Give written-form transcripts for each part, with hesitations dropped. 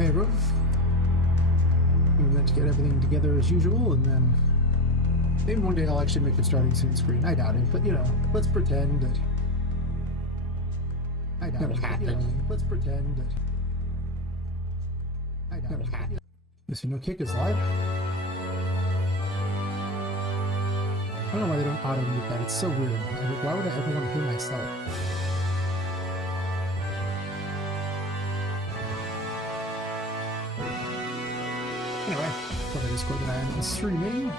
Hey, bro. We meant to get everything together as usual, and then maybe one day I'll actually make a starting screen. I doubt it, but you know, let's pretend that. I doubt it. But, you know, let's pretend that. I doubt it. But, you know. Mr. No Kick is live. I don't know why they don't auto-mute that. It's so weird. Why would I ever want to hear myself? Anyway, for the Discord that I am streaming.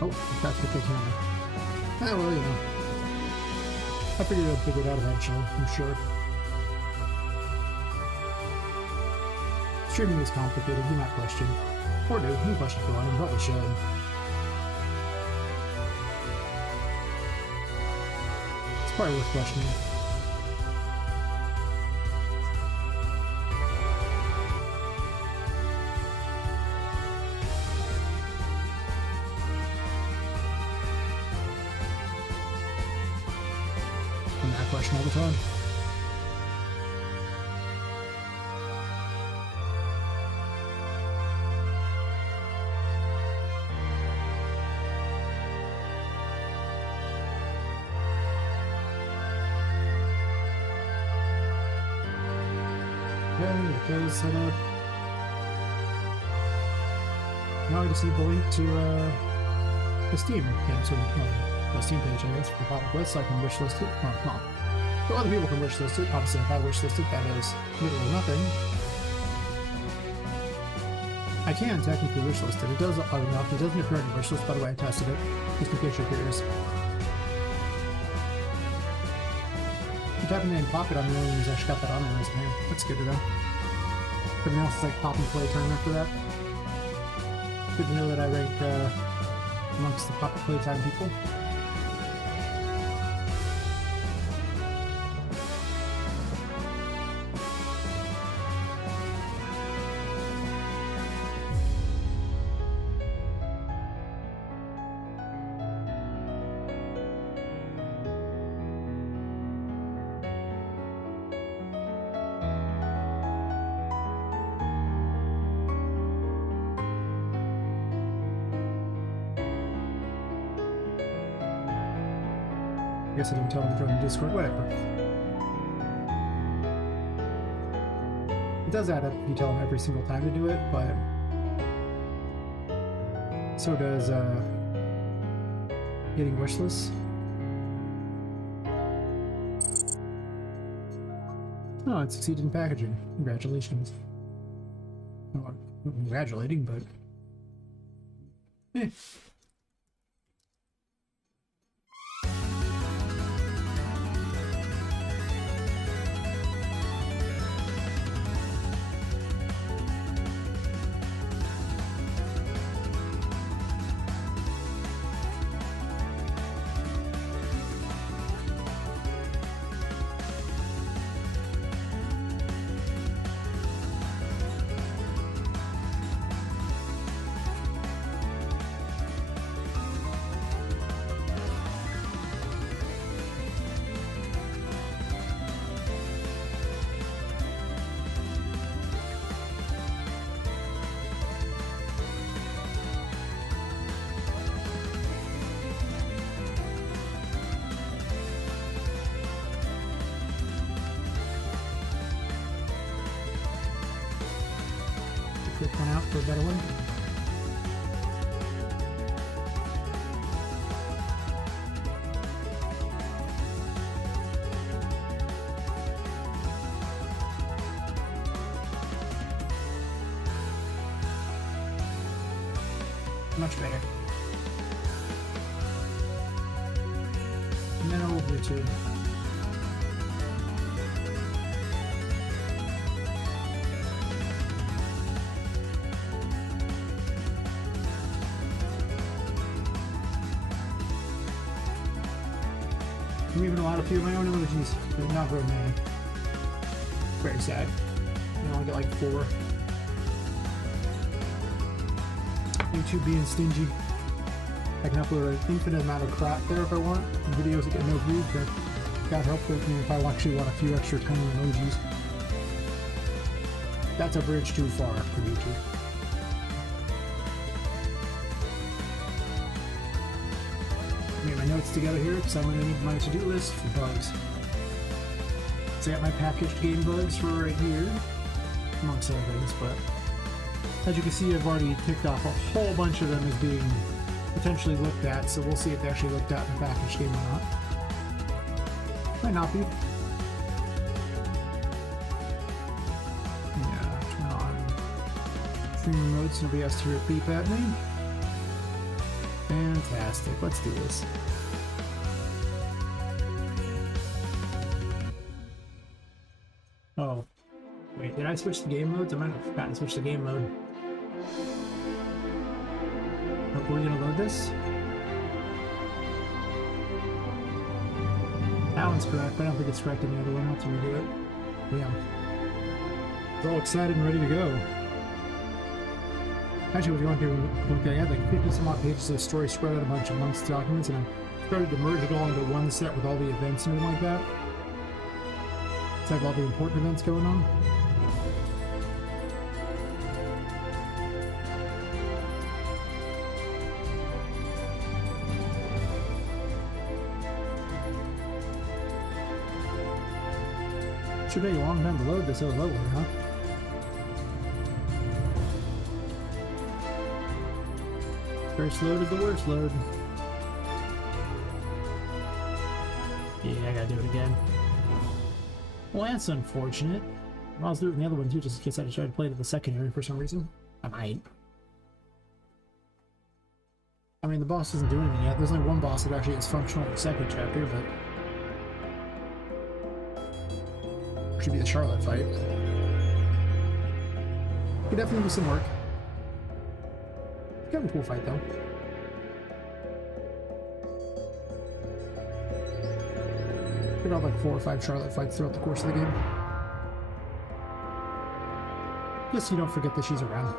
Oh, that's what they can. Ah, well, you know. I figured I'd figure it out eventually, I'm sure. Streaming is complicated, do not question. Or do, no question for one, you probably should. It's probably worth questioning. All the time. Okay, it goes set up. Now I just need the link to the Steam game, so the Steam page, I guess, for Poppet Quest, so I can wishlist it. Oh, no. So other people can wishlist it. Obviously, if I wishlist it, that is literally nothing. I can technically wishlist it. It does enough. It doesn't appear in the wishlist, by the way. I tested it. Just in case you're curious. If you type in the name Poppet on the only I actually got that on my resume. That's good to know. Everything else is like pop and play time after that. Good to know that I rank amongst the Poppet playtime people. I guess I didn't tell him to join the Discord, whatever. It does add up if you tell him every single time to do it, but so does getting wishlists. Oh, it succeeded in packaging. Congratulations. Well, not congratulating, but eh. Quick one out for a better one. Much better. And then over to I'm even allowed a few of my own emojis, but not very many. Very sad. I only get like 4. YouTube being stingy. I can upload an infinite amount of crap there if I want. Videos that get no views, but God help with me if I actually want a few extra tiny emojis. That's a bridge too far for YouTube. Get my notes together here because I'm going to need my to-do list for bugs. So I got my packaged game bugs for right here, amongst other things, but as you can see, I've already ticked off a whole bunch of them as being potentially looked at, so we'll see if they actually looked at in the packaged game or not. Might not be. Yeah, turn on stream mode so nobody has to repeat at me. Fantastic, let's do this. Oh, wait, did I switch the game modes? I might have forgotten to switch the game mode. Are we gonna load this? That one's correct, but I don't think it's correct in the other one. I'll have to redo it. Yeah. It's all excited and ready to go. Actually, I was going through, I had like 50 some odd pages of story spread out a bunch of months documents, and I started to merge it all into one set with all the events and everything like that. So I have all the important events going on. Should take a long time to load this other level, huh? First load is the worst load. Yeah, I gotta do it again. Well, that's unfortunate. I was doing the other one too, just in case I tried to play to the secondary for some reason. I might. I mean, the boss doesn't do anything yet. There's only one boss that actually is functional in the second chapter, but it should be the Charlotte fight. Could definitely do some work. Kind of a cool fight, though. Could have like 4 or 5 Charlotte fights throughout the course of the game. Just so you don't forget that she's around.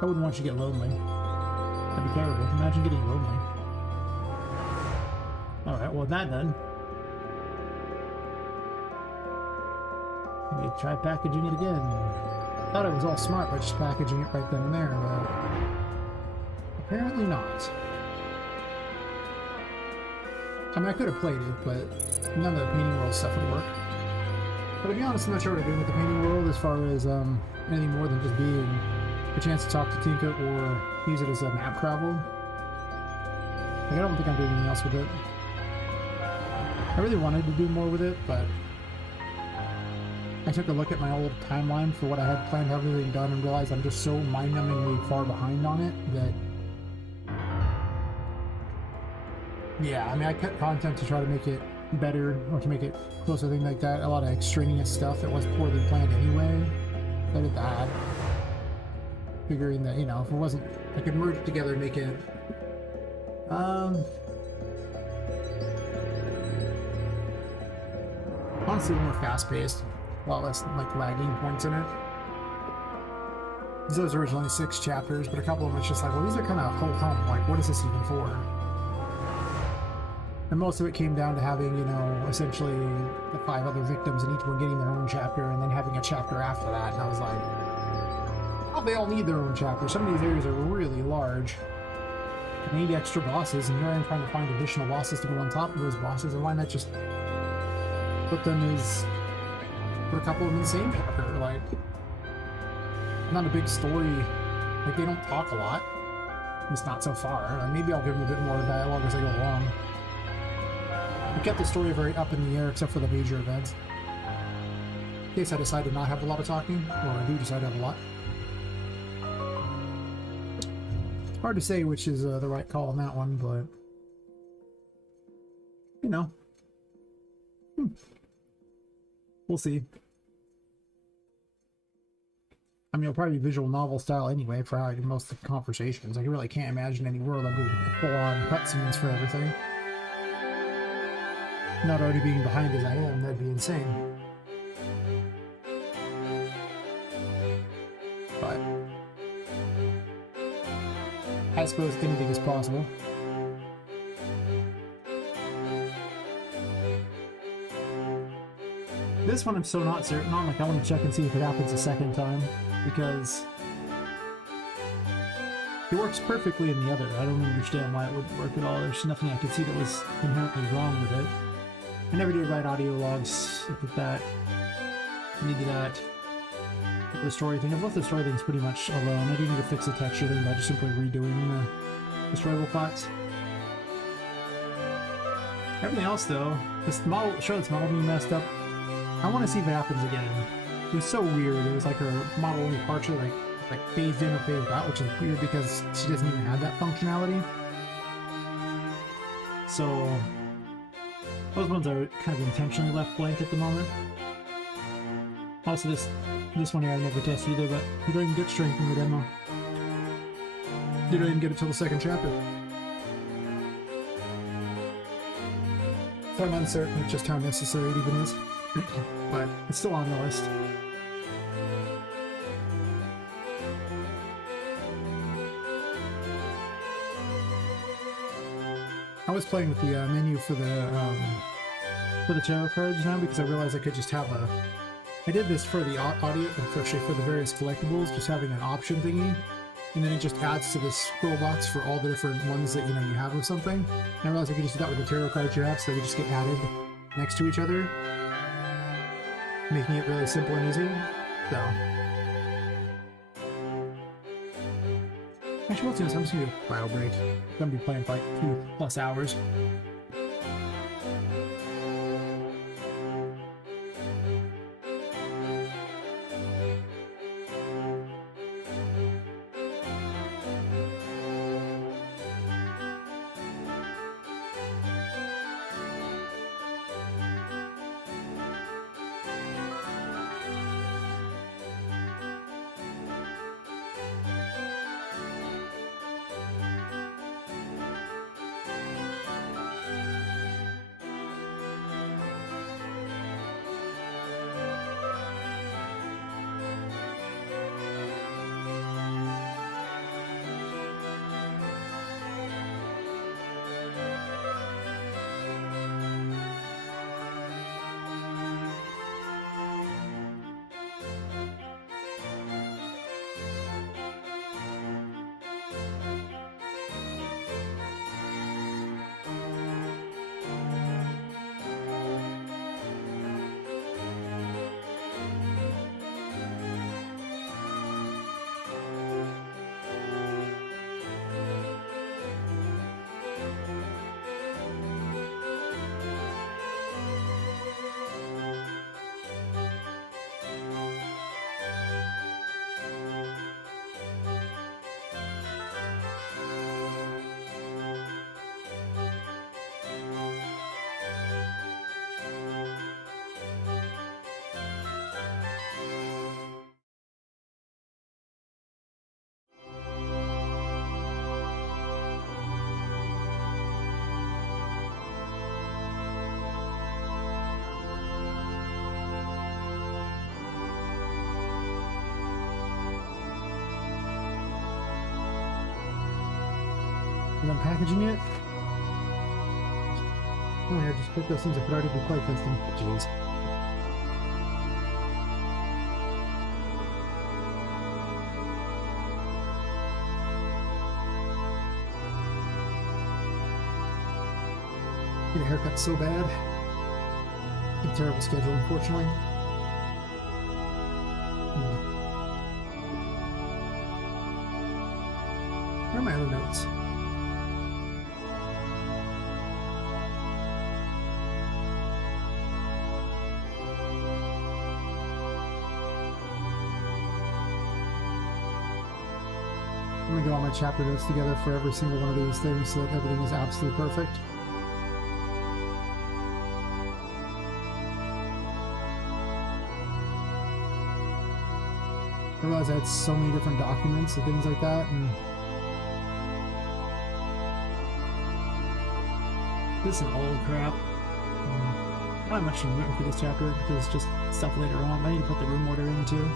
I wouldn't want you to get lonely. That'd be terrible. Imagine getting lonely. Alright, well, that done. Maybe try packaging it again. Thought it was all smart by just packaging it right then and there, but apparently not. I mean, I could have played it, but none of the painting world stuff would work. But to be honest, I'm not sure what I'm doing with the painting world as far as anything more than just being a chance to talk to Tinka or use it as a map travel. Like, I don't think I'm doing anything else with it. I really wanted to do more with it, but I took a look at my old timeline for what I had planned to have everything done and realized I'm just so mind-numbingly far behind on it that... Yeah, I mean, I cut content to try to make it better or to make it closer, things like that. A lot of extraneous stuff that was poorly planned anyway. So I did that. Figuring that, you know, if it wasn't... I could merge it together and make it... honestly, more fast-paced. A lot less, like, lagging points in it. Those were originally 6 chapters, but a couple of them it's just like, well, these are kind of ho-hum. Like, what is this even for? And most of it came down to having, you know, essentially the 5 other victims and each one getting their own chapter and then having a chapter after that. And I was like, oh, they all need their own chapter. Some of these areas are really large. I need extra bosses, and here I am trying to find additional bosses to go on top of those bosses, and why not just put them as... put a couple of them in the same chapter? Like, not a big story. Like, they don't talk a lot. At least not so far. Maybe I'll give them a bit more dialogue as I go along. We kept the story very up in the air, except for the major events. In case I decide to not have a lot of talking, or I do decide to have a lot. Hard to say which is the right call on that one, but... you know. We'll see. I mean, it'll probably be visual novel style anyway for how I do most of the conversations. I really can't imagine any world I'm doing full-on cutscenes for everything. Not already being behind as I am, that'd be insane. But I suppose anything is possible. This one I'm so not certain on, like I want to check and see if it happens a second time, because it works perfectly in the other. I don't understand why it wouldn't work at all. There's nothing I could see that was inherently wrong with it. I never did write audio logs. Look at that. Needed that. The story thing. I've left the story things pretty much alone. I do need to fix the texture thing by just simply redoing the storyable plots. Everything else though, this model, Charlotte's model being messed up, I want to see if it happens again. It was so weird. It was like her model only parts are like phased in or phased out, which is weird because she doesn't even have that functionality. So those ones are kind of intentionally left blank at the moment. Also, this one here I never tested either, but you don't even get strength in the demo. You don't even get it till the second chapter. So I'm uncertain of just how necessary it even is, but it's still on the list. I was playing with the menu for the tarot cards now because I realized I could just have a. I did this for the audio, especially for the various collectibles, just having an option thingy, and then it just adds to the scroll box for all the different ones that you have of something. And I realized I could just do that with the tarot cards you have, so they would just get added next to each other, making it really simple and easy. So, actually, what's this? I'm just gonna do a bio break. I'm gonna be playing for like 2+ hours. Unpackaging it? Oh yeah, just pick those things I could already be playtesting. Jeez. Get a haircut so bad. A terrible schedule, unfortunately. Where are my other notes? I'm gonna get all my chapter notes together for every single one of these things so that everything is absolutely perfect. I realized I had so many different documents and things like that, and this is old crap. I don't have much written for this chapter because it's just stuff later on. I need to put the room order in too.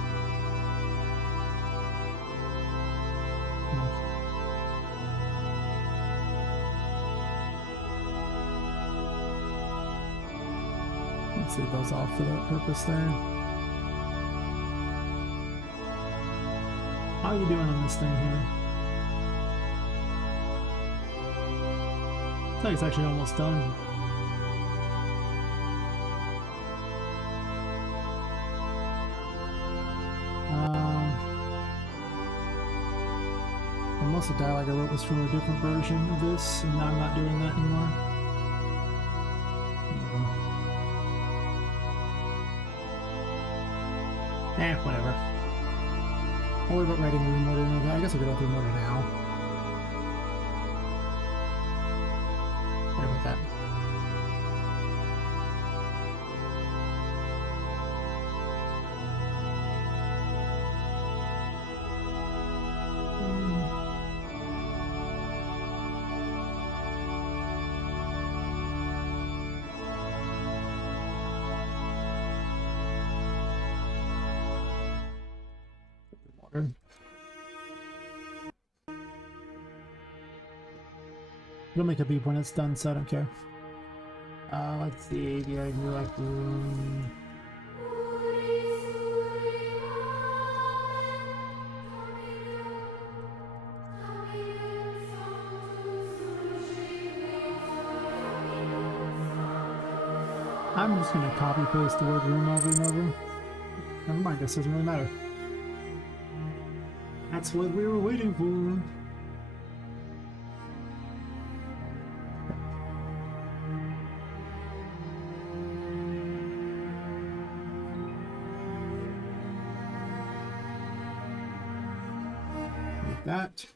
Let's leave those off for that purpose there. How are you doing on this thing here? I think it's actually almost done. Most of the dialogue I wrote was from a different version of this, and now I'm not doing that anymore. Whatever. I'll worry about writing the room order. I guess I'll get out the room order now. Sorry about that. It'll make a beep when it's done, so I don't care. Let's see, do I do like room? I'm just gonna copy paste the word room over and over. Never mind, this doesn't really matter. That's what we were waiting for. Like that.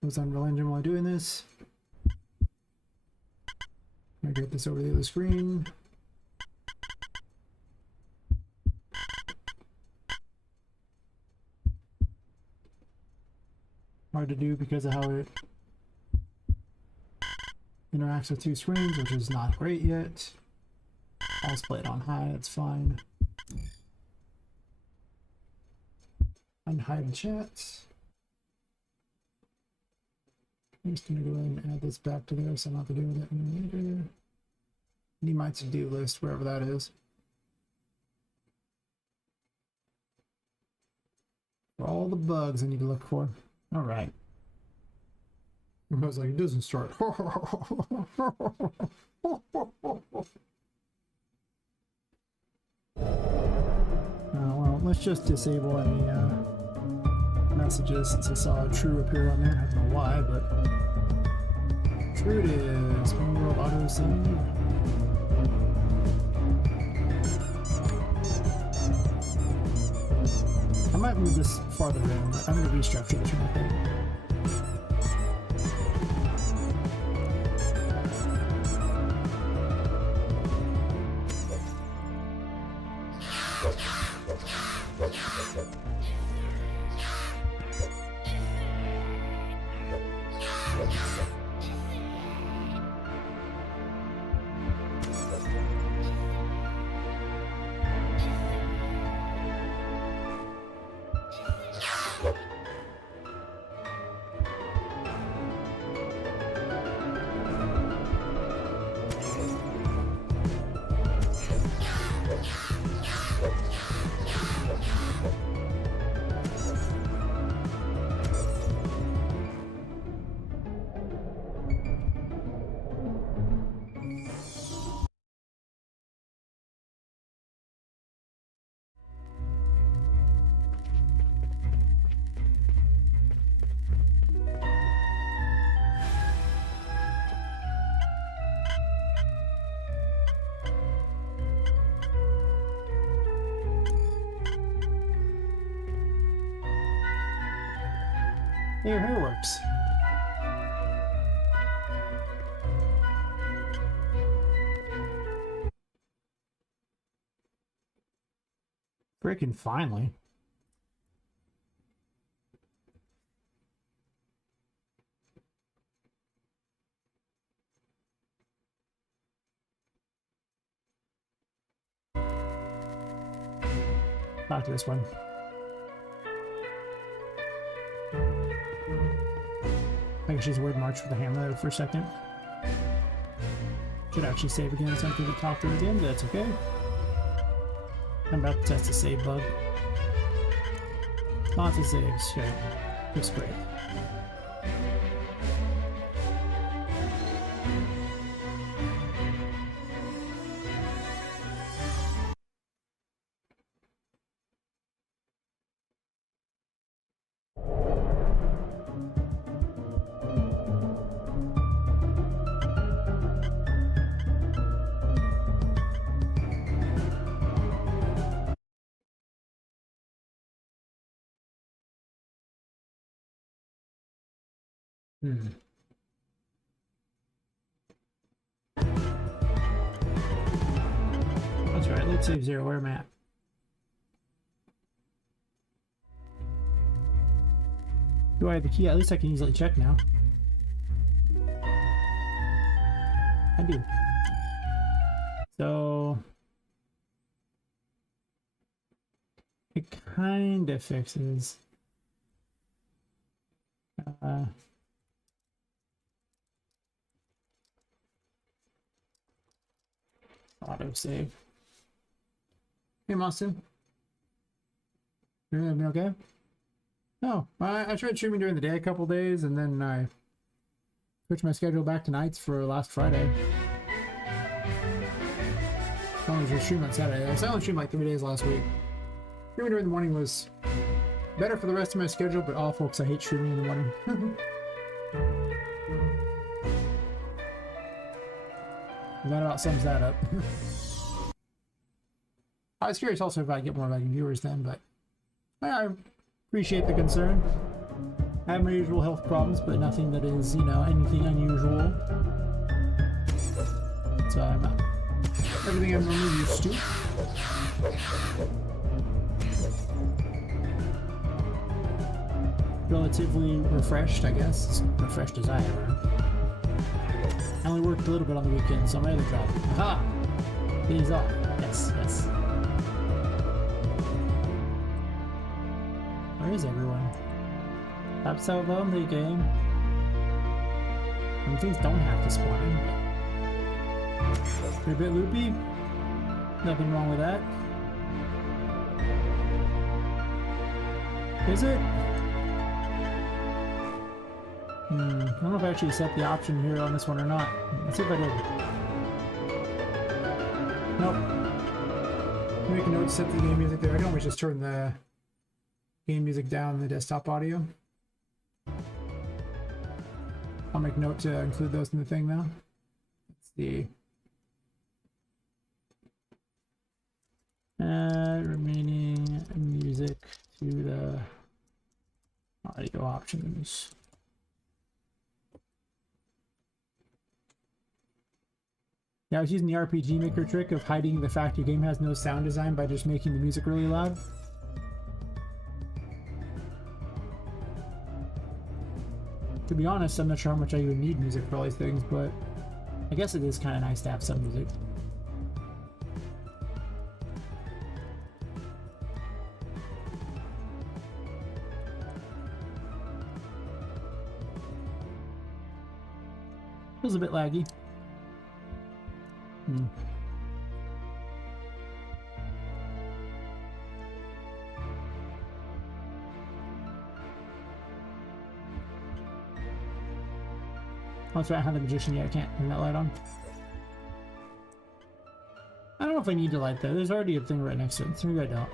Close Unreal Engine while doing this. I get this over the other screen. Hard to do because of how it interacts with two screens, which is not great yet. I'll play it on high, that's fine. Unhide chat. I'm just going to go ahead and add this back to there so I don't have to deal with it later. Need my to-do list, wherever that is. For all the bugs I need to look for. All right. I was like, it doesn't start. Well, let's just disable any messages since I saw a true appear on there. I don't know why, but true it is. World auto save. I might move this farther in. I'm going to restructure this real quick. Your hair works. Freaking finally. Talk to this one. I think she's word march for the hammer for a second. Should actually save again, so I'm going to talk to her again, but that's okay. I'm about to test a save bug. Lots of saves, sure. Looks great. That's right, let's save 0, where am I at? Do I have the key? At least I can easily check now. I do. So... it kind of fixes... autosave. Hey, Austin. Everything okay? No, I tried streaming during the day a couple days, and then I switched my schedule back to nights for last Friday. I only just streamed on Saturday. I only streamed like 3 days last week. Streaming during the morning was better for the rest of my schedule, but awful because I hate streaming in the morning. That about sums that up. I was curious also if I get more like viewers then, but I appreciate the concern. I have my usual health problems, but nothing that is, you know, anything unusual. So I'm everything I'm normally used to. Relatively refreshed, I guess. As refreshed as I ever. I only worked a little bit on the weekends on my other job. Aha! Days off. Yes, yes. Where is everyone? Stop so lonely, game. Some things don't have to spawn. You're a bit loopy? Nothing wrong with that. Is it? I don't know if I actually set the option here on this one or not. Let's see if I did. Nope. Make a note to set the game music there. I can always just turn the game music down in the desktop audio. I'll make note to include those in the thing now. Let's see. Add remaining music to the audio options. Yeah, I was using the RPG Maker trick of hiding the fact your game has no sound design by just making the music really loud. To be honest, I'm not sure how much I even need music for all these things, but I guess it is kind of nice to have some music. Feels a bit laggy. Oh, that's right, I have the magician yet. I can't turn that light on. I don't know if I need to light that. There's already a thing right next to it, so maybe I don't.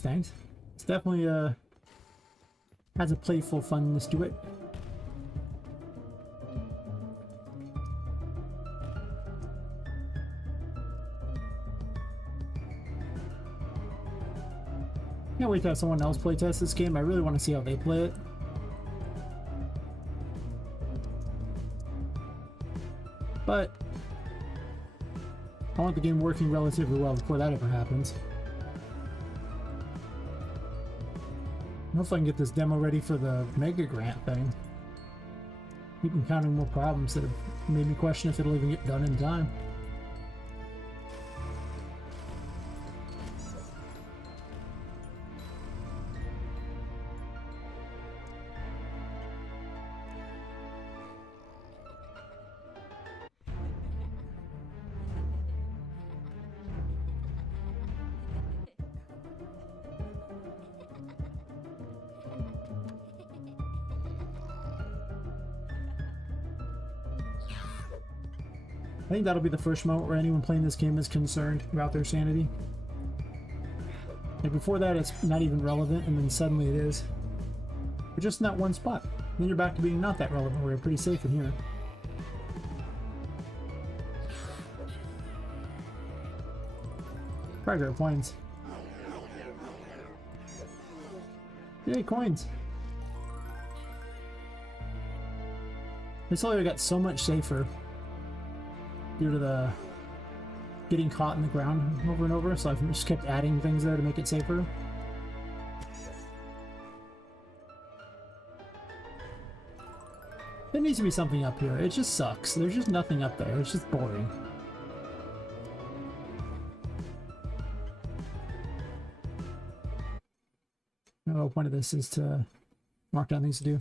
Thanks. It's definitely has a playful funness to it. Can't wait to have someone else play test this game. I really want to see how they play it. But I want the game working relatively well before that ever happens. Hopefully I can get this demo ready for the Mega Grant thing. Keep encountering more problems that have made me question if it'll even get done in time. I think that'll be the first moment where anyone playing this game is concerned about their sanity. Like before that, it's not even relevant, and then suddenly it is. But just in that one spot. Then you're back to being not that relevant, where you're pretty safe in here. Probably coins. Yay, coins! This area got so much safer due to the getting caught in the ground over and over, so I've just kept adding things there to make it safer. There needs to be something up here. It just sucks. There's just nothing up there. It's just boring. The whole point of this is to mark down things to do.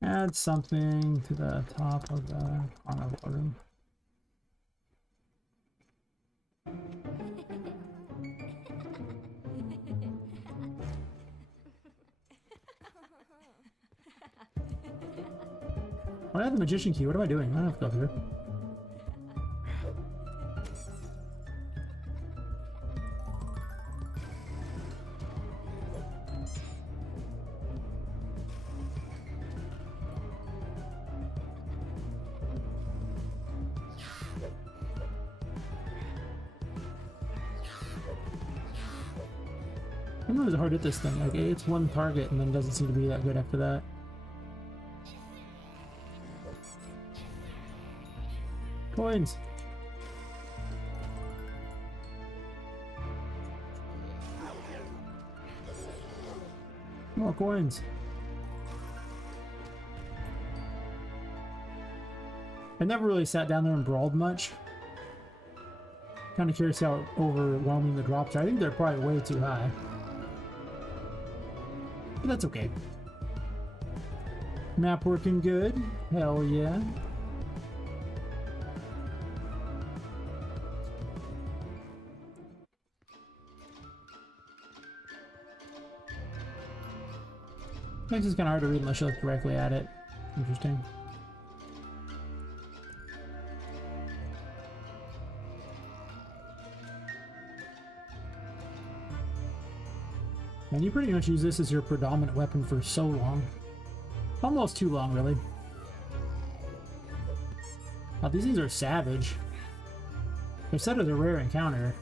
Add something to the top of the carnival room. I have the magician key. What am I doing? I don't have to go through. I don't know, it's hard to hit this thing. Like, it's one target and then doesn't seem to be that good after that. Coins! More coins! I never really sat down there and brawled much. Kind of curious how overwhelming the drops are. I think they're probably way too high. But that's okay. Map working good? Hell yeah. It's just kind of hard to read unless you look directly at it. Interesting. And you pretty much use this as your predominant weapon for so long. Almost too long, really. Wow, these things are savage. They're said as a rare encounter.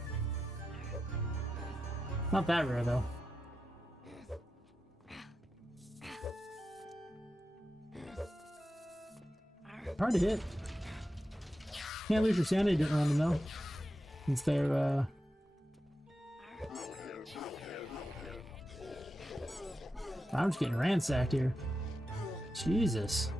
Not that rare, though. Hard to hit. Can't lose your sanity didn't run them though. Since they're I'm just getting ransacked here. Jesus.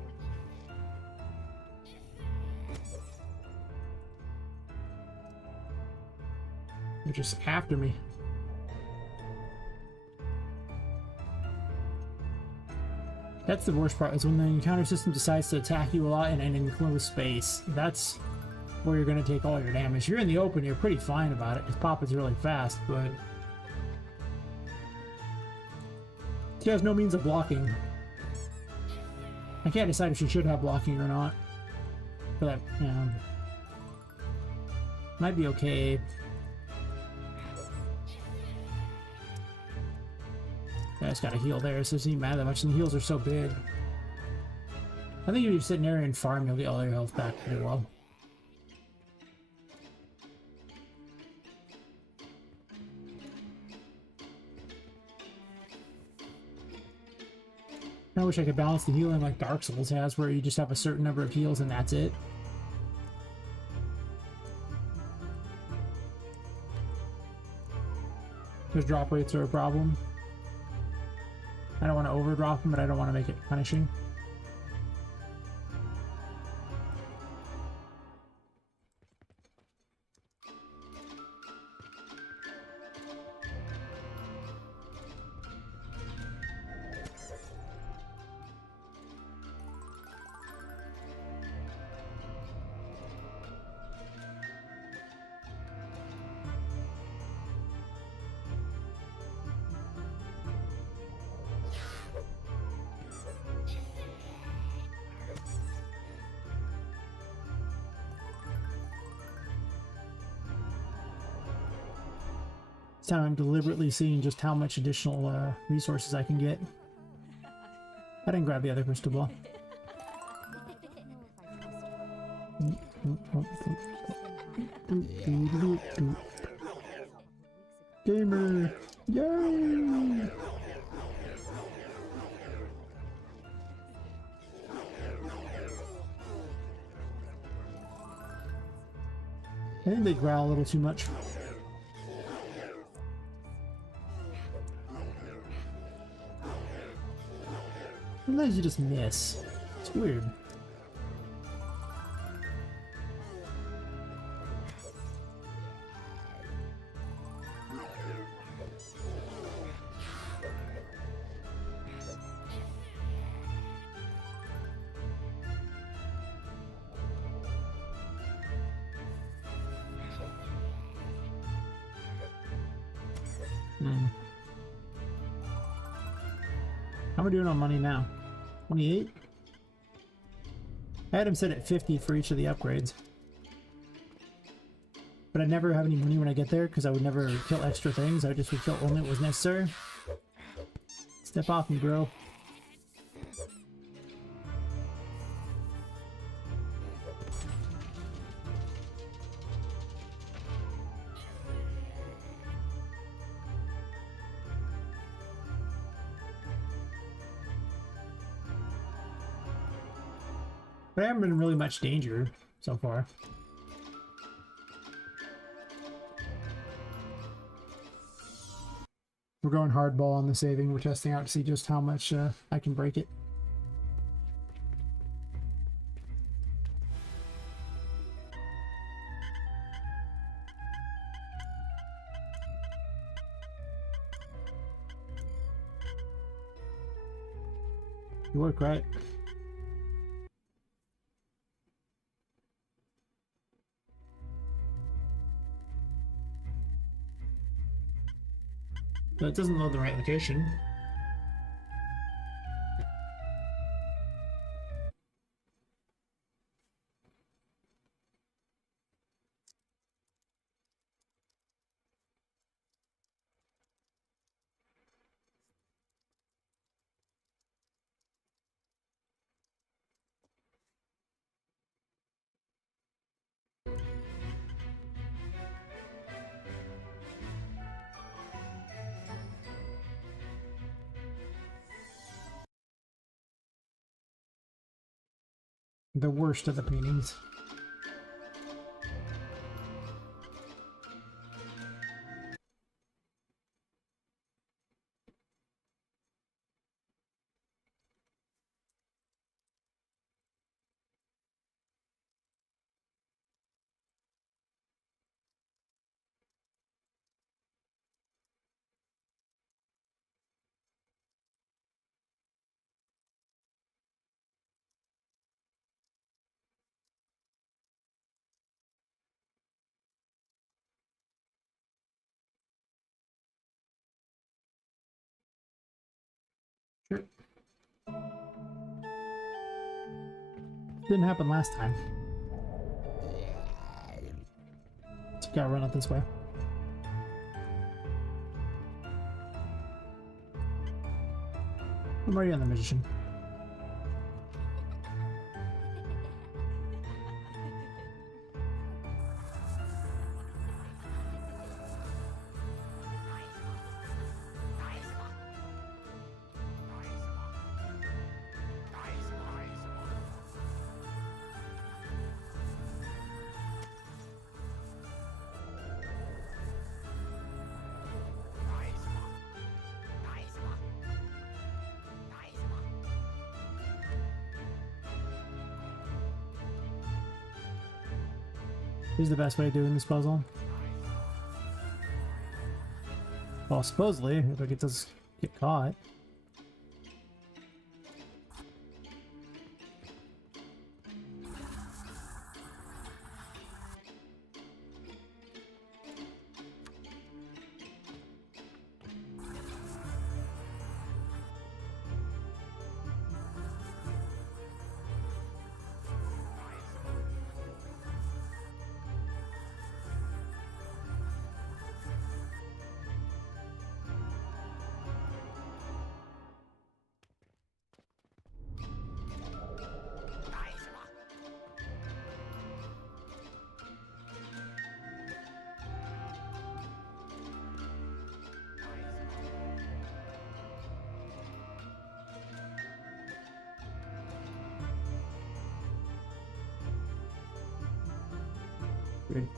They're just after me. That's the worst part, is when the encounter system decides to attack you a lot in an enclosed space. That's where you're going to take all your damage. If you're in the open, you're pretty fine about it, because Poppet's really fast, but she has no means of blocking. I can't decide if she should have blocking or not. But, might be okay. I just gotta heal there, so it doesn't matter that much, and the heals are so big. I think if you sit in there and farm, you'll get all your health back pretty well. I wish I could balance the healing like Dark Souls has, where you just have a certain number of heals and that's it. Because drop rates are a problem. I don't want to overdrop them, but I don't want to make it punishing. This time I'm deliberately seeing just how much additional resources I can get. I didn't grab the other crystal ball. Gamer! Yay! I think they growl a little too much. Sometimes you just miss. It's weird. How am I doing on money now? 28? I had him set at 50 for each of the upgrades. But I never have any money when I get there because I would never kill extra things. I just would kill only what was necessary. Step off me, bro. But I haven't been in really much danger so far. We're going hardball on the saving. We're testing out to see just how much I can break it. You work, right? But it doesn't load the right location. The worst of the paintings. Sure. Didn't happen last time. So gotta run it this way. I'm already on the magician. Here's the best way of doing this puzzle. Well, supposedly, if I get caught. Weird.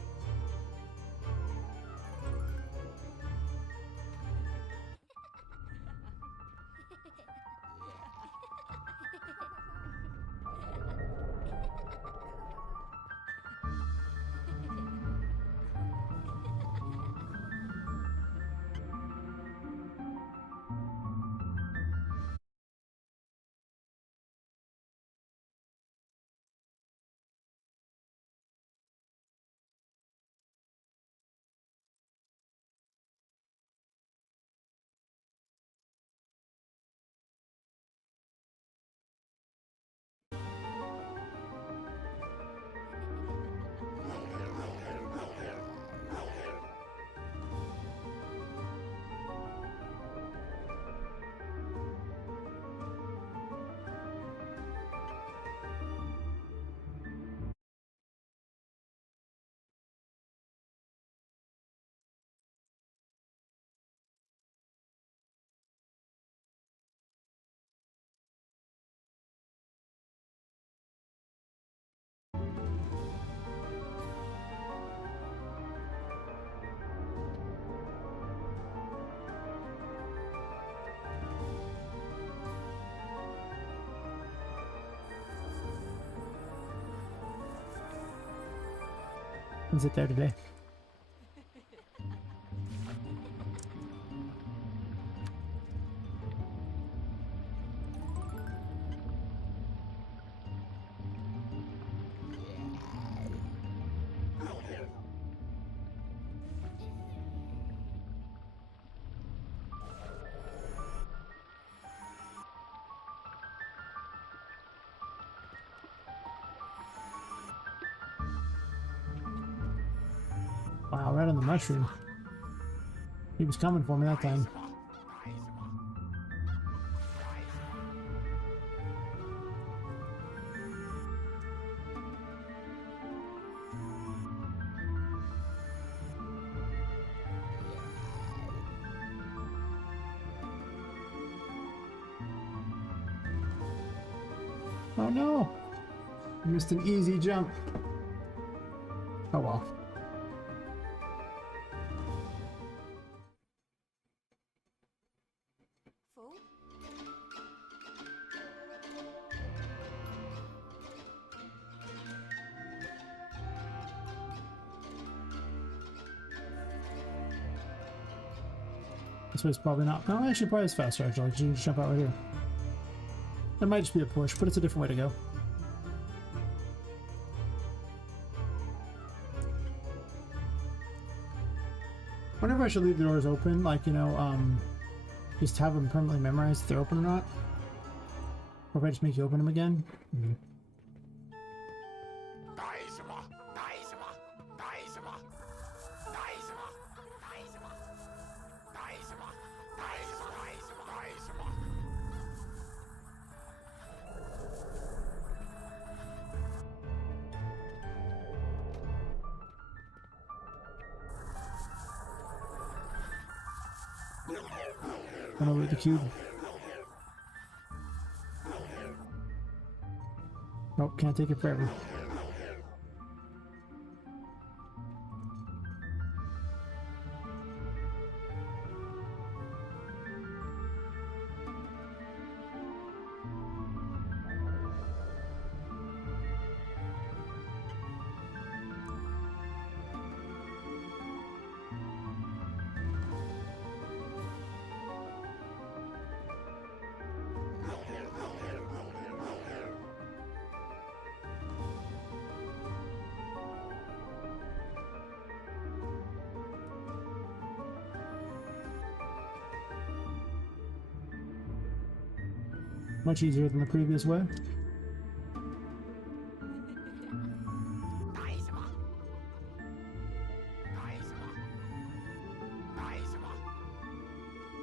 Is it there today? Wow, right on the mushroom. He was coming for me that time. Oh no! I missed an easy jump. Oh well. This way's probably not. No, actually, probably is faster. Actually, you can just jump out right here. That might just be a push, but it's a different way to go. Whenever I should leave the doors open, like, you know, just have them permanently memorized if they're open or not. Or if I just make you open them again. Mm-hmm. Run over the cube. Nope, can't take it forever. Much easier than the previous way.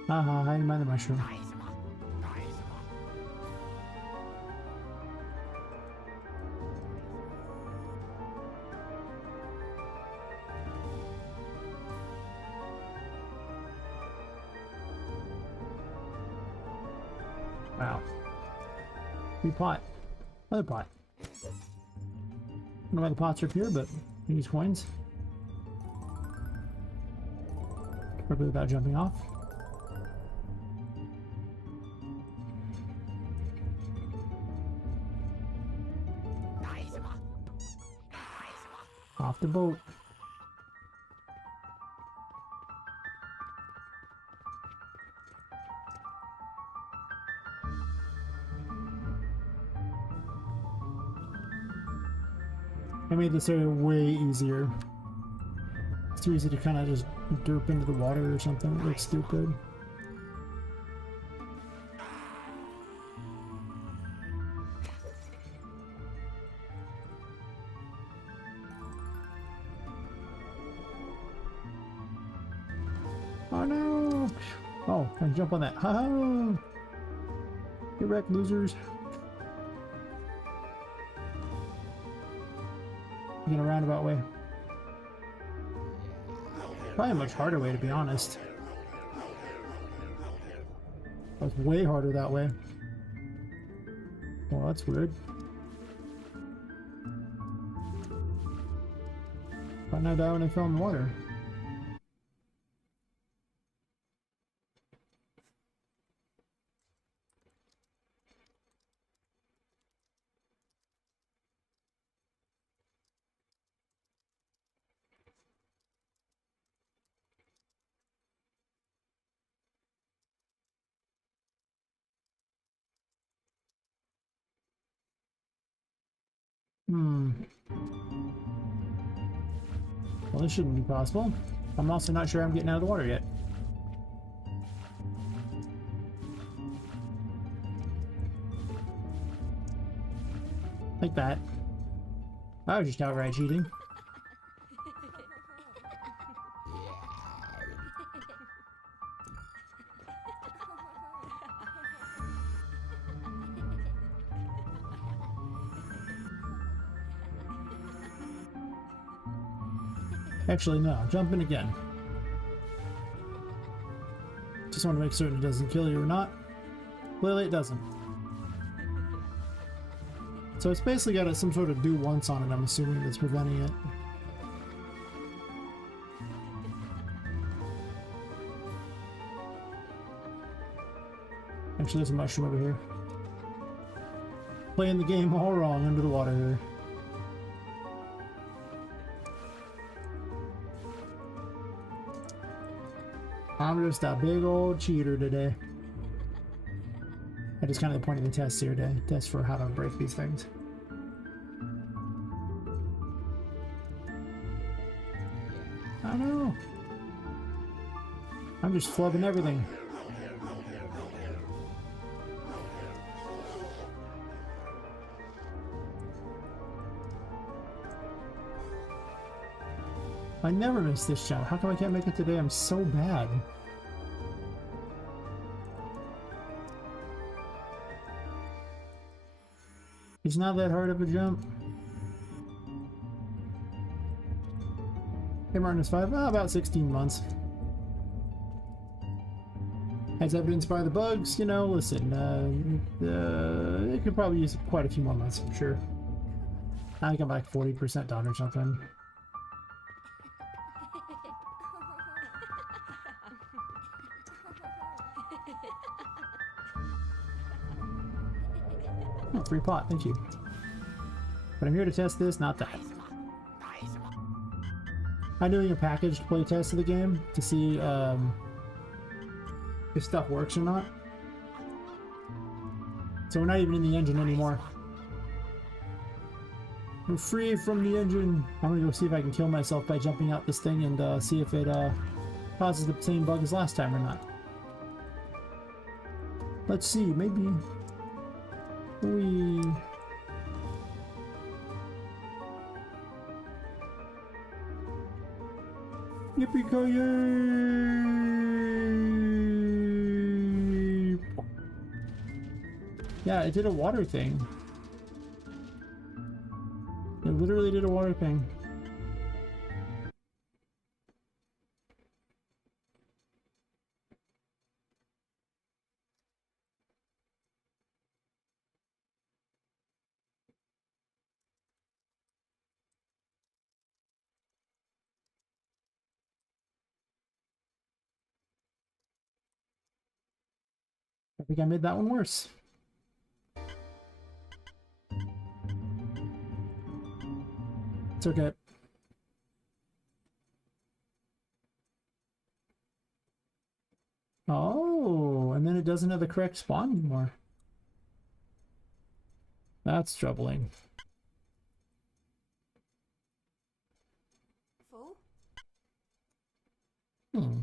Haha, hiding behind the mushroom. Wow. New pot. Another pot. I don't know why the pots are up here, but we use coins. Probably without jumping off. Off the boat. I made this area way easier. It's too easy to kind of just derp into the water or something. It looks stupid. Oh no! Oh, I can jump on that. Ha ha! Get wrecked, losers. In a roundabout way. Probably a much harder way, to be honest. That's way harder that way. Well, that's weird. But now die when I fell in the water. Well, this shouldn't be possible. I'm also not sure I'm getting out of the water yet. Like that. I was just outright cheating. Actually, no. Jump in again. Just want to make certain it doesn't kill you or not. Clearly it doesn't. So it's basically got some sort of do once on it, I'm assuming, that's preventing it. Actually, there's a mushroom over here. Playing the game all wrong under the water here. I'm just a big old cheater today. That is kind of the point of the test here, to test for how to break these things. I know. I'm just flubbing everything. I never miss this jump. How come I can't make it today? I'm so bad. It's not that hard of a jump. Hey, Martin is 5, about 16 months. As evidenced by the bugs, you know, listen, it could probably use quite a few more months, I'm sure. I think I'm like 40% done or something. Oh, free pot, thank you. But I'm here to test this, not that. I'm doing a packaged playtest of the game to see if stuff works or not. So we're not even in the engine anymore. We're free from the engine. I'm gonna go see if I can kill myself by jumping out this thing and see if it causes the same bug as last time or not. Let's see, maybe. Whee. Yippee-ki-yay! Yeah, it did a water thing. It literally did a water thing. I think I made that one worse. It's okay. Oh, and then it doesn't have the correct spawn anymore. That's troubling. Hmm.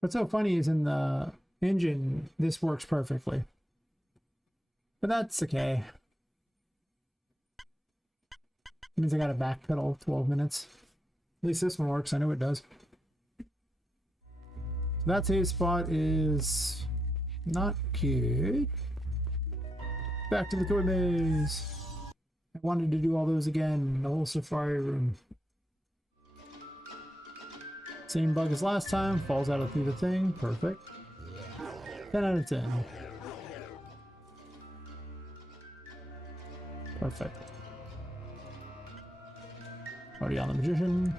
What's so funny is in the engine, this works perfectly. But that's okay. It means I gotta backpedal 12 minutes. At least this one works, I know it does. So that save spot is not good. Back to the toy maze. I wanted to do all those again, the whole safari room. Same bug as last time, falls out of through the thing, perfect. 10 out of 10. Perfect. Already on the magician.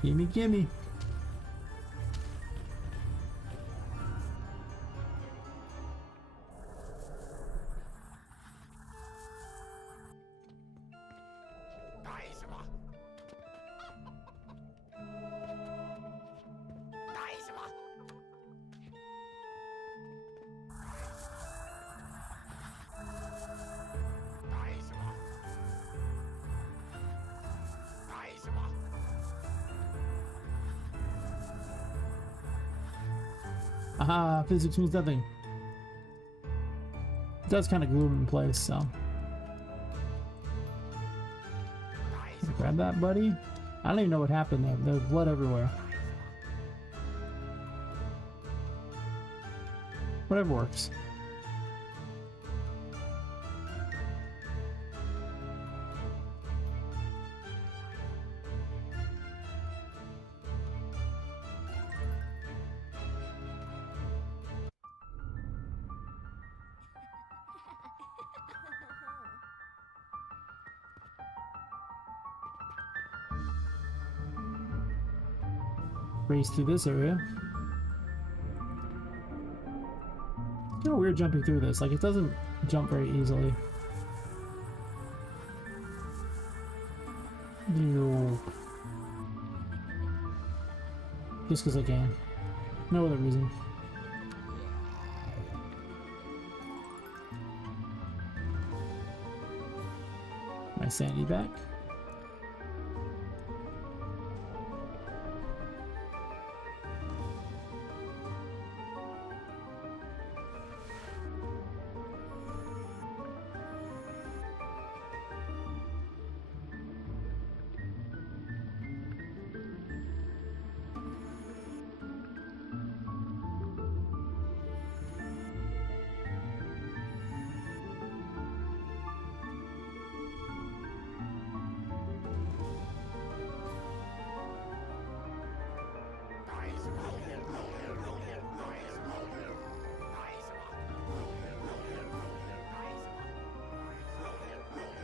Gimme, gimme. Aha, physics means nothing. It does kind of glue them in place, so. Grab that, buddy. I don't even know what happened there. There's blood everywhere. Whatever works. Race through this area. It's kind of weird jumping through this. Like, it doesn't jump very easily. Ew. Just because I can. No other reason. My sanity back.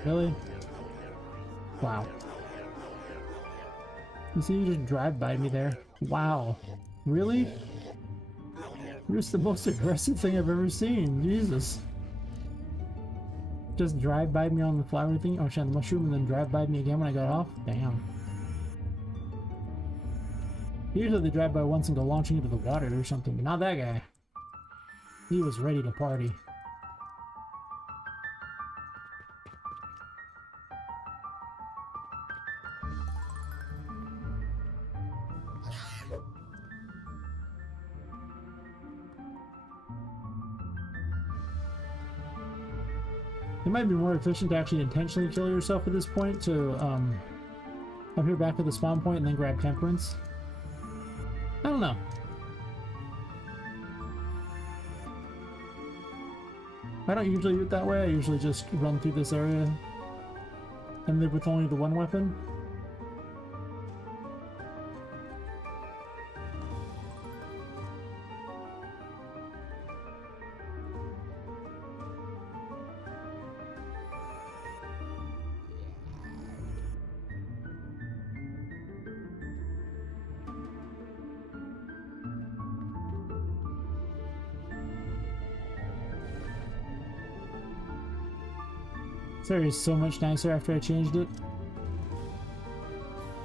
Really? Wow. You see, you just drive by me there. Wow. Really? You're just the most aggressive thing I've ever seen. Jesus. Just drive by me on the flower thing. Oh, shit, the mushroom, and then drive by me again when I got off? Damn. Usually they drive by once and go launching into the water or something, but not that guy. He was ready to party. It might be more efficient to actually intentionally kill yourself at this point to come here back to the spawn point and then grab Temperance. I don't know. I don't usually do it that way. I usually just run through this area and live with only the one weapon. This area is so much nicer after I changed it.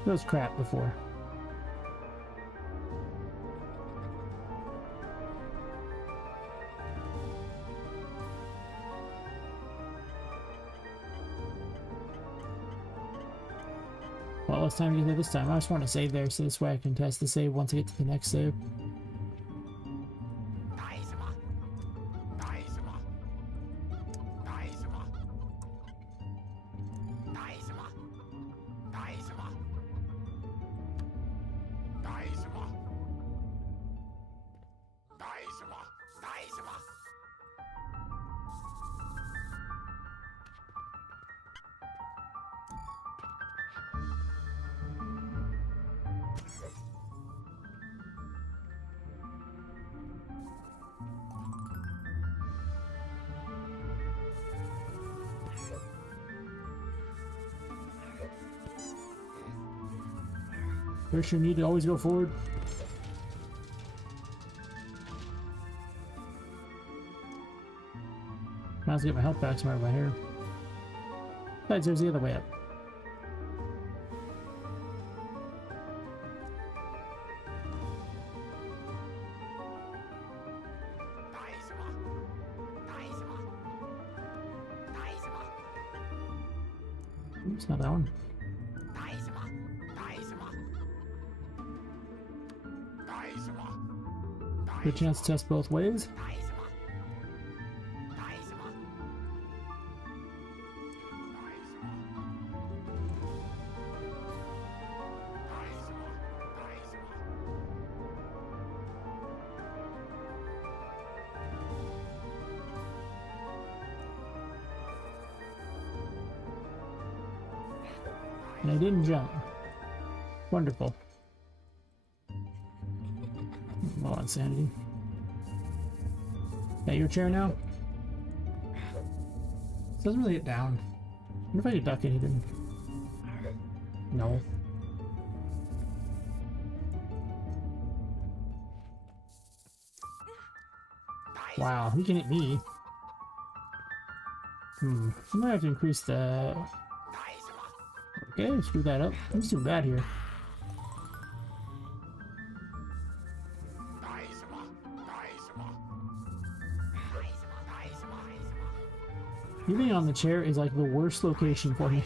It was crap before. Well, it's time to get there this time. I just want to save there so this way I can test the save once I get to the next save. First, you need to always go forward. Might as well get my health back somewhere over here. Besides, there's the other way up. Oops, not that one. Good chance to test both ways. And I didn't jump. Wonderful. Low on sanity. Is that your chair now? It doesn't really get down. I wonder if I could duck anything. No. Wow, he can hit me. I might have to increase the... Okay, screw that up. Who's too bad here? Being on the chair is like the worst location for me.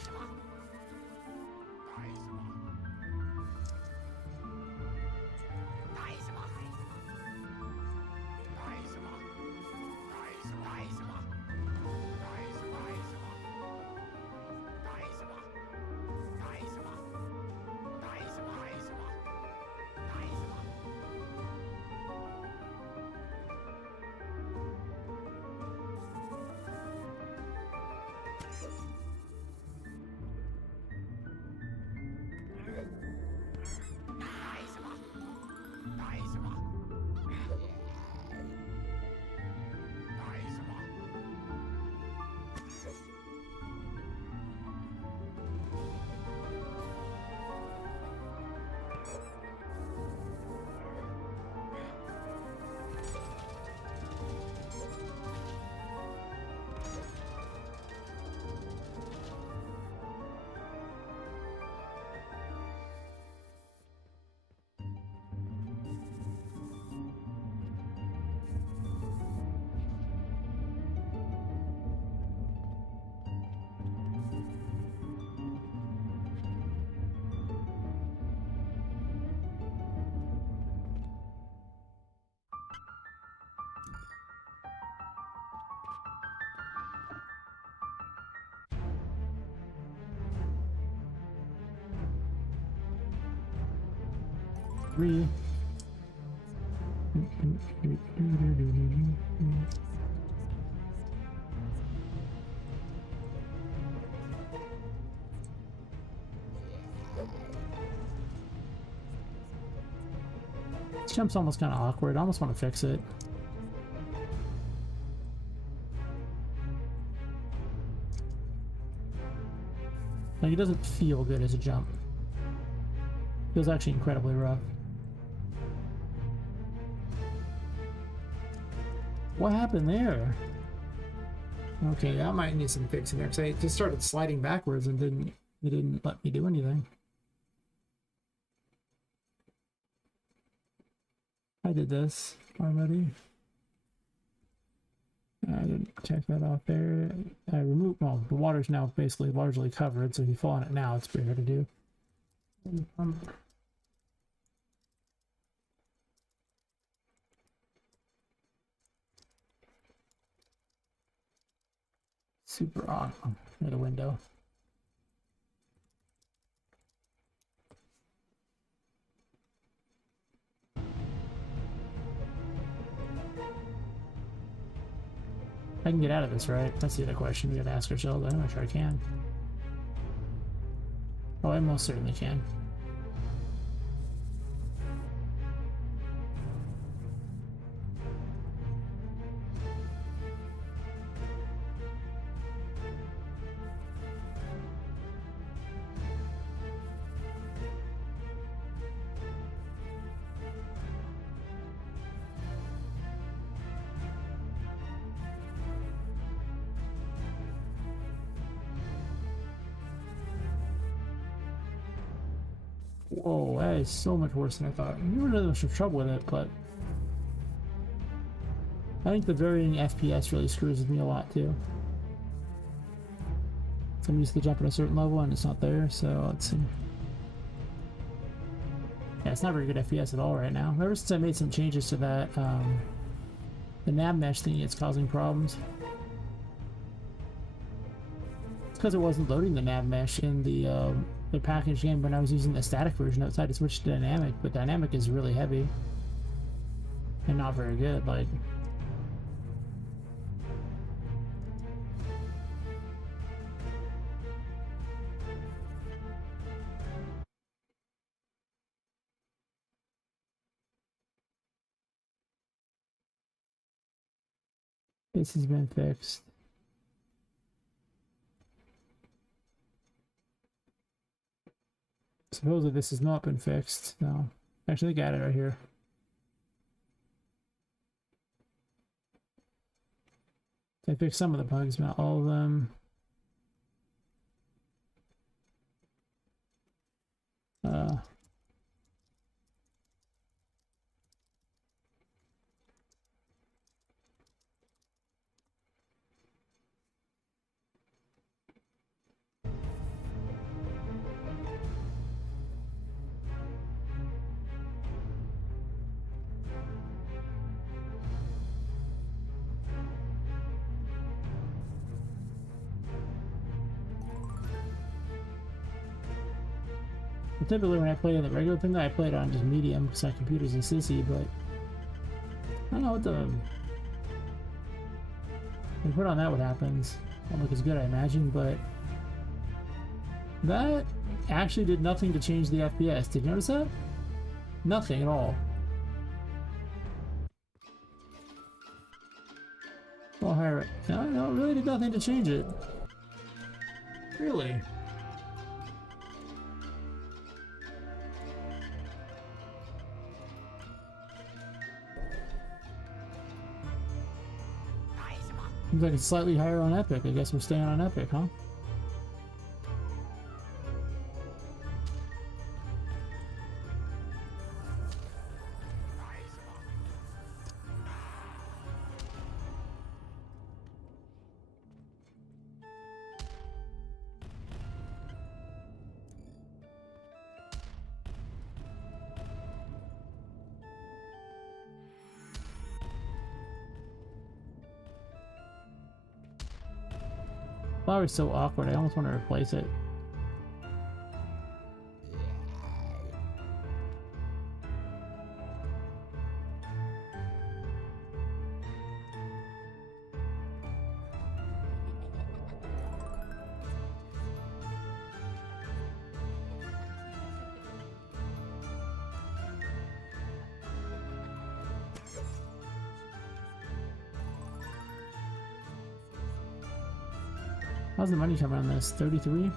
3. This jump's almost kind of awkward. I almost want to fix it. Like, it doesn't feel good as a jump. It feels actually incredibly rough. What happened there? Okay, that might need some fixing there, because I just started sliding backwards and it didn't let me do anything. I did this already. I didn't check that off there. I removed, well, the water's now basically largely covered, so if you fall on it now, it's pretty hard to do. Super on near the window. I can get out of this, right? That's the other question we gotta ask ourselves. I'm not sure I can. Oh, I most certainly can. Whoa, that is so much worse than I thought. I never really much trouble with it, but I think the varying FPS really screws with me a lot too. So I'm used to jump at a certain level and it's not there, so let's see. Yeah, it's not very good FPS at all right now. Ever since I made some changes to that, the nav mesh thing, it's causing problems. It's because it wasn't loading the nav mesh in the package game when I was using the static version outside to switch to dynamic, but dynamic is really heavy and not very good. Like, this has been fixed. Supposedly this has not been fixed. No. Actually, I got it right here. I fixed some of the bugs, not all of them. Typically when I play on the regular thing, I play it on just medium because my computer's a sissy, but I don't know what the... When you put on that, what happens? Won't look as good, I imagine, but that actually did nothing to change the FPS. Did you notice that? Nothing at all. Well, higher. No, it really did nothing to change it. Really? Seems like it's slightly higher on Epic. I guess we're staying on Epic, huh? Flower's so awkward, I almost want to replace it. How's the money coming on this? 33?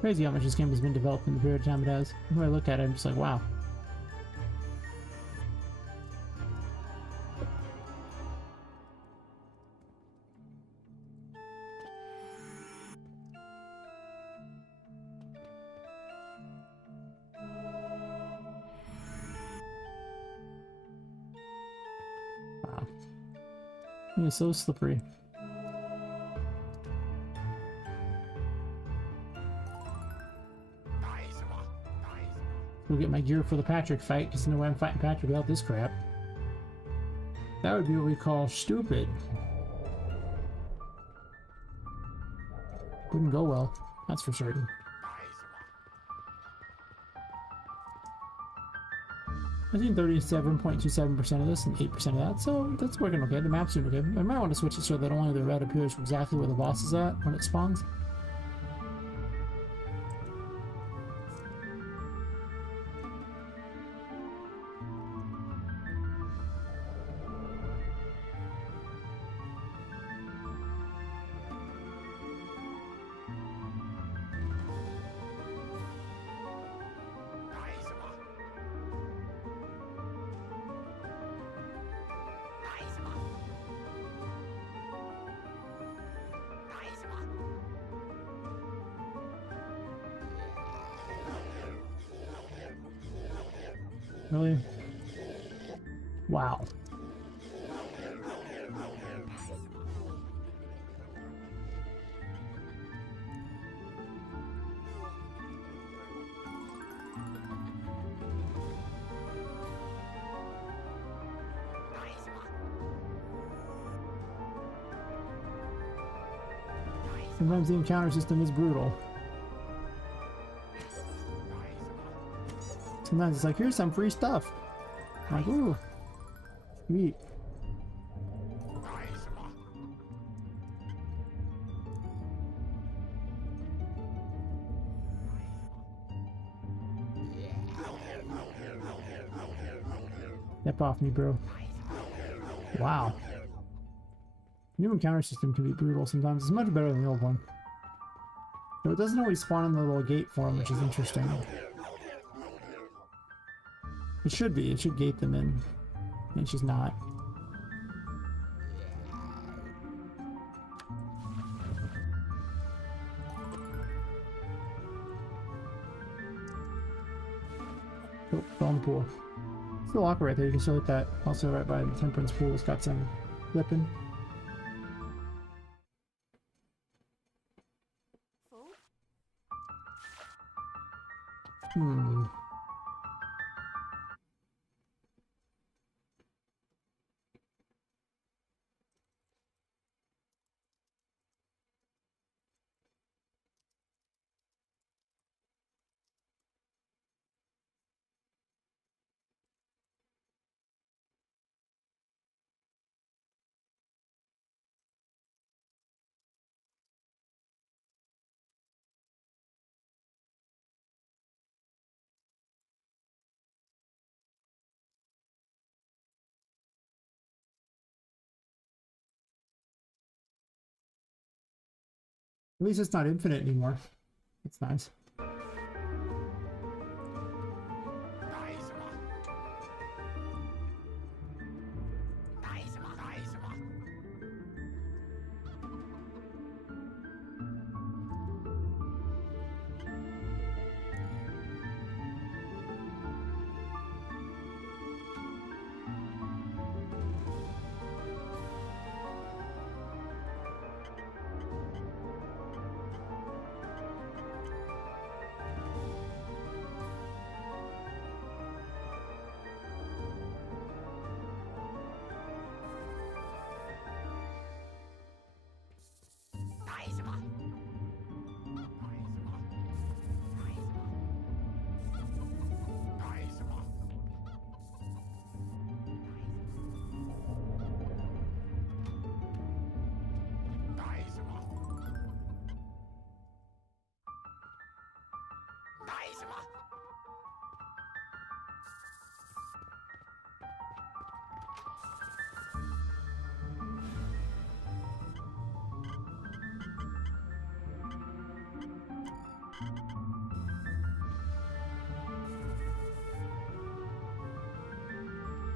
Crazy how much this game has been developed in the period of time it has. When I look at it, I'm just like, wow. Wow. It's so slippery. We'll get my gear for the Patrick fight, because no way I'm fighting Patrick without this crap. That would be what we call stupid. Wouldn't go well, that's for certain. I think 37.27% of this and 8% of that, so that's working okay. The map's doing okay. I might want to switch it so that only the red appears exactly where the boss is at when it spawns. Really? Wow. Sometimes the encounter system is brutal. Sometimes it's like, here's some free stuff. I'm like, ooh, sweet. Step off me, bro. Wow. New encounter system can be brutal sometimes. It's much better than the old one. Though it doesn't always spawn in the little gate form, which is interesting. It should be. It should gate them in. And it's just not. Oh, fell in the pool. Still locker right there. You can still hit that. Also right by the Temperance pool. It's got some flipping. Hmm. At least it's not infinite anymore. It's nice.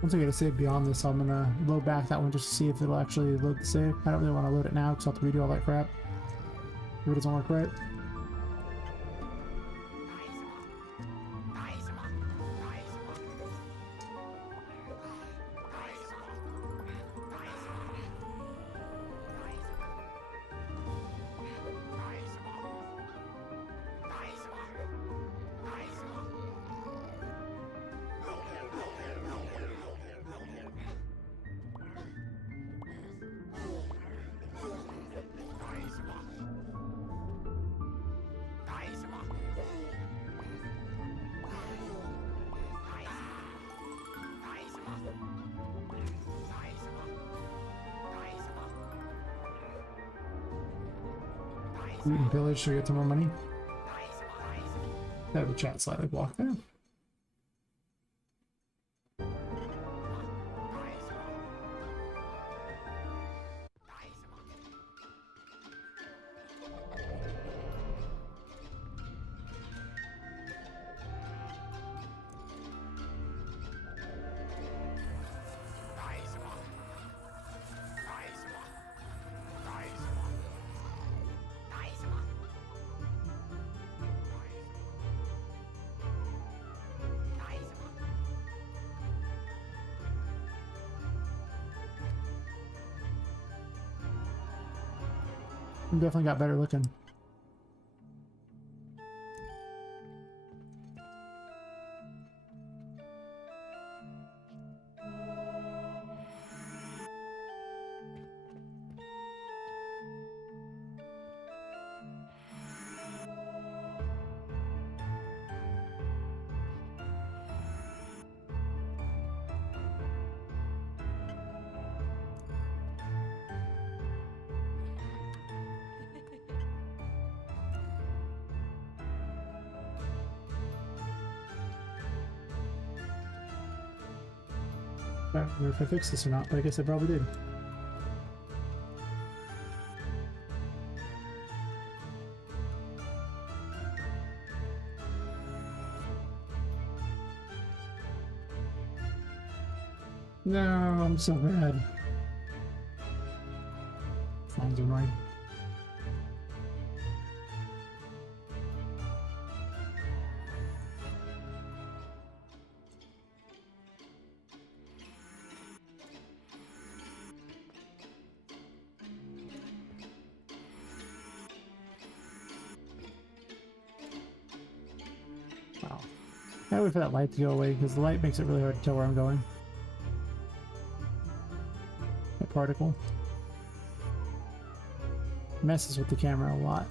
Once I get a save beyond this, I'm gonna load back that one just to see if it'll actually load the save. I don't really want to load it now because I'll have to redo all that crap if it doesn't work right. Loot and pillage to get some more money. Have the chat slightly blocked there. Definitely got better looking. I don't know if I fixed this or not, but I guess I probably did. No, I'm so bad. Phone's annoying. Wow. I gotta wait for that light to go away because the light makes it really hard to tell where I'm going. That particle messes with the camera a lot.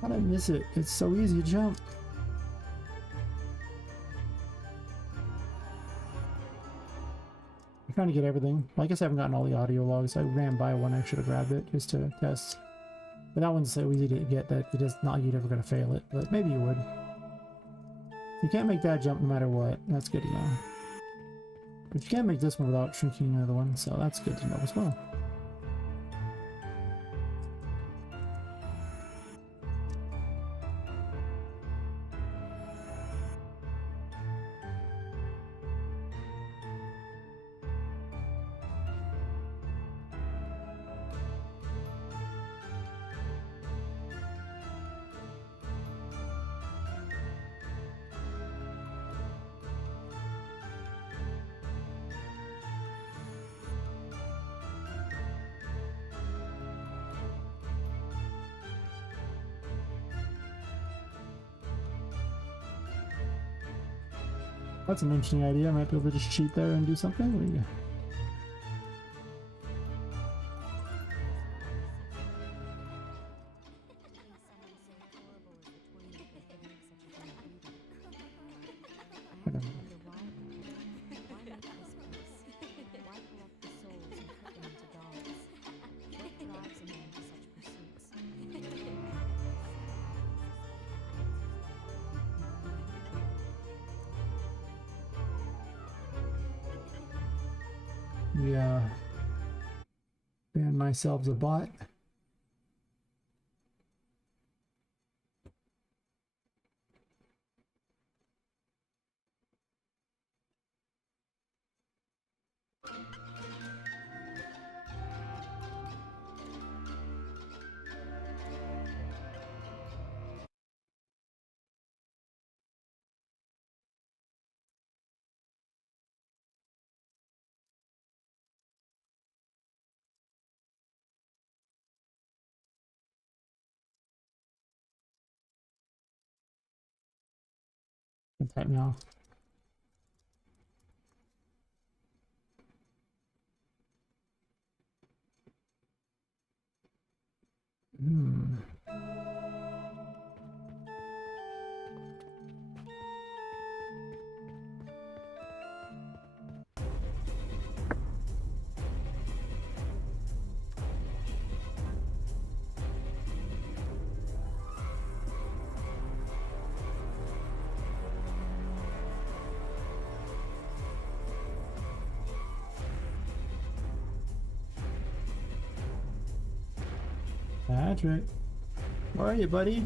How did I miss it? It's so easy to jump. I'm trying to get everything. Well, I guess I haven't gotten all the audio logs. I ran by one. I should have grabbed it just to test. But that one's so easy to get that it is not like you're ever going to fail it. But maybe you would. You can't make that jump no matter what. That's good to know. But you can't make this one without shrinking another one, so that's good to know as well. That's an interesting idea. I might be able to just cheat there and do something. What do you... I don't know. Why make this place? Why collect the souls and put them into dolls? What drives a man to such pursuits? Yeah. Ban myself a bot. Get that now. Hmm. Patrick, where are you, buddy?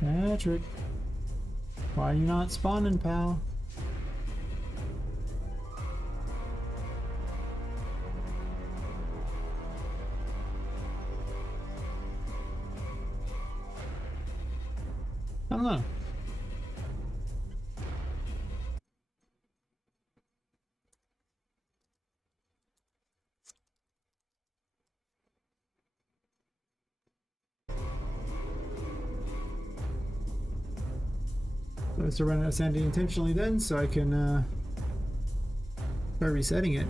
Patrick, why are you not spawning, pal? I don't know. Let's run out of sanity intentionally then, so I can try resetting it.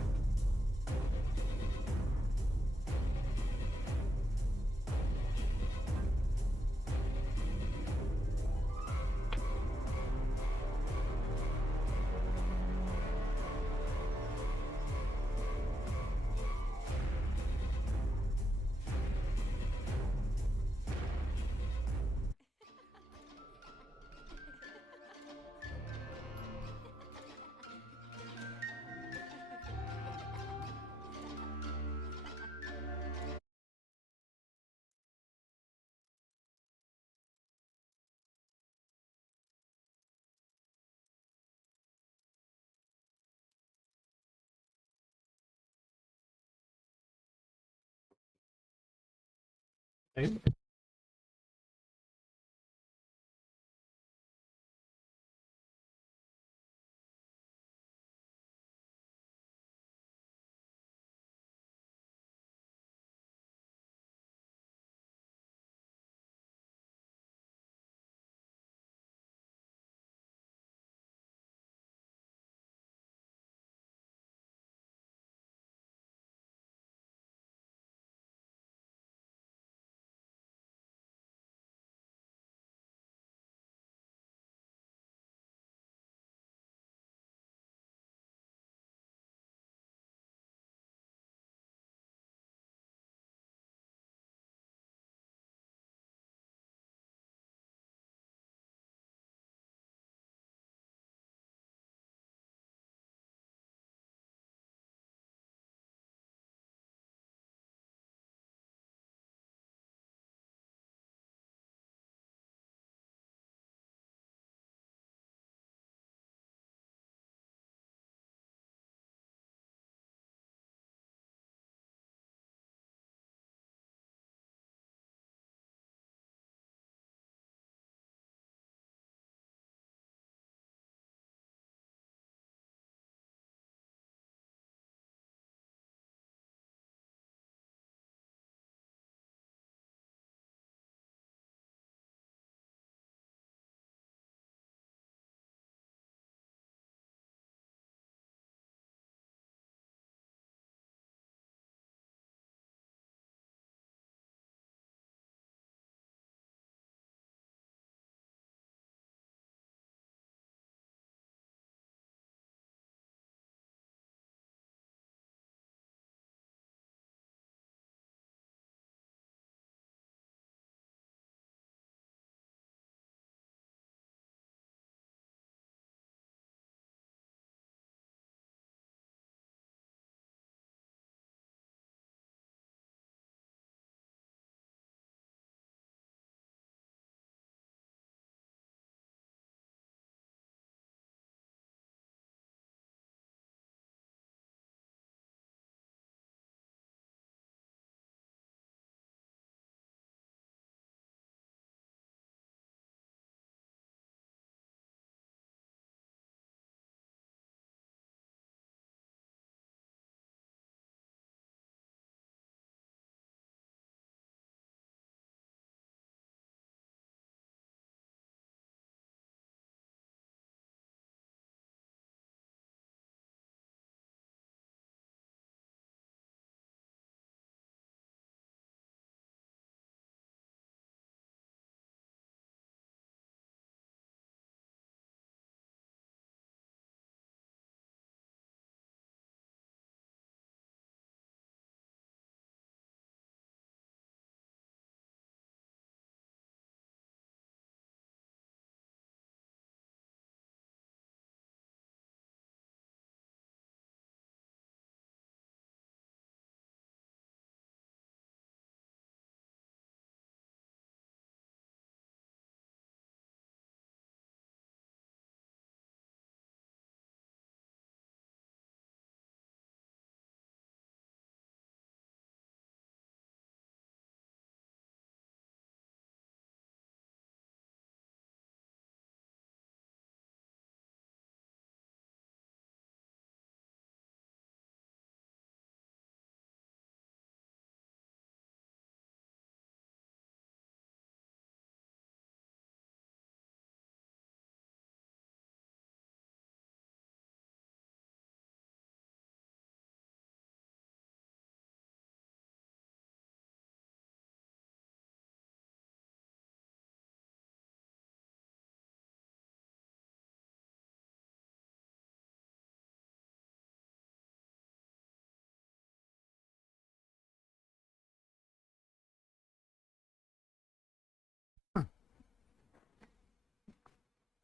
Okay.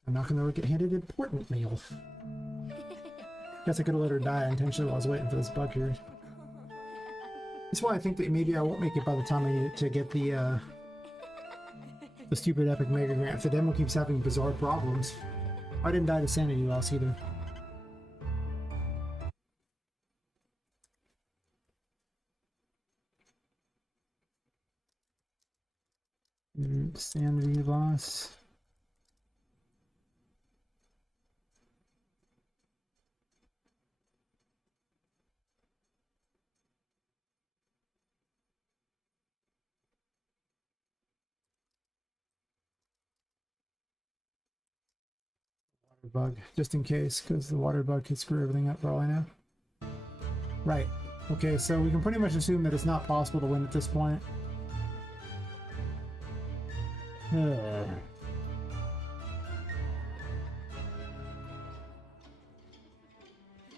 I'm not gonna get handed important mail. Guess I could have let her die intentionally while I was waiting for this bug here. That's why I think that maybe I won't make it by the time I need it to get the stupid Epic Mega Grant. The demo keeps having bizarre problems. I didn't die to sanity loss either. Sanity loss. Bug, just in case, because the water bug could screw everything up for all I know. Right. Okay, so we can pretty much assume that it's not possible to win at this point. And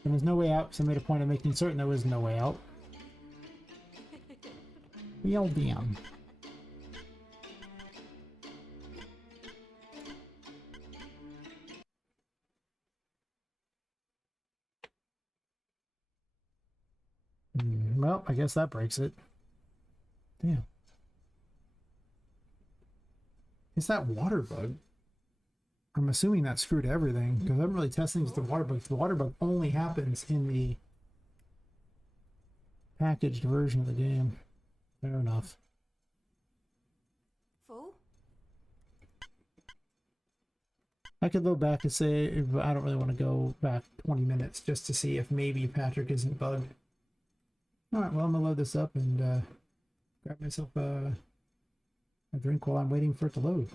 there's no way out, so I made a point of making certain there was no way out. Well, damn. Well, I guess that breaks it. Damn. It's that water bug. I'm assuming that screwed everything, because I'm really testing the water bug. The water bug only happens in the packaged version of the game. Fair enough. Full? I could go back and say, I don't really want to go back 20 minutes just to see if maybe Patrick isn't bugged. Alright, well, I'm gonna load this up and grab myself a drink while I'm waiting for it to load.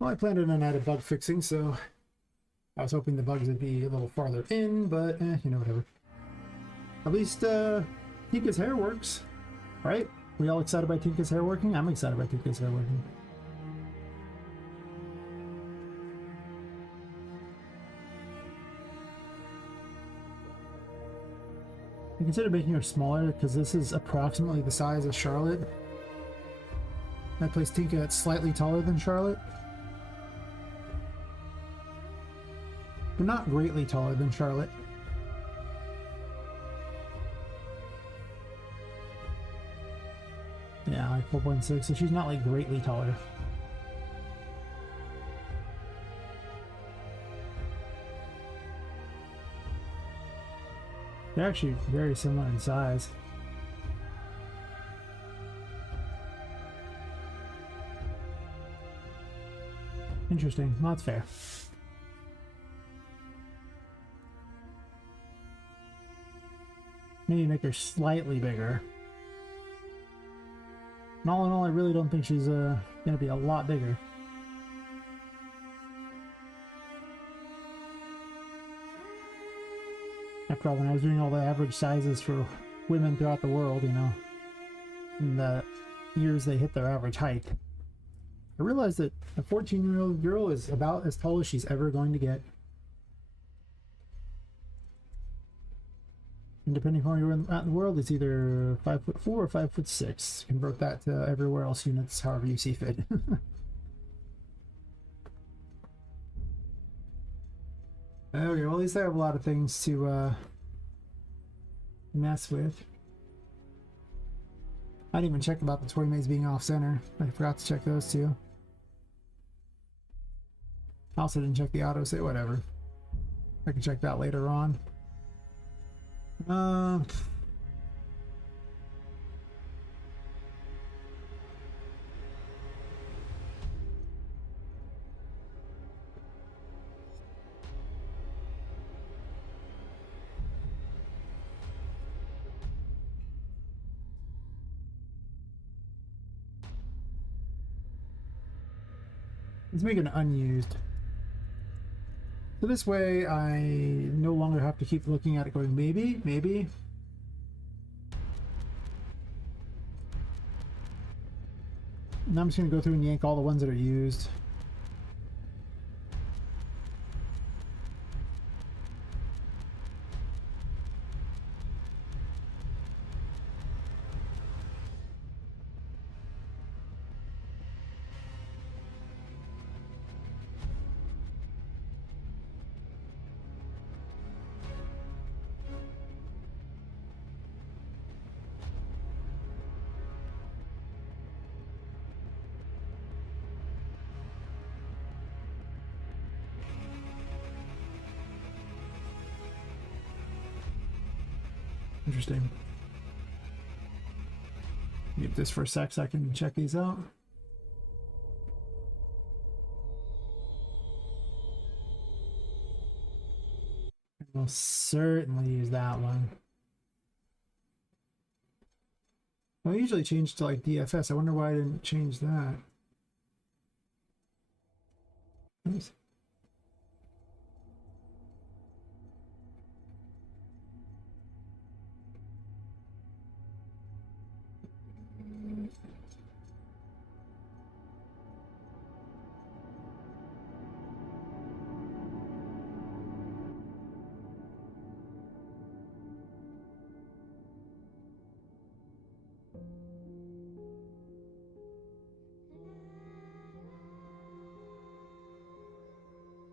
Well, I planned on added bug fixing, so I was hoping the bugs would be a little farther in, but you know, whatever. At least Tinka's hair works, right? We all excited by Tinka's hair working? I'm excited by Tinka's hair working. I considered making her smaller because this is approximately the size of Charlotte. I placed Tinka at slightly taller than Charlotte. But not greatly taller than Charlotte. Yeah, like 4.6, so she's not like greatly taller. They're actually very similar in size. Interesting. Well, that's fair. Maybe make her slightly bigger. And all in all, I really don't think she's gonna be a lot bigger. After all, when I was doing all the average sizes for women throughout the world, you know, in the years they hit their average height, I realized that a 14-year-old girl is about as tall as she's ever going to get. And depending on where you're at in the world, it's either 5'4" or 5'6". Convert that to everywhere else units, however you see fit. Okay, well, at least I have a lot of things to mess with. I didn't even check about the toy maze being off center. I forgot to check those too. I also didn't check the auto save, whatever. I can check that later on. Let's make it unused. So this way I no longer have to keep looking at it going, maybe, maybe. Now I'm just going to go through and yank all the ones that are used. Interesting. Mute this for a sec so I can check these out. We'll certainly use that one. Well, I usually change to like DFS. I wonder why I didn't change that. Nice.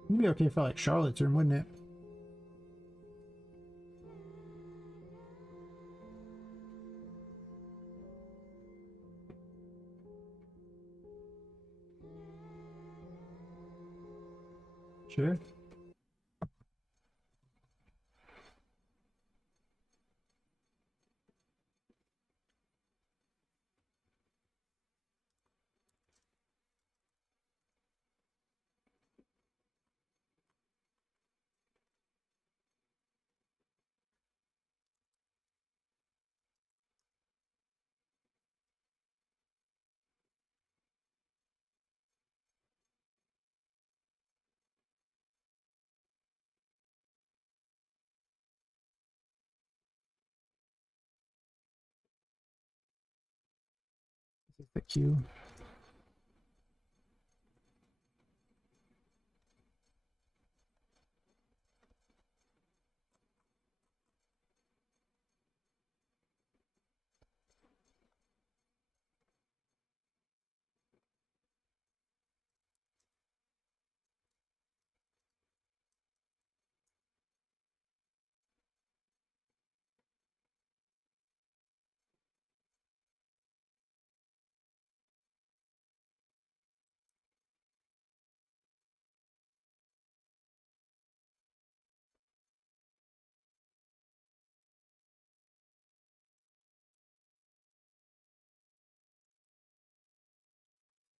It'd be okay for like Charlotte's turn, wouldn't it? Sure. This is the queue.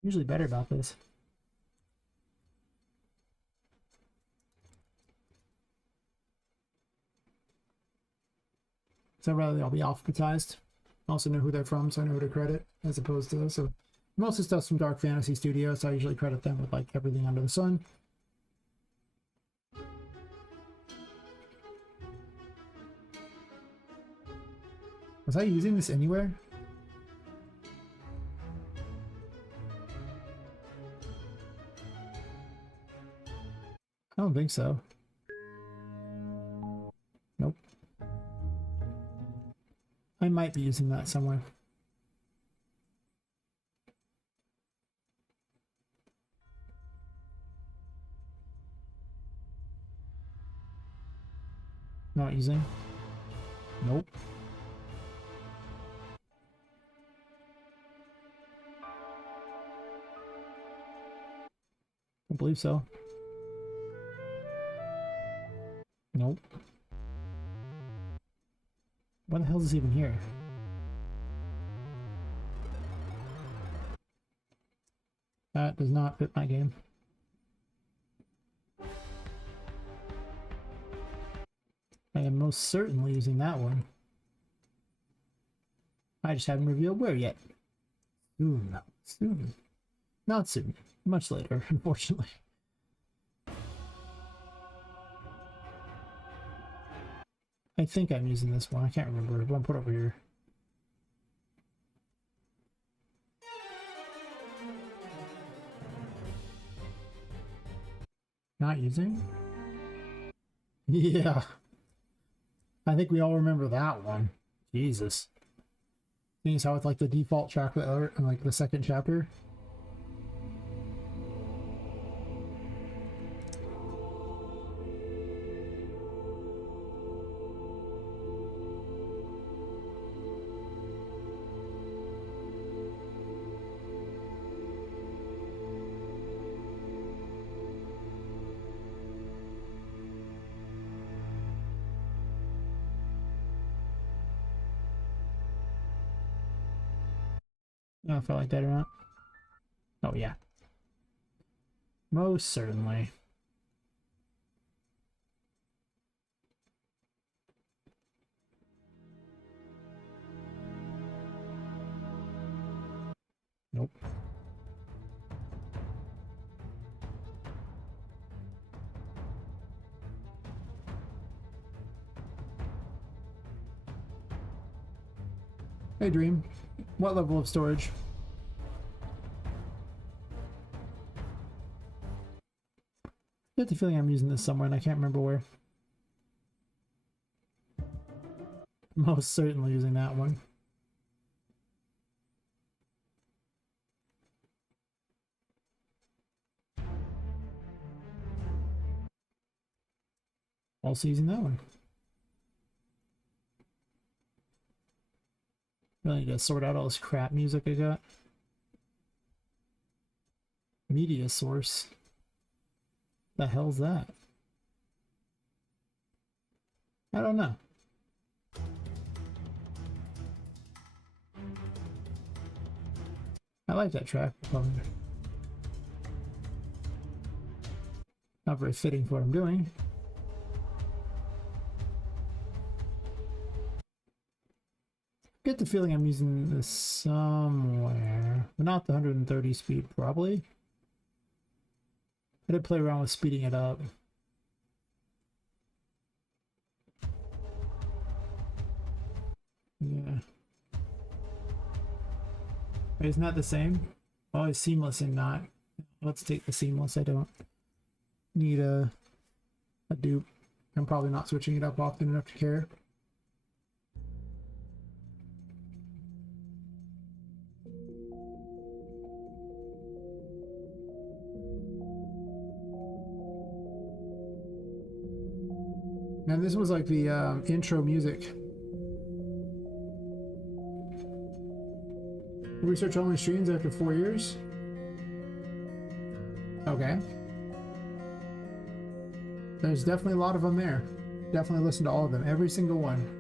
Usually better about this. So I'd rather they'll be alphabetized. Also know who they're from, so I know who to credit, as opposed to this. So most of the stuff's from Dark Fantasy Studios, so I usually credit them with like everything under the sun. Was I using this anywhere? I don't think so. Nope. I might be using that somewhere. Not using. Nope. Don't believe so. Nope. What the hell is this even here? That does not fit my game. I am most certainly using that one. I just haven't revealed where yet. Soon. Soon. Not soon. Much later, unfortunately. I think I'm using this one. I can't remember. I'm going to put it over here. Not using? Yeah. I think we all remember that one. Jesus. Seeing as how it's like the default chocolate alert in like the second chapter. I don't know if I like that or not. Oh yeah. Most certainly. Nope. Hey Dream, what level of storage? I get the feeling I'm using this somewhere and I can't remember where. Most certainly using that one. Also using that one. Really need to sort out all this crap music I got. Media source. The hell's that? I don't know. I like that track. Not very fitting for what I'm doing. Get the feeling I'm using this somewhere, but not the 130 speed, probably. I did play around with speeding it up. Yeah. Wait, isn't that the same? Oh, it's seamless and not. Let's take the seamless. I don't need a dupe. I'm probably not switching it up often enough to care. And this was like the intro music. Research only streams after 4 years? Okay. There's definitely a lot of them there. Definitely listen to all of them. Every single one.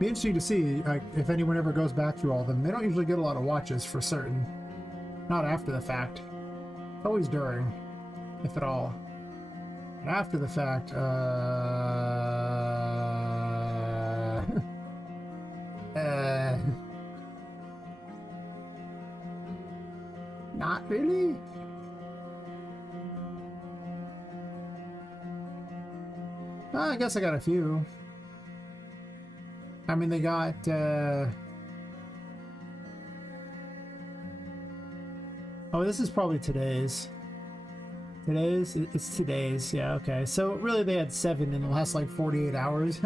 Be interesting to see, like, if anyone ever goes back through all of them. They don't usually get a lot of watches for certain. Not after the fact. It's always during, if at all. But after the fact, not really. I guess I got a few. I mean, they got, oh, this is probably today's. Today's? It's today's, yeah, okay. So, really, they had 7 in the last, like, 48 hours.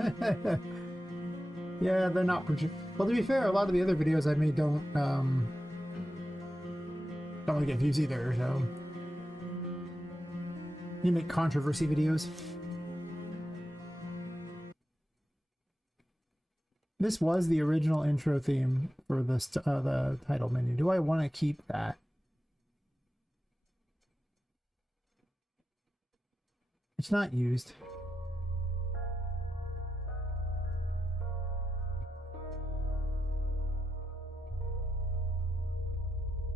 Yeah, they're not... Well, to be fair, a lot of the other videos I made don't really get views either, so... You make controversy videos. This was the original intro theme for the title menu. Do I want to keep that? It's not used.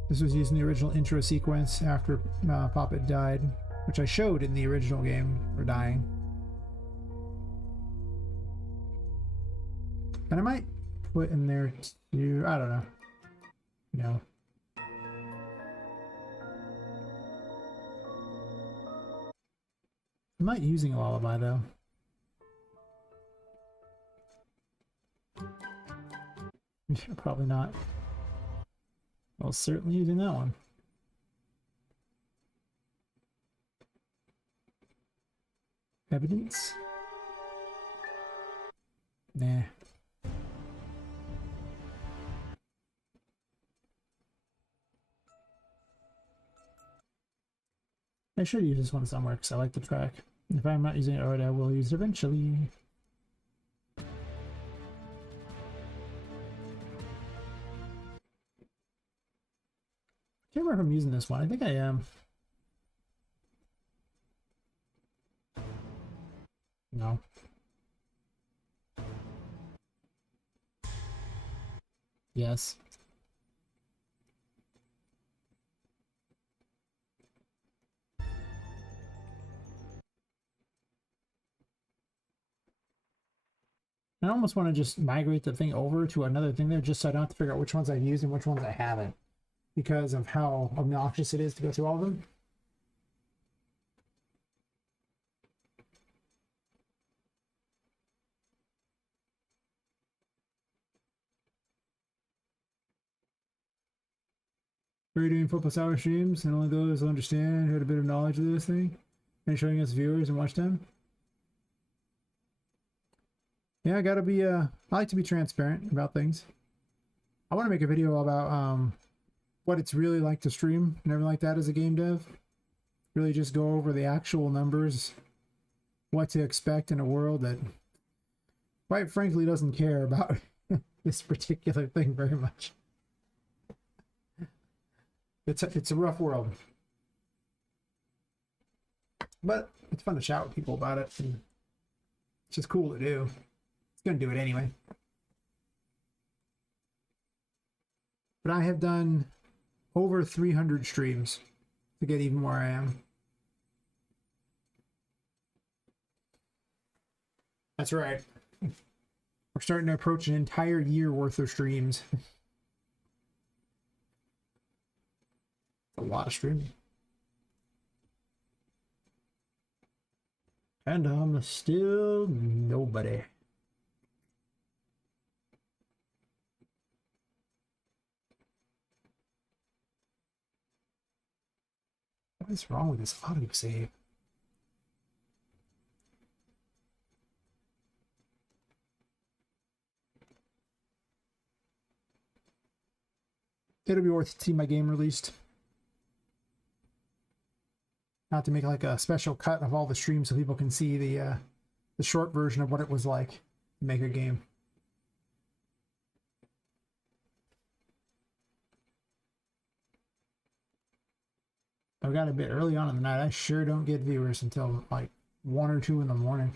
This was used in the original intro sequence after Poppet died, which I showed in the original game for dying. And I might put in there too, I don't know. No. I'm not using a lullaby though. Probably not. Well, certainly using that one. Evidence? Nah. I should use this one somewhere because I like the track. If I'm not using it already, I will use it eventually. I can't remember if I'm using this one. I think I am. No. Yes. I almost want to just migrate the thing over to another thing there just so I don't have to figure out which ones I've used and which ones I haven't, because of how obnoxious it is to go through all of them. Are you doing focus hour streams and only those who understand who had a bit of knowledge of this thing and showing us viewers and watch time? Yeah, I gotta be, I like to be transparent about things. I want to make a video about what it's really like to stream and everything like that as a game dev. Really just go over the actual numbers, what to expect in a world that, quite frankly, doesn't care about this particular thing very much. It's a rough world. But it's fun to chat with people about it. And it's just cool to do. It's going to do it anyway. But I have done over 300 streams to get even where I am. That's right. We're starting to approach an entire year worth of streams. A lot of streaming. And I'm still nobody. What is wrong with this autosave? It'll be worth it to see my game released. Not to make like a special cut of all the streams so people can see the short version of what it was like to make a game. I got a bit early on in the night. I sure don't get viewers until like 1 or 2 in the morning.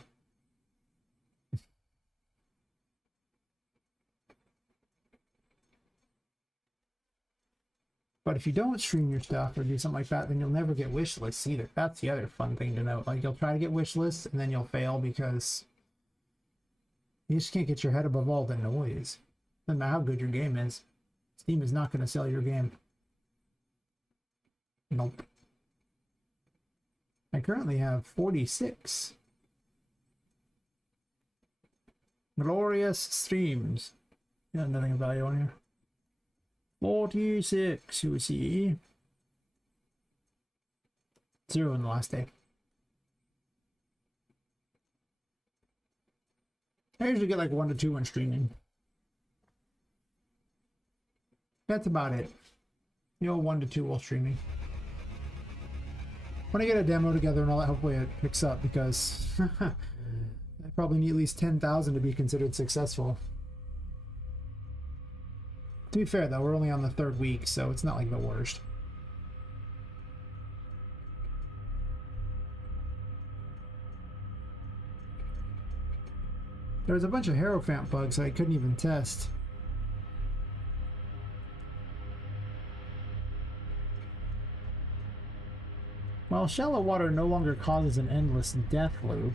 But if you don't stream your stuff or do something like that, then you'll never get wish lists either. That's the other fun thing to note. Like, you'll try to get wish lists and then you'll fail because you just can't get your head above all the noise. Doesn't matter how good your game is. Steam is not going to sell your game. Nope. I currently have 46 glorious streams. Yeah, nothing of value on here. 46, you see. 0 in the last day. I usually get like 1 to 2 when streaming. That's about it. You know, 1 to 2 while streaming. When I get a demo together and all that, hopefully it picks up, because I probably need at least 10,000 to be considered successful. To be fair though, we're only on the 3rd week, so it's not like the worst. There was a bunch of Hierophant bugs I couldn't even test. While shallow water no longer causes an endless death loop,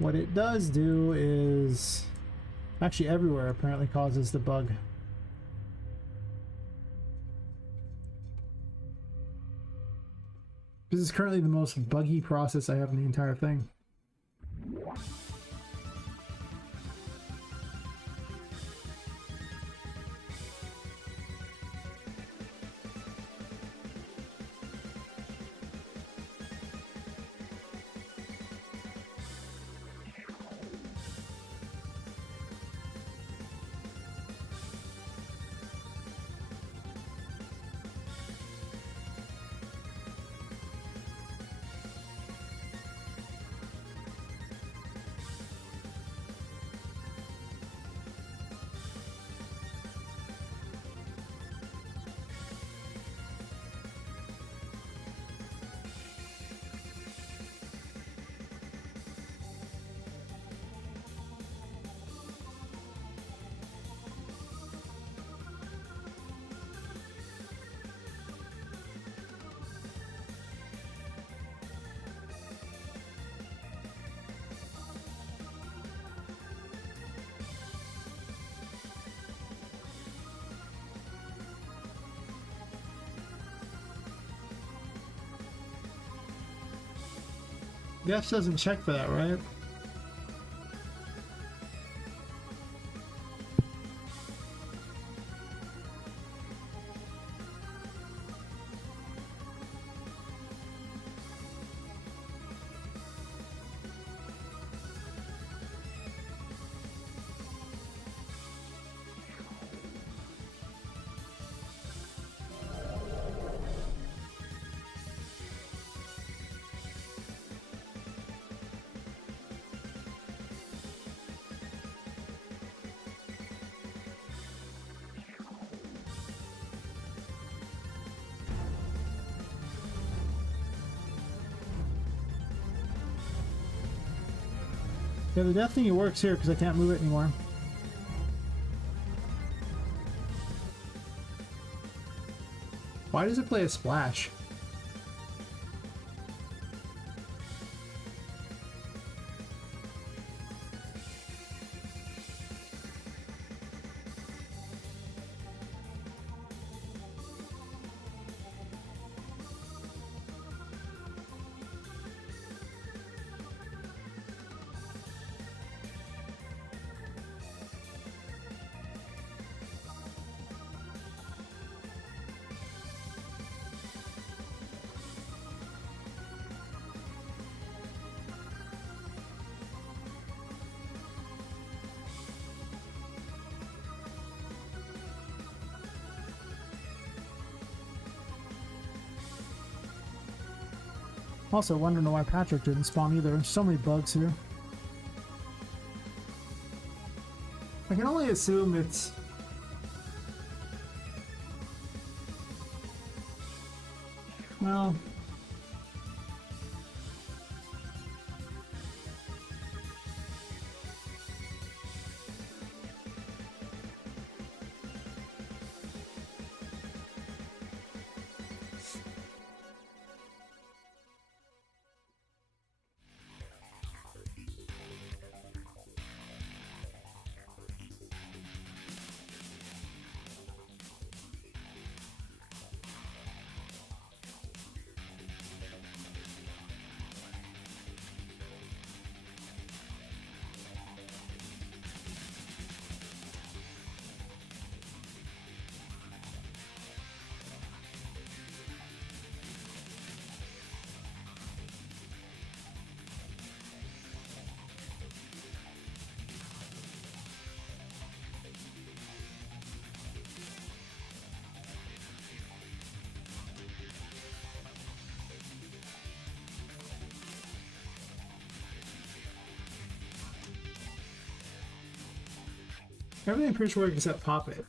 what it does do is... actually everywhere apparently causes the bug. This is currently the most buggy process I have in the entire thing. Def doesn't check for that, right? Yeah, the death thingy works here because I can't move it anymore. Why does it play a splash? Also, wondering why Patrick didn't spawn either. There's so many bugs here. I can only assume it's... well... Everything pretty sure except Poppet.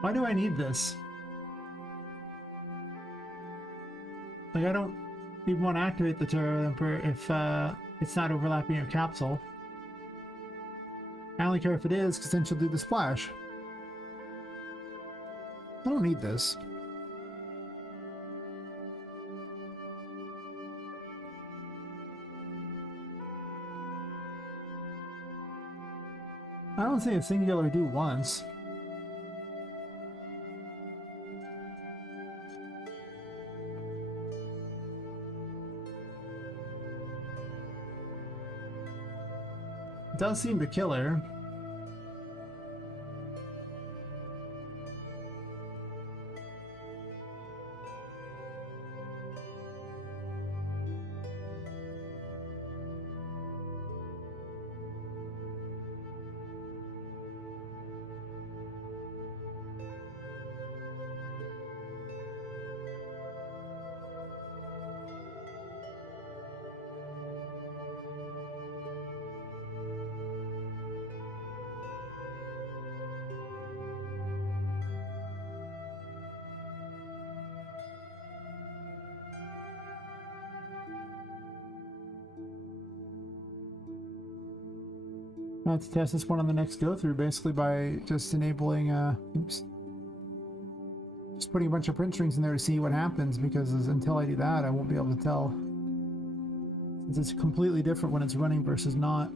Why do I need this? Like, I don't even want to activate the turret if it's not overlapping your capsule. I only care if it is, because then she'll do the splash. I don't need this. I don't see a singular do once. It does seem to kill her. I have to test this one on the next go through basically by just enabling oops. Just putting a bunch of print strings in there to see what happens, because until I do that I won't be able to tell. Since it's completely different when it's running versus not.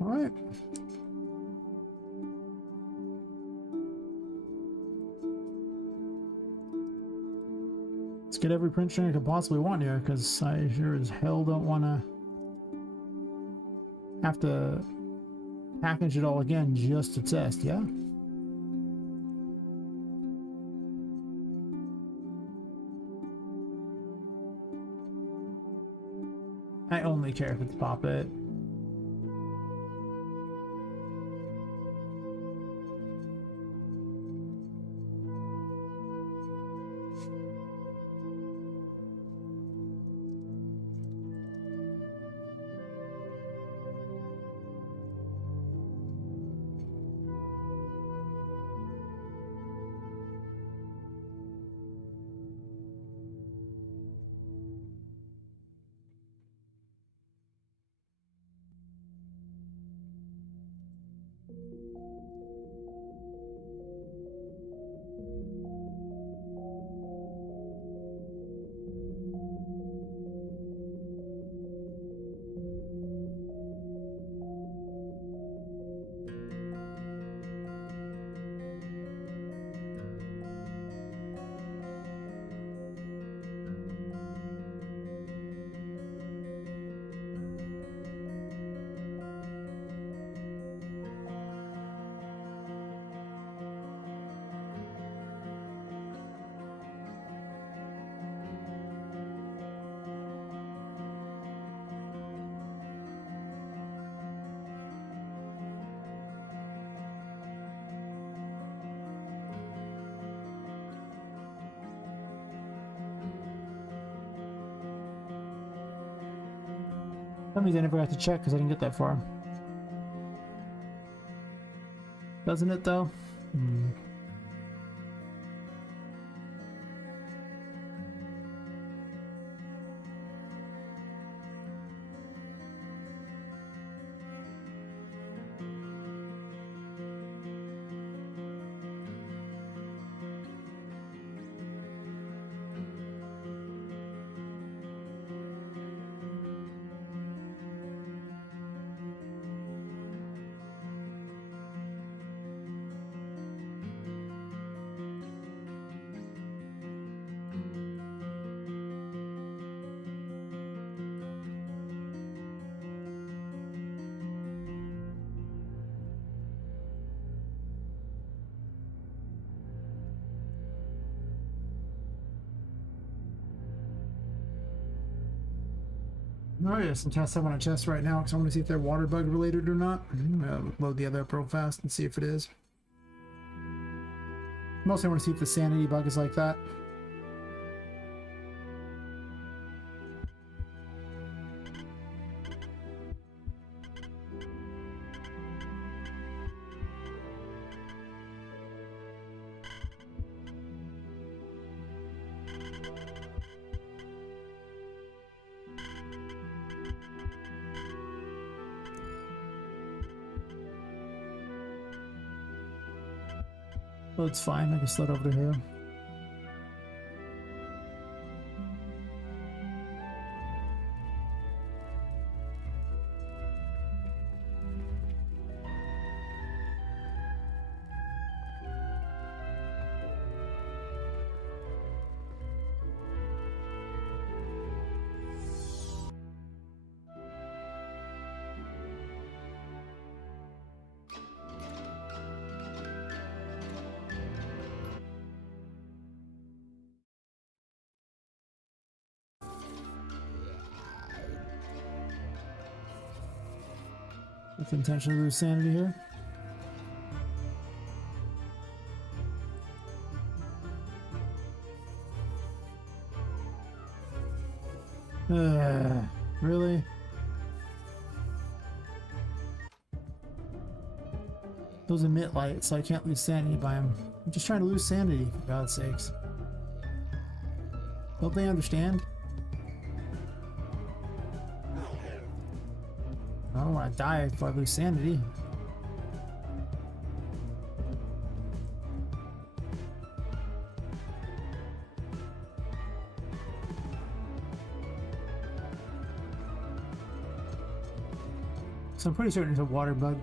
Alright. Let's get every print string I could possibly want here, because I sure as hell don't want to have to package it all again just to test, yeah? I only care if it's Poppet. That means I never got to check because I didn't get that far. Doesn't it though? Hmm. Oh yeah, some tests I want to test right now because I want to see if they're water bug related or not. Load the other up real fast and see if it is. Mostly I want to see if the sanity bug is like that. Well, it's fine. I can slide over to here. With intentionally lose sanity here. Really? Those emit light, so I can't lose sanity by them. I'm just trying to lose sanity, for God's sakes. Don't they understand? I don't want to die if I lose sanity. So I'm pretty certain it's a water bug.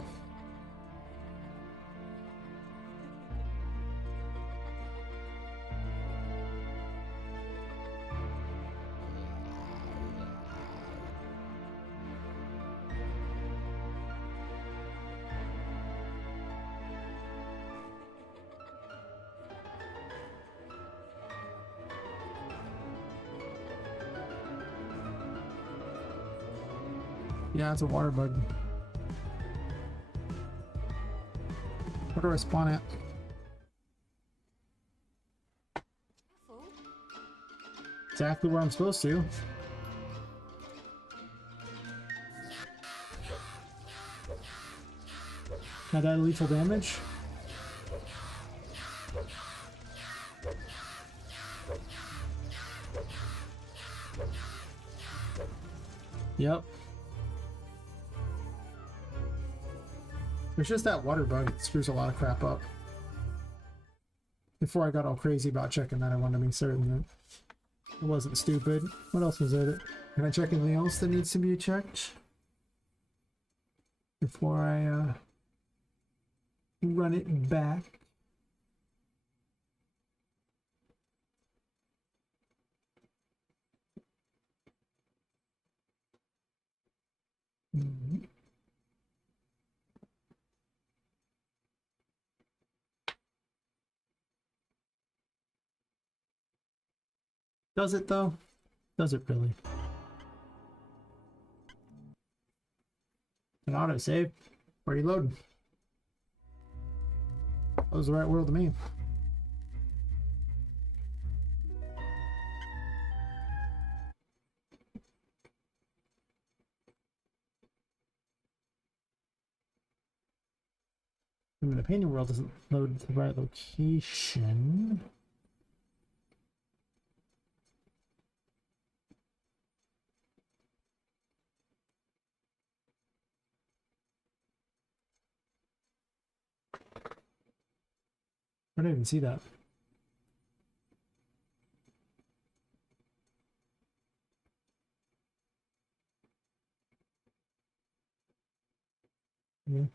Yeah, it's a water bug. Where do I spawn at? Exactly where I'm supposed to. Can I die to lethal damage? Yep. There's just that water bug that screws a lot of crap up. Before I got all crazy about checking that, I wanted to be certain that it wasn't stupid. What else was it? Can I check anything else that needs to be checked before I run it back? Mhm. Does it though? Does it really? An autosave? Where are you loading? That was the right world to me. I mean, the painting world doesn't load to the right location. I didn't even see that. Yeah. It's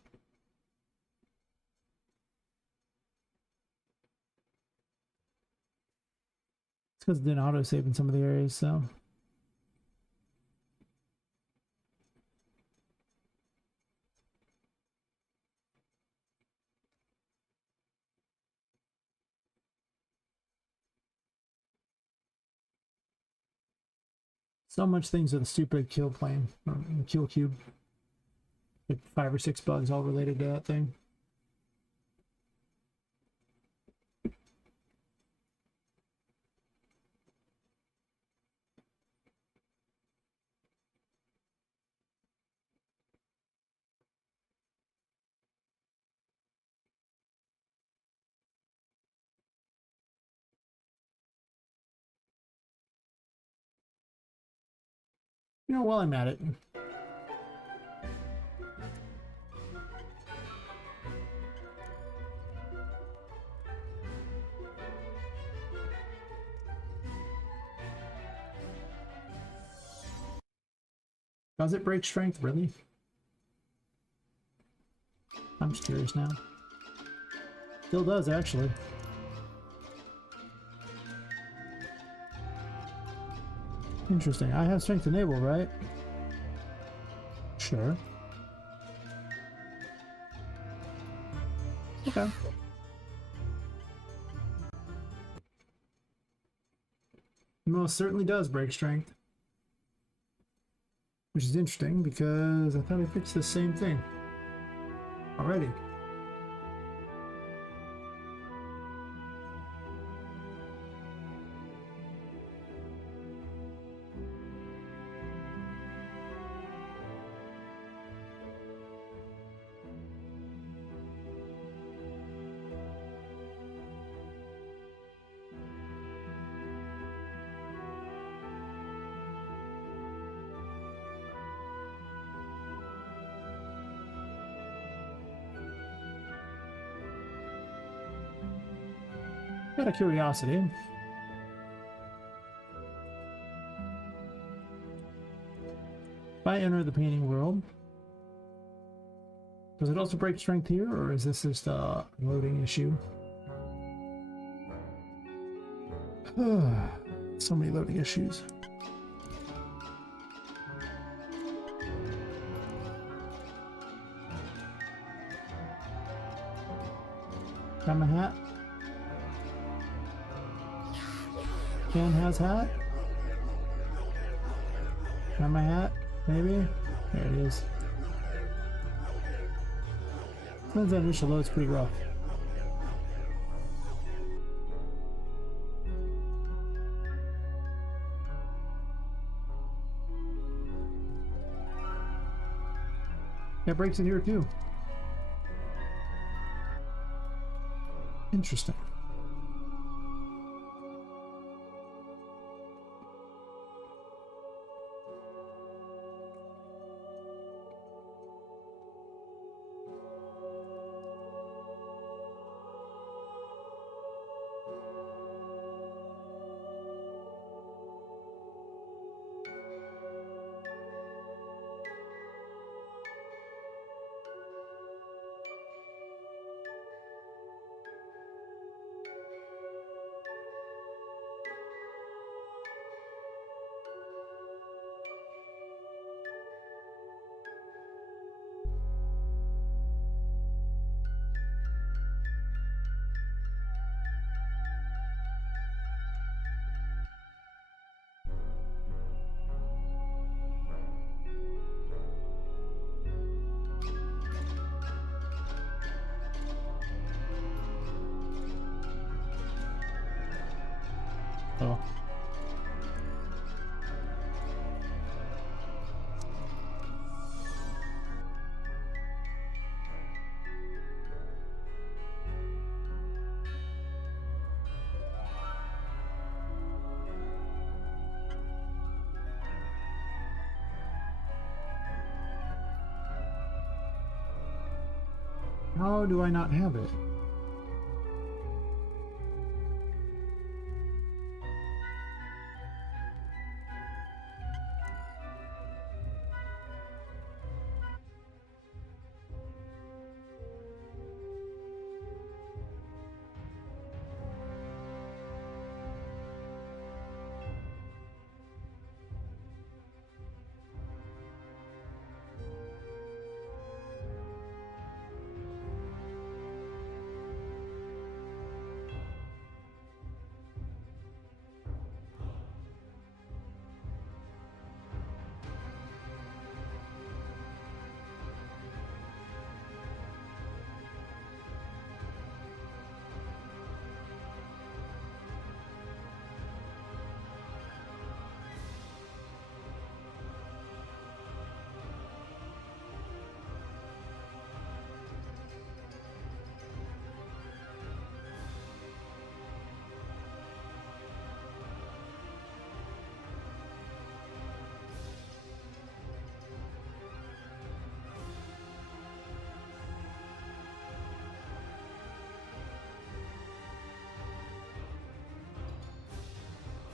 because it didn't autosave in some of the areas, so. So much things with a stupid kill plane or kill cube. Like 5 or 6 bugs all related to that thing. You know, while I'm at it, does it break strength, really? I'm just curious now. Still does, actually. Interesting. I have strength enabled, right? Sure. Okay. It most certainly does break strength. Which is interesting because I thought I fixed the same thing already. Out of curiosity, if I enter the painting world, does it also break strength here, or is this just a loading issue? So many loading issues. Got my hat. Ken has hat. Got my hat, maybe? There it is. Sometimes that initial load's pretty rough. That breaks in here too. Interesting. Oh. How do I not have it?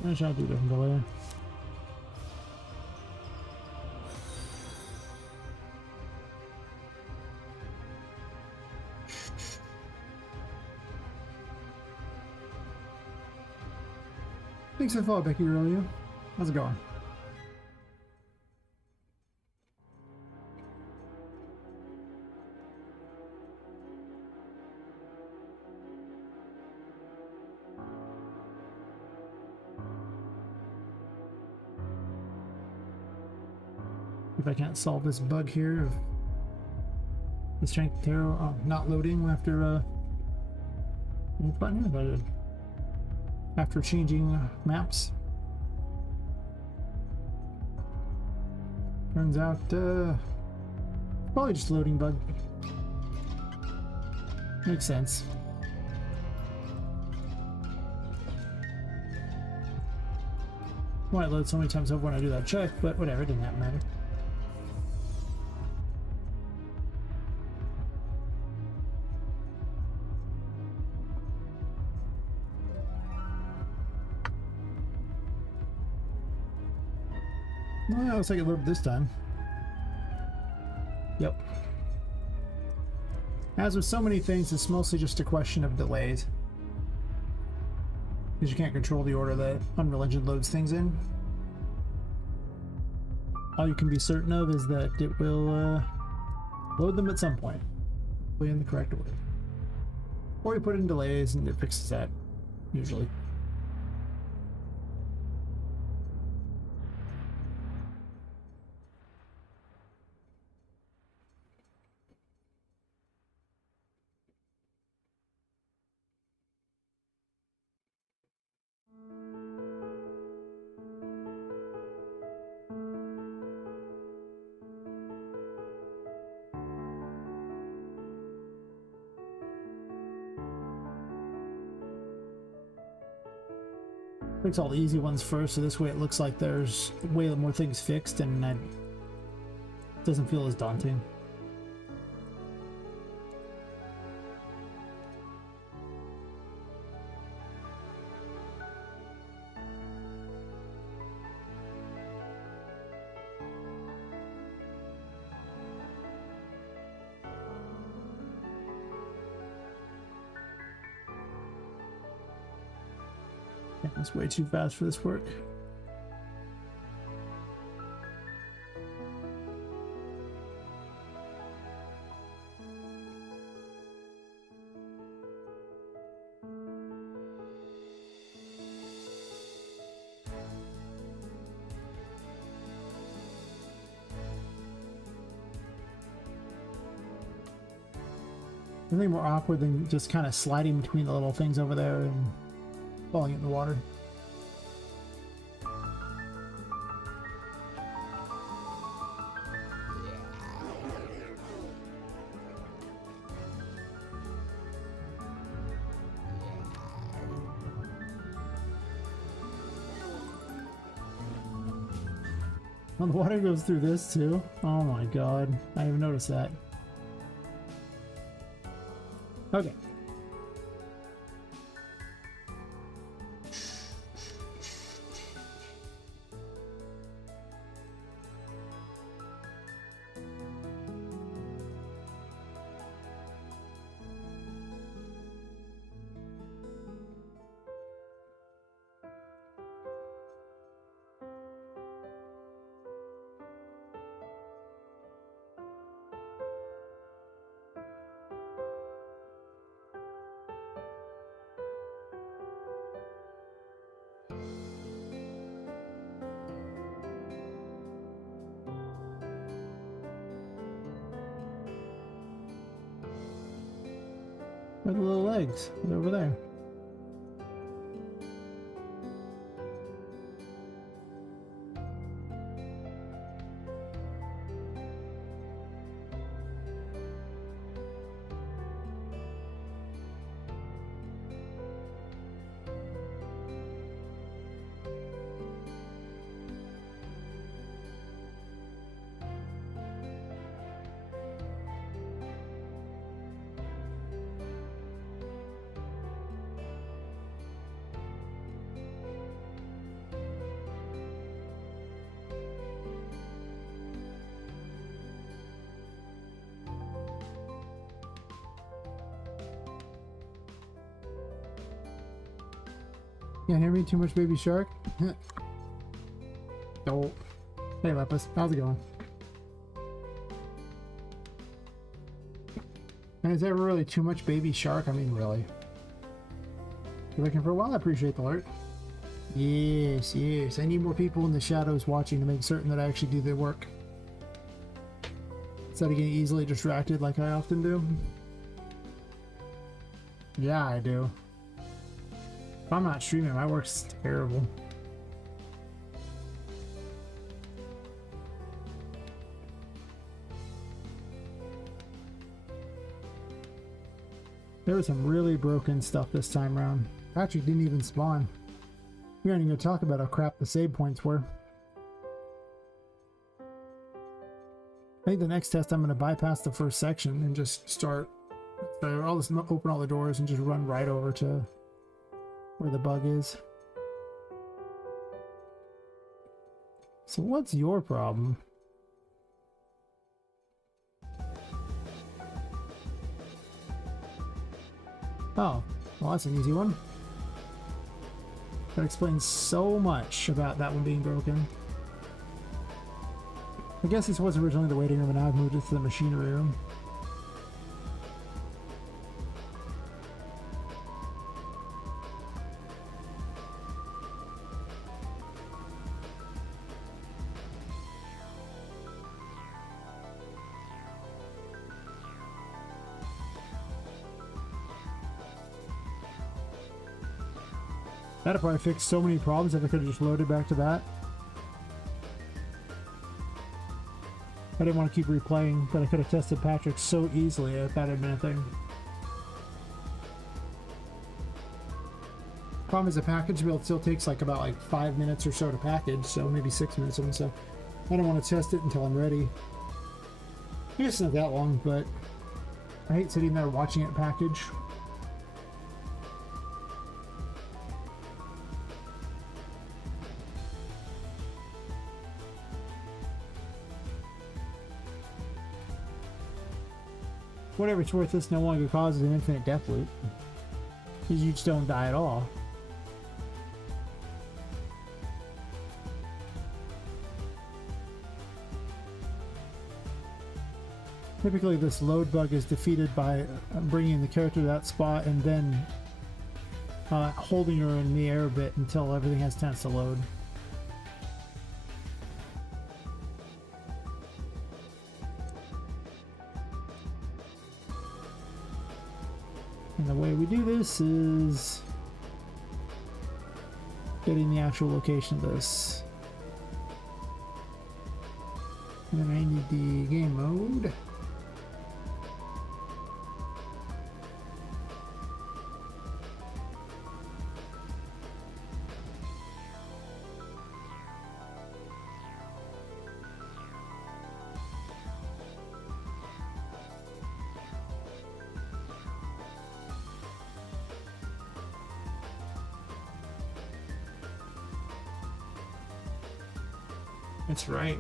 I'm trying to do a different delay. Thanks for following, Becky, earlier. How's it going? If I can't solve this bug here of the strength tarot not loading after button but after changing maps. Turns out probably just a loading bug. Makes sense. Might load so many times over when I do that check, but whatever, it didn't that matter. Well, yeah, looks like it loaded this time. Yep. As with so many things, it's mostly just a question of delays. Because you can't control the order that Unreal Engine loads things in. All you can be certain of is that it will load them at some point. Hopefully in the correct order. Or you put in delays and it fixes that, usually. Fix all the easy ones first, so this way it looks like there's way more things fixed and it doesn't feel as daunting. That's way too fast for this work. Anything more awkward than just kind of sliding between the little things over there and falling in the water. Oh, the water goes through this too? Oh my god, I didn't even notice that. Okay. Where are the little legs? They're over there. Can't hear me? Too much baby shark? Oh. Hey Lepus, how's it going? And is there really too much baby shark? I mean, really. You're looking for a while? I appreciate the alert. Yes, yes. I need more people in the shadows watching to make certain that I actually do the work. Instead of getting easily distracted like I often do. Yeah, I do. If I'm not streaming, my work's terrible. There was some really broken stuff this time around. Patrick didn't even spawn. We aren't even going to talk about how crap the save points were. I think the next test I'm going to bypass the first section and just start. So I'll just open all the doors and just run right over to where the bug is. So what's your problem? Oh, well that's an easy one. That explains so much about that one being broken. I guess this was originally the waiting room and now I've moved it to the machinery room. That'd probably fix so many problems if I could have just loaded back to that. I didn't want to keep replaying, but I could have tested Patrick so easily if that had been a thing. Problem is the package build still takes like about 5 minutes or so to package, so maybe 6 minutes or so. I don't want to test it until I'm ready. I guess it's not that long, but I hate sitting there watching it package. Whatever it's worth, this no longer causes an infinite death loop. Because you just don't die at all. Typically this load bug is defeated by bringing the character to that spot and then holding her in the air a bit until everything has a chance to load. And the way we do this is getting the actual location of this. And then I need the game mode. That's right.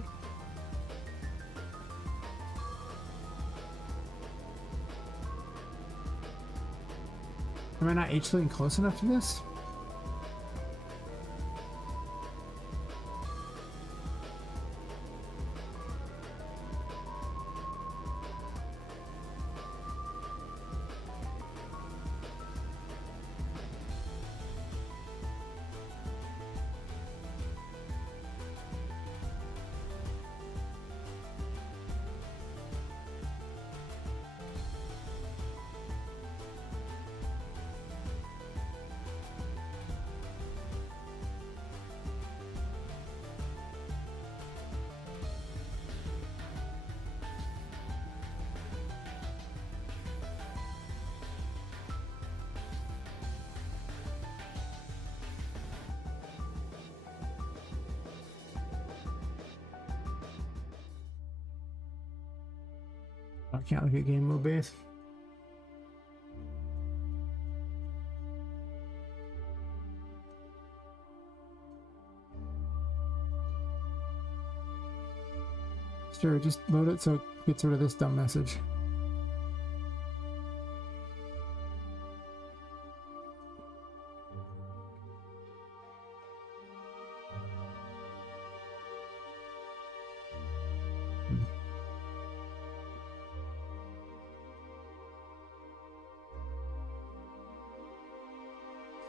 Am I not H-Link close enough to this? I can't look at game mode base. Sure, just load it so it gets rid of this dumb message.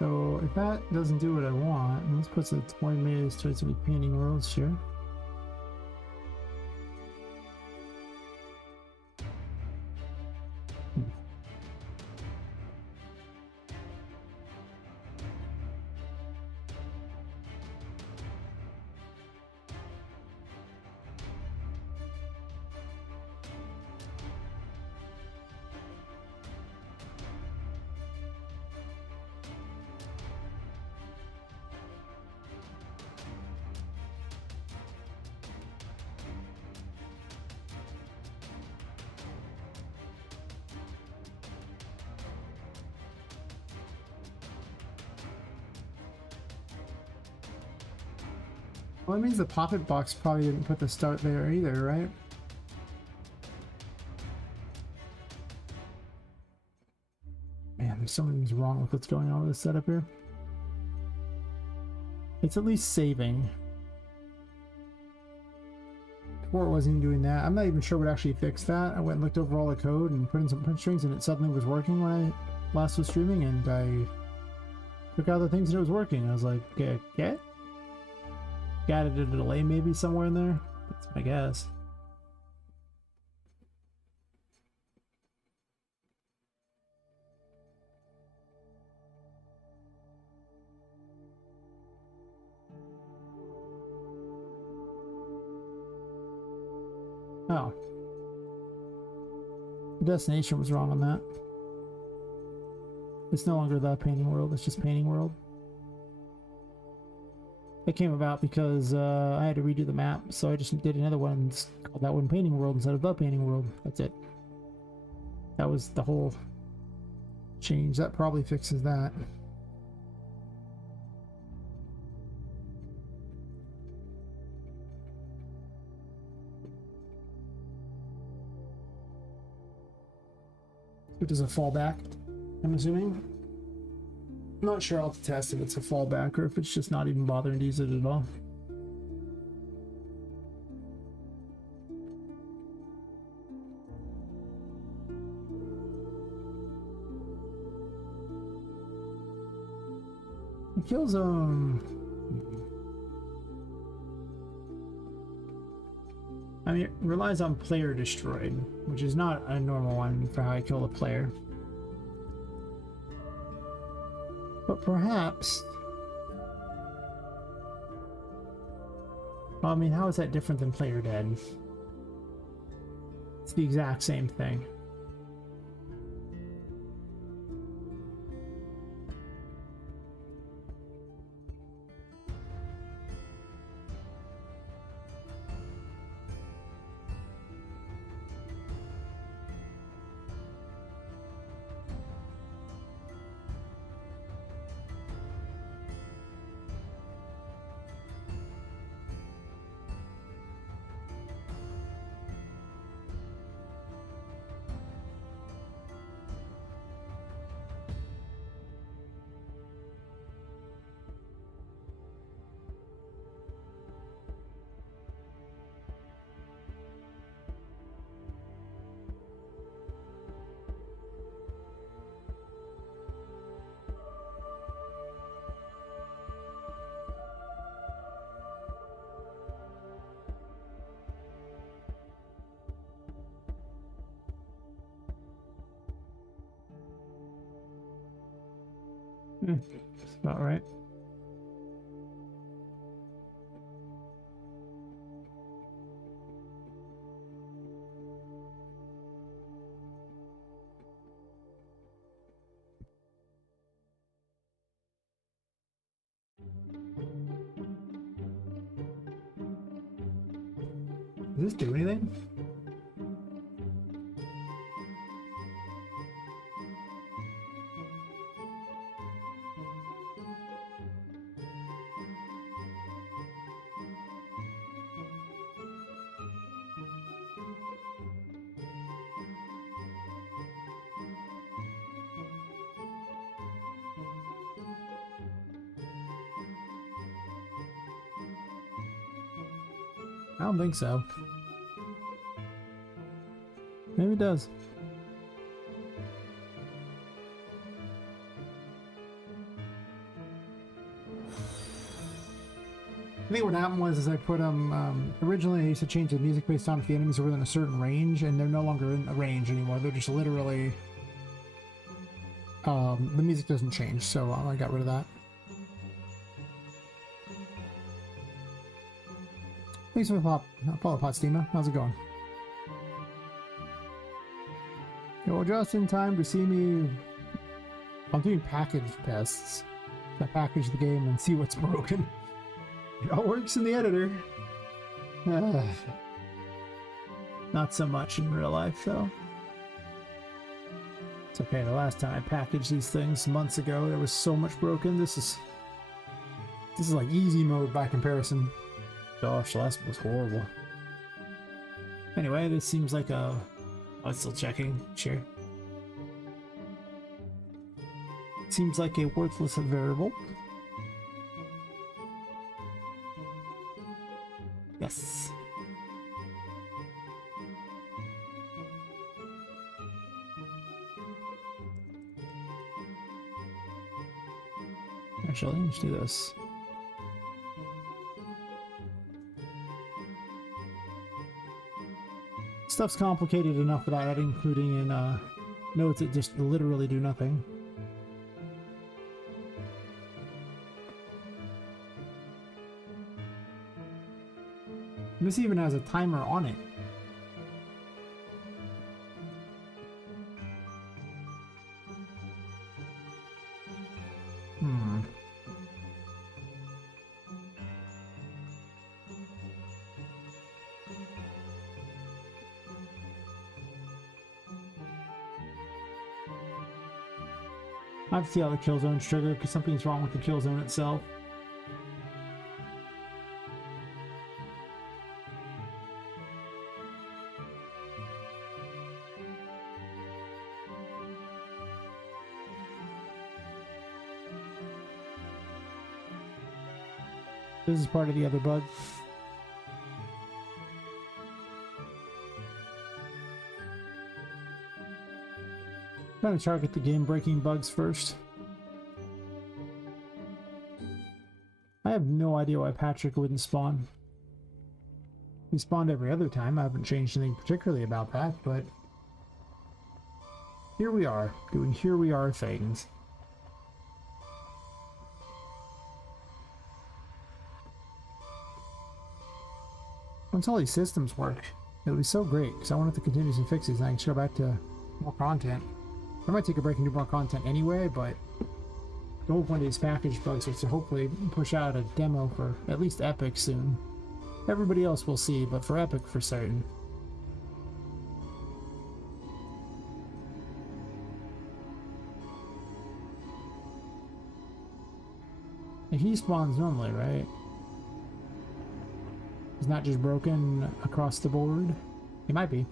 So if that doesn't do what I want, and this puts a 20 minutes towards the painting world, sure. Well, that means the Poppet box probably didn't put the start there either, right? Man, there's so many things wrong with what's going on with this setup here. It's at least saving. Before it wasn't even doing that. I'm not even sure what actually fixed that. I went and looked over all the code and put in some punch strings and it suddenly was working when I last was streaming, and I took out the things that it was working. I was like, okay, get? Added a delay maybe somewhere in there? That's my guess. Oh. The destination was wrong on that. It's no longer the painting world, it's just painting world. It came about because I had to redo the map, so I just did another one called that one Painting World instead of the Painting World. That's it. That was the whole change. That probably fixes that. It does a fallback, I'm assuming. I'm not sure. I'll have to test if it's a fallback or if it's just not even bothering to use it at all. The kill zone. I mean, it relies on player destroyed, which is not a normal one for how I kill a player. But perhaps... Well, I mean, how is that different than player dead? It's the exact same thing. That's about right. Does this do anything? I don't think so. Maybe it does. I think what happened was is I put them, originally I used to change the music based on if the enemies are within a certain range, and they're no longer in a range anymore. They're just literally, the music doesn't change, so I got rid of that. Thanks for the follow Pot Steamer. How's it going? You're just in time to see me. I'm doing package tests. I package the game and see what's broken. It all works in the editor. Not so much in real life, though. It's okay. The last time I packaged these things months ago, there was so much broken. This is like easy mode by comparison. Gosh, the last one was horrible. Anyway, this seems like a... Oh, it's still checking. Sure. Seems like a worthless variable. Yes. Actually, let's do this. Stuff's complicated enough without including in nodes that just literally do nothing. This even has a timer on it. I have to see how the kill zone's triggered because something's wrong with the kill zone itself. This is part of the other bug. Trying to target the game-breaking bugs first. I have no idea why Patrick wouldn't spawn. He spawned every other time. I haven't changed anything particularly about that, but here we are, doing here we are things. Once all these systems work, it'll be so great, because I want to continuously fix these and I can go back to more content. I might take a break and do more content anyway, but the whole point of these package bugs is to hopefully push out a demo for at least Epic soon. Everybody else will see, but for Epic for certain. And he spawns normally, right? He's not just broken across the board. He might be.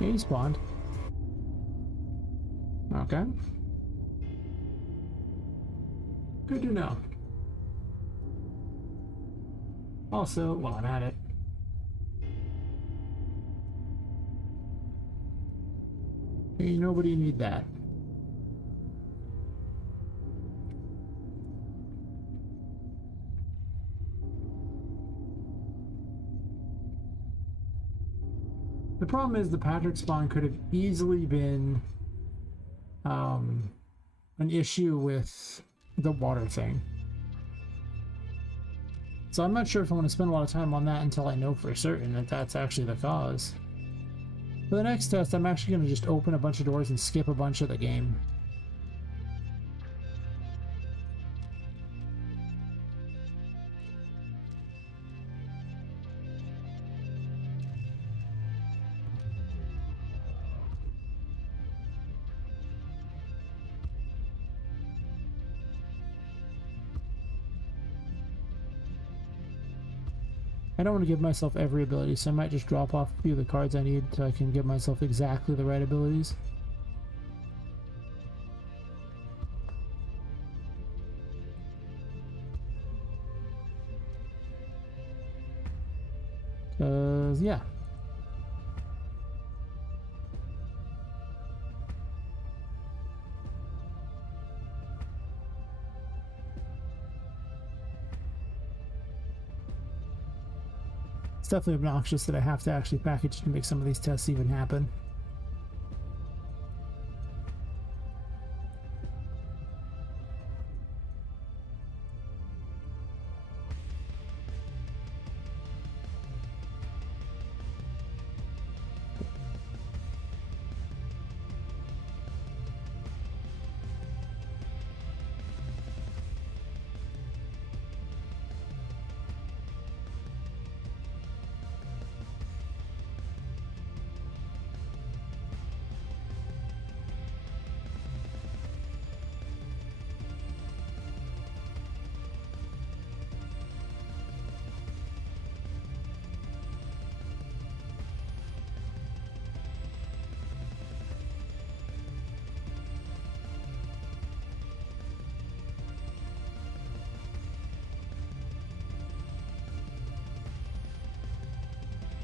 Yeah, he spawned. Okay. Good to know. Also, while I'm at it, ain't nobody need that. The problem is the Patrick spawn could have easily been an issue with the water thing. So I'm not sure if I want to spend a lot of time on that until I know for certain that that's actually the cause. For the next test, I'm actually going to just open a bunch of doors and skip a bunch of the game. I don't want to give myself every ability, so I might just drop off a few of the cards I need so I can give myself exactly the right abilities. Because, yeah. It's definitely obnoxious that I have to actually package to make some of these tests even happen.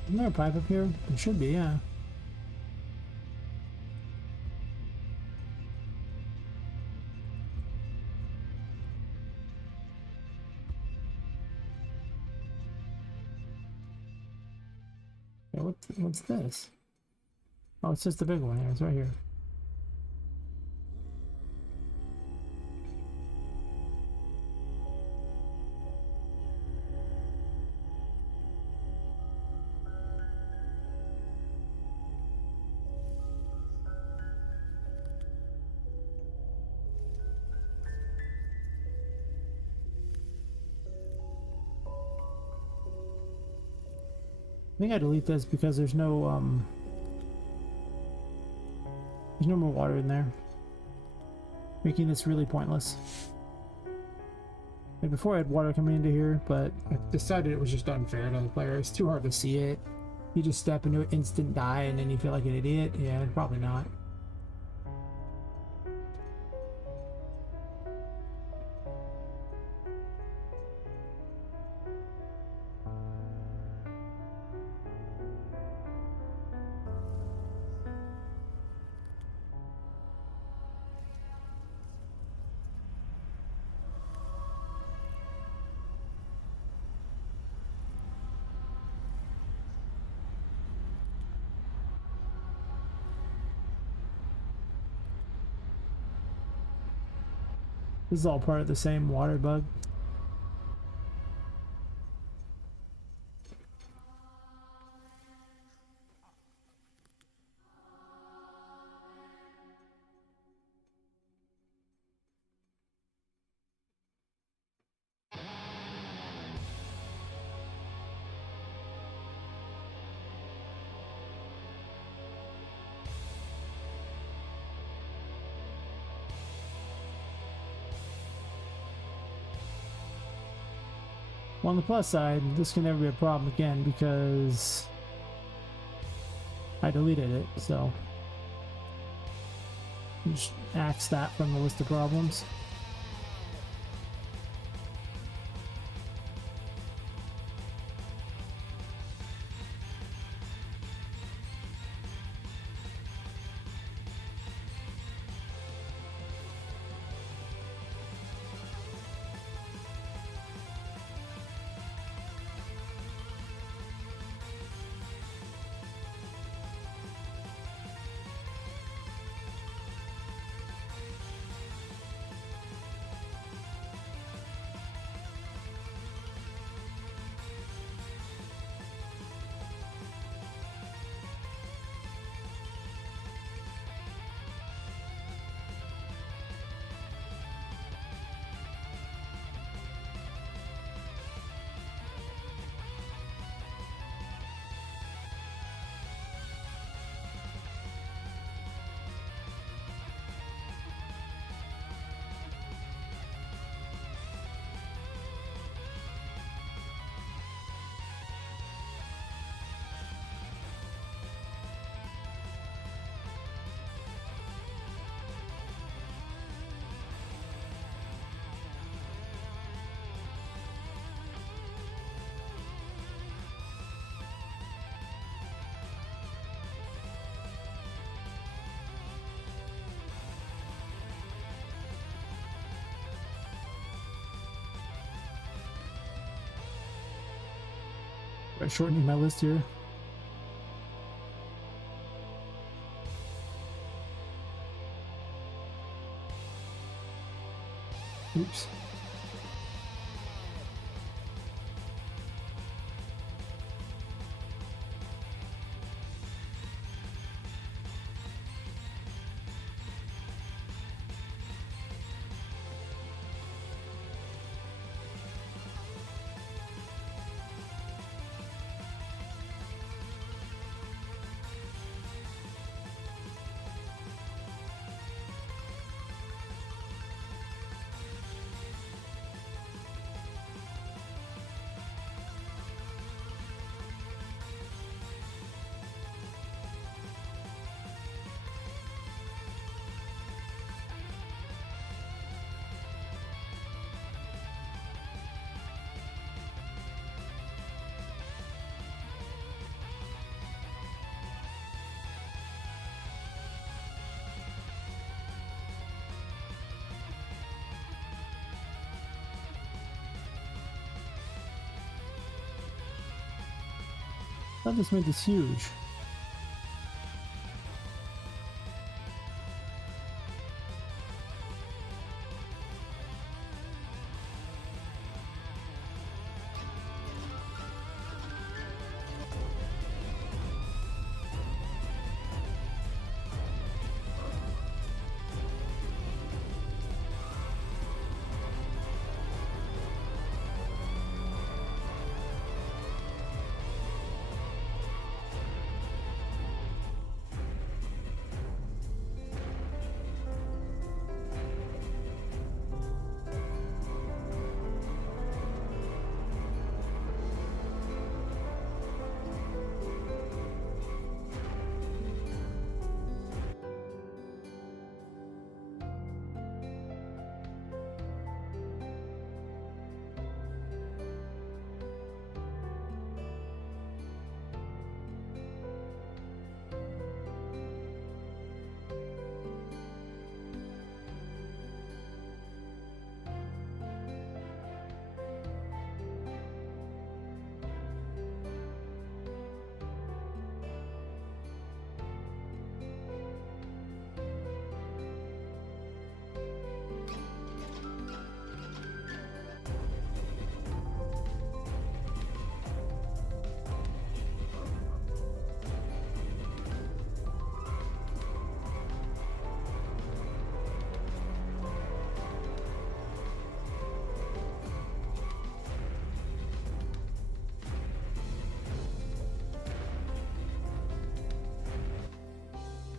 Isn't there a pipe up here? There should be, yeah. Yeah, what's this? Oh, it's just the big one here. It's right here. I think I delete this because there's no more water in there, making this really pointless. Like before I had water coming into here, but I decided it was just unfair to the player. It's too hard to see it. You just step into an instant die and then you feel like an idiot. Yeah, probably not. This is all part of the same water bug. Well, on the plus side, this can never be a problem again because I deleted it, so just axe that from the list of problems. By shortening my list here. Oops. I thought this made this huge.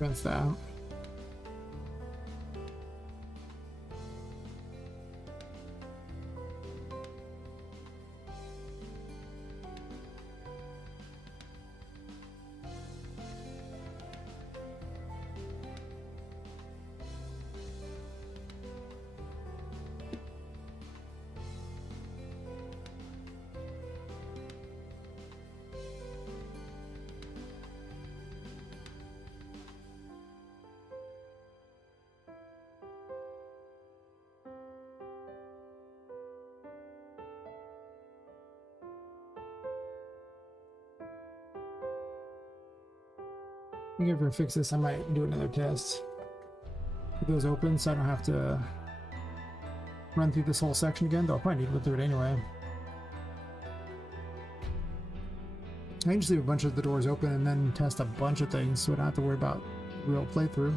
Against that. I think if I fix this, I might do another test. Keep those open so I don't have to run through this whole section again, though I'll probably need to go through it anyway. I can just leave a bunch of the doors open and then test a bunch of things so I don't have to worry about real playthrough.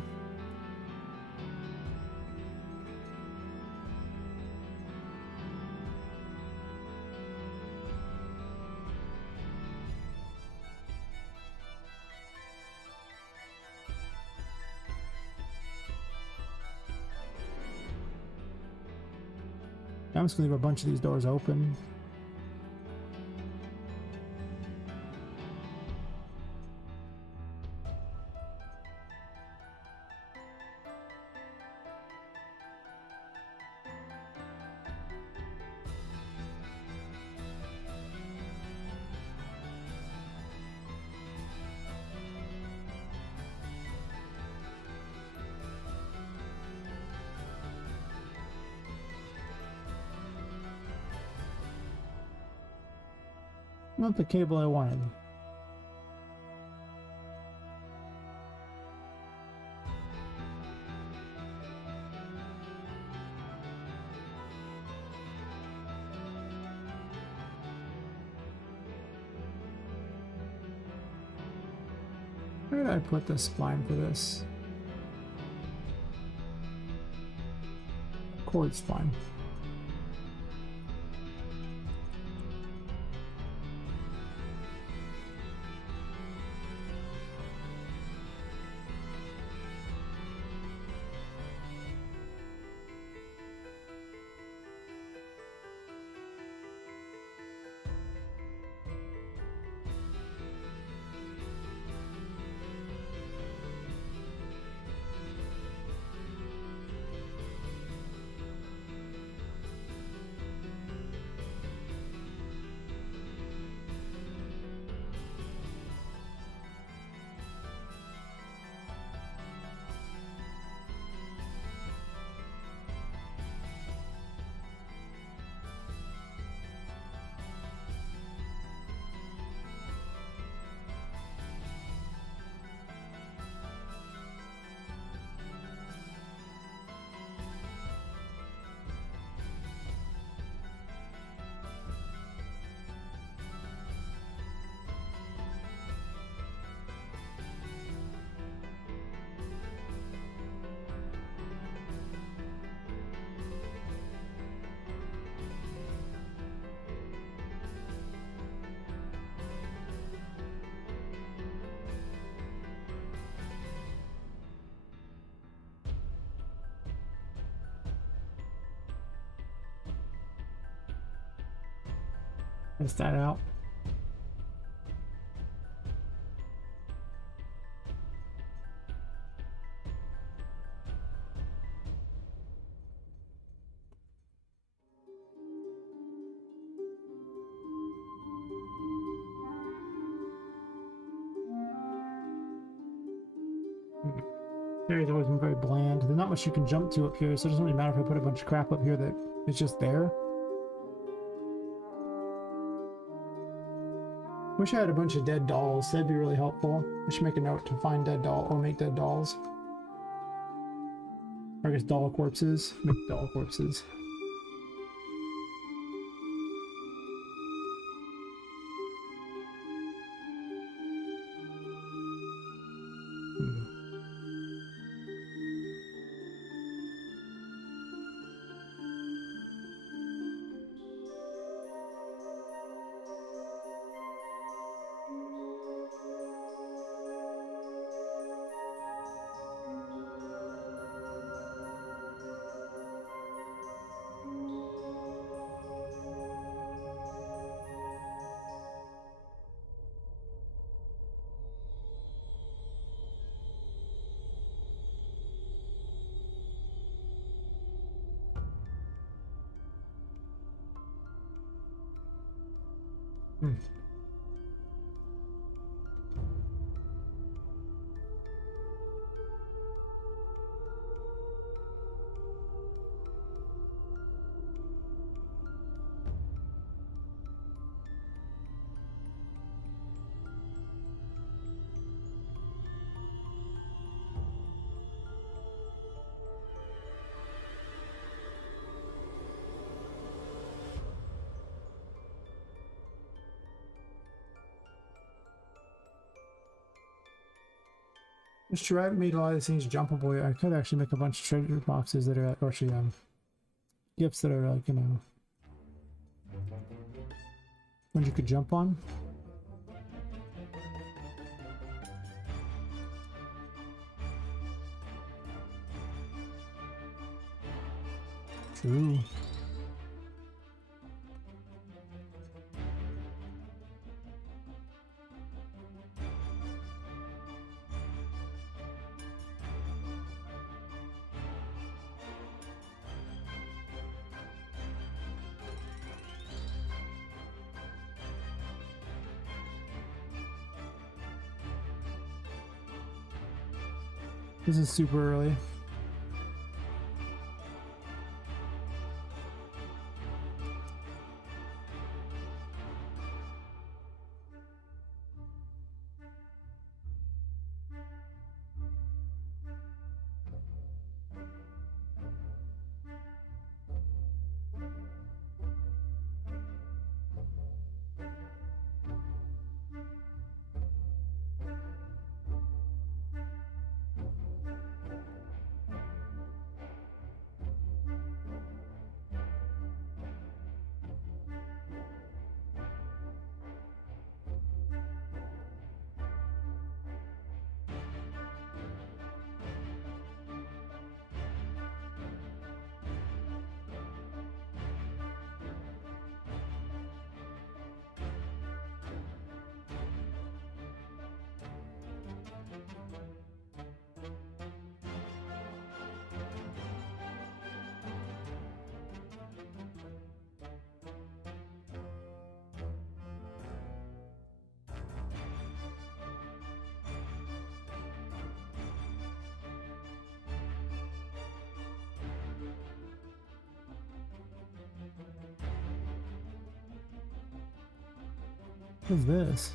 I'm just gonna leave a bunch of these doors open. Not the cable I wanted. Where did I put the spline for this? Cord spline. Test that out. Area's always been very bland. There's not much you can jump to up here, so it doesn't really matter if I put a bunch of crap up here that it's just there. Wish I had a bunch of dead dolls. That'd be really helpful. I should make a note to find dead doll or make dead dolls. Or I guess doll corpses. Make doll corpses. It's true, I haven't made a lot of these things jumpable. I could actually make a bunch of treasure boxes that are, or actually, gifts that are like, you know, ones you could jump on. True. This is super early. What is this?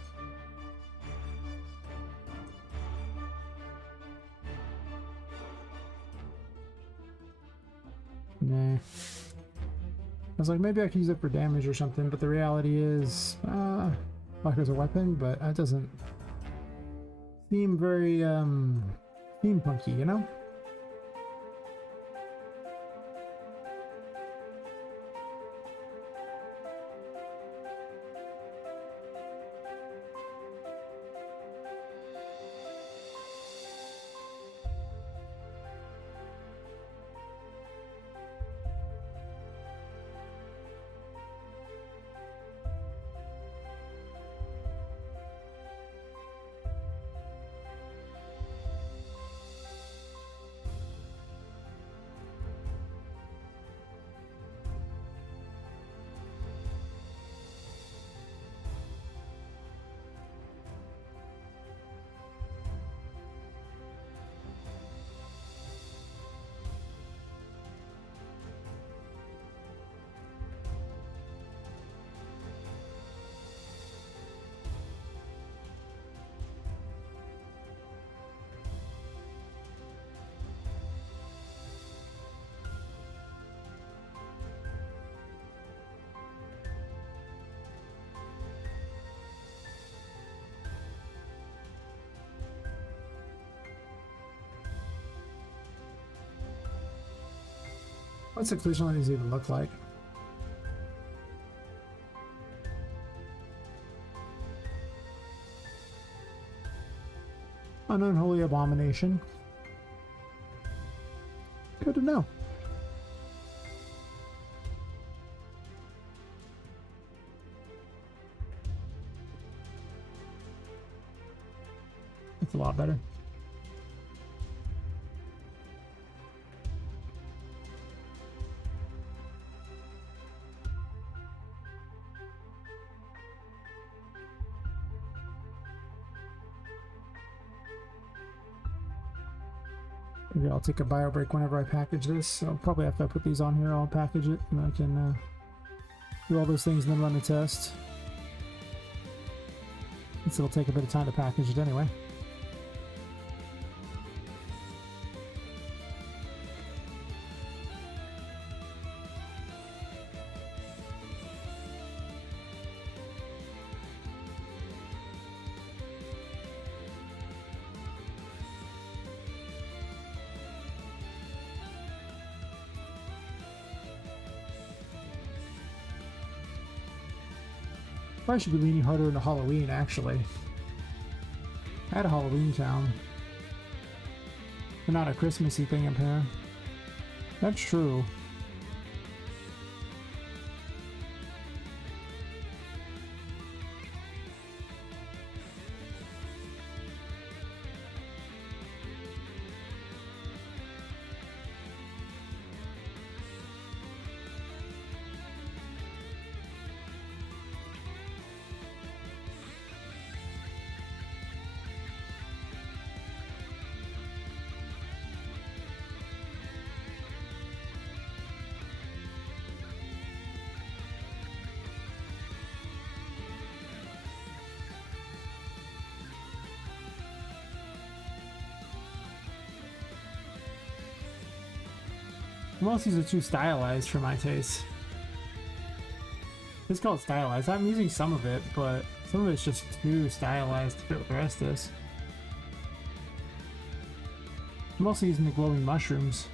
Nah. I was like, maybe I could use it for damage or something, but the reality is, like as a weapon, but that doesn't seem very, steampunky, you know? What's occlusion lines even look like? An unholy abomination. Good to know. That's a lot better. Maybe I'll take a bio break whenever I package this. I'll probably have to put these on here. I'll package it and I can do all those things and then run the test. Since it'll take a bit of time to package it anyway. Probably should be leaning harder into Halloween, actually. I had a Halloween town. But not a Christmassy thing up here. That's true. Most of these are too stylized for my taste. It's called stylized. I'm using some of it, but some of it's just too stylized to fit with the rest of this. I'm also using the glowing mushrooms.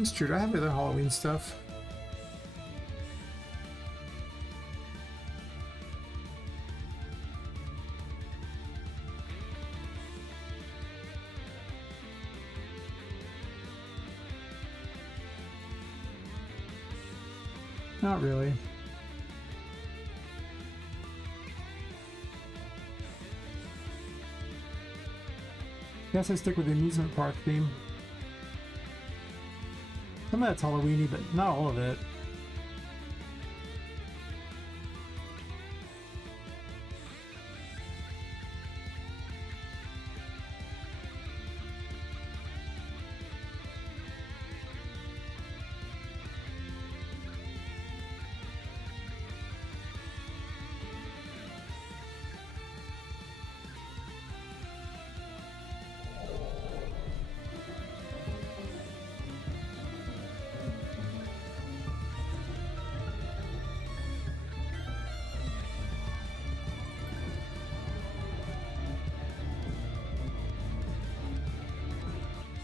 It's true. Do I have other Halloween stuff? Not really. Guess I stick with the amusement park theme. Some of that's Halloween-y, but not all of it.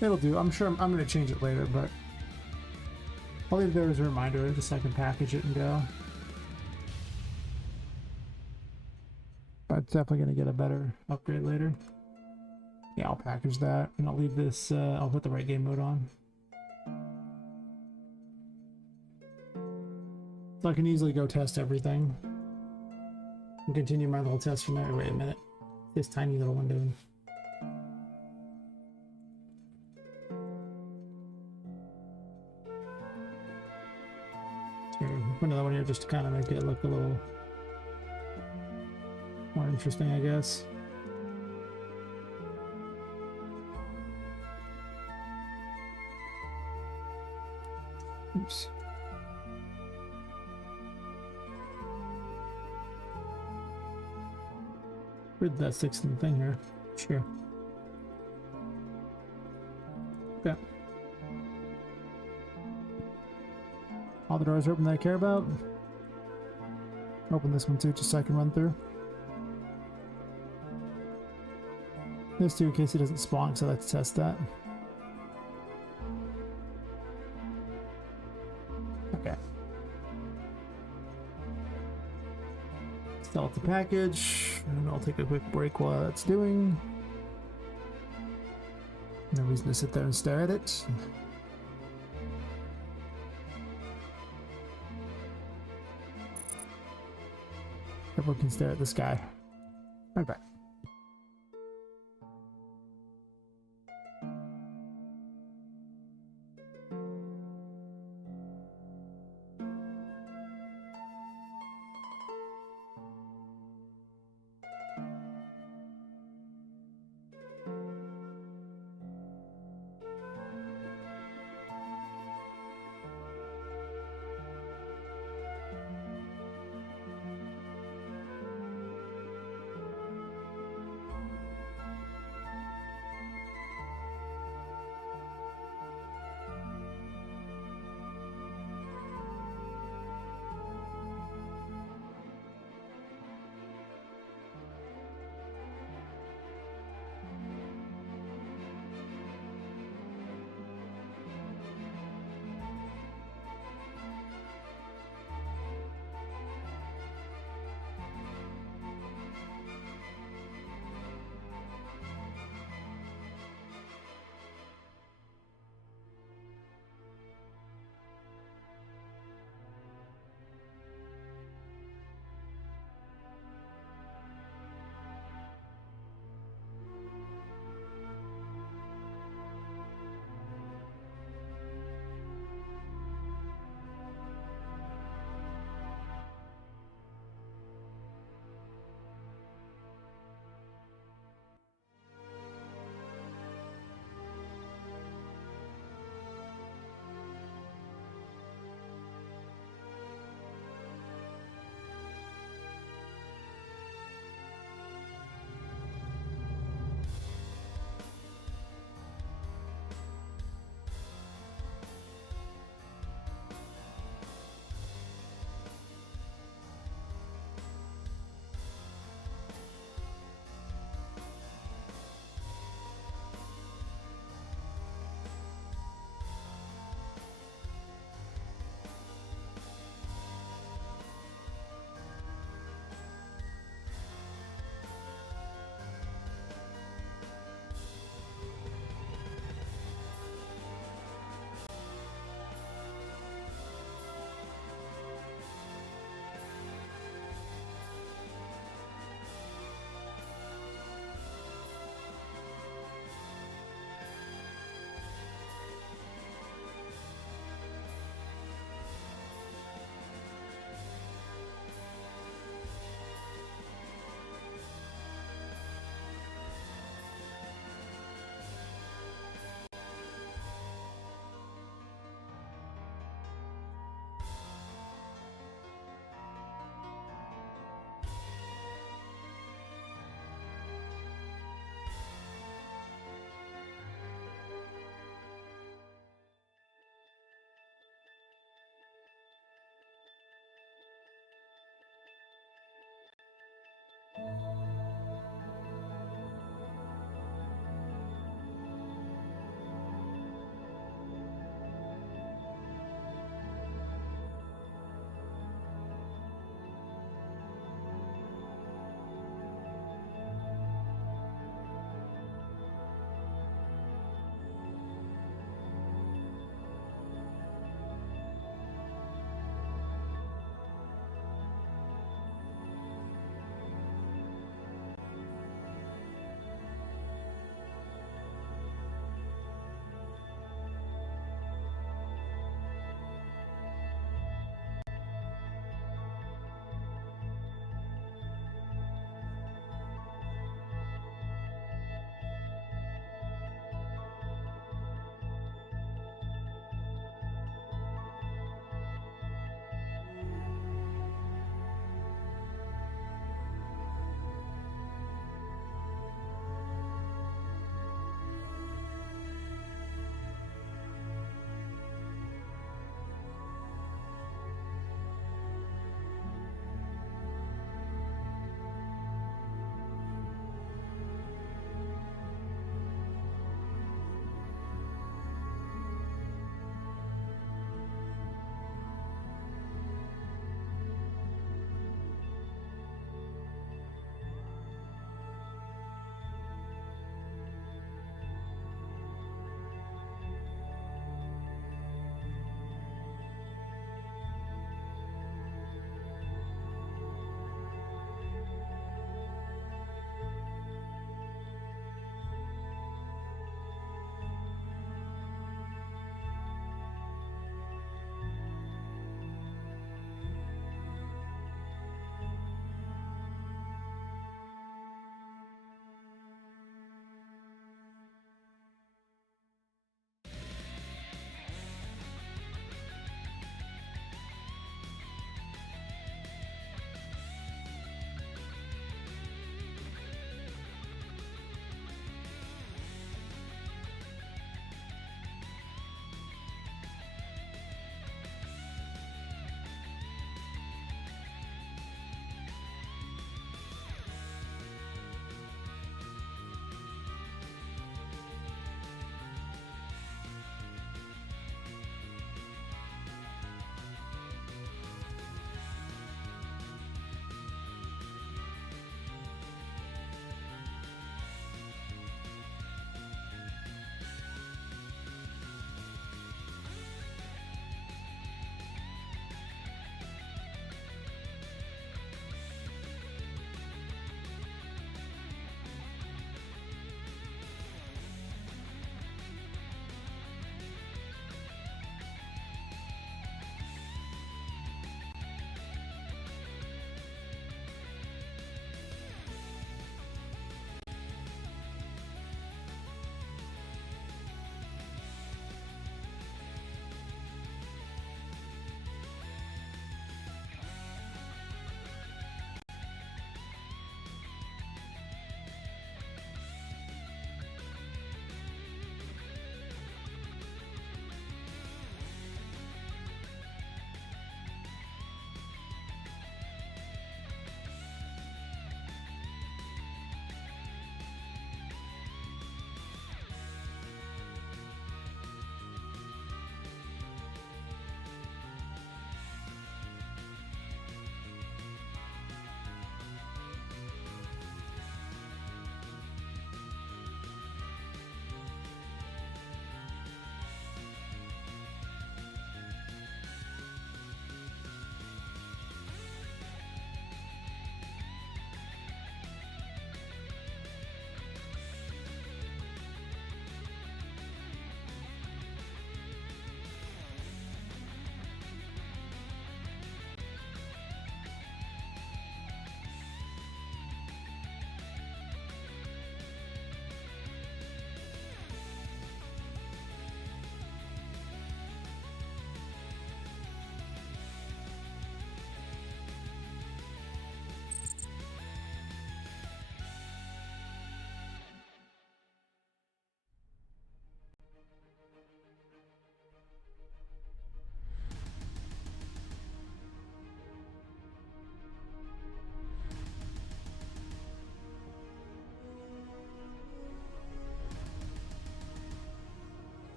It'll do. I'm sure I'm going to change it later, but I'll leave it there as a reminder just so I can package it and go. But it's definitely going to get a better upgrade later. Yeah, I'll package that and I'll leave this, I'll put the right game mode on. So I can easily go test everything. And continue my little test from there. Wait a minute. This tiny little one doing. Here, put another one here just to kind of make it look a little more interesting, I guess. Oops. Where'd that 16th thing here? Sure. Okay. All the doors are open that I care about. Open this one too, just so I can run through. This too, in case he doesn't spawn, so let's test that. Okay. Sell the package, and I'll take a quick break while that's doing. No reason to sit there and stare at it. Everyone can stare at the sky. Okay.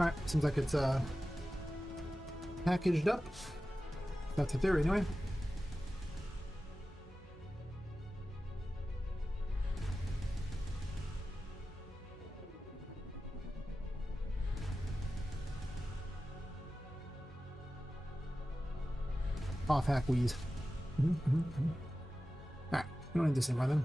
Alright, seems like it's packaged up. That's the theory anyway. Off hack wheeze. Alright, we don't need this anymore then.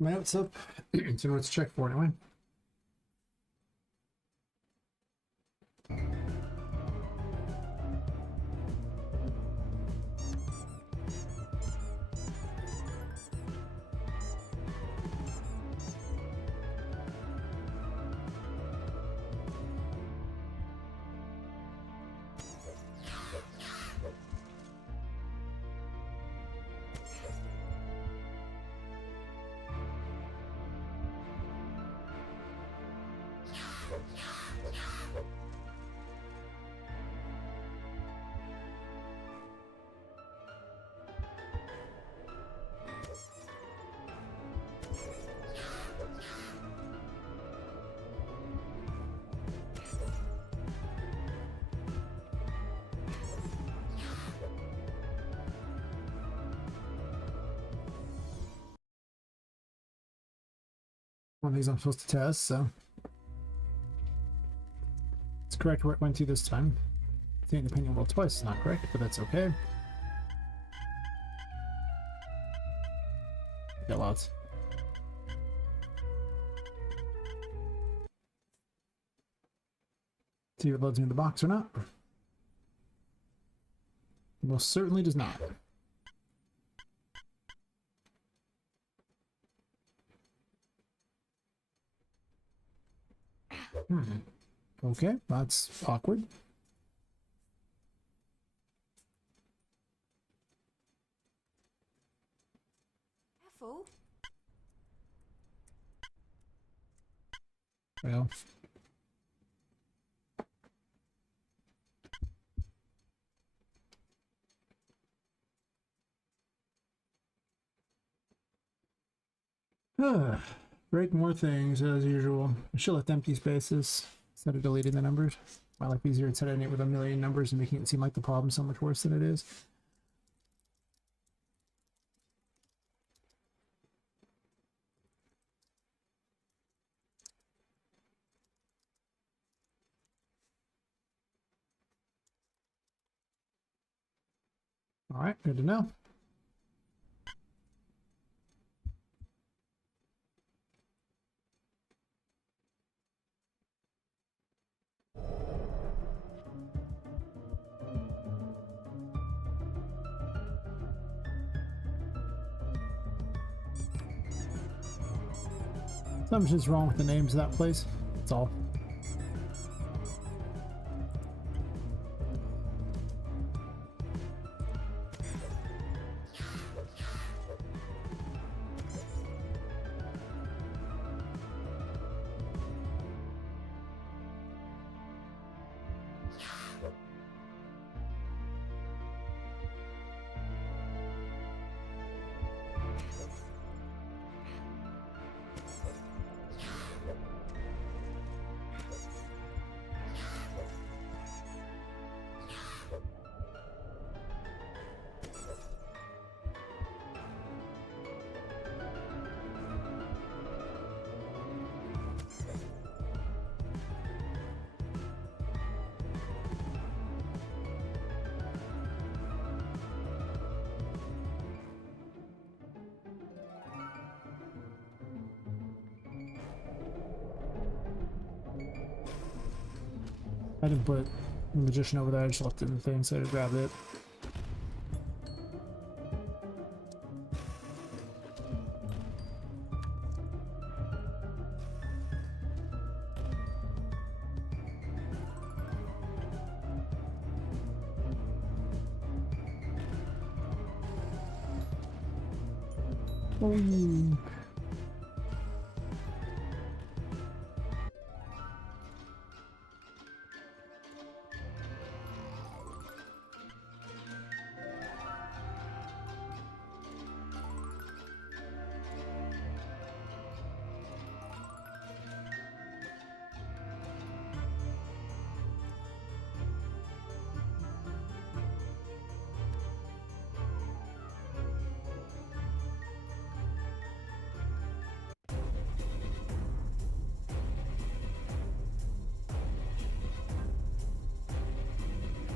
My notes up. So let's check for it anyway. One of these I'm supposed to test, so it's correct where it went to this time. I think the opinion roll twice is not correct, but that's okay. Got lots. See if it loads me in the box or not. Most certainly does not. Okay, that's awkward. Careful. Well. Break more things as usual. I should left empty spaces instead of deleting the numbers. My life easier instead of ending it with a million numbers and making it seem like the problem's so much worse than it is. All right, good to know. Something's just wrong with the names of that place. That's all. I didn't put the magician over there, I just left it in the thing, so I grabbed it. Oh.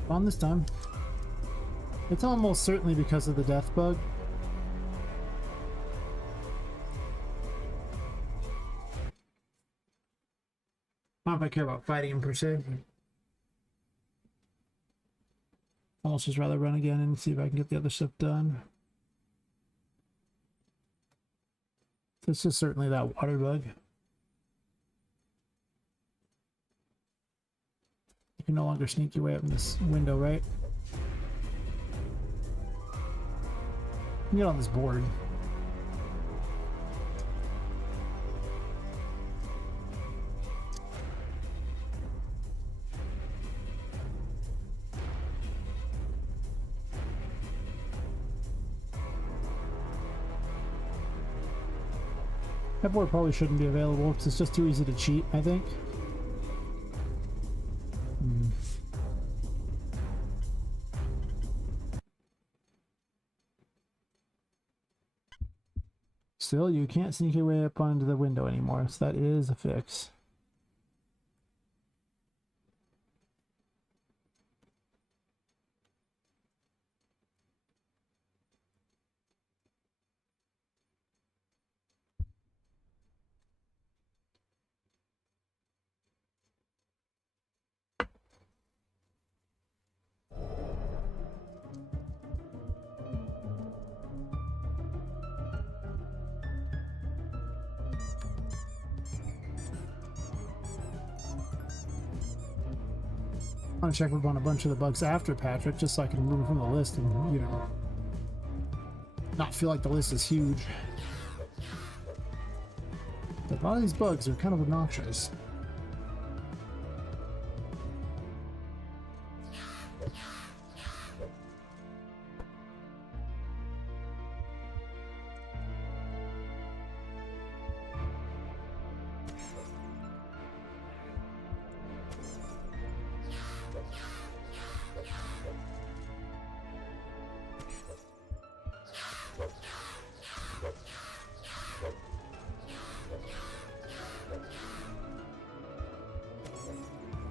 On this time. It's almost certainly because of the death bug. Not if I care about fighting him per se. I'll just rather run again and see if I can get the other stuff done. This is certainly that water bug. You can no longer sneak your way up in this window, right? You can get on this board. That board probably shouldn't be available because it's just too easy to cheat, I think. Still, you can't sneak your way up onto the window anymore, so that is a fix. I want to check up on a bunch of the bugs after Patrick, just so I can remove them from the list and, you know, not feel like the list is huge. But a lot of these bugs are kind of obnoxious.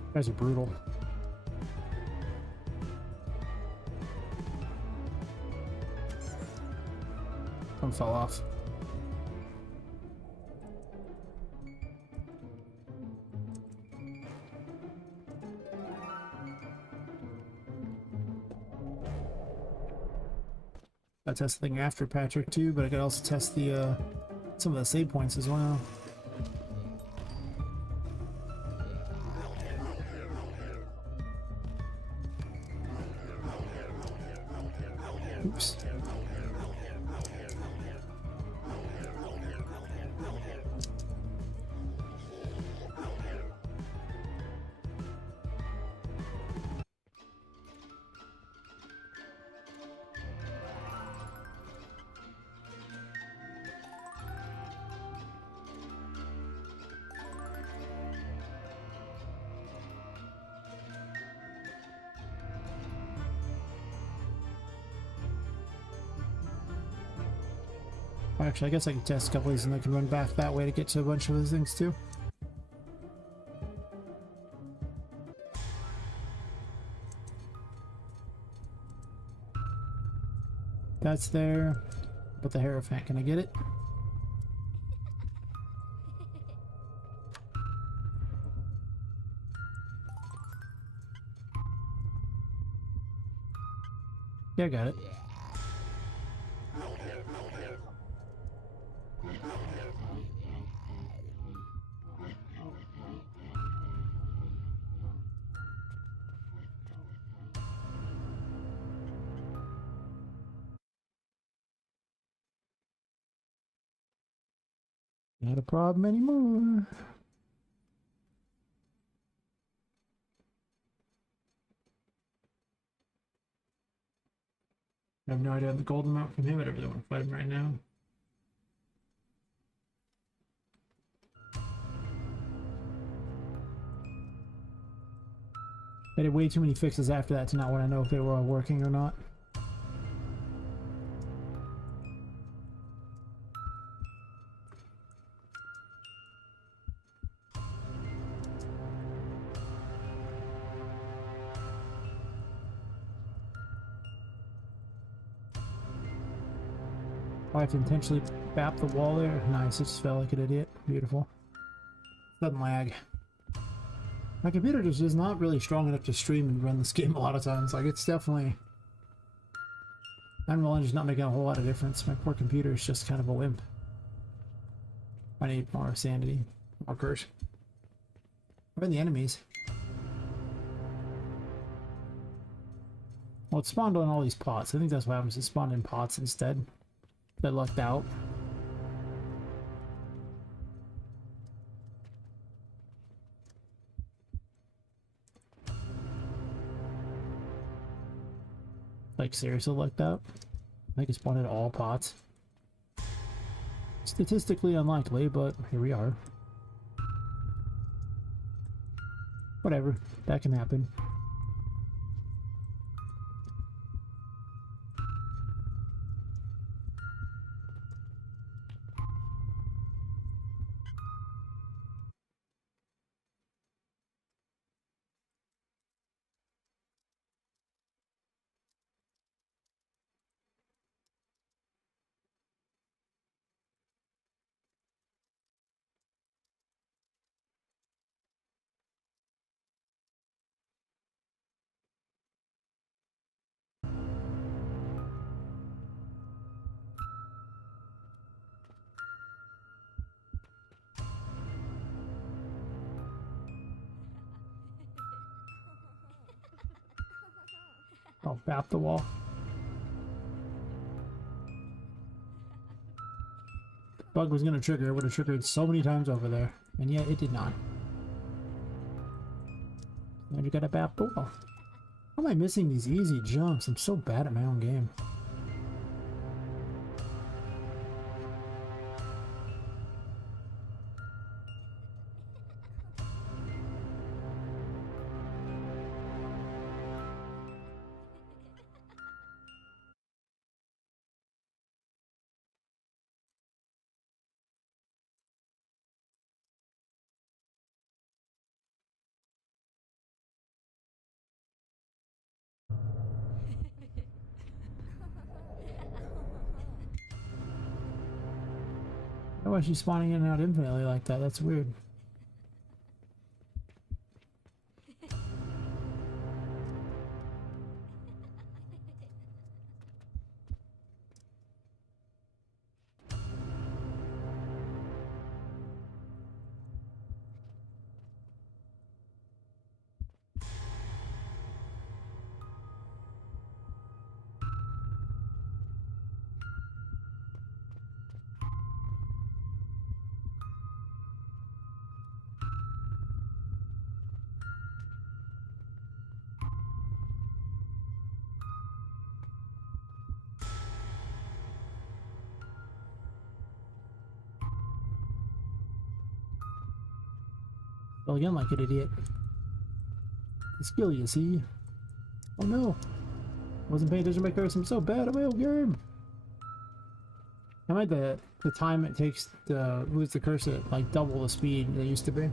You guys are brutal. One fell off. I test the thing after Patrick too, but I could also test the some of the save points as well. Oops. Actually, I guess I can test a couple of these and I can run back that way to get to a bunch of those things too. That's there. But the Hierophant, can I get it? Yeah, I got it. Not a problem anymore. I have no idea the golden amount from him, but I really want to fight him right now. I did way too many fixes after that to not want to know if they were all working or not. I have to intentionally bap the wall there. Nice, it just felt like an idiot. Beautiful. Doesn't lag. My computer just is not really strong enough to stream and run this game a lot of times. Like, it's definitely... Unreal Engine's not making a whole lot of difference. My poor computer is just kind of a wimp. I need more sanity. Markers. Where are the enemies? Well, it spawned on all these pots. I think that's what happens. It spawned in pots instead. They lucked out. Like, seriously lucked out? I think it spawned in all pots. Statistically unlikely, but here we are. Whatever. That can happen. I'll bap the wall. The bug was gonna trigger. It would have triggered so many times over there. And yet it did not. Now you gotta bap the wall. How am I missing these easy jumps? I'm so bad at my own game. Why is she spawning in and out infinitely like that? That's weird. Well, again, like an idiot. The skill, you see. Oh no! Wasn't paying attention to my cursor. I'm so bad at my own game. I meant the time it takes to lose the cursor at like double the speed it used to be.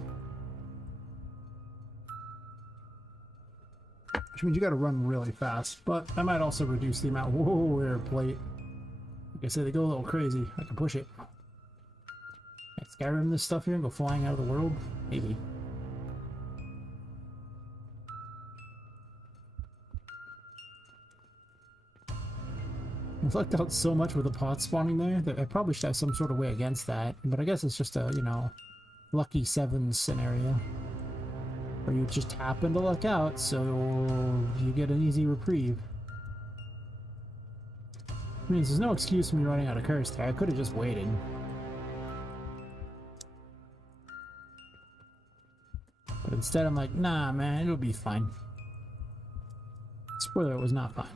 Which means you gotta run really fast, but that might also reduce the amount. Whoa, air plate. Like I said, they go a little crazy. I can push it. Can I Skyrim this stuff here and go flying out of the world? Maybe. I've lucked out so much with the pot spawning there that I probably should have some sort of way against that. But I guess it's just a, you know, lucky sevens scenario. Where you just happen to luck out, so you get an easy reprieve. I mean, there's no excuse for me running out of curse there. I could have just waited. But instead I'm like, nah man, it'll be fine. Spoiler, it was not fine.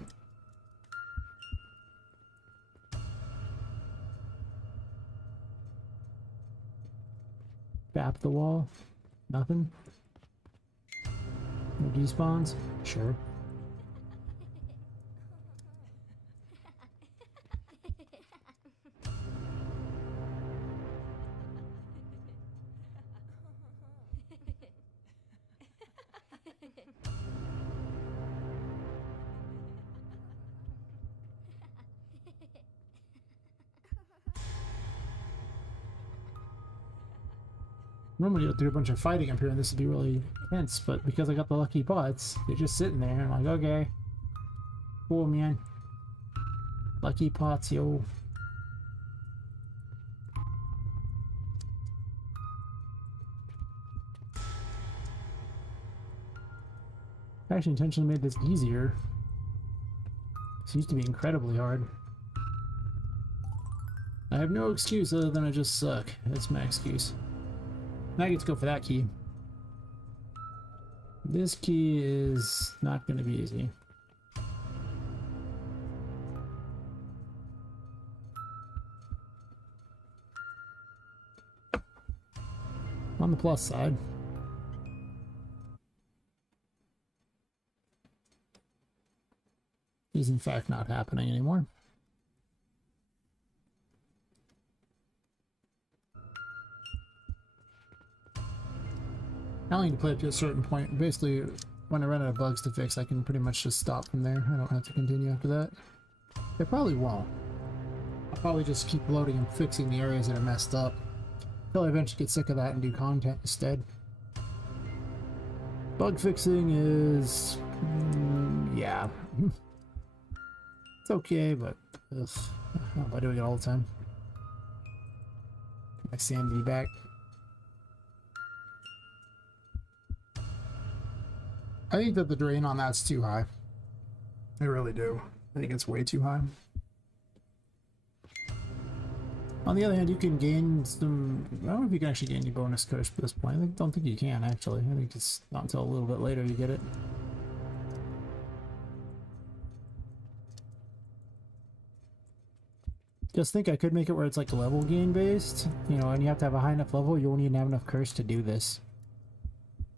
Bap the wall. Nothing. No despawns? Sure. Normally you'll do a bunch of fighting up here and this would be really intense, but because I got the lucky pots, they're just sitting there and I'm like, okay. Cool, man. Lucky pots, yo. I actually intentionally made this easier. This used to be incredibly hard. I have no excuse other than I just suck. That's my excuse. Now I get to go for that key. This key is not going to be easy. On the plus side, is in fact not happening anymore. I only need to play up to a certain point. Basically, when I run out of bugs to fix, I can pretty much just stop from there. I don't have to continue after that. It probably won't. I'll probably just keep loading and fixing the areas that are messed up until I eventually get sick of that and do content instead. Bug fixing is... yeah. It's okay, but... ugh, I don't know about doing it all the time. Get my sanity back. I think that the drain on that's too high. I really do. I think it's way too high. On the other hand, you can gain some... I don't know if you can actually gain any bonus curse at this point. I don't think you can, actually. I think it's not until a little bit later you get it. Just think I could make it where it's like level gain based. You know, and you have to have a high enough level, you won't even have enough curse to do this.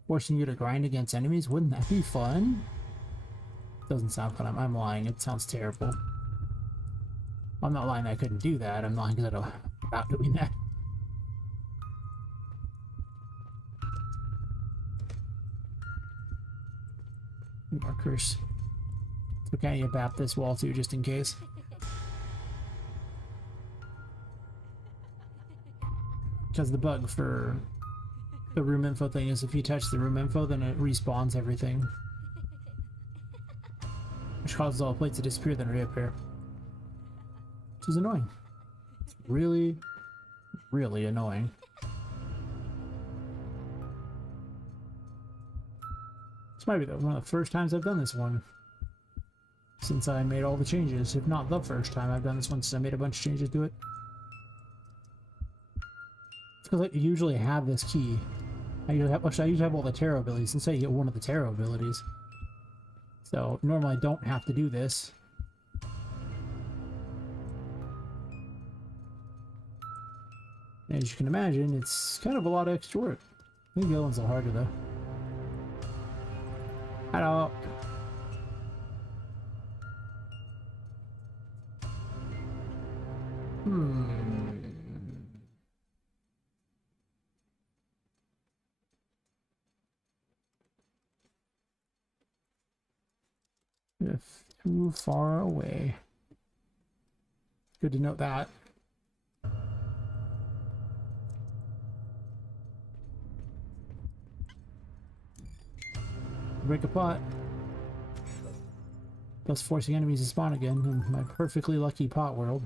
Forcing you to grind against enemies, wouldn't that be fun? Doesn't sound fun. I'm lying. It sounds terrible. I'm not lying that I couldn't do that. I'm lying because I'm about doing that. Markers. So can you bap this wall too, just in case? Because the bug for the room info thing is if you touch the room info, then it respawns everything. Which causes all the plates to disappear, then reappear. Which is annoying. It's really, really annoying. This might be one of the first times I've done this one. Since I made all the changes. If not the first time I've done this one, since I made a bunch of changes to it. It's because I usually have this key. I usually have all the tarot abilities. Since I get one of the tarot abilities. So normally I don't have to do this. And as you can imagine, it's kind of a lot of extra work. I think the other ones are harder though. Hello. If too far away. Good to note that. Break a pot. thus forcing enemies to spawn again in my perfectly lucky pot world.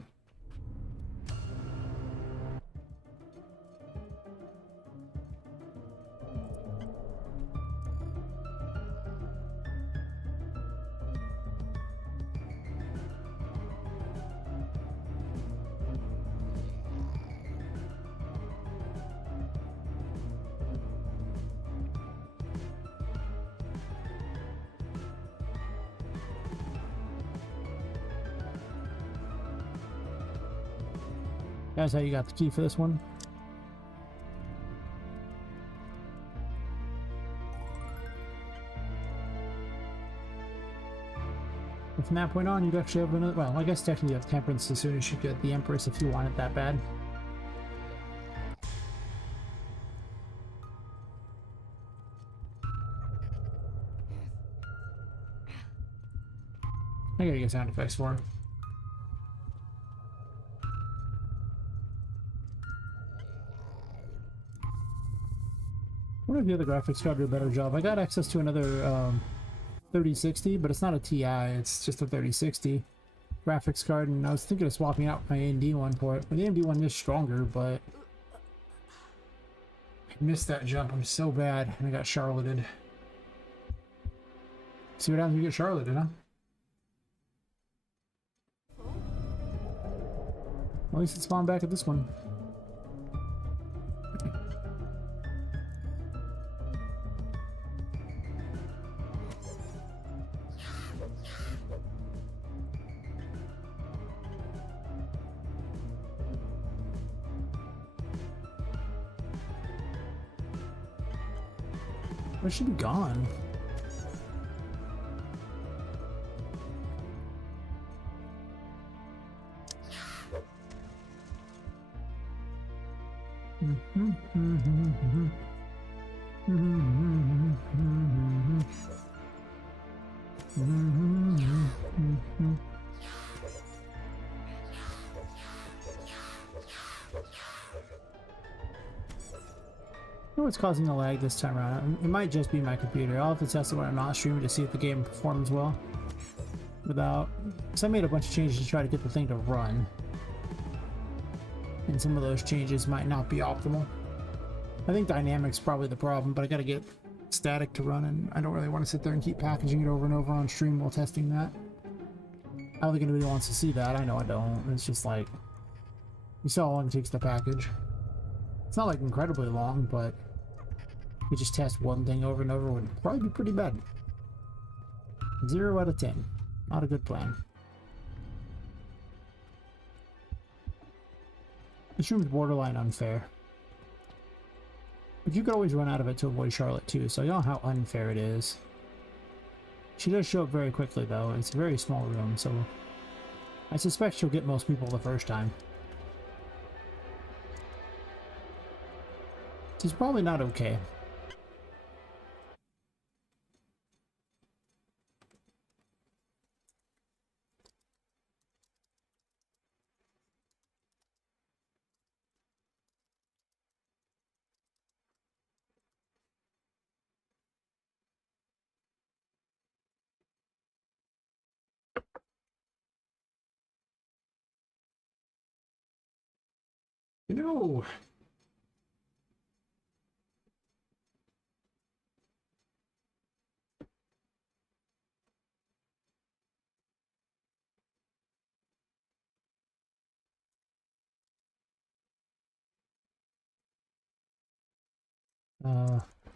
That's how you got the key for this one. And from that point on, you'd actually have another. Well, I guess technically you have Temperance as soon as you get the Empress if you want it that bad. I gotta get sound effects for it. I wonder if the other graphics card did a better job. I got access to another 3060, but it's not a TI, it's just a 3060 graphics card, and I was thinking of swapping out my AMD one for it. But the AMD one is stronger, but I missed that jump. I'm so bad, and I got Charlotted. See what happens when you get Charlotted, huh? At least it spawned back at this one. It should be gone. I know what's causing the lag this time around. It might just be my computer. I'll have to test it when I'm not streaming to see if the game performs well. Without... Because I made a bunch of changes to try to get the thing to run. And some of those changes might not be optimal. I think dynamic's probably the problem, but I gotta get static to run, and I don't really want to sit there and keep packaging it over and over on stream while testing that. I don't think anybody wants to see that. I know I don't. It's just like... You saw how long it takes to package. It's not like incredibly long, but you just test one thing over and over would probably be pretty bad. 0 out of 10. Not a good plan. This room's borderline unfair. But you could always run out of it to avoid Charlotte too, so you know how unfair it is. She does show up very quickly though. It's a very small room, so I suspect she'll get most people the first time. She's probably not okay. You know...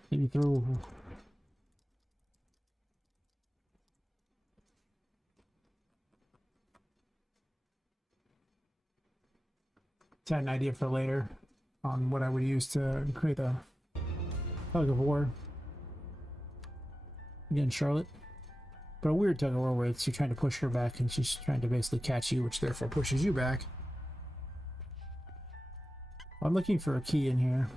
maybe throw... Had an idea for later on what I would use to create a tug of war against Charlotte. But a weird tug of war where you're trying to push her back and she's trying to basically catch you, which therefore pushes you back. I'm looking for a key in here.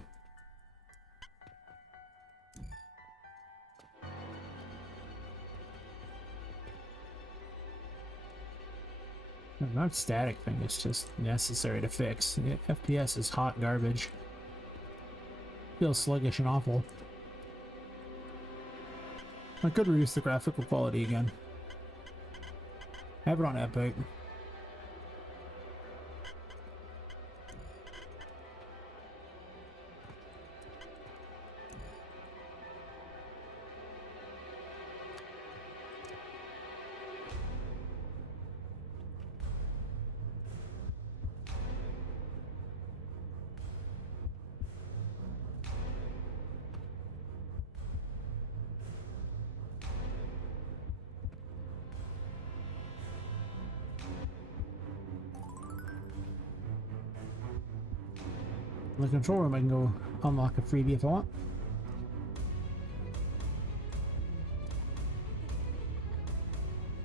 Not static thing, it's just necessary to fix. Yeah, FPS is hot garbage. Feels sluggish and awful. I could reduce the graphical quality again. I have it on Epic. In the control room, I can go unlock a freebie if I want.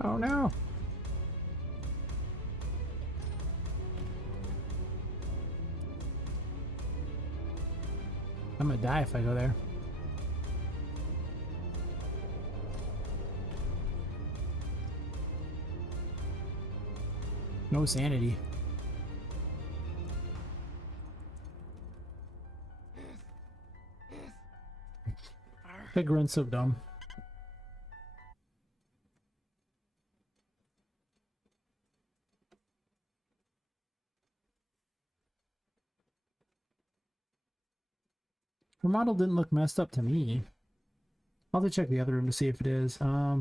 Oh no! I'm gonna die if I go there. No sanity. That grunt's so dumb. Her model didn't look messed up to me. I'll have to check the other room to see if it is. I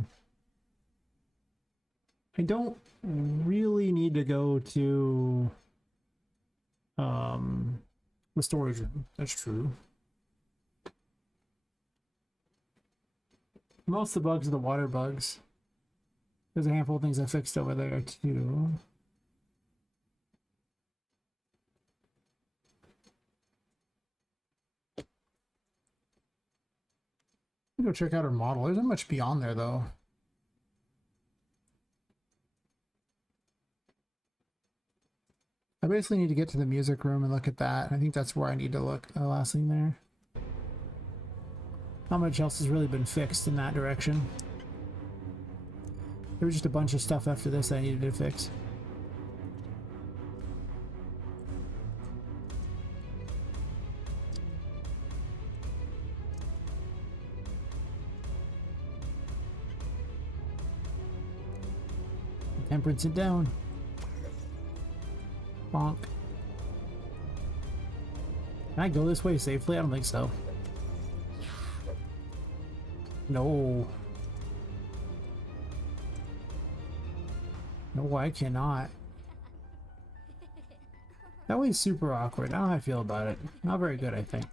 don't really need to go to the storage room. That's true. Most of the bugs are the water bugs. There's a handful of things I fixed over there too. Go check out her model. There's not much beyond there though. I basically need to get to the music room and look at that. I think that's where I need to look. The last thing there. How much else has really been fixed in that direction? There was just a bunch of stuff after this that I needed to fix. Temperance it down. Bonk. Can I go this way safely? I don't think so. No. No, I cannot. That way's super awkward. I don't know how I feel about it. Not very good, I think.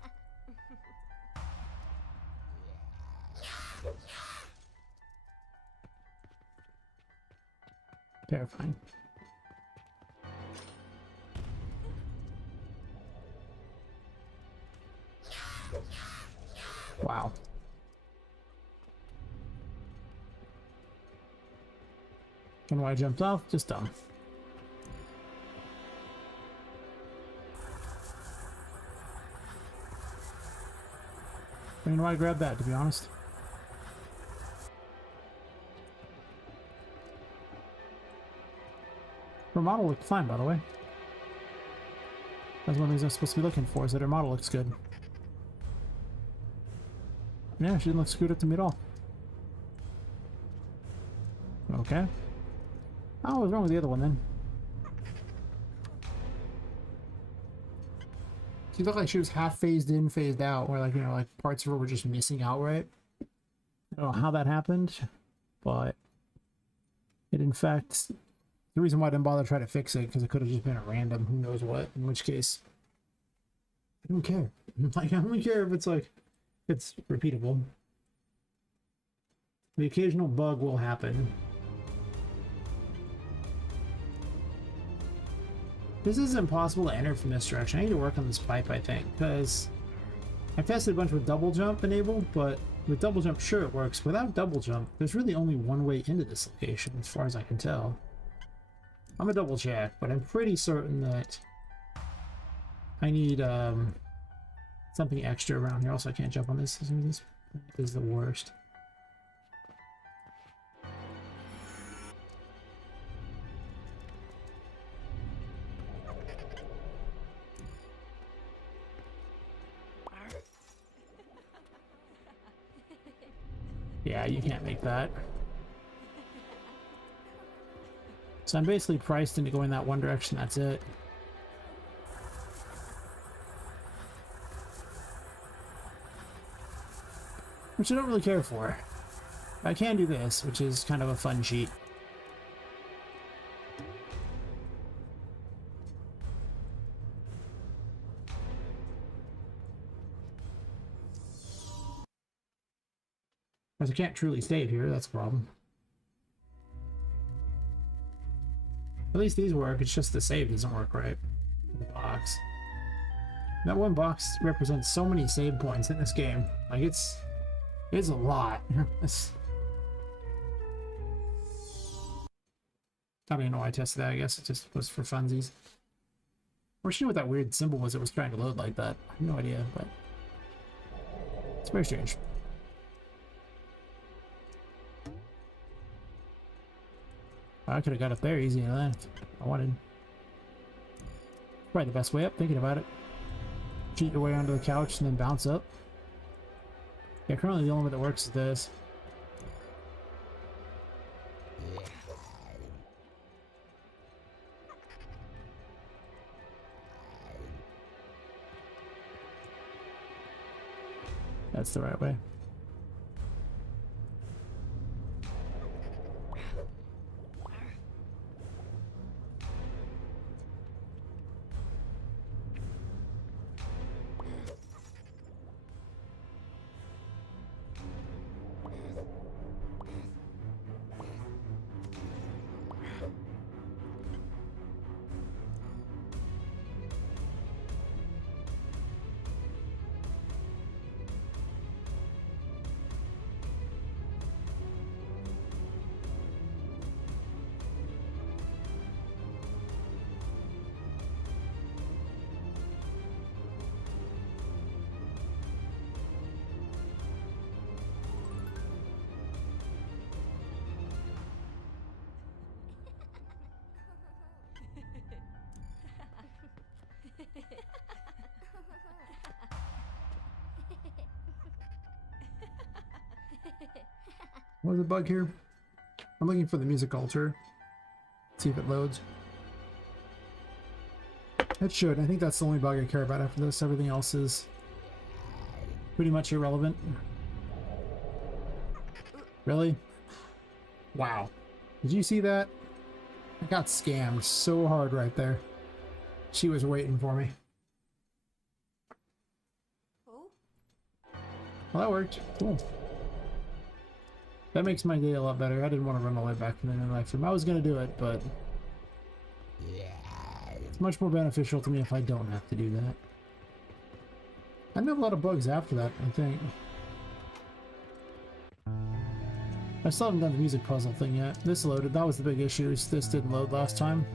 Terrifying. Wow. Don't know why I jumped off, just dumb. I don't know why I grabbed that, to be honest. Her model looked fine, by the way. That's one of the things I'm supposed to be looking for, is that her model looks good. Yeah, she didn't look screwed up to me at all. Okay. Oh, what was wrong with the other one then? She looked like she was half phased in, phased out, where like, you know, like parts of her were just missing outright. I don't know how that happened, but it in fact, the reason why I didn't bother to try to fix it, because it could have just been a random who knows what, in which case, I don't care. Like, I only care if it's like, it's repeatable. The occasional bug will happen. This is impossible to enter from this direction. I need to work on this pipe, I think, because I've tested a bunch with double jump enabled, but with double jump, sure it works. Without double jump, there's really only one way into this location, as far as I can tell. I'm gonna double check, but I'm pretty certain that I need something extra around here. Also, I can't jump on this. This is the worst. Yeah, you can't make that. So I'm basically priced into going that one direction, that's it. Which I don't really care for. I can do this, which is kind of a fun cheat. Because I can't truly save here, that's a problem. At least these work, it's just the save doesn't work right. The box. That one box represents so many save points in this game. Like, it's a lot. I don't even know why I tested that, I guess it just was for funsies. I wish I knew what that weird symbol was that was trying to load like that. I have no idea, but it's very strange. I could have got up there easy enough. I wanted. Probably the best way up, thinking about it. Cheat your way onto the couch and then bounce up. Yeah, currently the only way that works is this. That's the right way. What was the bug here? I'm looking for the music altar. See if it loads. It should. I think that's the only bug I care about after this. Everything else is pretty much irrelevant. Really? Wow. Did you see that? I got scammed so hard right there. She was waiting for me. Well, that worked. Cool. That makes my day a lot better. I didn't want to run all the way back in the life room. I was going to do it, but it's much more beneficial to me if I don't have to do that. I didn't have a lot of bugs after that, I think. I still haven't done the music puzzle thing yet. This loaded. That was the big issue. This didn't load last time.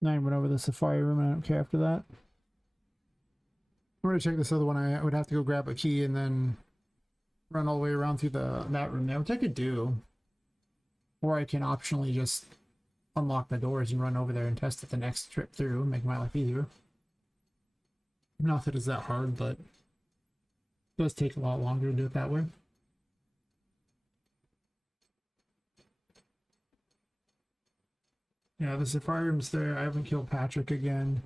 Now I went over the safari room and I don't care after that. I'm going to check this other one. I would have to go grab a key and then run all the way around through that room there, which I could do. Or I can optionally just unlock the doors and run over there and test it the next trip through, make my life easier. Not that it's that hard, but it does take a lot longer to do it that way. Yeah, the safari room's there. I haven't killed Patrick again.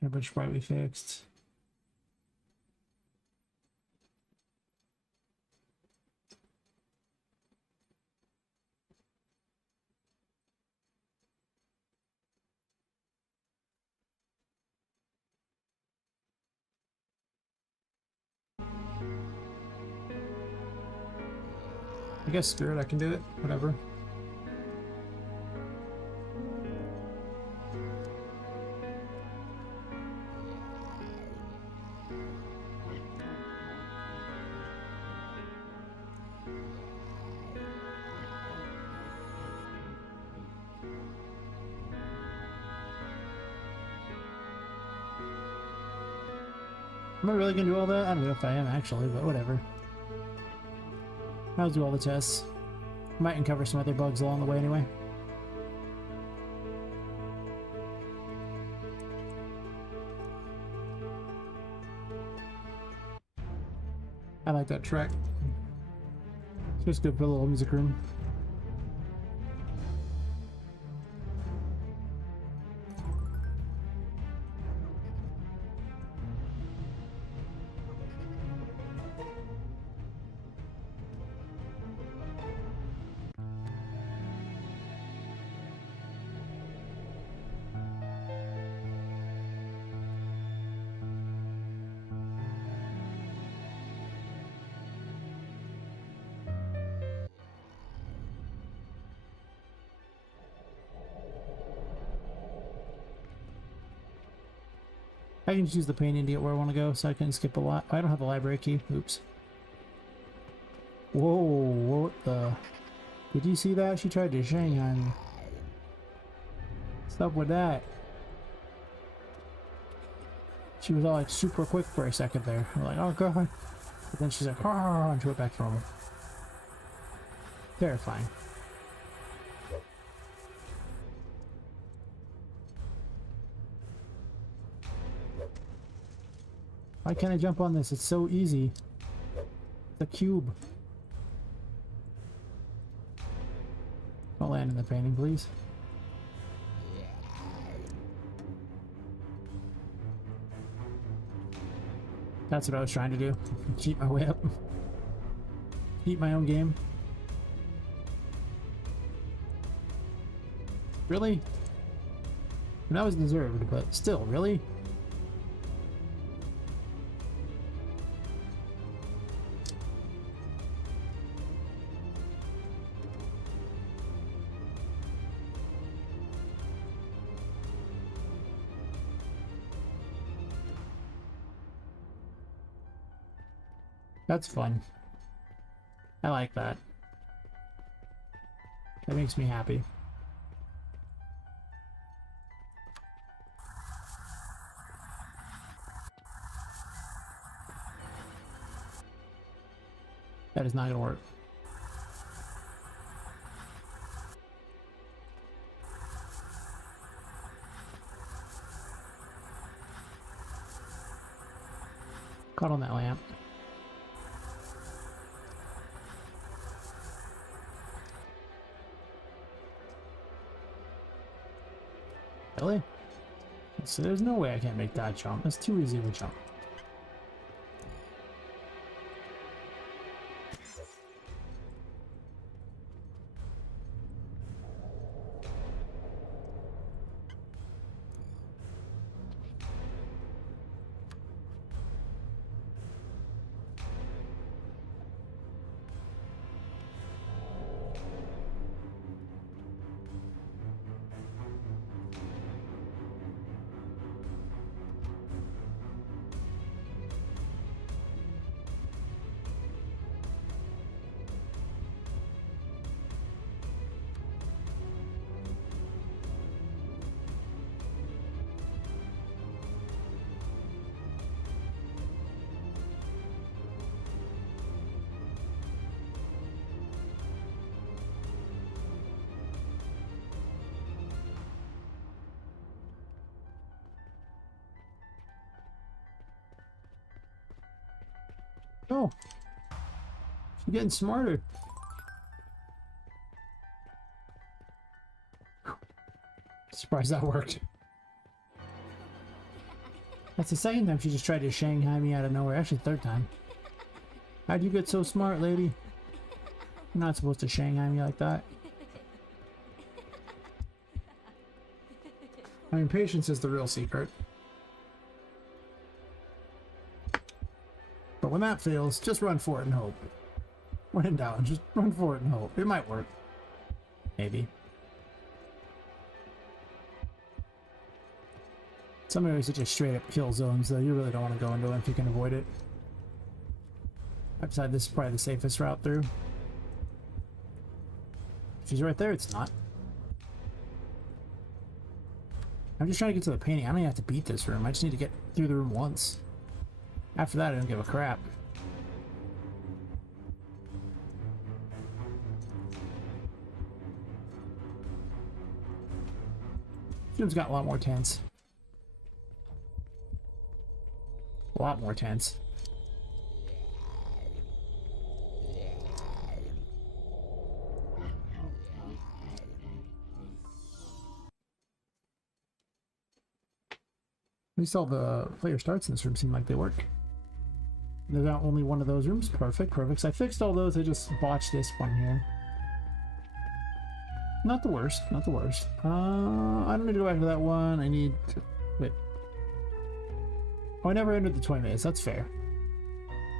Temperature probably fixed. I guess screw it, I can do it. Whatever. Am I really gonna do all that? I don't know if I am actually, but whatever. I'll do all the tests. Might uncover some other bugs along the way anyway. I like that track. It's just good for a little music room. I can just use the painting to get where I want to go, so I can skip a lot. I don't have the library key. Oops. Whoa, what the... Did you see that? She tried to Shanghai me. What's up with that? She was all like super quick for a second there. I'm like, oh god. But then she's like, oh, and she went back to normal. Terrifying. Why can't I jump on this? It's so easy. The cube. Don't land in the painting, please. That's what I was trying to do. Cheat my way up. Eat my own game. Really? And that was deserved, but still, really? That's fun. I like that. That makes me happy. That is not gonna work. Caught on that lamp. Really? So there's no way I can't make that jump. That's too easy of a jump. Oh, she's getting smarter. Surprised that worked. That's the second time she just tried to Shanghai me out of nowhere. Actually, third time. How'd you get so smart, lady? You're not supposed to Shanghai me like that. I mean, patience is the real secret. But when that fails, just run for it and hope. When in doubt, just run for it and hope. It might work. Maybe. Some areas are just straight up kill zones, though. You really don't want to go into them if you can avoid it. I've decided this is probably the safest route through. She's right there, it's not. I'm just trying to get to the painting. I don't even have to beat this room. I just need to get through the room once. After that, I don't give a crap. Room's got a lot more tents. A lot more tents. At least all the player starts in this room seem like they work. There's not only one of those rooms. Perfect, perfect. So I fixed all those. I just botched this one here. Not the worst. Not the worst. I don't need to go back to that one. I need to... Wait. Oh, I never entered the toy maze. That's fair.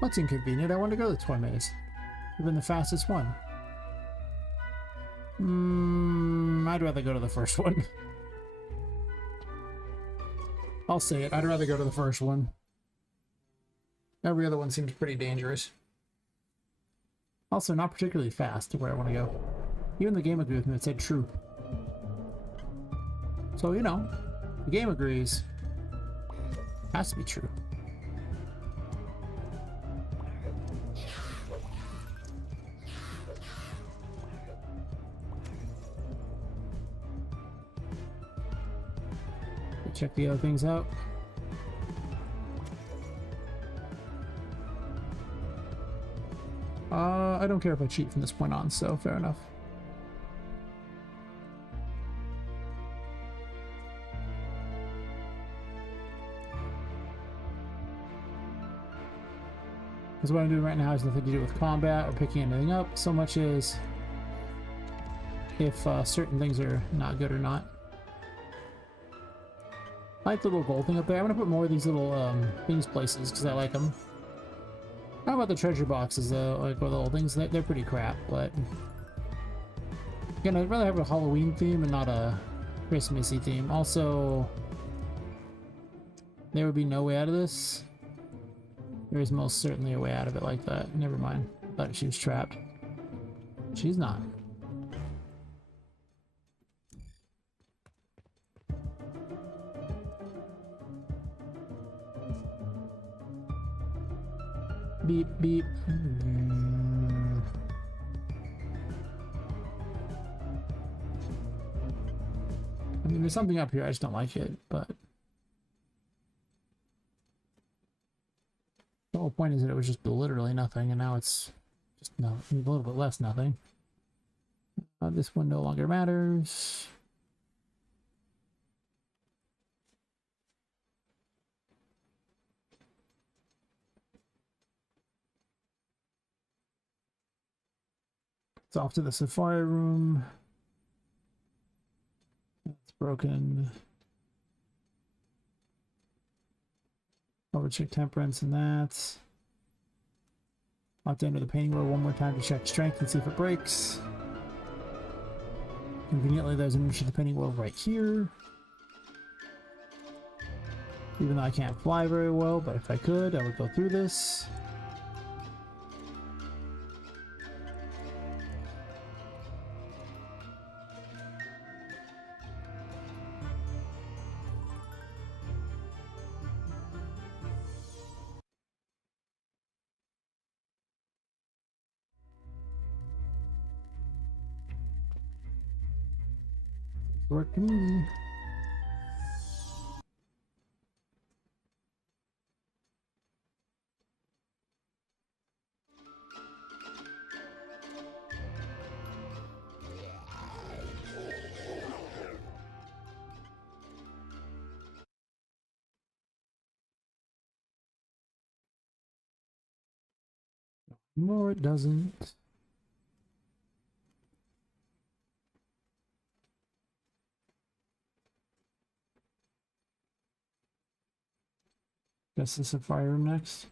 That's inconvenient. I want to go to the toy maze. You've been the fastest one. I'd rather go to the first one. I'll say it. I'd rather go to the first one. Every other one seems pretty dangerous. Also, not particularly fast to where I want to go. Even the game agreed with me. It said true. So, you know, the game agrees. Has to be true. Check the other things out. I don't care if I cheat from this point on, so fair enough. Because what I'm doing right now has nothing to do with combat or picking anything up, so much as if certain things are not good or not. I like the little gold thing up there. I'm gonna put more of these little things places because I like them. How about the treasure boxes though? Like the little things, they're pretty crap, but again, I'd rather have a Halloween theme and not a Christmassy theme. Also, there would be no way out of this. There is most certainly a way out of it like that. Never mind. I thought she was trapped. She's not. Beep, beep. I mean, there's something up here. I just don't like it, but the whole point is that it was just literally nothing, and now it's just no, a little bit less nothing. This one no longer matters. It's off to the safari room. It's broken. Overcheck temperance and that. I'll have to enter the painting world one more time to check strength and see if it breaks. Conveniently, there's an entrance to the painting world right here. Even though I can't fly very well, but if I could, I would go through this. Work to me. No, it doesn't. Guess the safari room next.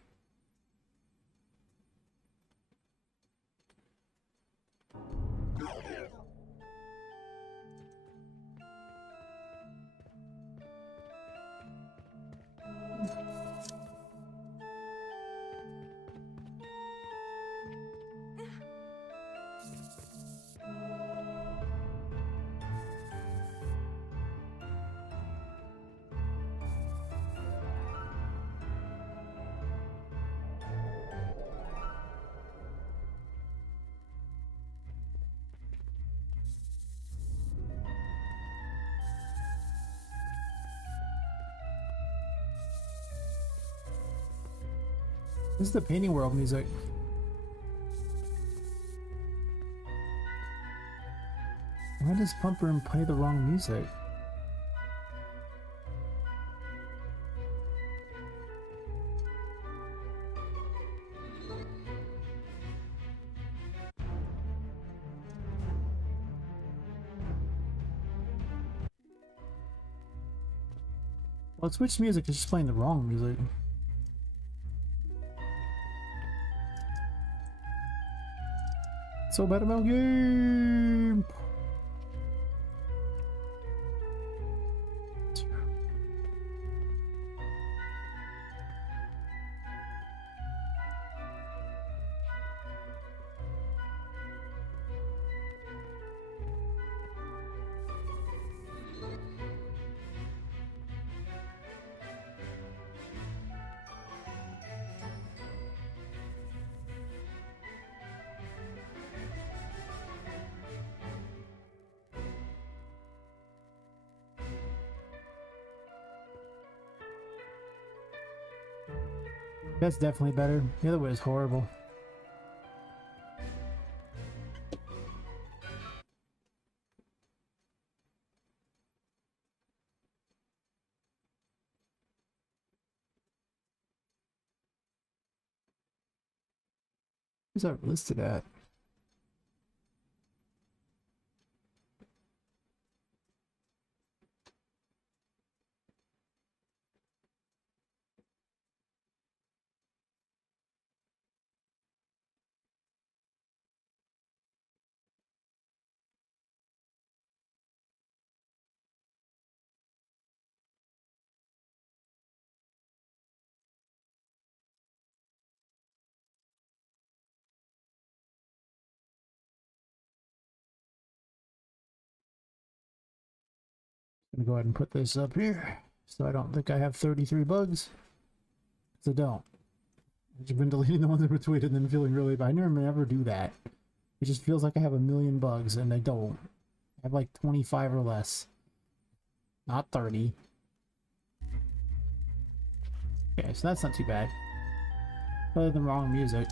This is the painting world music. Why does Pumper play the wrong music? Well, switch music, it's just playing the wrong music. So bad about game. That's definitely better. The other way is horrible. Who's that listed at? I'm gonna go ahead and put this up here so I don't think I have 33 bugs. Because I don't. I've just been deleting the ones that were tweeted and then feeling really bad. I never do that. It just feels like I have a million bugs and I don't. I have like 25 or less. Not 30. Okay, so that's not too bad. Other than wrong music.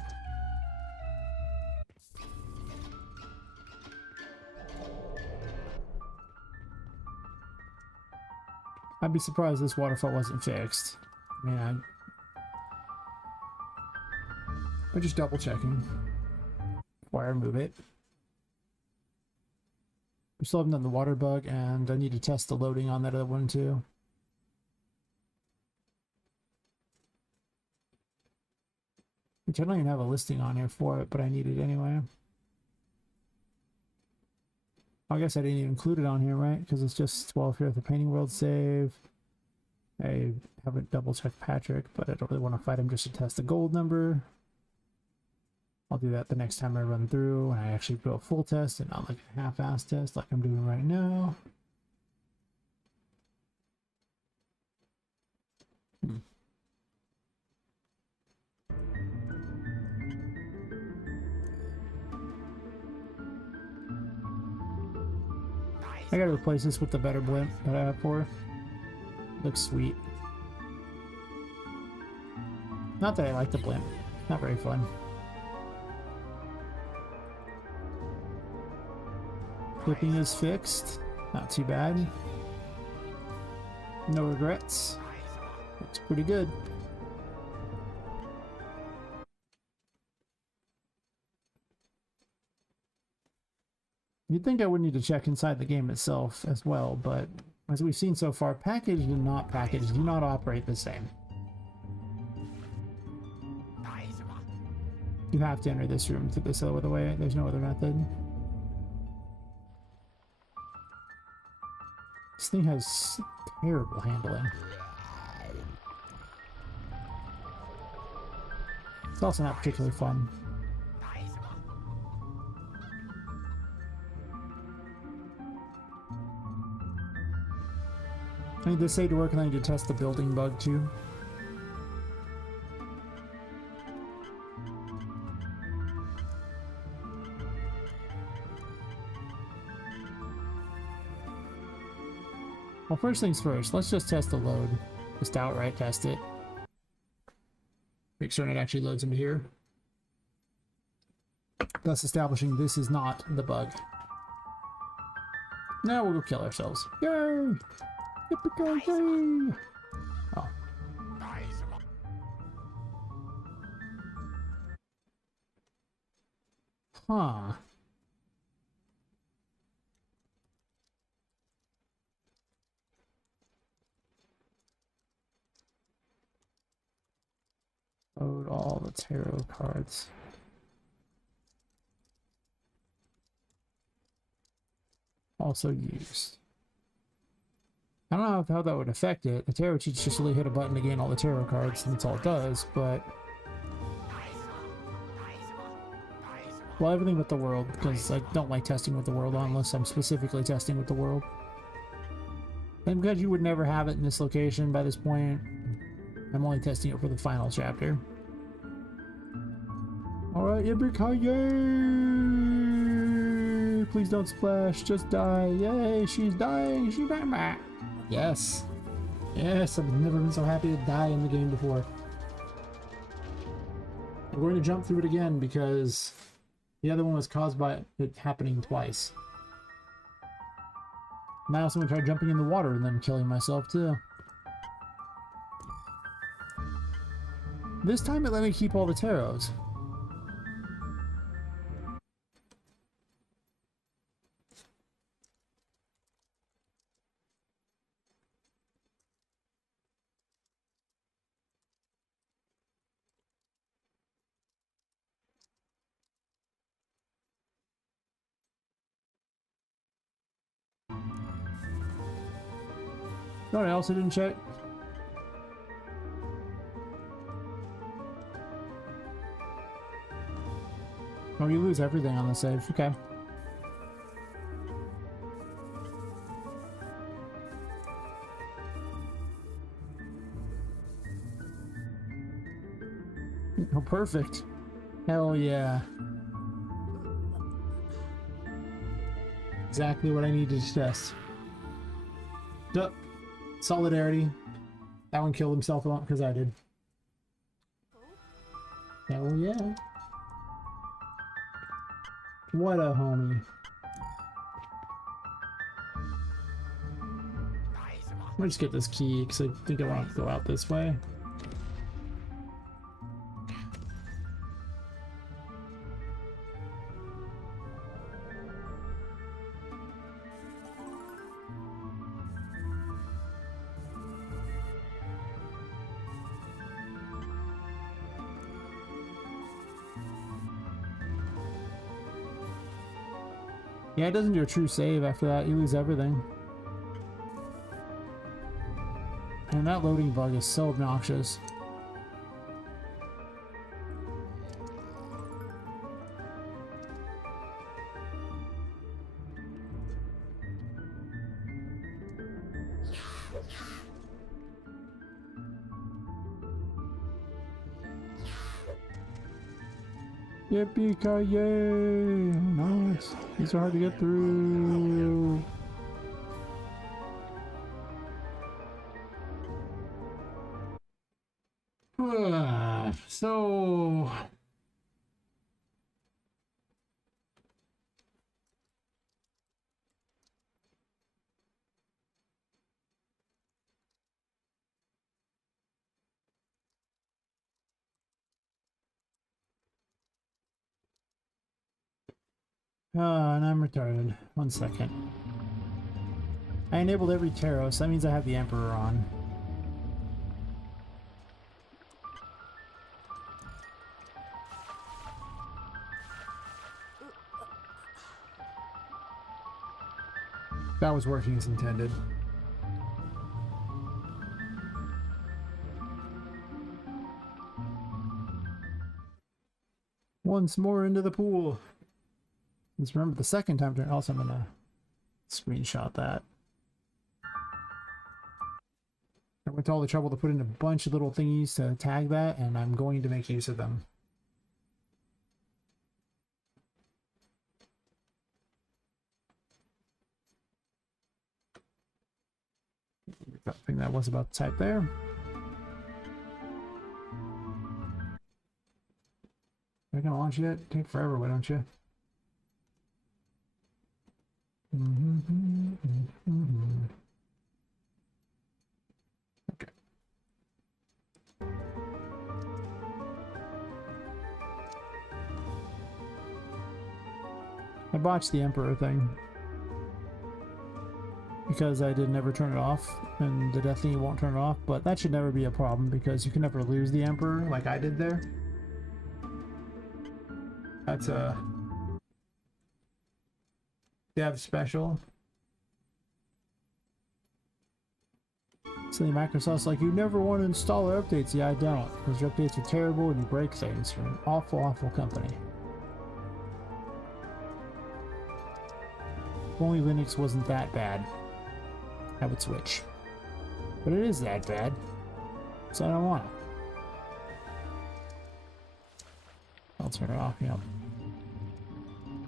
I'd be surprised this waterfall wasn't fixed. I mean, but just double checking before I remove it. We still haven't done the water bug, and I need to test the loading on that other one too. Which I don't even have a listing on here for it, but I need it anyway. I guess I didn't even include it on here, right? Because it's just 12 here at the Painting World save. I haven't double checked Patrick, but I don't really want to fight him just to test the gold number. I'll do that the next time I run through and I actually do a full test and not like a half-ass test like I'm doing right now. I gotta replace this with the better blimp that I have for it. Looks sweet. Not that I like the blimp. Not very fun. Flipping is fixed. Not too bad. No regrets. Looks pretty good. You'd think I would need to check inside the game itself as well, but as we've seen so far, packaged and not packaged do not operate the same. You have to enter this room through this other way. There's no other method. This thing has terrible handling. It's also not particularly fun. I need this save to work and I need to test the building bug too. Well, first things first, let's just test the load. Just outright test it. Make certain it actually loads into here. Thus establishing this is not the bug. Now we'll go kill ourselves. Yay! Yippee-ki-yay! Oh. Huh. Load all the tarot cards. Also used. I don't know how that would affect it. The tarot cheats just really hit a button to gain all the tarot cards, and that's all it does, but... Well, everything but the world, because I don't like testing with the world unless I'm specifically testing with the world. And because you would never have it in this location by this point, I'm only testing it for the final chapter. Alright, yippee-ki-yay! Please don't splash, just die. Yay, she's dying, she's dying. Yes. Yes, I've never been so happy to die in the game before. We're going to jump through it again because the other one was caused by it happening twice. And I also want to try jumping in the water and then killing myself too. This time it let me keep all the tarots. No one else didn't check. Oh, you lose everything on the save. Okay. Oh, perfect. Hell yeah. Exactly what I needed to test. Duh. Solidarity. That one killed himself a lot because I did. Hell yeah. What a homie. Let me just get this key because I think I want to go out this way. Yeah, it doesn't do a true save after that. You lose everything. And that loading bug is so obnoxious. Yippee-ki-yay! Nice. These are hard to get through. So... and I'm retarded. 1 second. I enabled every tarot, so that means I have the Emperor on. That was working as intended. Once more into the pool. Let's remember the second time. Also, I'm gonna screenshot that. I went to all the trouble to put in a bunch of little thingies to tag that, and I'm going to make use of them. That thing that was about to type there. gonna launch yet? Take forever, why don't you? Okay. I botched the Emperor thing because I did never turn it off, and the death thingy won't turn it off, but that should never be a problem because you can never lose the Emperor like I did there. That's a dev special. So Microsoft's like, you never want to install our updates. Yeah, I don't, because your updates are terrible and you break things. You're an awful, awful company. If only Linux wasn't that bad, I would switch. But it is that bad, so I don't want it. I'll turn it off, yeah.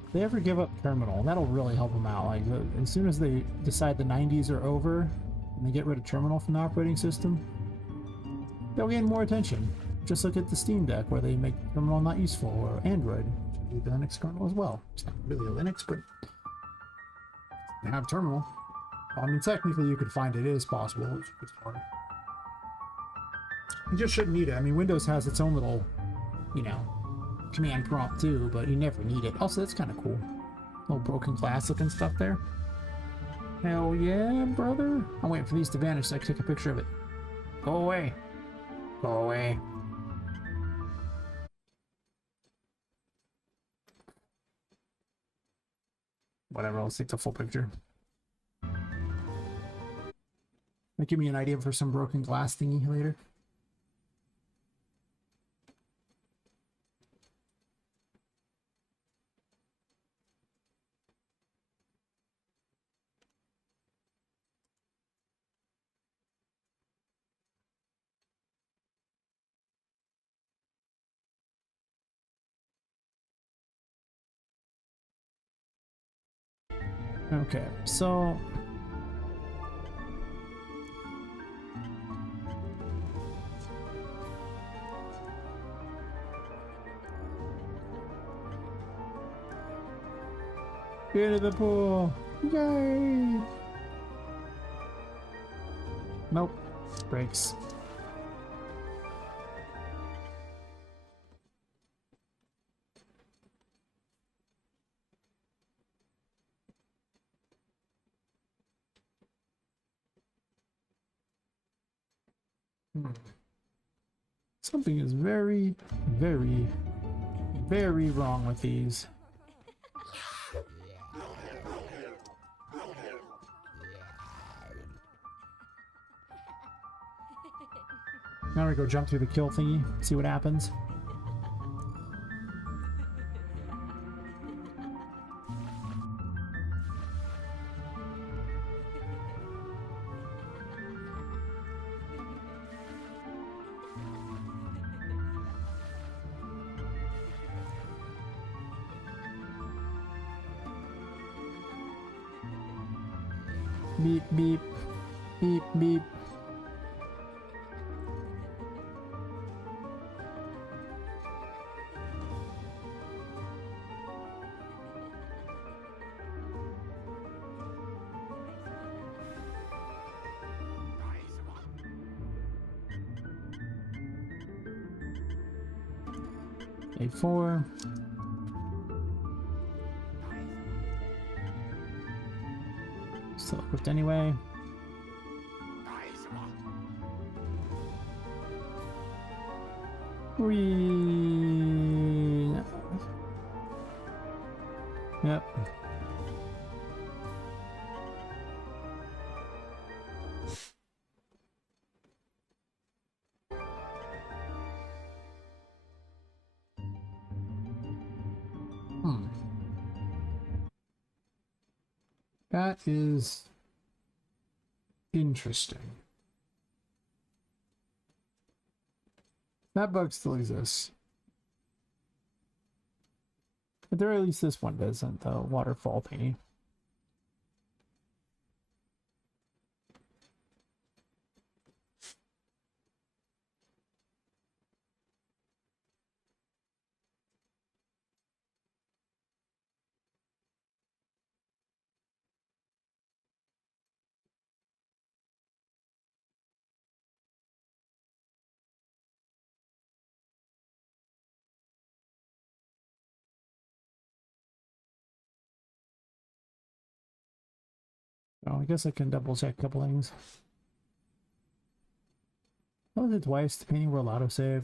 If they ever give up terminal, that'll really help them out. Like, as soon as they decide the 90s are over and they get rid of terminal from the operating system, they'll gain more attention. Just look at the Steam Deck where they make terminal not useful, or Android, the Linux kernel as well. It's not really a Linux, but they have terminal. I mean, technically you could find it is possible. It's hard. You just shouldn't need it. I mean, Windows has its own little, you know, command prompt too, but you never need it. Also, that's kind of cool. Little broken glass looking stuff there. Hell yeah, brother. I'm waiting for these to vanish so I can take a picture of it. Go away. Go away. Whatever, I'll take the full picture. Might give me an idea for some broken glass thingy later. Okay, so get into the pool. Yay! Nope. Breaks. Something is very, very, very wrong with these. Now we go jump through the kill thingy, see what happens. Beep, beep, beep, beep. A4. Still equipped anyway. Whee! Yep. That is interesting. That bug still exists. At the very least, this one doesn't, the waterfall thingy. Oh, I guess I can double check a couple things. That was it twice. The painting world autosave.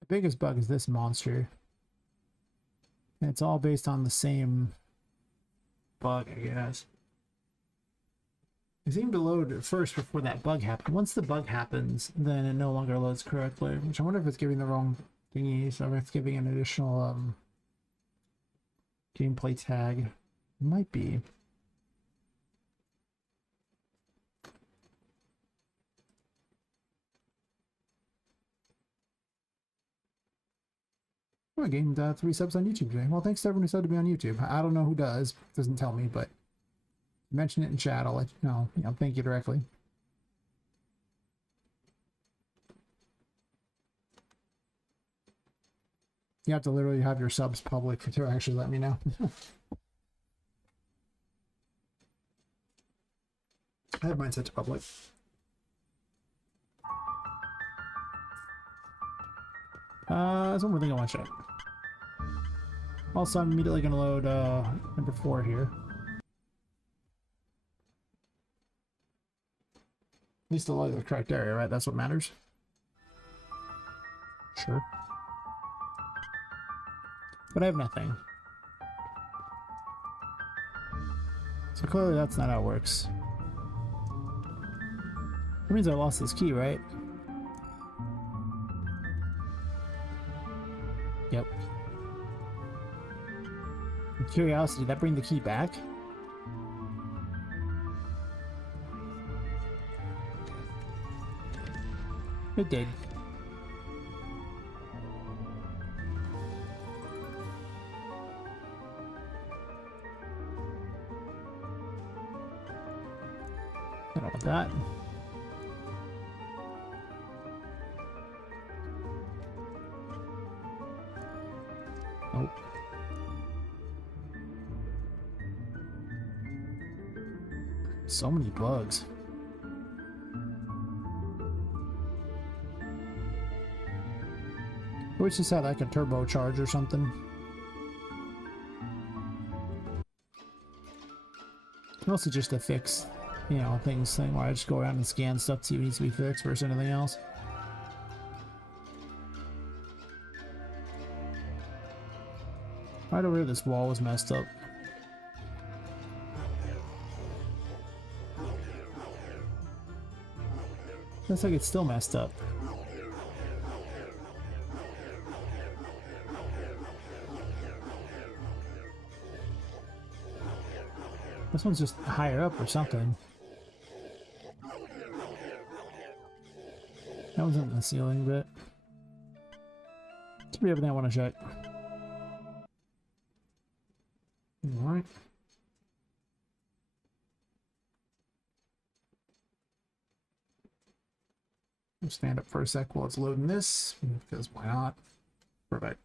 The biggest bug is this monster. And it's all based on the same bug, I guess. It seemed to load at first before that bug happened. Once the bug happens, then it no longer loads correctly, which I wonder if it's giving the wrong thingy, so if it's giving an additional gameplay tag. It might be. Oh, I gained 3 subs on YouTube today. Well, thanks to everyone who subbed to me on YouTube. I don't know who does. It doesn't tell me, but mention it in chat. I'll let you know. Thank you directly. You have to literally have your subs public to actually let me know. I have mine set to public. There's one more thing I want to check. Also, I'm immediately going to load number 4 here. At least to load the correct area, right? That's what matters. Sure. But I have nothing. So clearly that's not how it works. That means I lost this key, right? Yep. Curiosity, did that bring the key back? It did. I don't want that. Nope. So many bugs. I wish this had like a turbocharge or something. Mostly just to fix, things where I just go around and scan stuff to see what needs to be fixed versus anything else. Right over here, this wall was messed up. Looks like it's still messed up. This one's just higher up or something. That one's in the ceiling bit. Should be everything I want to check. Alright. I'll stand up for a sec while it's loading this, because why not? Perfect.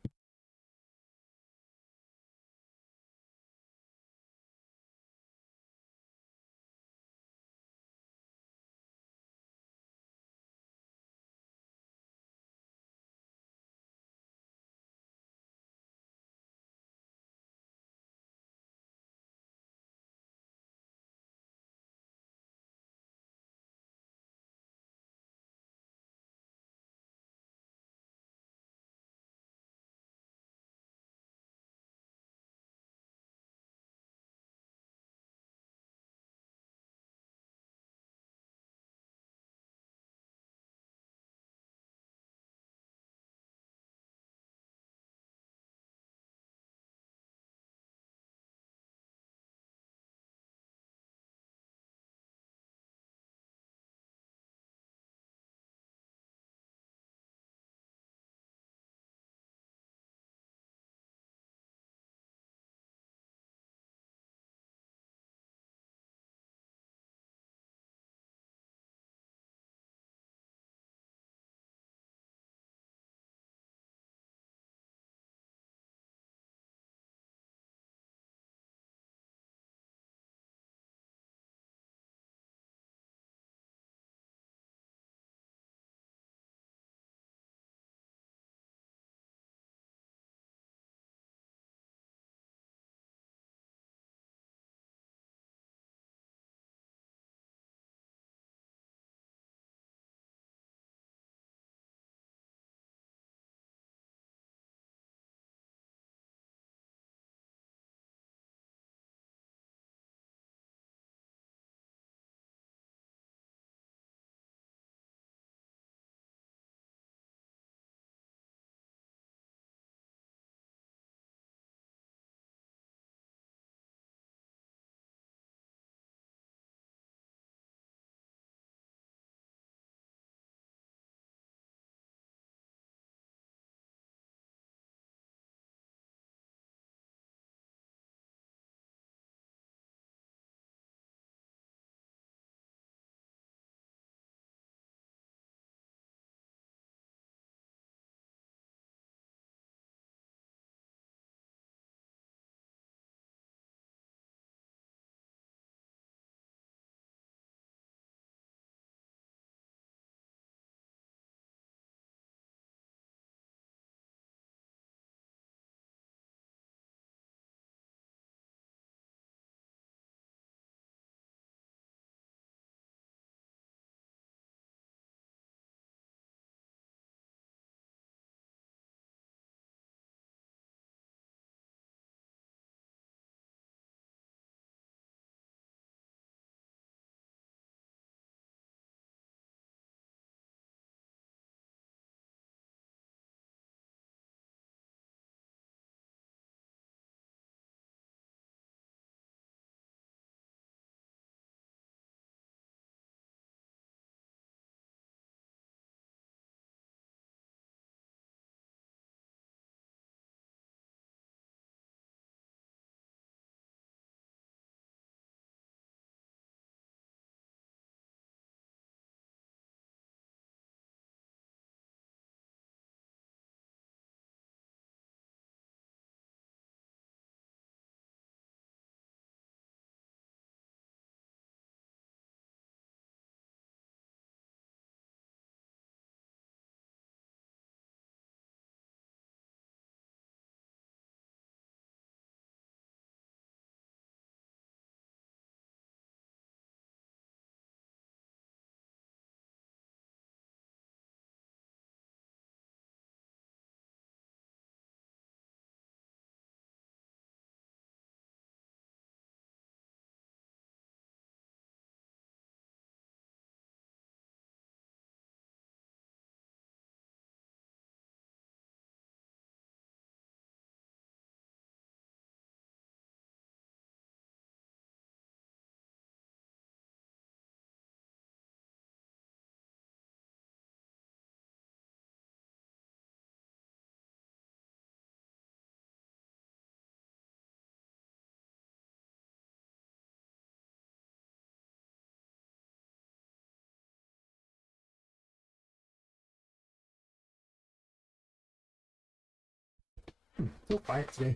So quiet today.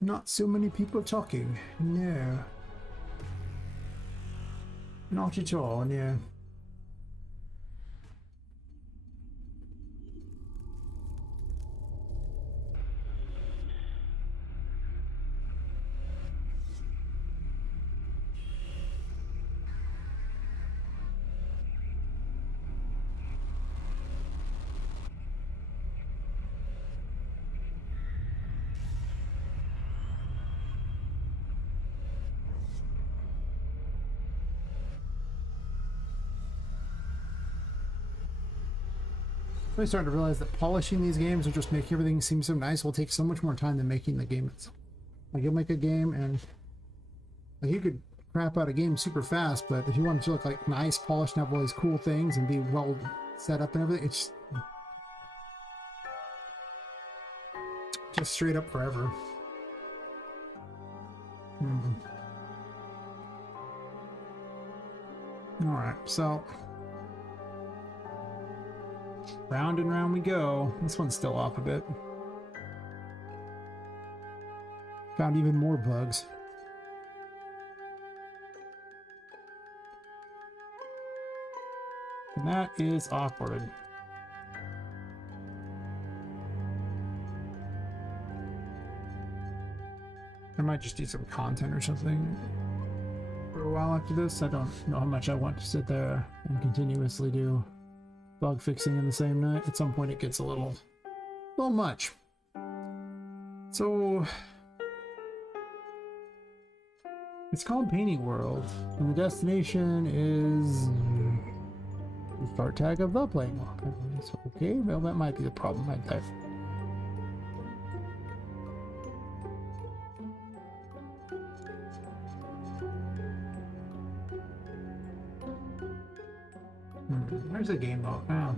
Not so many people talking. No. Not at all, no. I'm starting to realize that polishing these games and just making everything seem so nice will take so much more time than making the game itself. Like, you'll make a game and like, you could crap out a game super fast, but if you want it to look like nice, polished, and have all these cool things and be well set up and everything, it's just straight up forever. Alright, so round and round we go. This one's still off a bit. Found even more bugs. And that is awkward. I might just do some content or something for a while after this. I don't know how much I want to sit there and continuously do bug fixing in the same night. At some point it gets a little much. So it's called Painting World, and the destination is the start tag of the playing world. So, okay, well that might be the problem right there. Where's the game mode? Oh.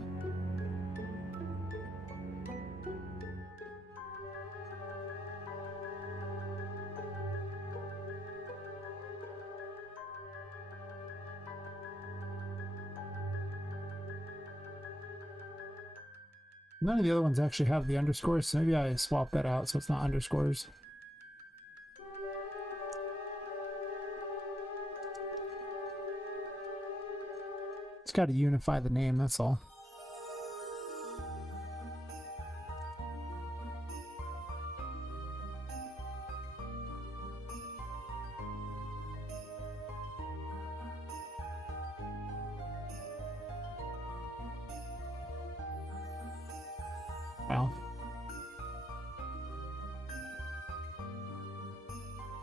None of the other ones actually have the underscores, so maybe I swap that out so it's not underscores. Just got to unify the name, that's all. Well,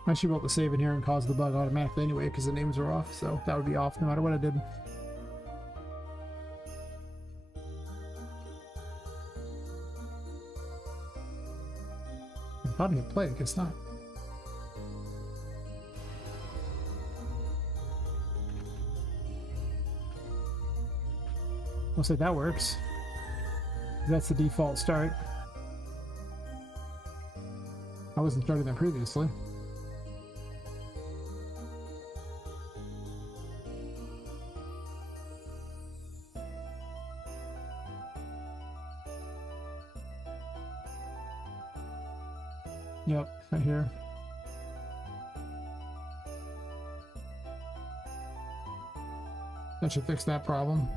I should be able to save in here and cause the bug automatically anyway because the names are off, so that would be off no matter what I did. I thought I could play it, guess not. Looks like that works. That's the default start. I wasn't starting there previously. Yep, right here. That should fix that problem.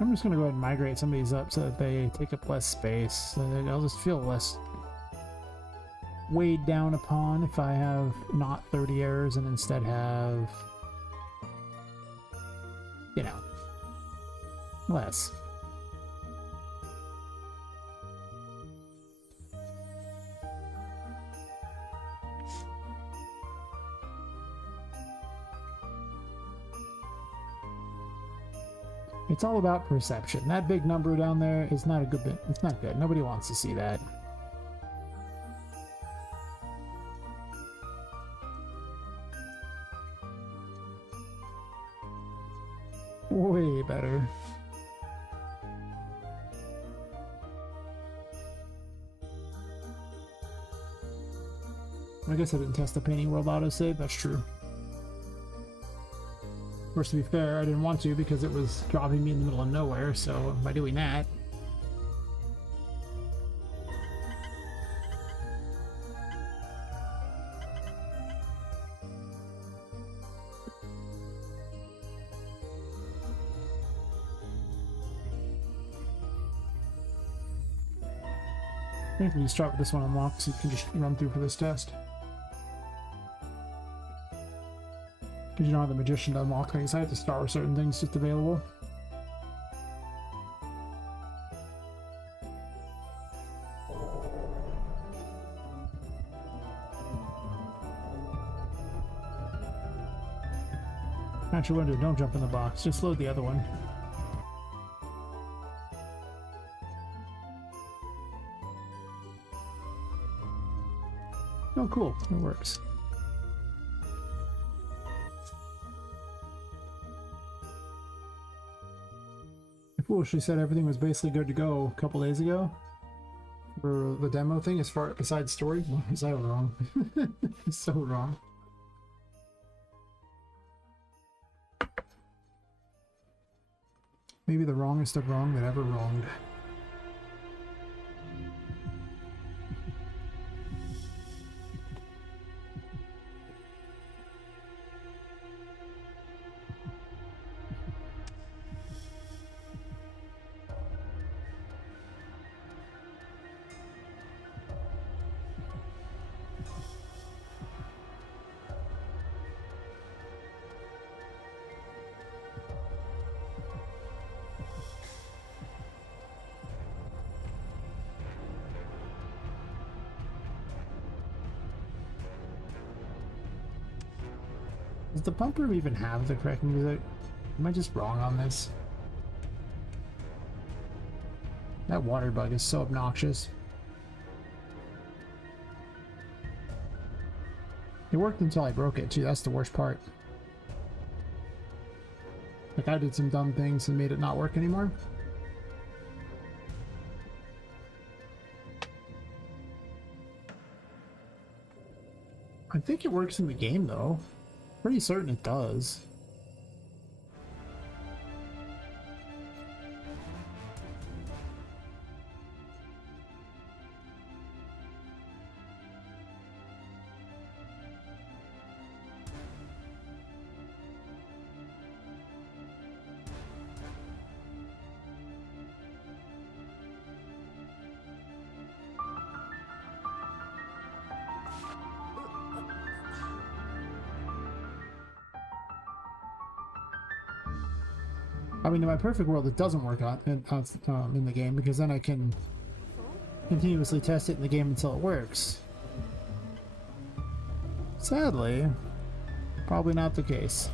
I'm just gonna go ahead and migrate some of these up so that they take up less space. So that I'll just feel less weighed down upon if I have not 30 errors and instead have, you know, less. It's all about perception. That big number down there is not a good bit. It's not good. Nobody wants to see that. Way better. I guess I didn't test the Painting World autosave. That's true. Of course, to be fair, I didn't want to because it was dropping me in the middle of nowhere, so by doing that... I think we can start with this one unlocked so you can just run through for this test. Because you don't have the magician to unlock things, I have to start with certain things just available. Not your window, don't jump in the box, just load the other one. Oh cool, it works. I foolishly said everything was basically good to go a couple days ago for the demo thing as far besides story. Why was I wrong? So wrong. Maybe the wrongest of wrong that ever wronged. Does the bumper even have the correct music? Am I just wrong on this? That water bug is so obnoxious. It worked until I broke it too, that's the worst part. Like I did some dumb things and made it not work anymore. I think it works in the game though. Pretty certain it does. I mean, in my perfect world, it doesn't work in the game, because then I can continuously test it in the game until it works. Sadly, probably not the case.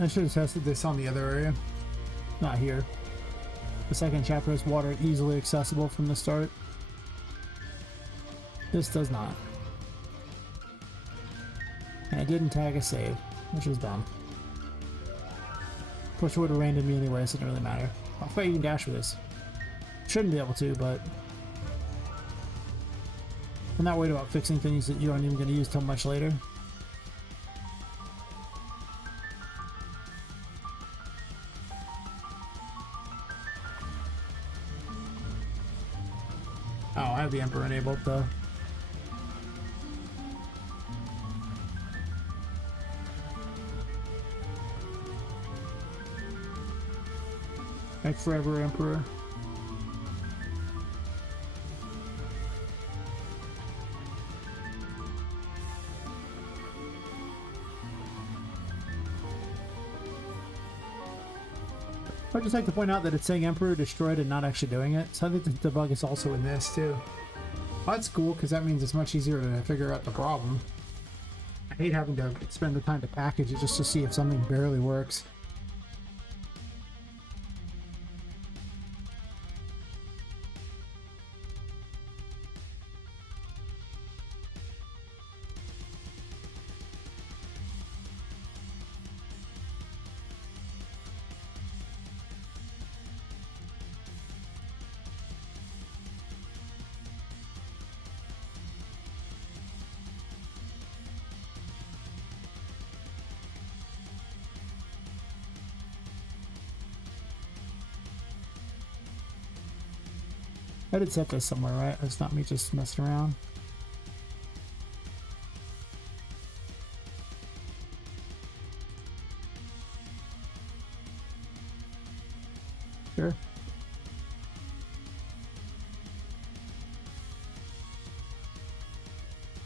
I should have tested this on the other area. Not here. The second chapter has water easily accessible from the start. This does not. And it didn't tag a save, which is dumb. Of course it would have rained on me anyway, so it didn't really matter. I thought you can dash with this. Shouldn't be able to, but... I'm not worried about fixing things that you aren't even going to use till much later. Oh, I have the Emperor enabled though. Like forever Emperor. I'd just like to point out that it's saying Emperor destroyed and not actually doing it, so I think the bug is also in this too. Well, that's cool, because that means it's much easier to figure out the problem. I hate having to spend the time to package it just to see if something barely works. I did set this somewhere, right? It's not me just messing around. Sure.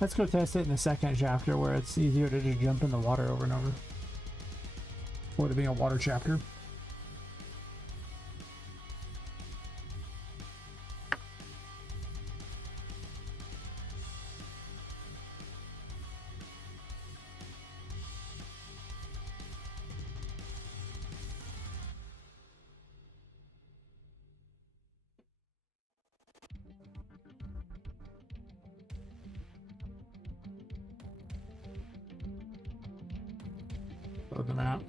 Let's go test it in the second chapter where it's easier to just jump in the water over and over. Or to be a water chapter. Load the map.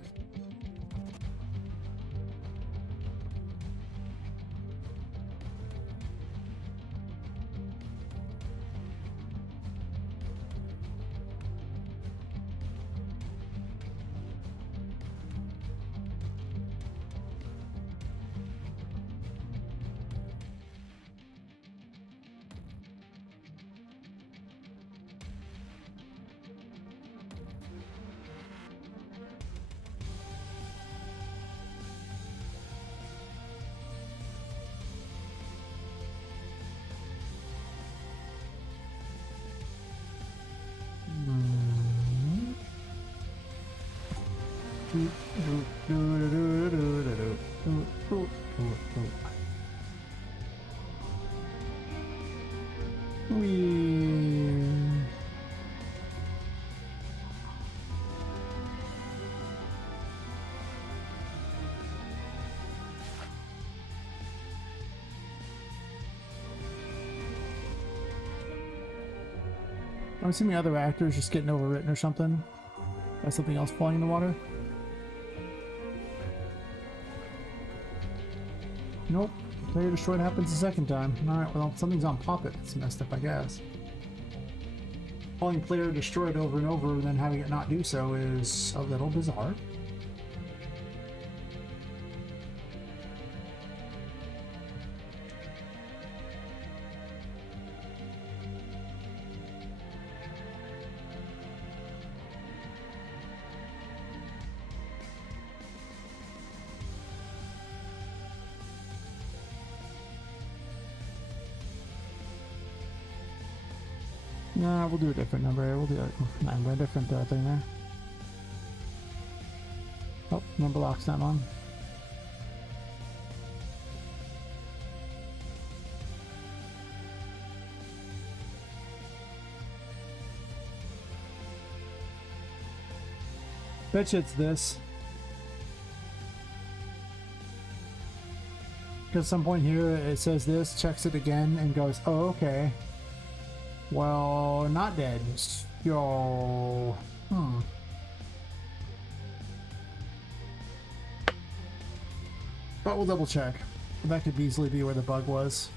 I'm assuming other actors just getting overwritten or something. By something else falling in the water. Nope. Player destroyed happens the second time. Alright, well, something's on Poppet. It's messed up, I guess. Falling player destroyed over and over and then having it not do so is a little bizarre. Nah, we'll do a different number. We'll do a different thing there. Oh, number lock's not on. Bet you it's this. Because at some point here it says this, checks it again, and goes, oh, okay. Well, not dead. Yo. But we'll double check. That could easily be where the bug was.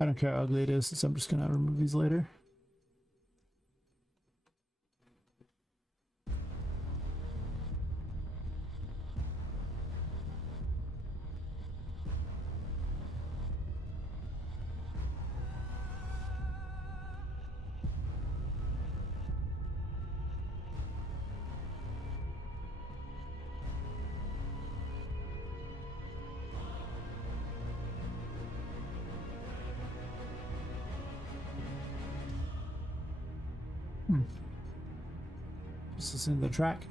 I don't care how ugly it is, since I'm just gonna remove these later. Just listen to the track.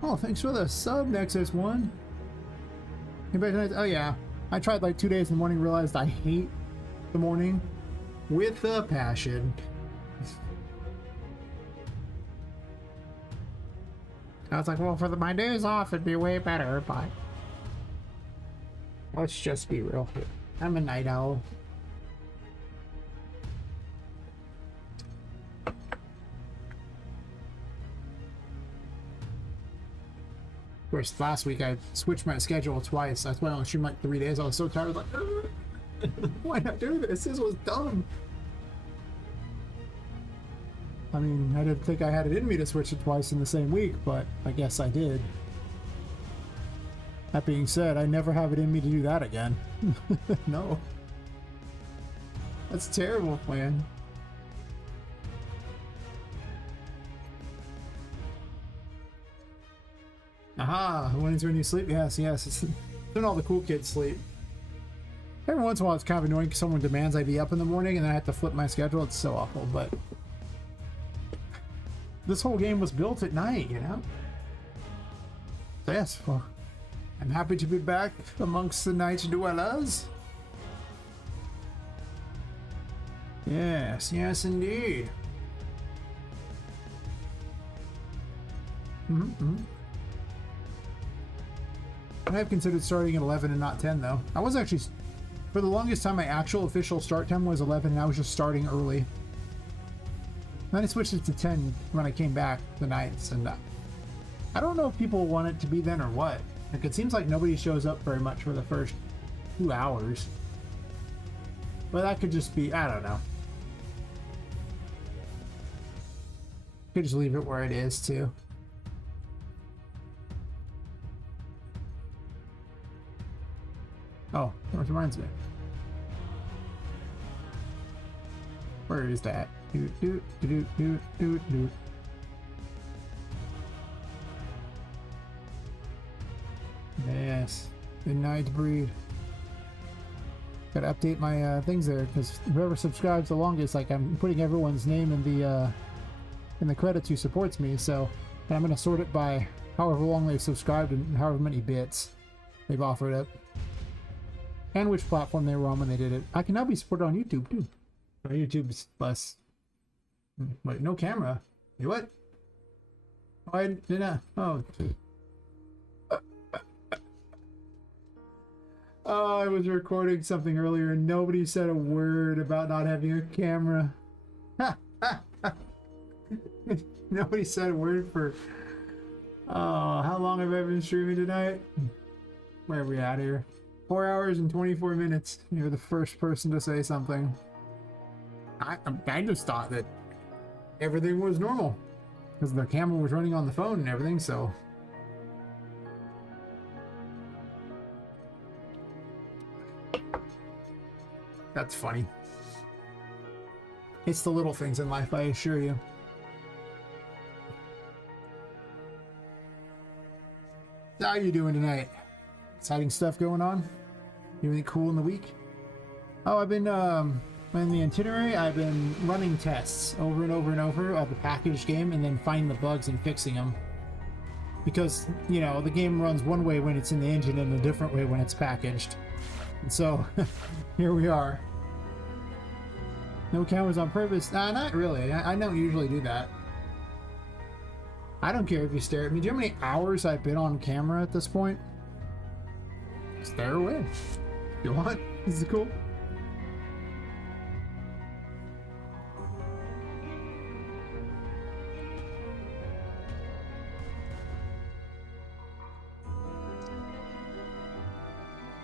Oh, thanks for the sub, Nexus One. Oh yeah, I tried like 2 days in the morning, realized I hate the morning with a passion. I was like, well, for my days off, it'd be way better, but let's just be real here. I'm a night owl. course, last week I switched my schedule twice. That's why I only streamed like 3 days. I was so tired. I was like, why not do this? This was dumb. I mean, I didn't think I had it in me to switch it twice in the same week, but I guess I did. That being said, I never have it in me to do that again. No. That's terrible, man. Aha! When you sleep? Yes, yes. It's when all the cool kids sleep. Every once in a while it's kind of annoying because someone demands I be up in the morning and then I have to flip my schedule. It's so awful, but... this whole game was built at night, you know? So yes, well... I'm happy to be back amongst the night dwellers. Yes, yes indeed. I have considered starting at 11 and not 10 though. I was actually, for the longest time, my actual official start time was 11 and I was just starting early. Then I switched it to 10 when I came back the nights, and I don't know if people want it to be then or what. Like, it seems like nobody shows up very much for the first 2 hours. But that could just be, I don't know. Could just leave it where it is too. Oh, that reminds me. Where is that? Doot, doot, doot, doot, doot, doot. Yes, good night, breed. Gotta update my things there because whoever subscribes the longest, like I'm putting everyone's name in the credits who supports me. So I'm gonna sort it by however long they've subscribed and however many bits they've offered up, and which platform they were on when they did it. I can now be supported on YouTube too. YouTube's less. Wait, no camera. Wait, what? Oh, I did not. Oh. Oh, I was recording something earlier and nobody said a word about not having a camera. Nobody said a word for... Oh, how long have I been streaming tonight? Where are we at here? 4 hours and 24 minutes. You're the first person to say something. I just thought that everything was normal because the camera was running on the phone and everything, so... That's funny. It's the little things in life, I assure you. How are you doing tonight? Exciting stuff going on? Anything cool in the week? Oh, I've been, in the itinerary, I've been running tests over and over and over of the packaged game and then finding the bugs and fixing them. Because, you know, the game runs one way when it's in the engine and a different way when it's packaged. And so, here we are. No cameras on purpose? Nah, not really. I don't usually do that. I don't care if you stare at me. Do you know how many hours I've been on camera at this point? Stare away. If you want. This is cool.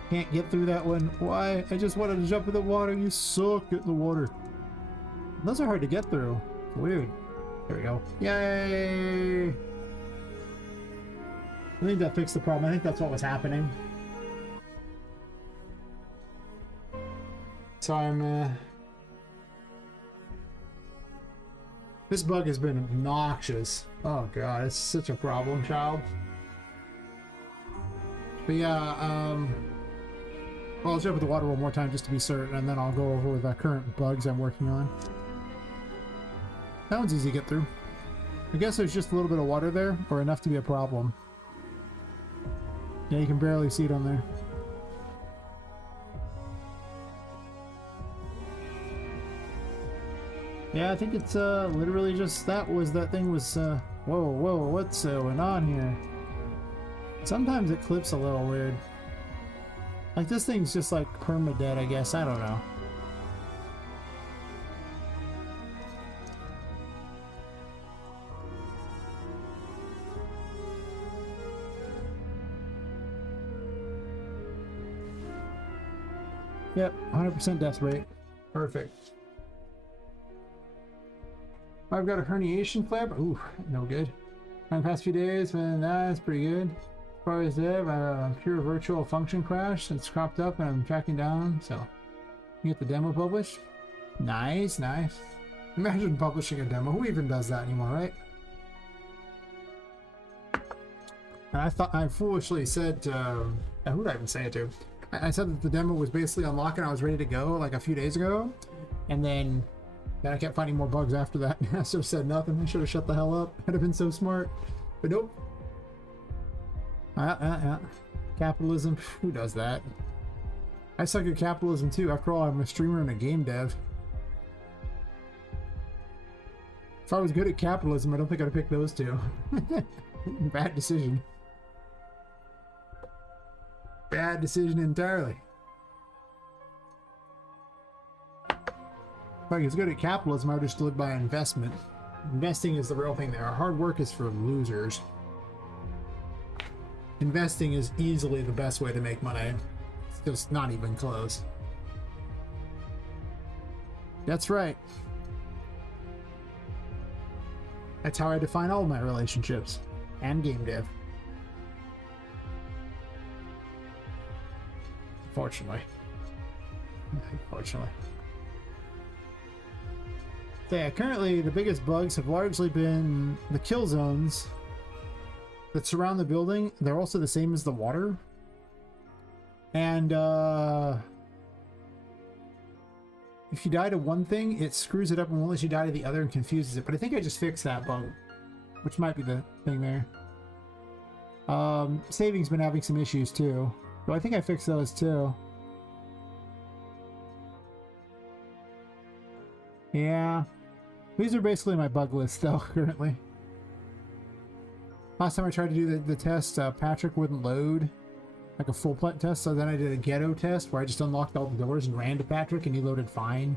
Can't get through that one. Why? I just wanted to jump in the water. You suck at the water. Those are hard to get through. Weird. There we go. Yay! I think that fixed the problem. I think that's what was happening. So I'm, this bug has been obnoxious. Oh god, it's such a problem, child. But yeah, well, I'll jump in the water one more time just to be certain, and then I'll go over the current bugs I'm working on. That one's easy to get through. I guess there's just a little bit of water there, or enough to be a problem. Yeah, you can barely see it on there. Yeah, I think it's literally just that thing was whoa, what's going on here? Sometimes it clips a little weird. Like this thing's just like perma-dead, I guess. I don't know. Yep, 100% death rate. Perfect. I've got a herniation flap. Ooh, no good. In the past few days, man, that's pretty good. As far as dev, a pure virtual function crash that's cropped up and I'm tracking down, so you get the demo published. Nice, nice. Imagine publishing a demo. Who even does that anymore, right? And I foolishly said, who did I even say it to? I said that the demo was basically unlocked and I was ready to go like a few days ago. And then I kept finding more bugs after that. I should have said nothing. I should have shut the hell up. I'd have been so smart. But nope. Capitalism. Who does that? I suck at capitalism too. After all, I'm a streamer and a game dev. If I was good at capitalism, I don't think I'd pick those two. Bad decision. Bad decision entirely. If I was good at capitalism, I would just live by investment. Investing is the real thing there. Hard work is for losers. Investing is easily the best way to make money. It's just not even close. That's right. That's how I define all my relationships and game dev. Unfortunately. Unfortunately. So yeah, currently the biggest bugs have largely been the kill zones that surround the building. They're also the same as the water. And if you die to one thing, it screws it up and won't let you die to the other and confuses it. But I think I just fixed that bug, which might be the thing there. Saving's been having some issues too. So I think I fixed those too. Yeah. These are basically my bug list though, currently. Last time I tried to do the test, Patrick wouldn't load like a full plant test, so then I did a ghetto test where I just unlocked all the doors and ran to Patrick and he loaded fine.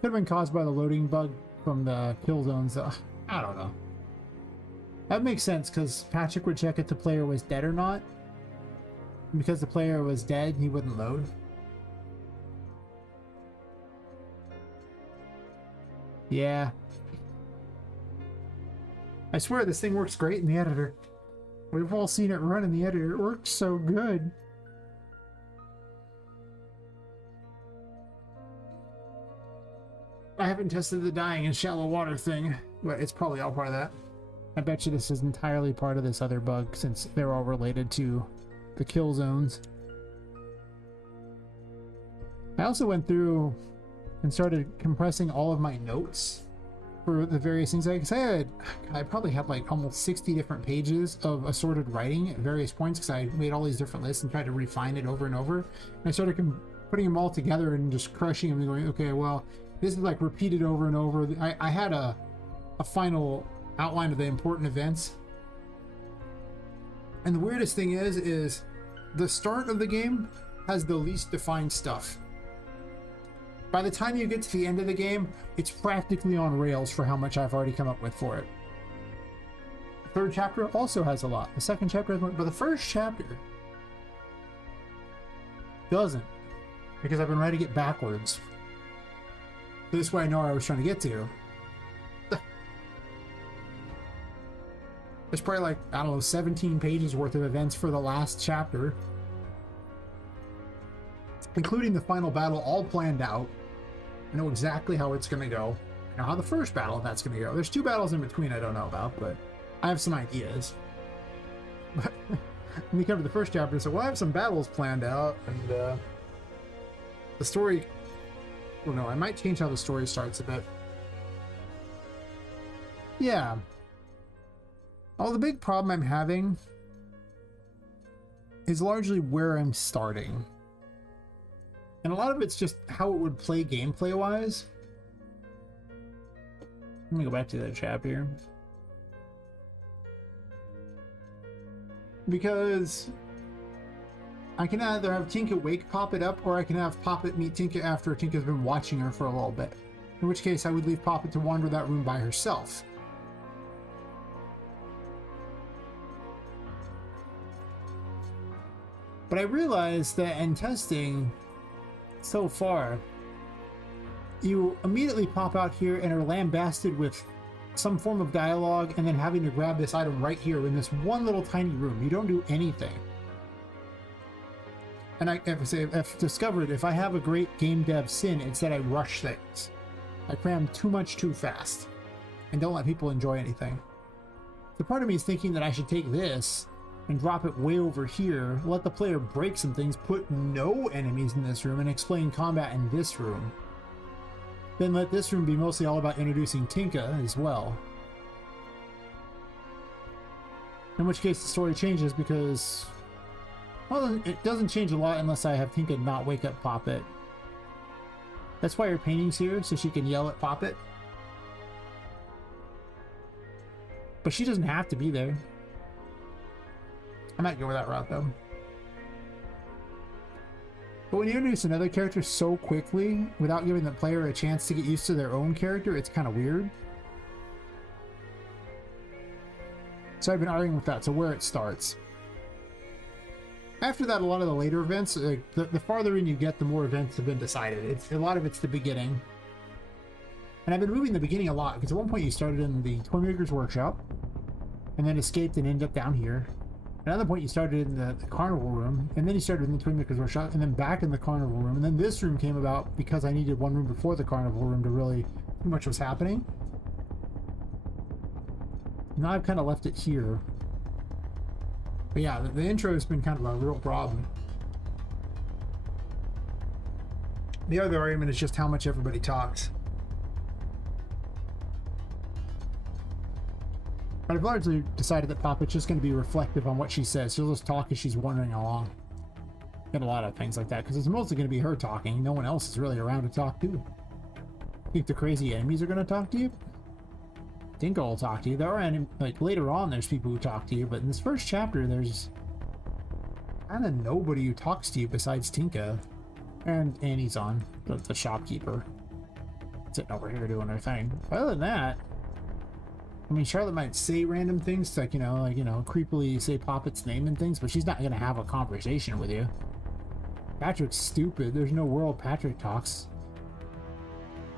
Could have been caused by the loading bug from the kill zones. I don't know. That makes sense because Patrick would check if the player was dead or not. And because the player was dead, he wouldn't load. Yeah. I swear this thing works great in the editor. We've all seen it run in the editor. It works so good. I haven't tested the dying in shallow water thing, but it's probably all part of that. I bet you this is entirely part of this other bug since they're all related to the kill zones. I also went through and started compressing all of my notes for the various things. I probably had like almost 60 different pages of assorted writing at various points because I made all these different lists and tried to refine it over and over. And I started putting them all together and just crushing them and going, okay, well, this is like repeated over and over. I had a final outline of the important events. And the weirdest thing is the start of the game has the least defined stuff. By the time you get to the end of the game, it's practically on rails for how much I've already come up with for it. The third chapter also has a lot. The second chapter has more, but the first chapter doesn't, because I've been writing it backwards. So this way I know where I was trying to get to. There's probably like, I don't know, 17 pages worth of events for the last chapter, including the final battle all planned out. I know exactly how it's going to go. I know how the first battle that's going to go. There's 2 battles in between I don't know about, but I have some ideas. But when you come to the first chapter, so well, I have some battles planned out, and the story, I don't know, I might change how the story starts a bit. Yeah. Oh, the big problem I'm having is largely where I'm starting. And a lot of it's just how it would play gameplay-wise. Let me go back to that chap here. Because I can either have Tinka wake Poppet up, or I can have Poppet meet Tinka after Tinka's been watching her for a little bit. In which case, I would leave Poppet to wander that room by herself. But I realized that in testing, so far, you immediately pop out here and are lambasted with some form of dialogue and then having to grab this item right here in this one little tiny room. You don't do anything. And I've discovered if I have a great game dev sin, it's that I rush things. I cram too much too fast and don't let people enjoy anything. So part of me is thinking that I should take this and drop it way over here, let the player break some things, put no enemies in this room, and explain combat in this room. Then let this room be mostly all about introducing Tinka as well. In which case the story changes because, well, it doesn't change a lot unless I have Tinka not wake up Poppet. That's why her painting's here, so she can yell at Poppet. But she doesn't have to be there. I might go with that route though. But when you introduce another character so quickly without giving the player a chance to get used to their own character, it's kind of weird. So I've been arguing with that, so where it starts. After that, a lot of the later events, the farther in you get, the more events have been decided. A lot of it's the beginning. And I've been moving the beginning a lot, because at one point you started in the Toymaker's Workshop, and then escaped and ended up down here. At another point you started in the carnival room, and then you started in the Toymaker's Workshop, and then back in the carnival room, and then this room came about because I needed one room before the carnival room to really see much was happening. Now I've kind of left it here. But yeah, the intro has been kind of a real problem. The other argument is just how much everybody talks. But I've largely decided that Poppet's just going to be reflective on what she says. She'll just talk as she's wandering along. And a lot of things like that, because it's mostly going to be her talking. No one else is really around to talk to. Think the crazy enemies are going to talk to you? Tinka will talk to you. There are, like, later on there's people who talk to you, but in this first chapter there's kind of nobody who talks to you besides Tinka. And Annie's on, the shopkeeper. Sitting over here doing her thing. Other than that, I mean, Charlotte might say random things, like, creepily say Poppet's name and things, but she's not going to have a conversation with you. Patrick's stupid. There's no world Patrick talks.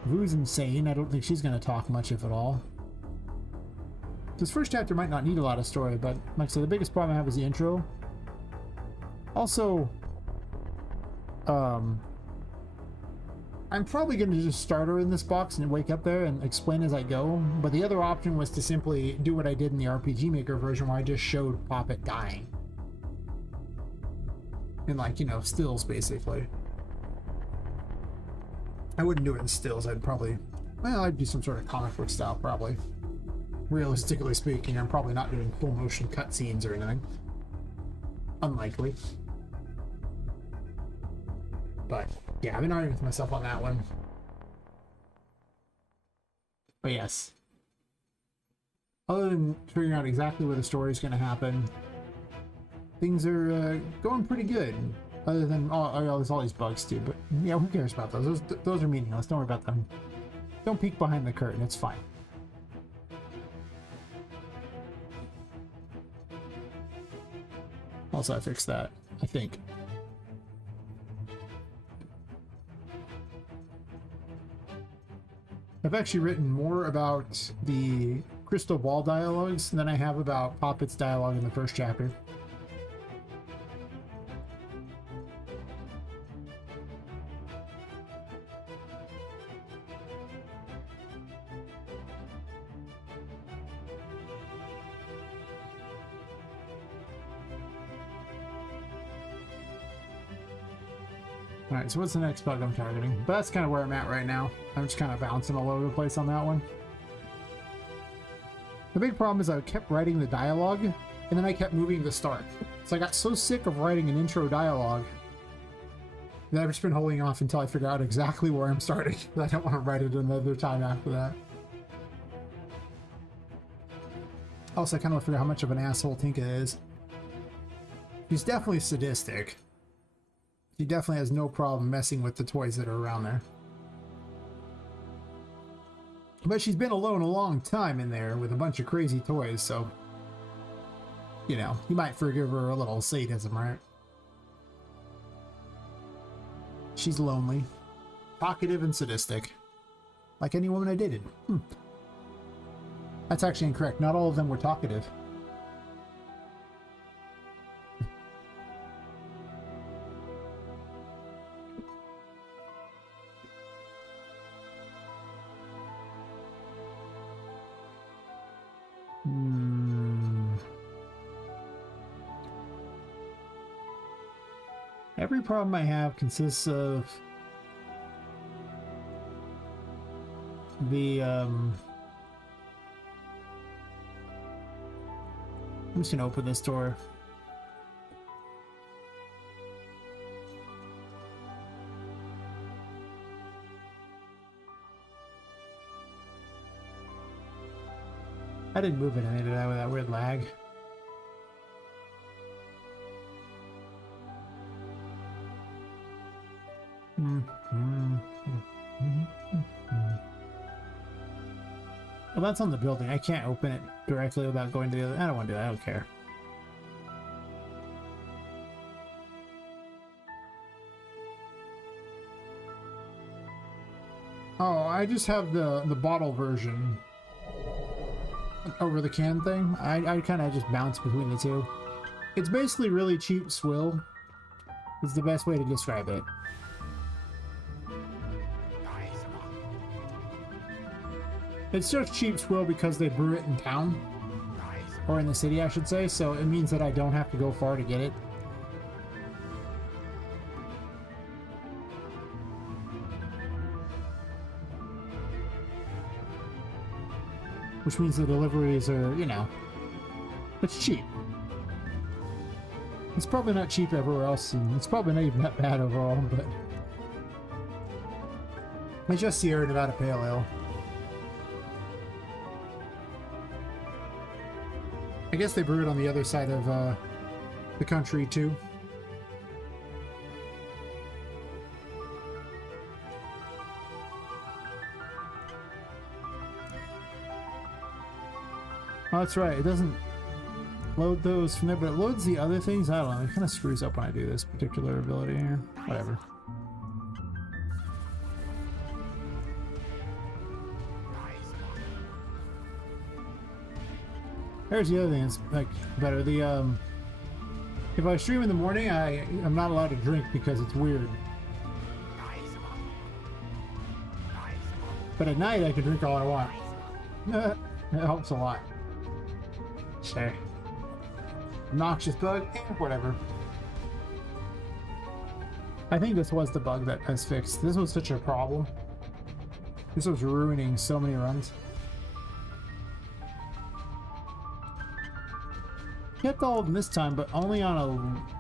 Vu's insane. I don't think she's going to talk much, if at all. This first chapter might not need a lot of story, but like I said, the biggest problem I have is the intro. Also, I'm probably going to just start her in this box and wake up there and explain as I go, but the other option was to simply do what I did in the RPG Maker version where I just showed Poppet dying. In, like, stills, basically. I wouldn't do it in stills. I'd do some sort of comic book style, probably. Realistically speaking, I'm probably not doing full motion cutscenes or anything. Unlikely. But yeah, I've been arguing with myself on that one. But yes. Other than figuring out exactly where the story is going to happen, things are going pretty good. Other than, there's all these bugs too, but yeah, who cares about those? Those are meaningless. Don't worry about them. Don't peek behind the curtain. It's fine. Also, I fixed that, I think. I've actually written more about the Crystal Ball dialogues than I have about Poppet's dialogue in the first chapter. Alright, so what's the next bug I'm targeting? But that's kind of where I'm at right now. I'm just kind of bouncing all over the place on that one. The big problem is I kept writing the dialogue, and then I kept moving the start. So I got so sick of writing an intro dialogue that I've just been holding off until I figure out exactly where I'm starting. I don't want to write it another time after that. Also, I kind of want to figure out how much of an asshole Tinka is. She's definitely sadistic. She definitely has no problem messing with the toys that are around there. But she's been alone a long time in there with a bunch of crazy toys, so... you might forgive her a little sadism, right? she's lonely, talkative, and sadistic. Like any woman I dated. That's actually incorrect. Not all of them were talkative. Every problem I have consists of the I'm just gonna open this door. I didn't move it any of that with that weird lag. Well, that's on the building. I can't open it directly without going to the other. I don't want to do that. I don't care. Oh, I just have the bottle version over the can thing. I kind of just bounce between the two. It's basically really cheap swill. Is the best way to describe it. It's just cheap swill because they brew it in town. Or in the city, I should say, so it means that I don't have to go far to get it. Which means the deliveries are, you know, it's cheap. It's probably not cheap everywhere else, and it's probably not even that bad overall, but... It's just Sierra Nevada Pale Ale. I guess they brew it on the other side of the country too. Oh, that's right. It doesn't load those from there, but it loads the other things. I don't know. It kind of screws up when I do this particular ability here. Whatever. There's the other thing that's like better. The if I stream in the morning, I'm not allowed to drink because it's weird. But at night I can drink all I want. It helps a lot. Sure. Noxious bug, whatever. I think this was the bug that has fixed. This was such a problem. This was ruining so many runs. Kept all of them this time, but only on a...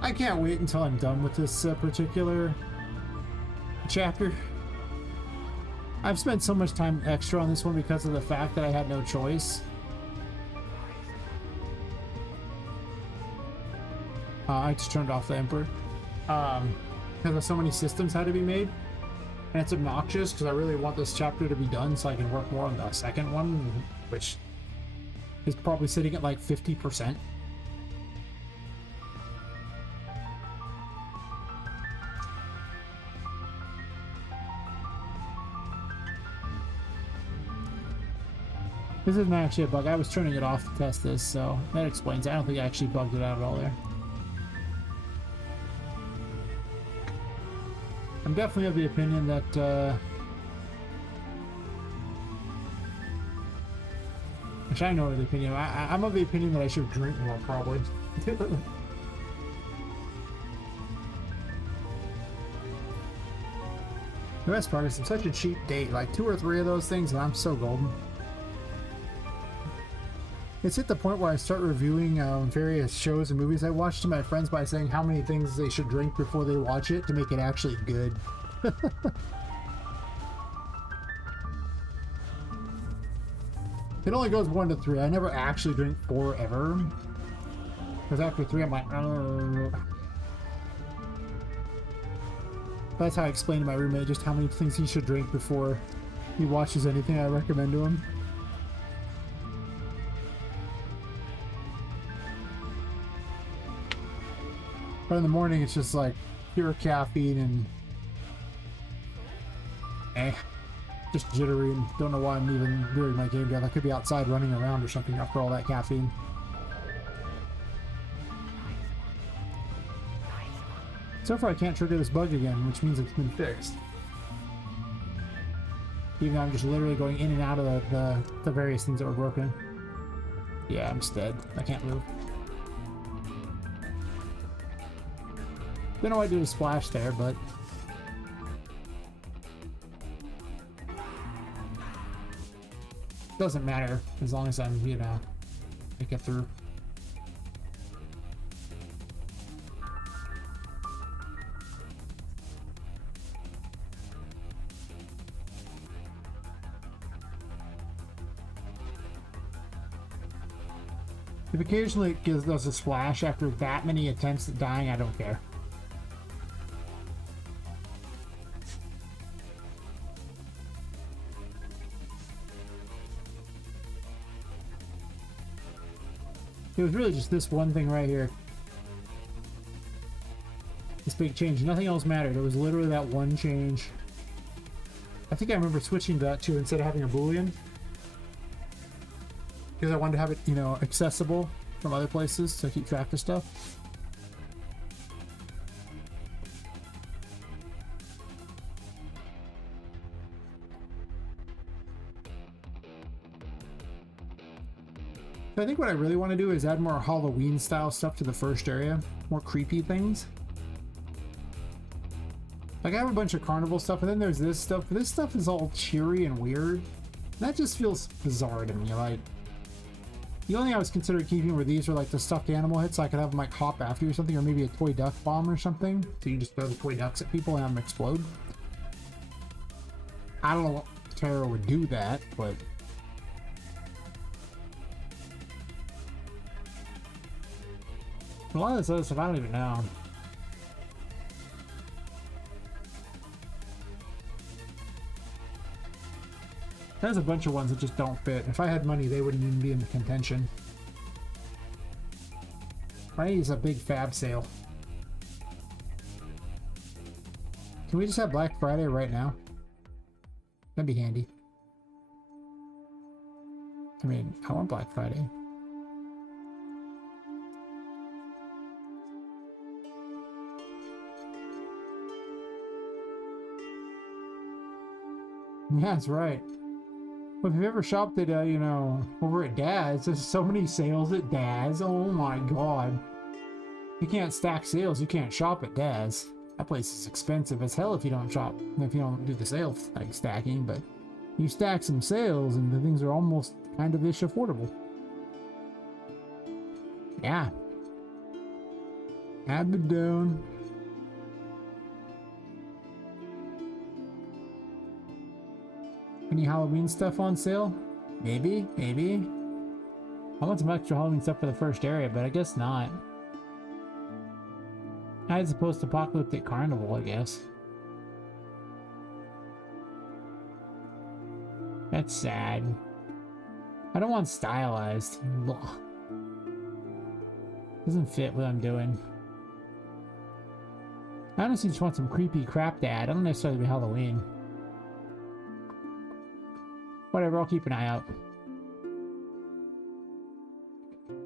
I can't wait until I'm done with this particular chapter. I've spent so much time extra on this one because of the fact that I had no choice. I just turned off the Emperor. Because so many systems had to be made. And it's obnoxious because I really want this chapter to be done so I can work more on the second one, which is probably sitting at like 50%. This isn't actually a bug. I was turning it off to test this, so that explains it. I don't think I actually bugged it out at all there. I'm definitely of the opinion that, actually, I know the opinion. I'm of the opinion that I should drink more, probably. The best part is I'm such a cheap date. Like 2 or 3 of those things, and I'm so golden. It's at the point where I start reviewing various shows and movies I watch to my friends by saying how many things they should drink before they watch it to make it actually good. It only goes 1 to 3. I never actually drink 4 ever. Because after 3, I'm like, That's how I explain to my roommate just how many things he should drink before he watches anything I recommend to him. But in the morning, it's just like pure caffeine and just jittery, and don't know why I'm even doing my game job. I could be outside running around or something after all that caffeine. So far, I can't trigger this bug again, which means it's been fixed. Even though I'm just literally going in and out of the various things that were broken. Yeah, I'm just dead. I can't move. Don't know why I did a splash there, but... doesn't matter, as long as I'm, you know, make it through. If occasionally it gives us a splash after that many attempts at dying, I don't care. It was really just this one thing right here. This big change. Nothing else mattered. It was literally that one change. I think I remember switching that to instead of having a Boolean. Because I wanted to have it, you know, accessible from other places to keep track of stuff. So I think what I really want to do is add more Halloween style stuff to the first area. More creepy things. Like I have a bunch of carnival stuff, and then there's this stuff. This stuff is all cheery and weird. That just feels bizarre to me. Like, the only thing I was considering keeping were these, or like the stuffed animal hits, so I could have them like hop after you or something, or maybe a toy duck bomb or something. So you just throw the toy ducks at people and have them explode. I don't know what terror would do that, but... a lot of this other stuff, I don't even know. There's a bunch of ones that just don't fit. If I had money, they wouldn't even be in the contention. I use a big fab sale. Can we just have Black Friday right now? That'd be handy. I mean, I want Black Friday. Yeah, that's right. Well, if you've ever shopped at, you know, over at Dad's, there's so many sales at Dad's. Oh my god. You can't stack sales, you can't shop at Dad's. That place is expensive as hell if you don't shop, if you don't do the sale like stacking, but you stack some sales and the things are almost kind of ish affordable. Yeah. Abaddon. Any Halloween stuff on sale? Maybe, maybe. I want some extra Halloween stuff for the first area, but I guess not. As opposed to Apocalyptic Carnival, I guess. That's sad. I don't want stylized. Ugh. Doesn't fit what I'm doing. I honestly just want some creepy crap to add. I don't necessarily be Halloween. Whatever, I'll keep an eye out.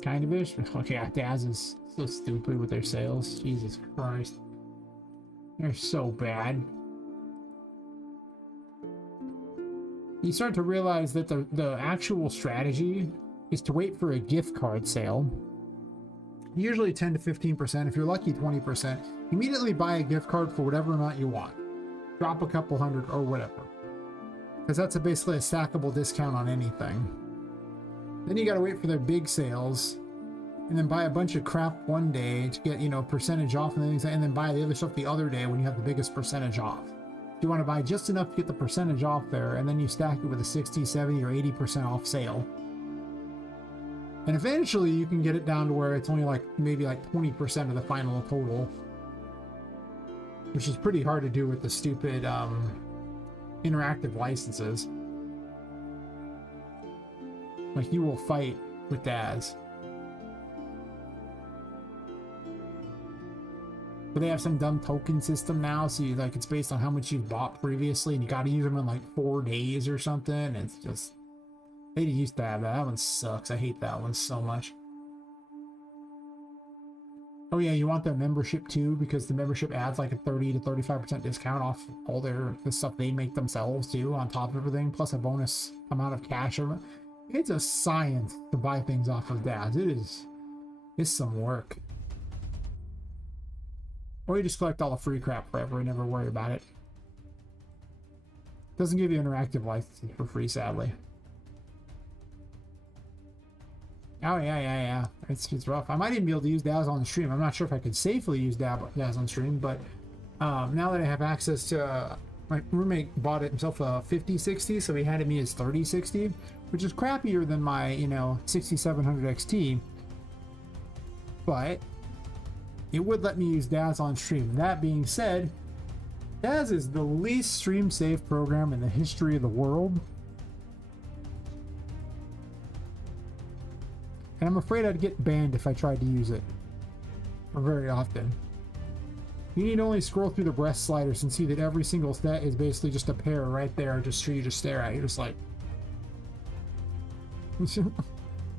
Kind of ish. Okay, Daz is so stupid with their sales. Jesus Christ. They're so bad. You start to realize that the actual strategy is to wait for a gift card sale. Usually 10 to 15%. If you're lucky, 20%. Immediately buy a gift card for whatever amount you want. Drop a couple hundred or whatever. Because that's basically a stackable discount on anything. Then you gotta wait for their big sales, and then buy a bunch of crap one day to get, you know, percentage off and things, and then buy the other stuff the other day when you have the biggest percentage off. You want to buy just enough to get the percentage off there, and then you stack it with a 60, 70, or 80% off sale. And eventually you can get it down to where it's only like maybe like 20% of the final total. Which is pretty hard to do with the stupid interactive licenses. Like, you will fight with Daz. But they have some dumb token system now, so you, like, it's based on how much you've bought previously, and you gotta use them in like 4 days or something. It's just, they used to have that. That one sucks. I hate that one so much. Oh yeah, you want the membership too, because the membership adds like a 30 to 35% discount off all the stuff they make themselves too, on top of everything, plus a bonus amount of cash. It's a science to buy things off of Daz. It's some work. Or you just collect all the free crap forever and never worry about it. Doesn't give you interactive licenses for free, sadly. Oh yeah. It's rough. I might even be able to use Daz on stream. I'm not sure if I could safely use Daz on stream, but now that I have access to, my roommate bought it himself a 5060, so he had me his 3060, which is crappier than my 6700 XT, but it would let me use Daz on stream. That being said, Daz is the least stream safe program in the history of the world. And I'm afraid I'd get banned if I tried to use it. Or very often. You need only scroll through the breast sliders and see that every single stat is basically just a pair right there, just for you to stare at. You're just like...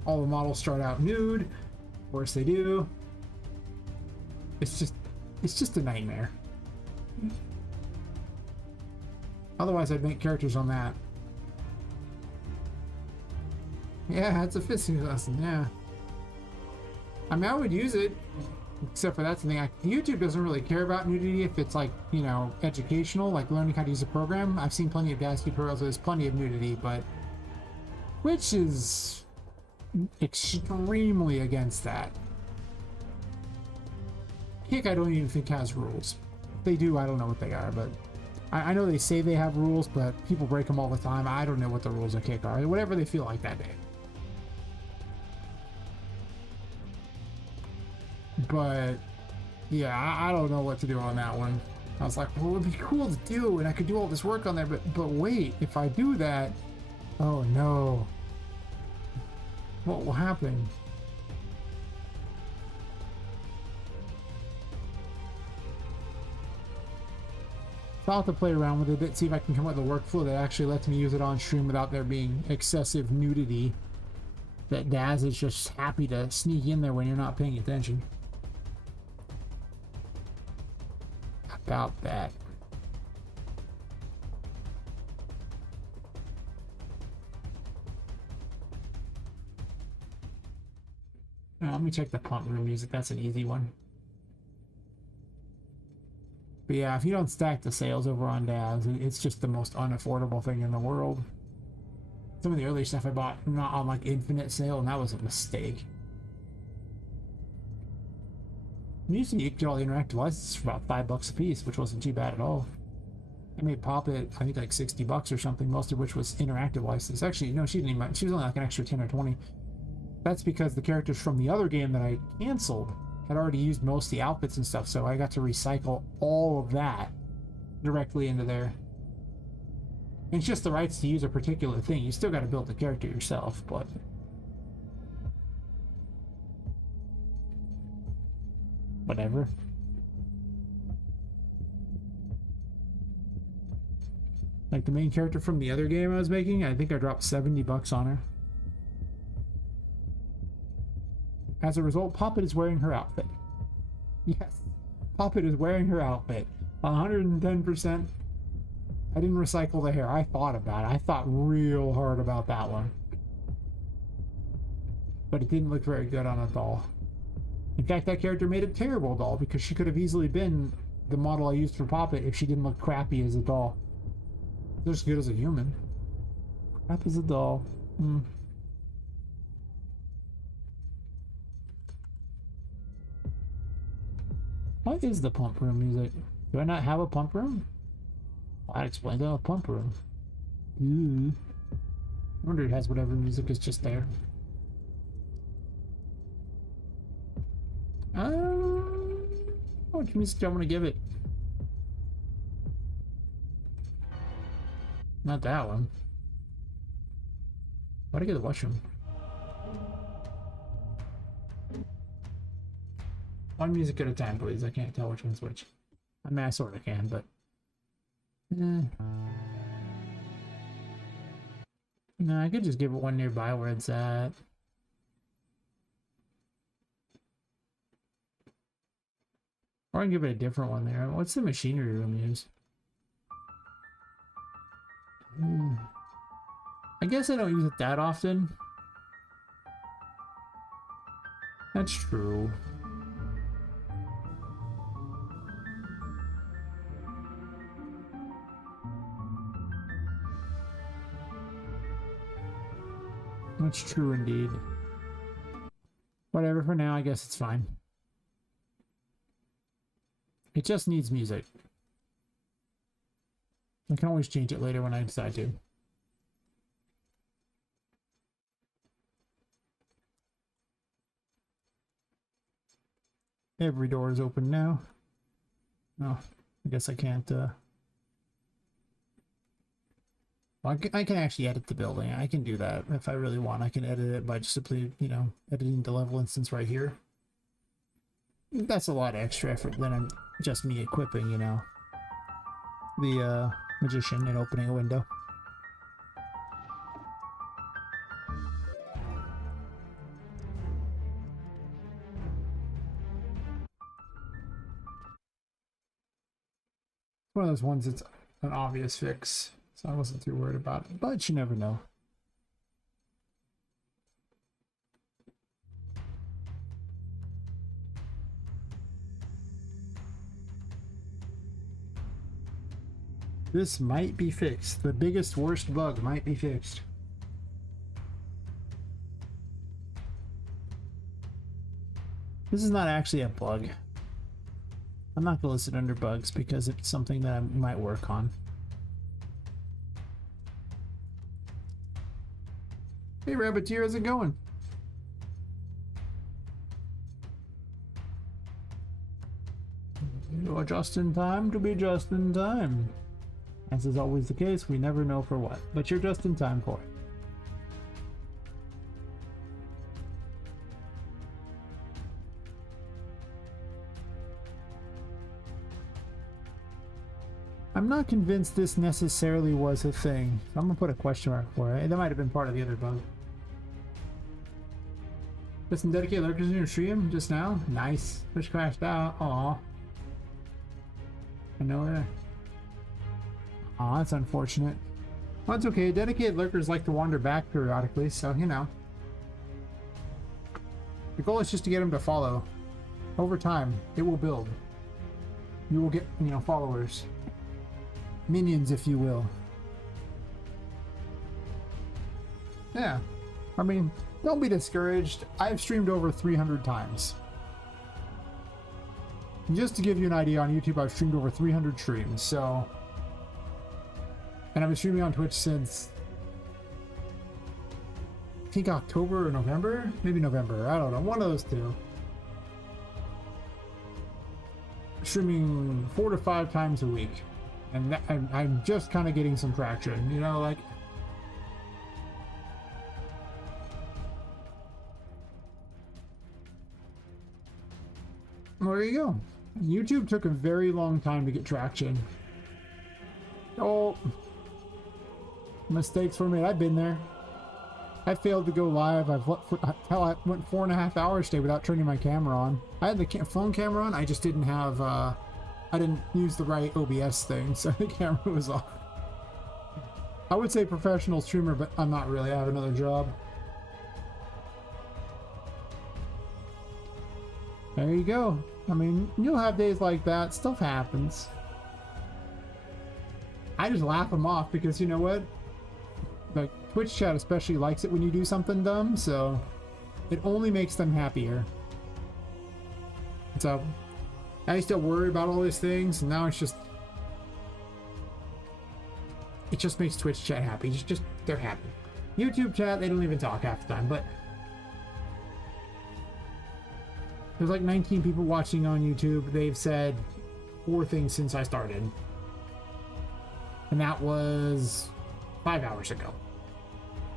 all the models start out nude. Of course they do. It's just a nightmare. Otherwise I'd make characters on that. Yeah, it's a fisting lesson, yeah. I mean, I would use it, except for that's the thing. YouTube doesn't really care about nudity if it's like, educational, like learning how to use a program. I've seen plenty of Daz tutorials, there's plenty of nudity, but Twitch is extremely against that. Kick, I don't even think has rules. If they do, I don't know what they are, but I know they say they have rules, but people break them all the time. I don't know what the rules of Kick are. Whatever they feel like that day. But yeah, I don't know what to do on that one. I was like, well, it'd be cool to do, and I could do all this work on there, but wait, if I do that, oh no, what will happen? So I'll have to play around with it a bit, see if I can come up with a workflow that actually lets me use it on stream without there being excessive nudity. That Daz is just happy to sneak in there when you're not paying attention. About that. Now, let me check the pump room music. That's an easy one. But yeah, if you don't stack the sales over on Daz, it's just the most unaffordable thing in the world. Some of the earlier stuff I bought not on like infinite sale, and that was a mistake. Usually you could get all the interactive licenses for about $5 a piece, which wasn't too bad at all. I made Poppet, I think like $60 or something, most of which was interactive license. Actually, no, she didn't even, she was only like an extra 10 or 20. That's because the characters from the other game that I canceled had already used most of the outfits and stuff, so I got to recycle all of that directly into there. And it's just the rights to use a particular thing. You still got to build the character yourself, but... whatever. Like the main character from the other game I was making, I think I dropped $70 on her. As a result, Poppet is wearing her outfit. Yes, Poppet is wearing her outfit. 110%. I didn't recycle the hair. I thought about it. I thought real hard about that one. But it didn't look very good on a doll. In fact, that character made a terrible doll because she could have easily been the model I used for Poppet if she didn't look crappy as a doll. Just good as a human. Crap as a doll. What is the pump room music? Do I not have a pump room? Well, that explains a pump room. Ooh. I wonder if it has whatever music is just there. How much music do I want to give it? Not that one. Why'd I get the washroom? One music at a time, please. I can't tell which one's which. I mean, I sort of can, but... No, I could just give it one nearby where it's at. Or I can give it a different one there. What's the machinery room use? I guess I don't use it that often. That's true. That's true indeed. Whatever, for now, I guess it's fine. It just needs music. I can always change it later when I decide to. Every door is open now. Oh, I guess I can't, Well, I can actually edit the building. I can do that if I really want. I can edit it by just simply, you know, editing the level instance right here. That's a lot of extra effort than I'm just me equipping, you know, the magician and opening a window. One of those ones that's an obvious fix, so I wasn't too worried about it, but you never know. This might be fixed. The biggest, worst bug might be fixed. This is not actually a bug. I'm not going to list it under bugs because it's something that I might work on. Hey Rabbiteer, how's it going? You're just in time to be just in time. As is always the case, we never know for what, but you're just in time for it. I'm not convinced this necessarily was a thing. I'm gonna put a question mark for it. That might have been part of the other bug. Just some dedicated lurkers in your stream just now? Nice. Which crashed out. Aw. I know that. Aw, that's unfortunate. Well, it's okay. Dedicated lurkers like to wander back periodically, so you know. The goal is just to get them to follow. Over time, it will build. You will get, you know, followers. Minions, if you will. Yeah. I mean, don't be discouraged. I've streamed over 300 times. Just to give you an idea, on YouTube, I've streamed over 300 streams, so... And I've been streaming on Twitch since... I think October or November? Maybe November. I don't know. One of those two. Streaming 4 to 5 times a week. And that, I'm just kind of getting some traction, you know, like... Well, there you go. YouTube took a very long time to get traction. Oh, mistakes were made. I've been there. I failed to go live. Hell, I went 4.5 hours today without turning my camera on. I had the phone camera on. I just didn't have, I didn't use the right OBS thing, so the camera was off. I would say professional streamer, but I'm not really. I have another job. There you go. I mean, you'll have days like that. Stuff happens. I just laugh them off because, you know what? Like, Twitch chat especially likes it when you do something dumb, so it only makes them happier. So I used to worry about all these things, and now it's just... It just makes Twitch chat happy. Just they're happy. YouTube chat, they don't even talk half the time, but... There's like 19 people watching on YouTube. They've said 4 things since I started. And that was 5 hours ago.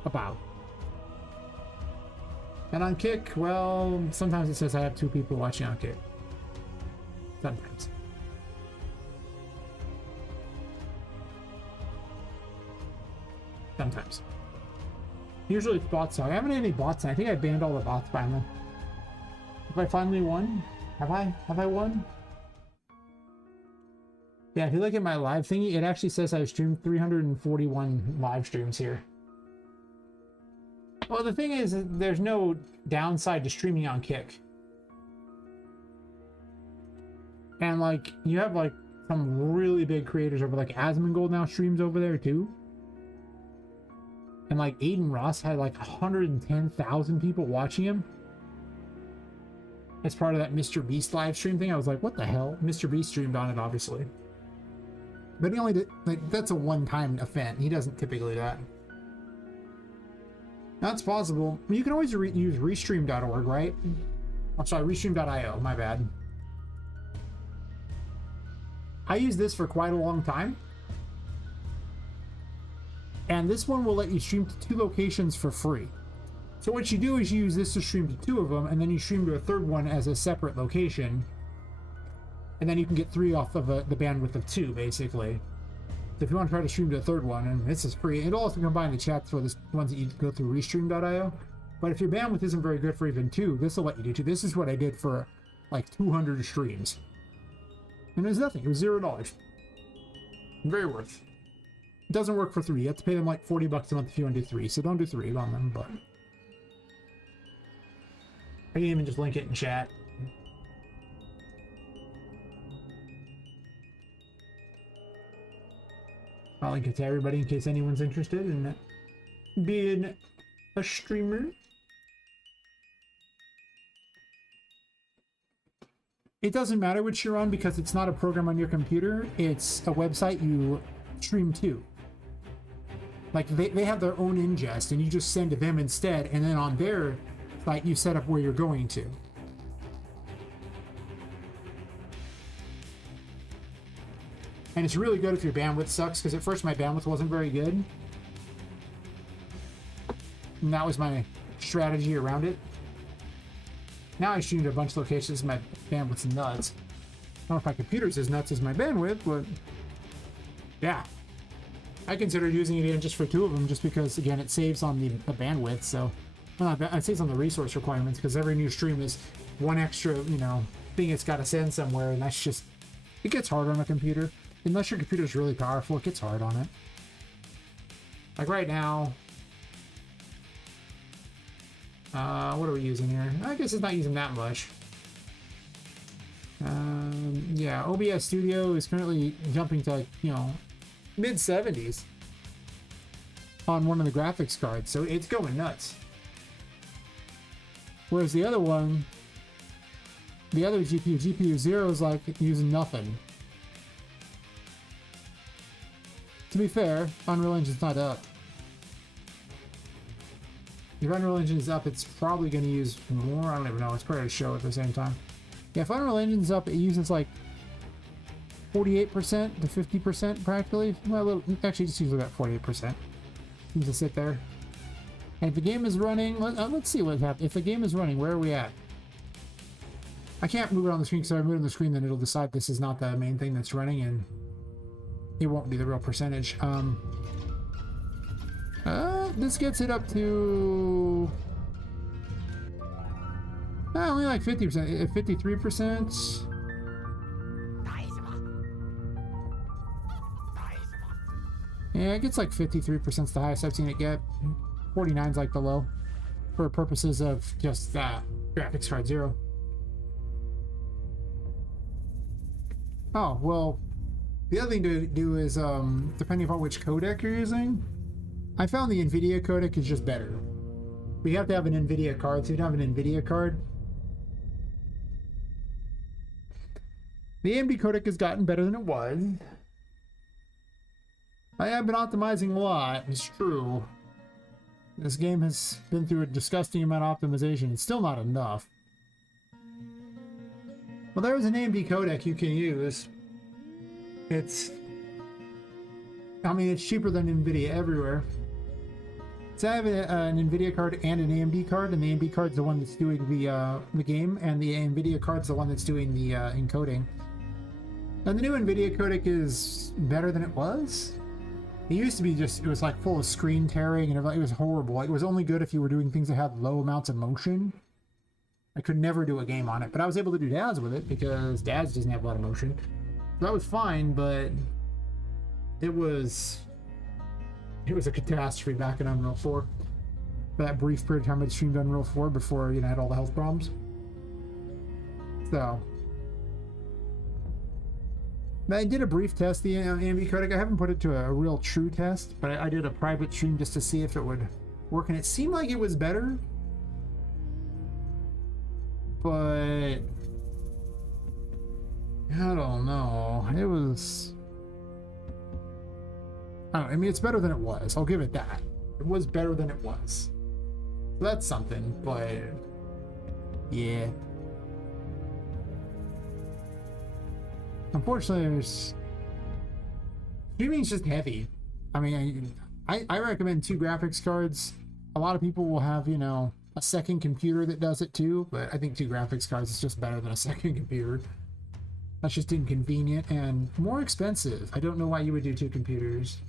About. And on Kick, well, sometimes it says I have 2 people watching on Kick. Sometimes. Sometimes. Usually it's bots. I haven't had any bots. I think I banned all the bots finally. Have I finally won? Have I? Have I won? Yeah, if you look at my live thingy, it actually says I've streamed 341 live streams here. Well, the thing is, there's no downside to streaming on Kick. And, like, you have, like, some really big creators over, like, Asmongold now streams over there, too. And, like, Aiden Ross had, like, 110,000 people watching him. As part of that Mr. Beast live stream thing. I was like, what the hell? Mr. Beast streamed on it, obviously. But he only did, like, that's a one-time event. He doesn't typically do that. That's possible. You can always use restream.org, right? I'm sorry, restream.io, my bad. I used this for quite a long time. And this one will let you stream to 2 locations for free. So what you do is you use this to stream to 2 of them, and then you stream to a 3rd one as a separate location. And then you can get 3 off of the bandwidth of 2, basically. So if you want to try to stream to a 3rd one, and this is free, it'll also combine the chats for the ones that you go through restream.io. But if your bandwidth isn't very good for even 2, this will let you do 2. This is what I did for like 200 streams. And it was nothing. It was $0. Very worth. It doesn't work for 3. You have to pay them like $40 a month if you want to do 3. So don't do 3 on them, but I can even just link it in chat. I'll link it to everybody in case anyone's interested in being a streamer. It doesn't matter which you're on because it's not a program on your computer. It's a website you stream to. Like they have their own ingest and you just send to them instead, and then on their site you set up where you're going to. And it's really good if your bandwidth sucks, because at first my bandwidth wasn't very good. And that was my strategy around it. Now I stream to a bunch of locations, my bandwidth's nuts. I don't know if my computer's as nuts as my bandwidth, but yeah. I consider using it again just for 2 of them, just because, again, it saves on the bandwidth, so... Well, it saves on the resource requirements, because every new stream is one extra, you know, thing it's got to send somewhere, and that's just... It gets hard on a computer. Unless your computer's really powerful, it gets hard on it. Like right now... what are we using here? I guess it's not using that much. Yeah, OBS Studio is currently jumping to, like, you know, mid-70s on one of the graphics cards, so it's going nuts. Whereas the other one, the other GPU 0 is like using nothing. To be fair, Unreal Engine's not up. If Unreal Engine is up, it's probably going to use more. I don't even know. It's probably a show at the same time. Yeah, if Unreal Engine's up, it uses like 48% to 50% practically. Well, actually, just uses about 48%. Seems to sit there. And if the game is running, let's see what happens. If the game is running, where are we at? I can't move it on the screen, because if I move it on the screen, then it'll decide this is not the main thing that's running, and it won't be the real percentage. This gets it up to only like 50%, 53%. Yeah, it gets like 53% is the highest I've seen it get. 49's like the low, for purposes of just graphics card 0. Oh, well, the other thing to do is, depending upon which codec you're using, I found the NVIDIA codec is just better. But you have to have an NVIDIA card, so you don't have an NVIDIA card. The AMD codec has gotten better than it was. I have been optimizing a lot, it's true. This game has been through a disgusting amount of optimization. It's still not enough. Well, there is an AMD codec you can use. It's... I mean, it's cheaper than NVIDIA everywhere. So I have an NVIDIA card and an AMD card, and the AMD card's the one that's doing the game, and the NVIDIA card's the one that's doing the encoding. And the new NVIDIA codec is better than it was. It used to be just, it was like full of screen tearing and everything. It was horrible. It was only good if you were doing things that had low amounts of motion. I could never do a game on it, but I was able to do DADS with it because DADS doesn't have a lot of motion. So that was fine, but it was a catastrophe back in Unreal 4. For that brief period of time I streamed Unreal 4 before, you know, I had all the health problems. So, I did a brief test, the AMD codec. I haven't put it to a real true test, but I did a private stream just to see if it would work, and it seemed like it was better. But I don't know. It was... I mean, it's better than it was. I'll give it that. It was better than it was. So that's something, but... yeah. Unfortunately, there's... streaming's just heavy. I mean, I recommend 2 graphics cards. A lot of people will have, you know, a second computer that does it too, but I think 2 graphics cards is just better than a second computer. That's just inconvenient and more expensive. I don't know why you would do 2 computers.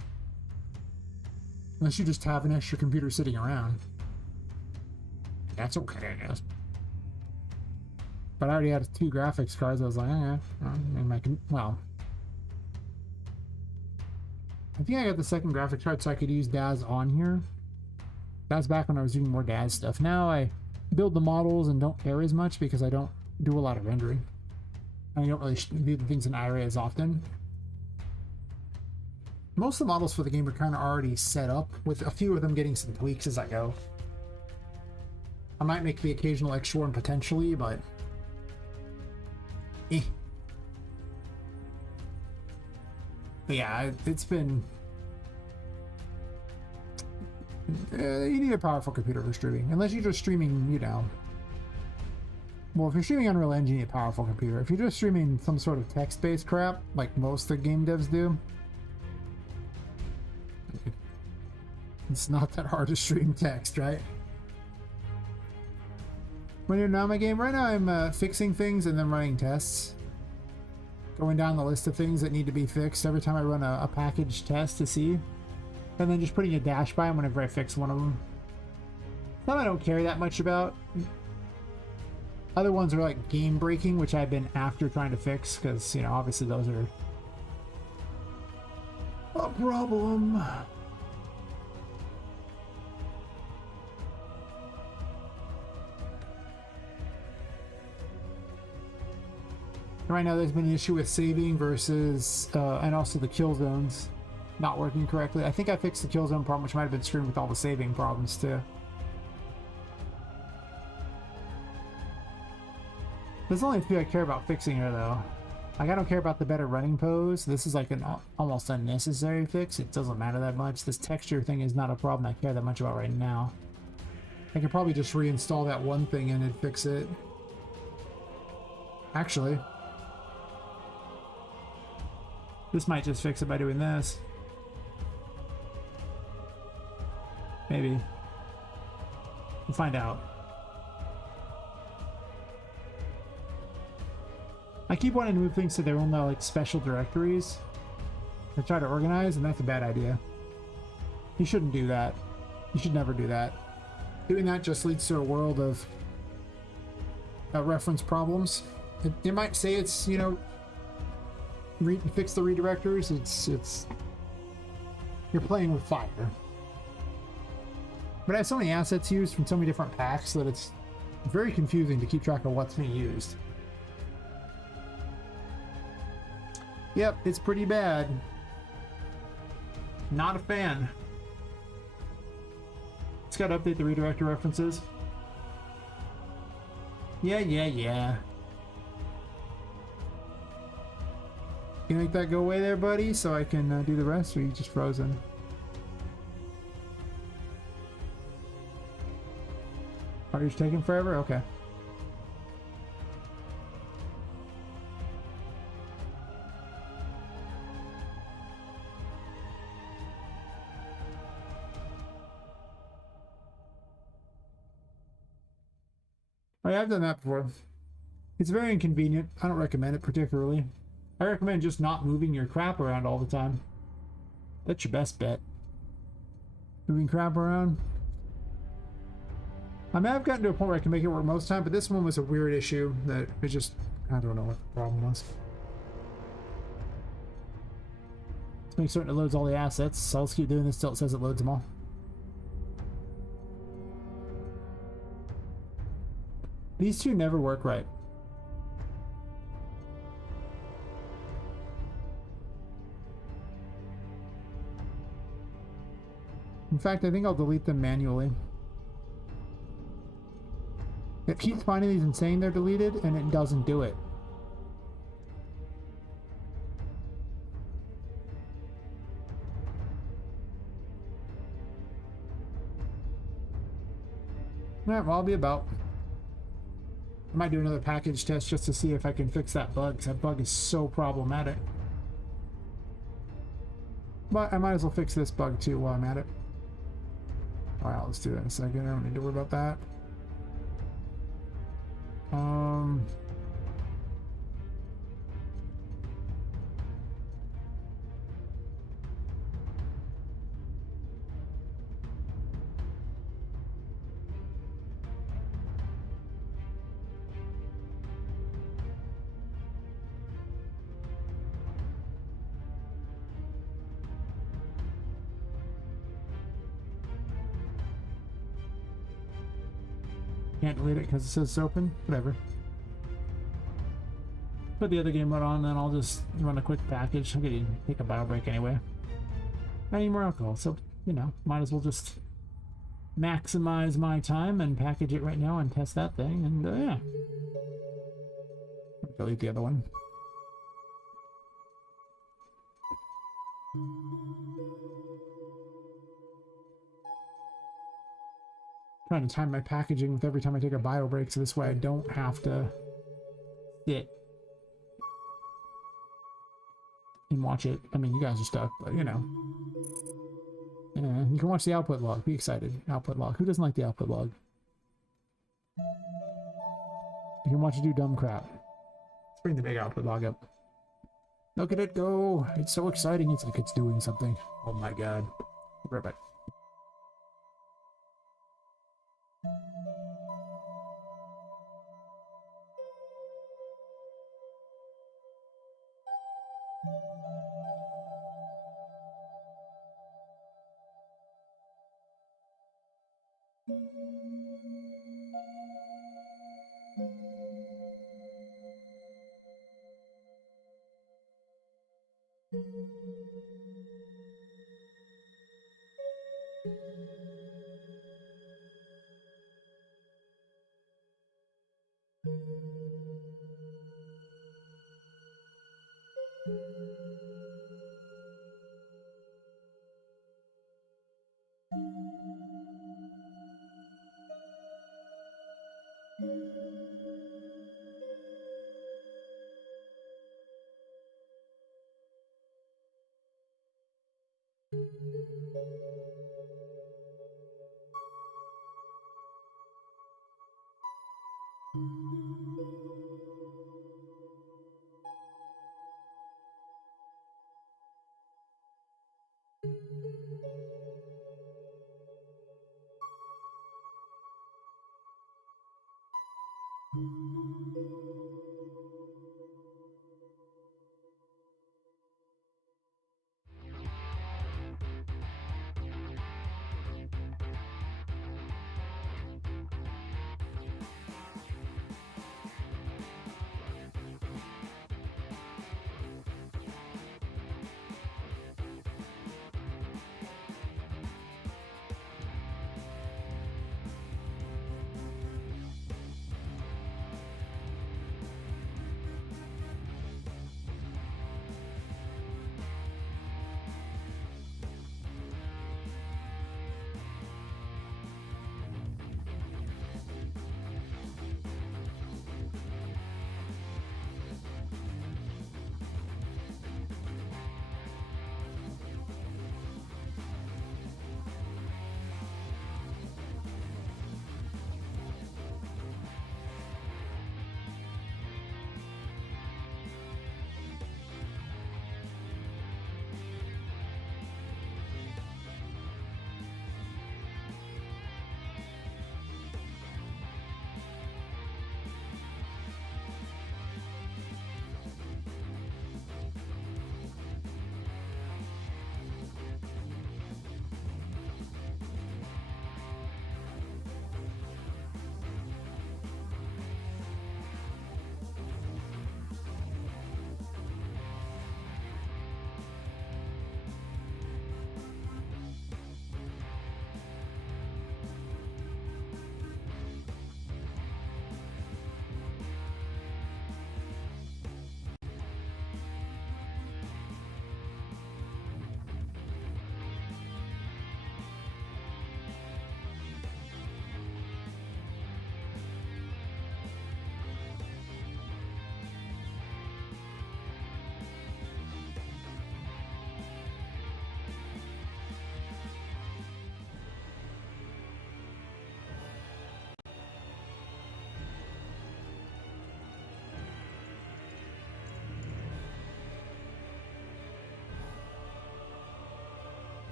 Unless you just have an extra computer sitting around. That's okay, I guess. But I already had 2 graphics cards. I was like, well, I think I got the second graphics card so I could use DAS on here. That was back when I was doing more DAS stuff. Now I build the models and don't care as much because I don't do a lot of rendering. I don't really do the things in IRA as often. Most of the models for the game are kind of already set up, with a few of them getting some tweaks as I go. I might make the occasional extra one potentially, but... eh. But yeah, it's been... you need a powerful computer for streaming. Unless you're just streaming, you know... well, if you're streaming Unreal Engine, you need a powerful computer. If you're just streaming some sort of text-based crap, like most of the game devs do... it's not that hard to stream text, right? When you're now in my game, right now I'm fixing things and then running tests. Going down the list of things that need to be fixed every time I run a package test to see. And then just putting a dash by them whenever I fix one of them. Some I don't care that much about. Other ones are like game breaking, which I've been after trying to fix, because, you know, obviously those are a problem. Right now there's been an issue with saving versus, and also the kill zones not working correctly. I think I fixed the kill zone problem, which might have been screwing with all the saving problems too. There's only a few I care about fixing here though. Like, I don't care about the better running pose. This is like an almost unnecessary fix. It doesn't matter that much. This texture thing is not a problem I care that much about right now. I could probably just reinstall that one thing and it'd fix it. Actually, this might just fix it by doing this. Maybe. We'll find out. I keep wanting to move things to their own like special directories to try to organize, and that's a bad idea. You shouldn't do that. You should never do that. Doing that just leads to a world of reference problems. It might say it's, you know, fix the redirectors. It's you're playing with fire. But I have so many assets used from so many different packs that it's very confusing to keep track of what's being used. Yep, it's pretty bad. Not a fan. It's got to update the redirector references. Yeah. Can you make that go away there, buddy, so I can do the rest, or are you just frozen? Are you taking forever? Okay. Oh, yeah, I've done that before. It's very inconvenient. I don't recommend it particularly. I recommend just not moving your crap around all the time. That's your best bet. Moving crap around. I mean, I've gotten to a point where I can make it work most of the time, but this one was a weird issue that it just... I don't know what the problem was. Let's make certain it loads all the assets. So I'll just keep doing this till it says it loads them all. These two never work right. In fact, I think I'll delete them manually. It keeps finding these and saying they're deleted, and it doesn't do it. Alright, well, I'll be about. I might do another package test just to see if I can fix that bug, because that bug is so problematic. But I might as well fix this bug too while I'm at it. Alright, let's do that in a second. I don't need to worry about that. Can't delete it because it says it's open. Whatever. Put the other game mode on, then I'll just run a quick package. I'm gonna take a bio break anyway. I need more alcohol, so you know, might as well just maximize my time and package it right now and test that thing. And yeah, delete the other one. Trying to time my packaging with every time I take a bio break, so this way I don't have to sit and watch it. I mean, you guys are stuck, but you know. Yeah, you can watch the output log. Be excited. Output log. Who doesn't like the output log? You can watch it do dumb crap. Let's bring the big output log up. Look at it go. It's so exciting. It's like it's doing something. Oh my god. Right back.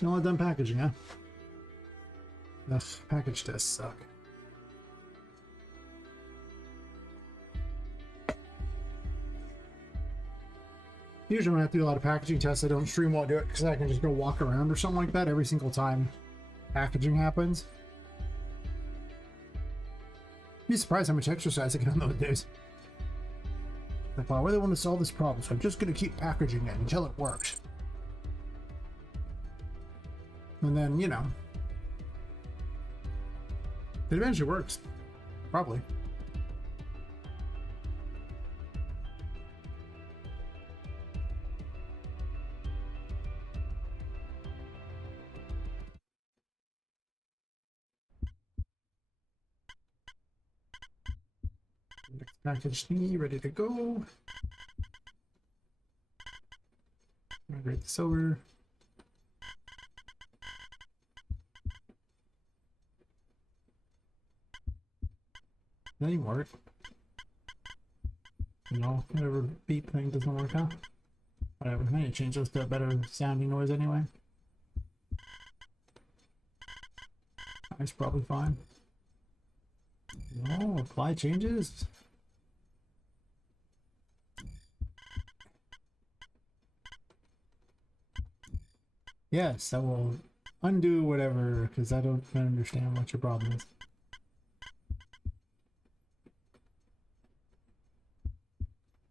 Still not done packaging, huh? Ugh, package tests suck. Usually when I have to do a lot of packaging tests, I don't stream while I do it because I can just go walk around or something like that every single time packaging happens. You'd be surprised how much exercise I get on those days. Like, well, I really want to solve this problem, so I'm just going to keep packaging it until it works. And then, you know, it eventually works. Probably. Next package thingy ready to go. Migrate this over. That didn't work. No, whatever beep thing doesn't work out. Whatever, I need to change those to a better sounding noise anyway. That's probably fine. No, apply changes. Yes, I will undo whatever, because I don't understand what your problem is.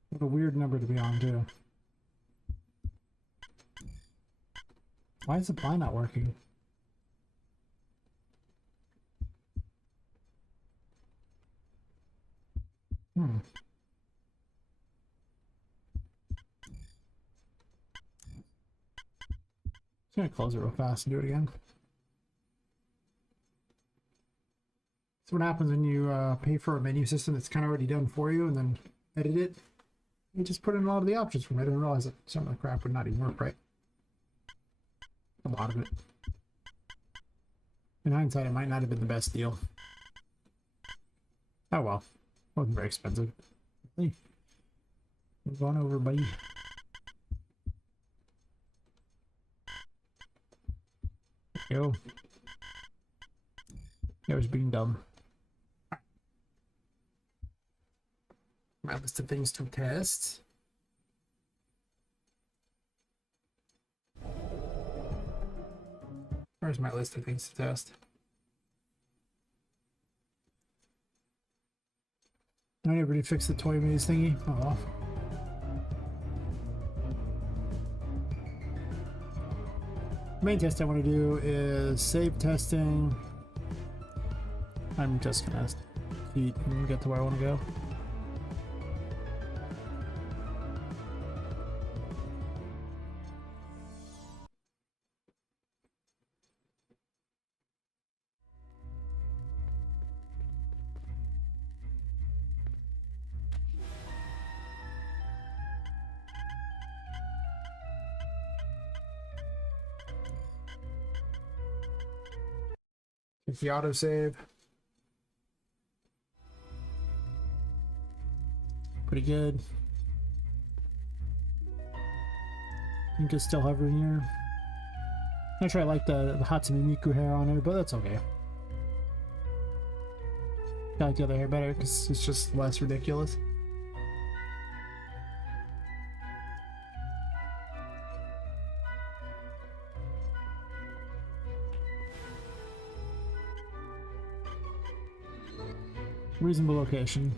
What a weird number to be on, too. Why is apply not working? Just gonna close it real fast and do it again. So what happens when you pay for a menu system that's kind of already done for you and then edit it? You just put in a lot of the options from it and realize that some of the crap would not even work right. A lot of it. In hindsight, it might not have been the best deal. Oh well. Wasn't very expensive. Hey. Move on over, buddy. Yo. I was being dumb. My list of things to test. Where's my list of things to test? I never did fix the toy maze thingy. Oh well. The main test I want to do is save testing. I'm just gonna eat and get to where I want to go. Take the autosave. Pretty good. I think it's still hovering here. Not sure I like the Hatsune Miku hair on her, but that's okay. I like the other hair better because it's just less ridiculous. Reasonable location.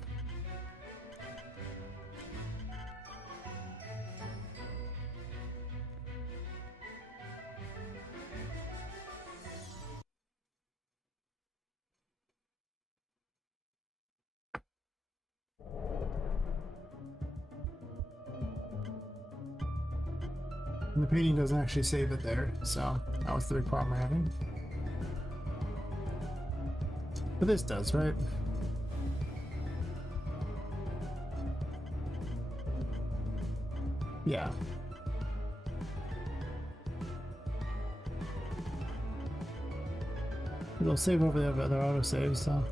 And the painting doesn't actually save it there, so that was the big problem we're having. But this does, right? Yeah. It'll save over the other autosaves, so.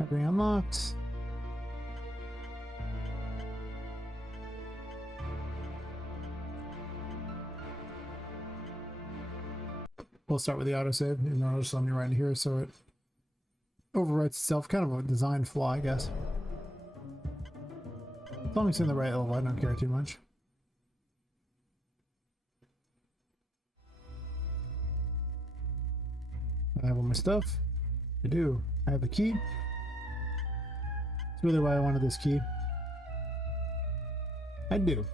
Library unlocked. we'll start with the autosave, even though it's only right here, so it overwrites itself. Kind of a design flaw, I guess. As long as it's in the right level, I don't care too much. I have all my stuff. I do. I have the key. That's really why I wanted this key. I do.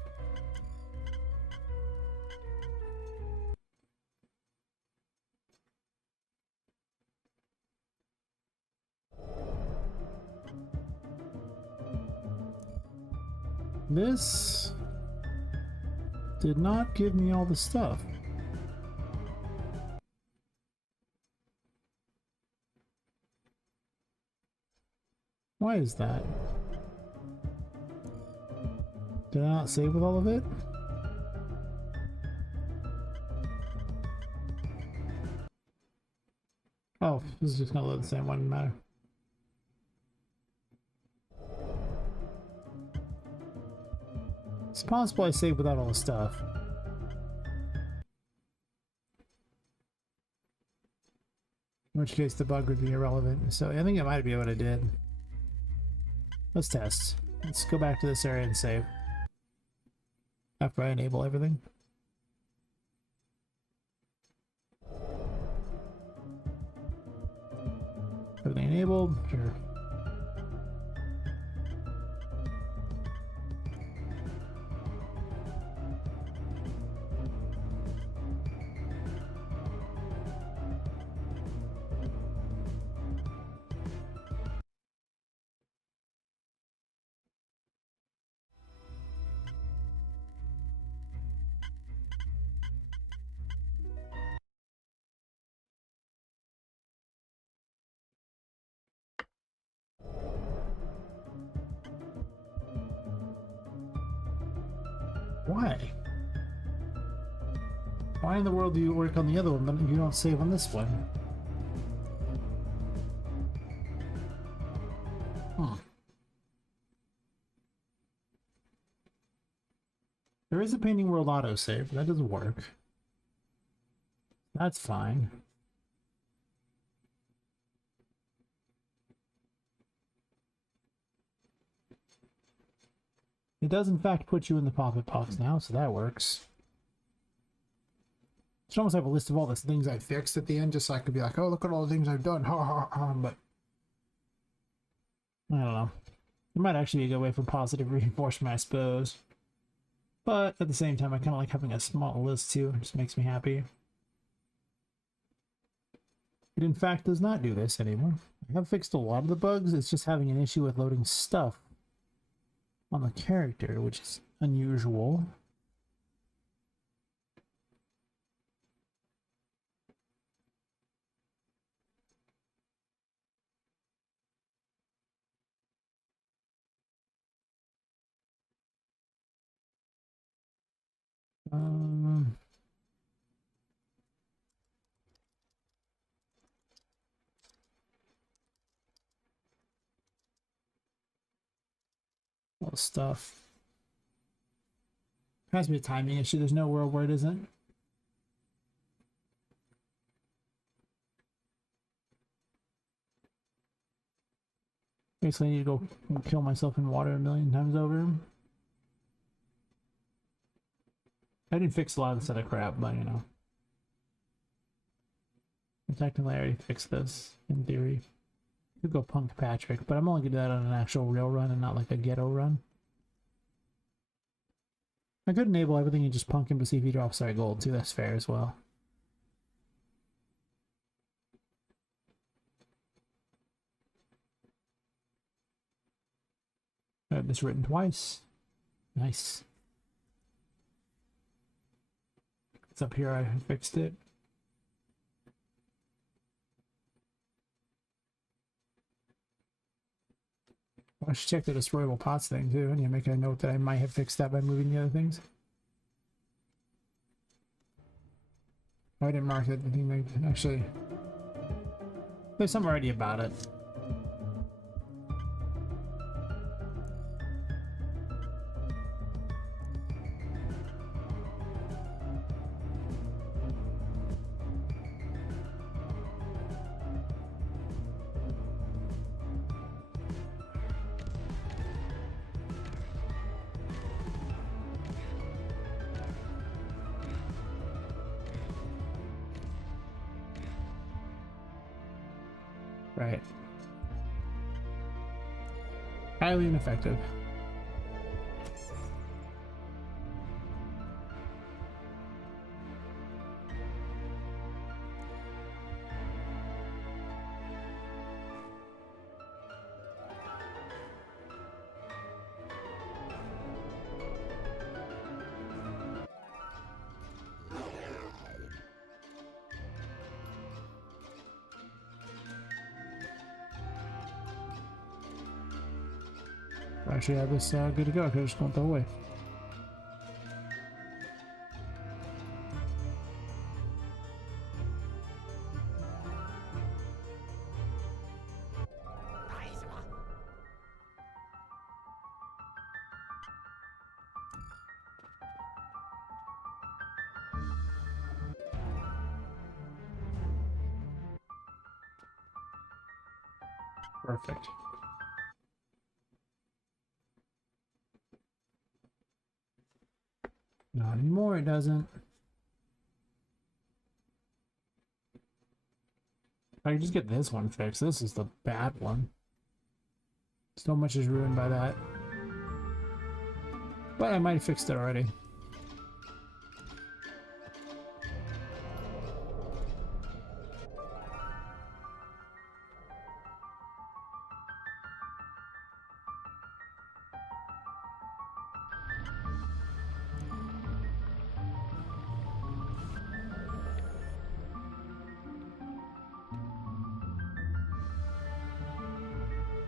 This did not give me all the stuff. Why is that? Did I not save with all of it? Oh, this is just gonna load the same one, doesn't matter. It's possible I saved without all the stuff. In which case the bug would be irrelevant. So I think it might be what I did. Let's test. Let's go back to this area and save. After I enable everything. Everything enabled? Sure. Why? Why in the world do you work on the other one, but you don't save on this one? Huh. There is a Painting World autosave, but that doesn't work. That's fine. It does in fact put you in the Poppet box now, so that works. Should almost have a list of all the things I fixed at the end, just so I could be like, oh, look at all the things I've done, ha ha ha, but I don't know. It might actually be a good way for positive reinforcement, I suppose. But at the same time, I kind of like having a small list too. It just makes me happy. It in fact does not do this anymore. I have fixed a lot of the bugs, it's just having an issue with loading stuff on the character, which is unusual. All the stuff. There has to be a timing issue. There's no world where it isn't. Basically, I need to go kill myself in water a million times over. I didn't fix a lot of this other crap, but you know. Technically, I already fixed this, in theory. Could go punk Patrick, but I'm only gonna do that on an actual real run and not like a ghetto run. I could enable everything and just punk him to see if he drops our gold too. That's fair as well. I have this written twice. Nice. It's up here. I fixed it. I should check the destroyable pots thing too. I need to make a note that I might have fixed that by moving the other things. I didn't mark it. I think actually there's something already about it. Right. Highly ineffective. Actually, have this good to go. I could just go the whole way. Perfect. Not anymore, it doesn't. I can just get this one fixed. This is the bad one. So much is ruined by that. But I might have fixed it already.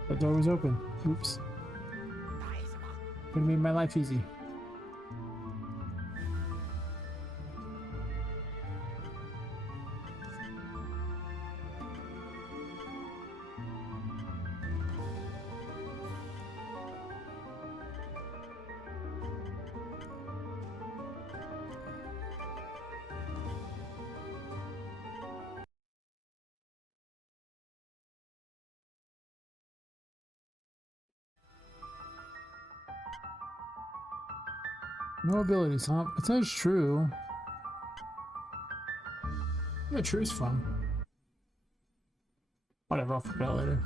The door was open. Oops. Could have made my life easy. No abilities, huh? It says true. Yeah, true's fun. Whatever, I'll forget later.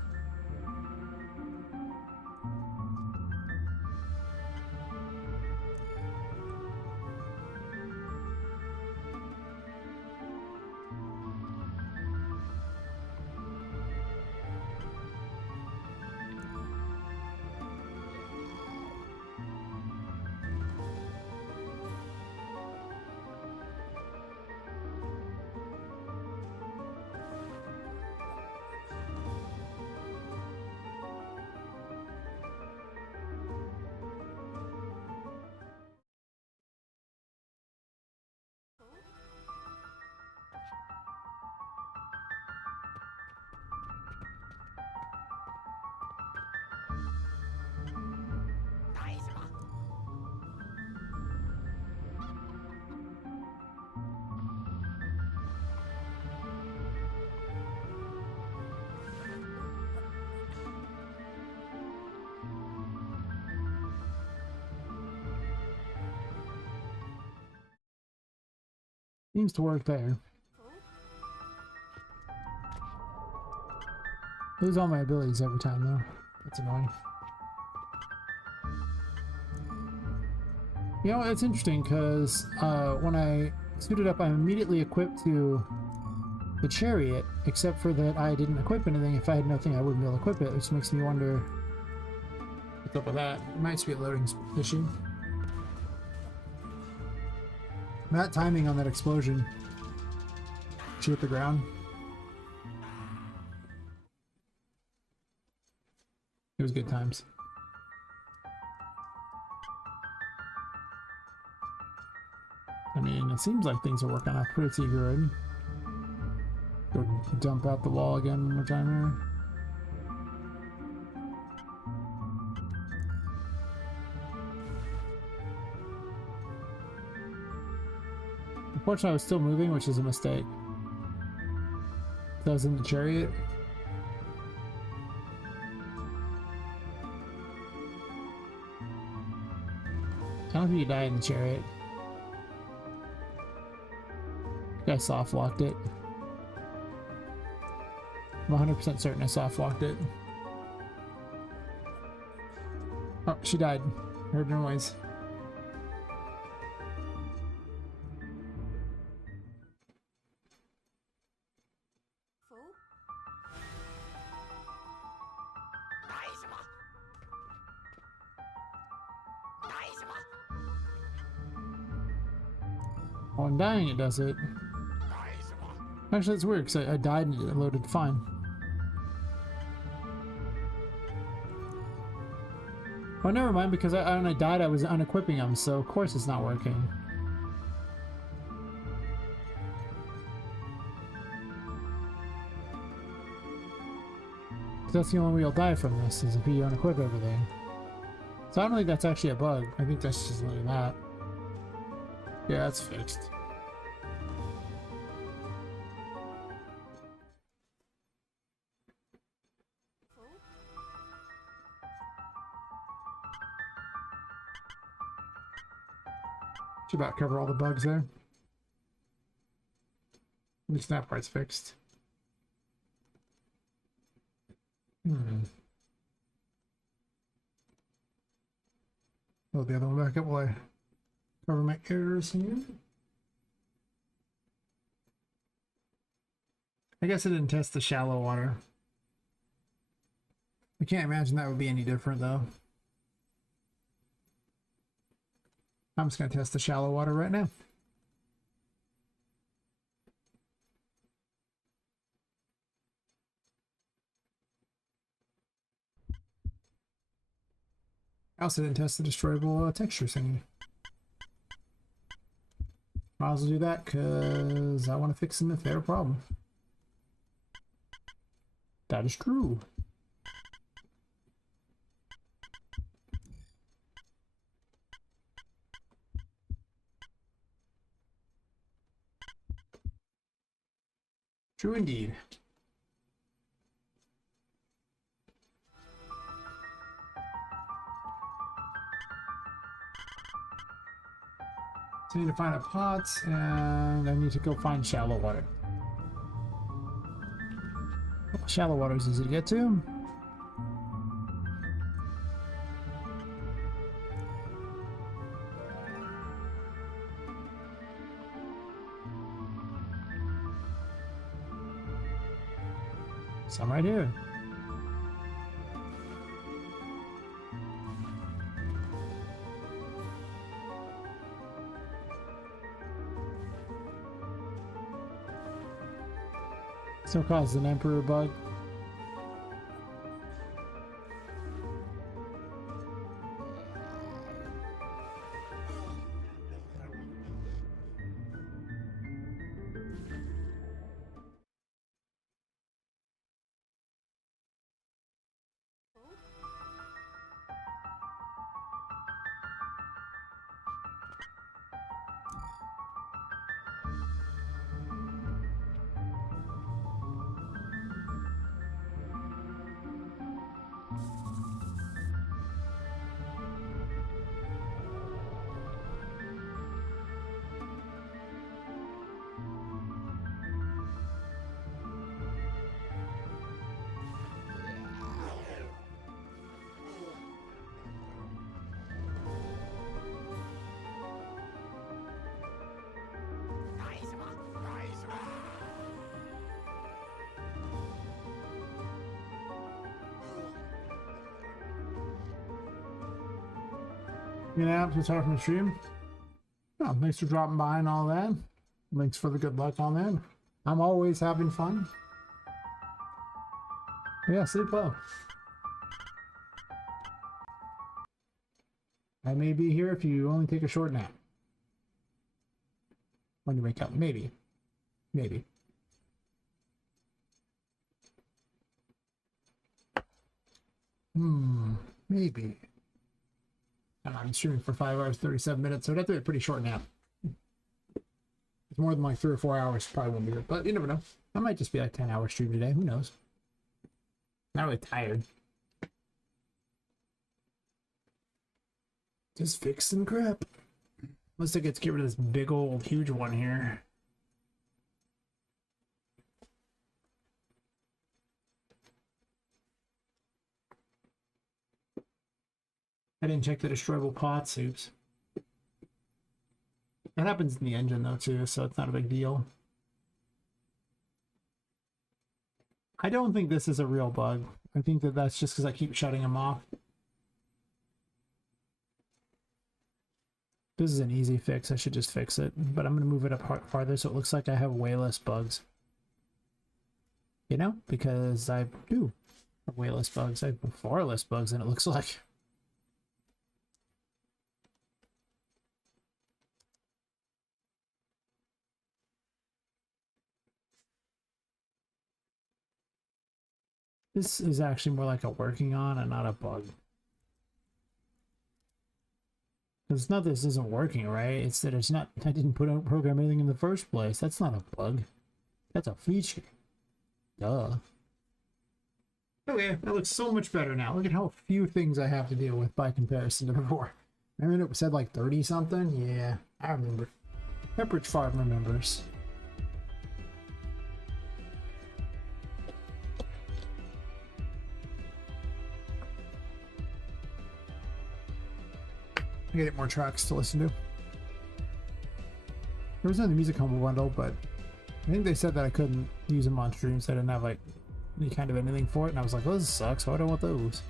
Seems to work there. Lose all my abilities every time though. That's annoying. You know, it's interesting because when I suited up, I'm immediately equipped to the chariot, except for that I didn't equip anything. If I had nothing, I wouldn't be able to equip it, which makes me wonder what's up with that. It might just be a loading issue. That timing on that explosion. She hit the ground. It was good times. I mean, it seems like things are working out pretty good. Go dump out the wall again one more time here. Unfortunately, I was still moving, which is a mistake. I was in the chariot. I don't think you die in the chariot. I soft locked it. I'm 100% certain I soft locked it. Oh, she died. Heard the noise. Oh, I'm dying, it does it. Actually, it's weird because I died and it loaded fine. Oh, never mind, because when I died, I was unequipping them, so of course it's not working. That's the only way you'll die from this, is if you unequip everything. So I don't think that's actually a bug. I think that's just like that. Yeah, that's fixed. Should about cover all the bugs there. At least that part's fixed. Load the other one back up while I cover my errors here. I guess I didn't test the shallow water. I can't imagine that would be any different though. I'm just going to test the shallow water right now. I also didn't test the destroyable texture thingy. Might as well do that because I want to fix them if they have a problem. That is true. True indeed. So I need to find a pot, and I need to go find shallow water. Shallow water is easy to get to. Some right here. Still causes an emperor bug. Yeah, it's hard from the stream. Oh, thanks for dropping by and all that. Thanks for the good luck on that. I'm always having fun. Yeah, sleep well. I may be here if you only take a short nap. When you wake up, maybe. Maybe. Maybe. I'm streaming for 5 hours, 37 minutes, so it'd have to be a pretty short nap. It's more than like 3 or 4 hours, probably won't be good, but you never know. I might just be like 10-hour stream today, who knows? Not really tired. Just fixing crap. Let's get to get rid of this big old huge one here. I didn't check the destroyable pots. Oops. That happens in the engine though too, so it's not a big deal. I don't think this is a real bug. I think that that's just because I keep shutting them off. This is an easy fix. I should just fix it, but I'm going to move it up farther so it looks like I have way less bugs. You know, because I do have way less bugs. I have far less bugs than it looks like. This is actually more like a working on and not a bug. Because it's not that this isn't working, right? It's that it's not, I didn't program anything in the first place. That's not a bug. That's a feature. Duh. Okay, that looks so much better now. Look at how few things I have to deal with by comparison to before. Remember it said like 30 something? Yeah, I remember. Pepperidge Farm remembers. I gotta get more tracks to listen to. There was another music combo bundle, but I think they said that I couldn't use them on stream, so I didn't have like any kind of anything for it, and I was like, well, this sucks, why do I want those?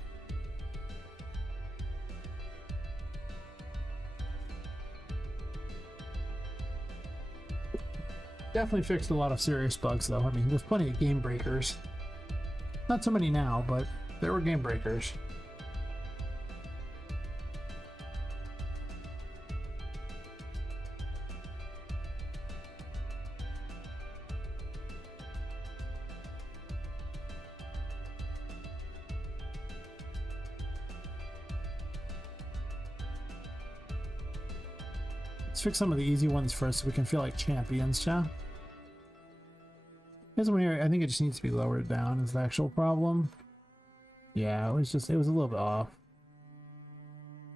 Definitely fixed a lot of serious bugs though. I mean, there's plenty of game breakers. Not so many now, but there were game breakers. Let's fix some of the easy ones first so we can feel like champions, yeah? Here's one here, I think it just needs to be lowered down is the actual problem. Yeah, it was a little bit off.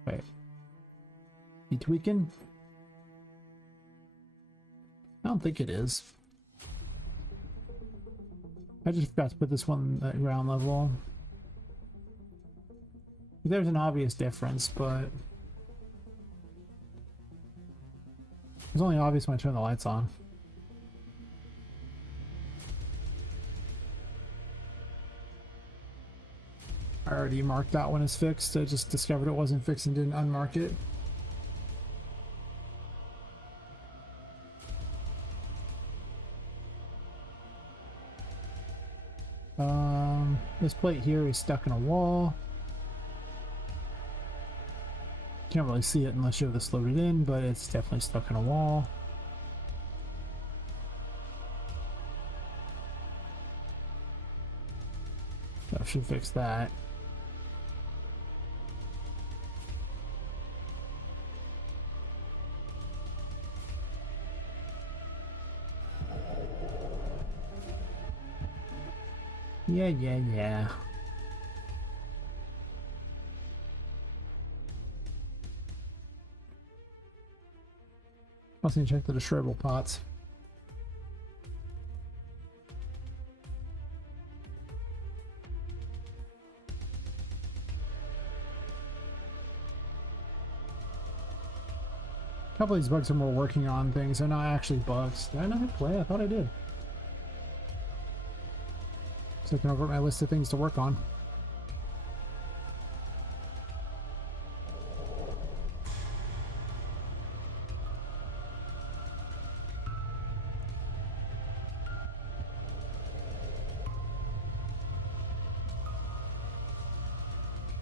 Wait. You tweaking? I don't think it is. I just forgot to put this one at ground level. There's an obvious difference, but it's only obvious when I turn the lights on. I already marked that one as fixed. I just discovered it wasn't fixed and didn't unmark it. This plate here is stuck in a wall. Can't really see it unless you have this loaded in, but it's definitely stuck in a wall. That should fix that. Yeah. Also need to check the destroyable pots. A couple of these bugs are more working on things. They're not actually bugs. Did I not hit play? I thought I did. So I can over my list of things to work on.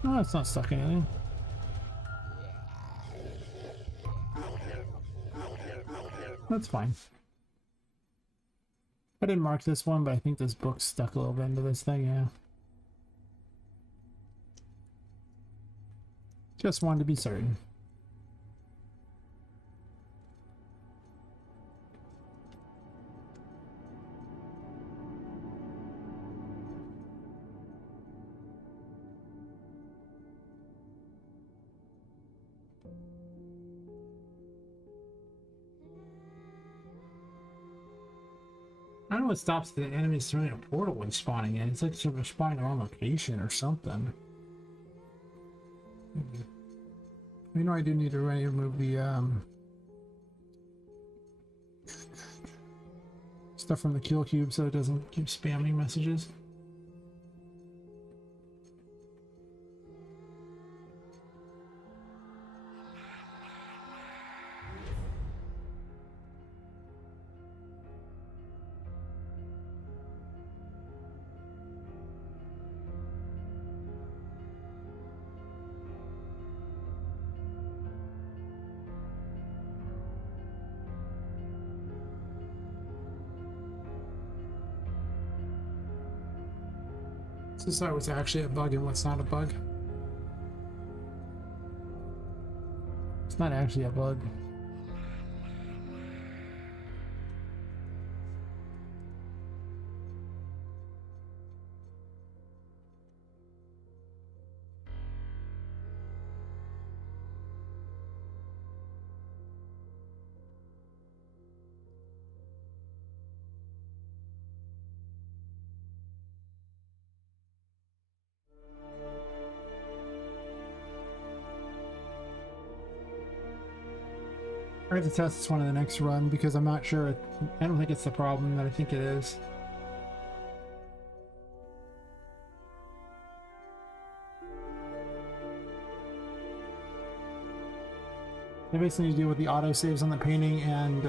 No, it's not stuck in anything. That's fine. I didn't mark this one, but I think this book's stuck a little bit into this thing, yeah. Just wanted to be certain. I don't know what stops the enemies throwing a portal when spawning in. It's like they're spawning the wrong location or something. You know, I do need to remove the stuff from the kill cube so it doesn't keep spamming messages. Let's decide what's actually a bug and what's not a bug. It's not actually a bug. I have to test this one in the next run because I'm not sure. I don't think it's the problem that I think it is. I basically need to deal with the auto saves on the painting and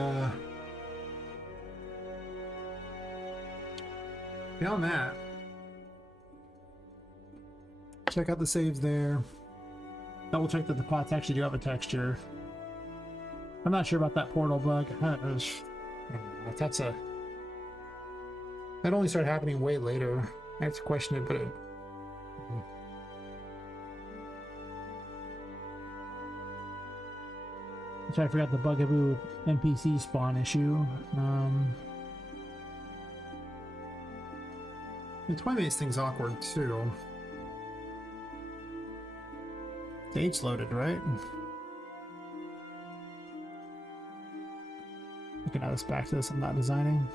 beyond that, check out the saves there. Double check that the pots actually do have a texture. I'm not sure about that portal bug. That's a... That only started happening way later. I have to question it, but it... Which I forgot the bugaboo NPC spawn issue. It's why makes things awkward too. Stage loaded, right? We can add this back to this. I'm not designing.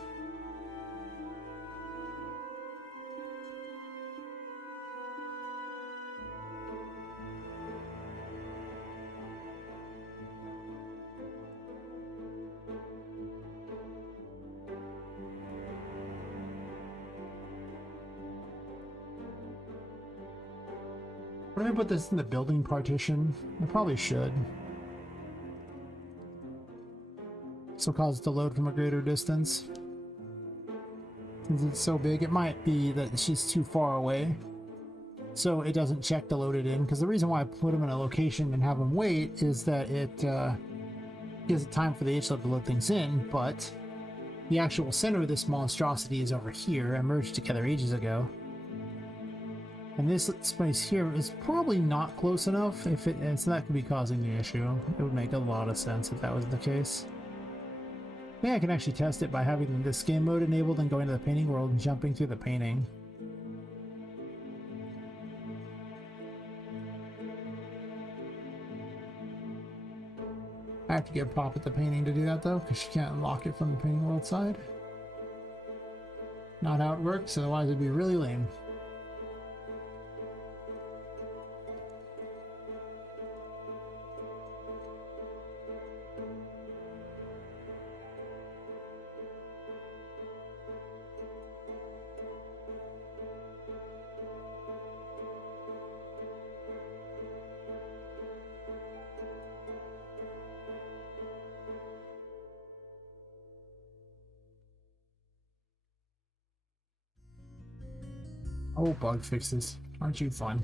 Let me put this in the building partition. I probably should. So cause it to load from a greater distance. Since it's so big, it might be that she's too far away. So it doesn't check to load it in. Because the reason why I put them in a location and have them wait is that it gives it time for the HLOAD to load things in, but the actual center of this monstrosity is over here. I merged together ages ago. And this space here is probably not close enough, and so that could be causing the issue. It would make a lot of sense if that was the case. Yeah, I can actually test it by having this game mode enabled and going to the painting world and jumping through the painting. I have to get Poppet the painting to do that though, because she can't unlock it from the painting world side. Not how it works, otherwise it'd be really lame. Oh, bug fixes. Aren't you fun?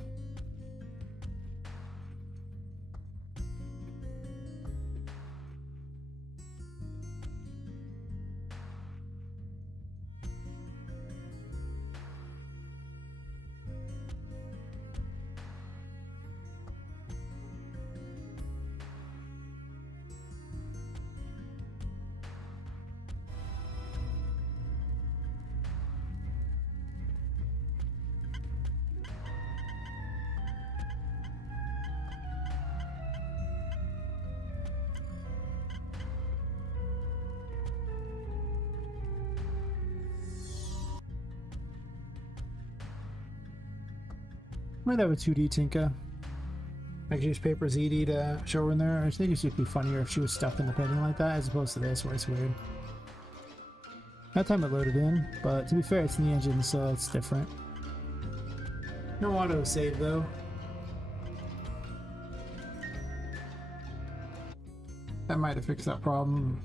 Might have a 2D Tinka. I could use Paper ZD to show her in there. I think it should be funnier if she was stuck in the painting like that as opposed to this where it's weird. That time it loaded in, but to be fair, it's in the engine, so it's different. No auto save though. That might have fixed that problem.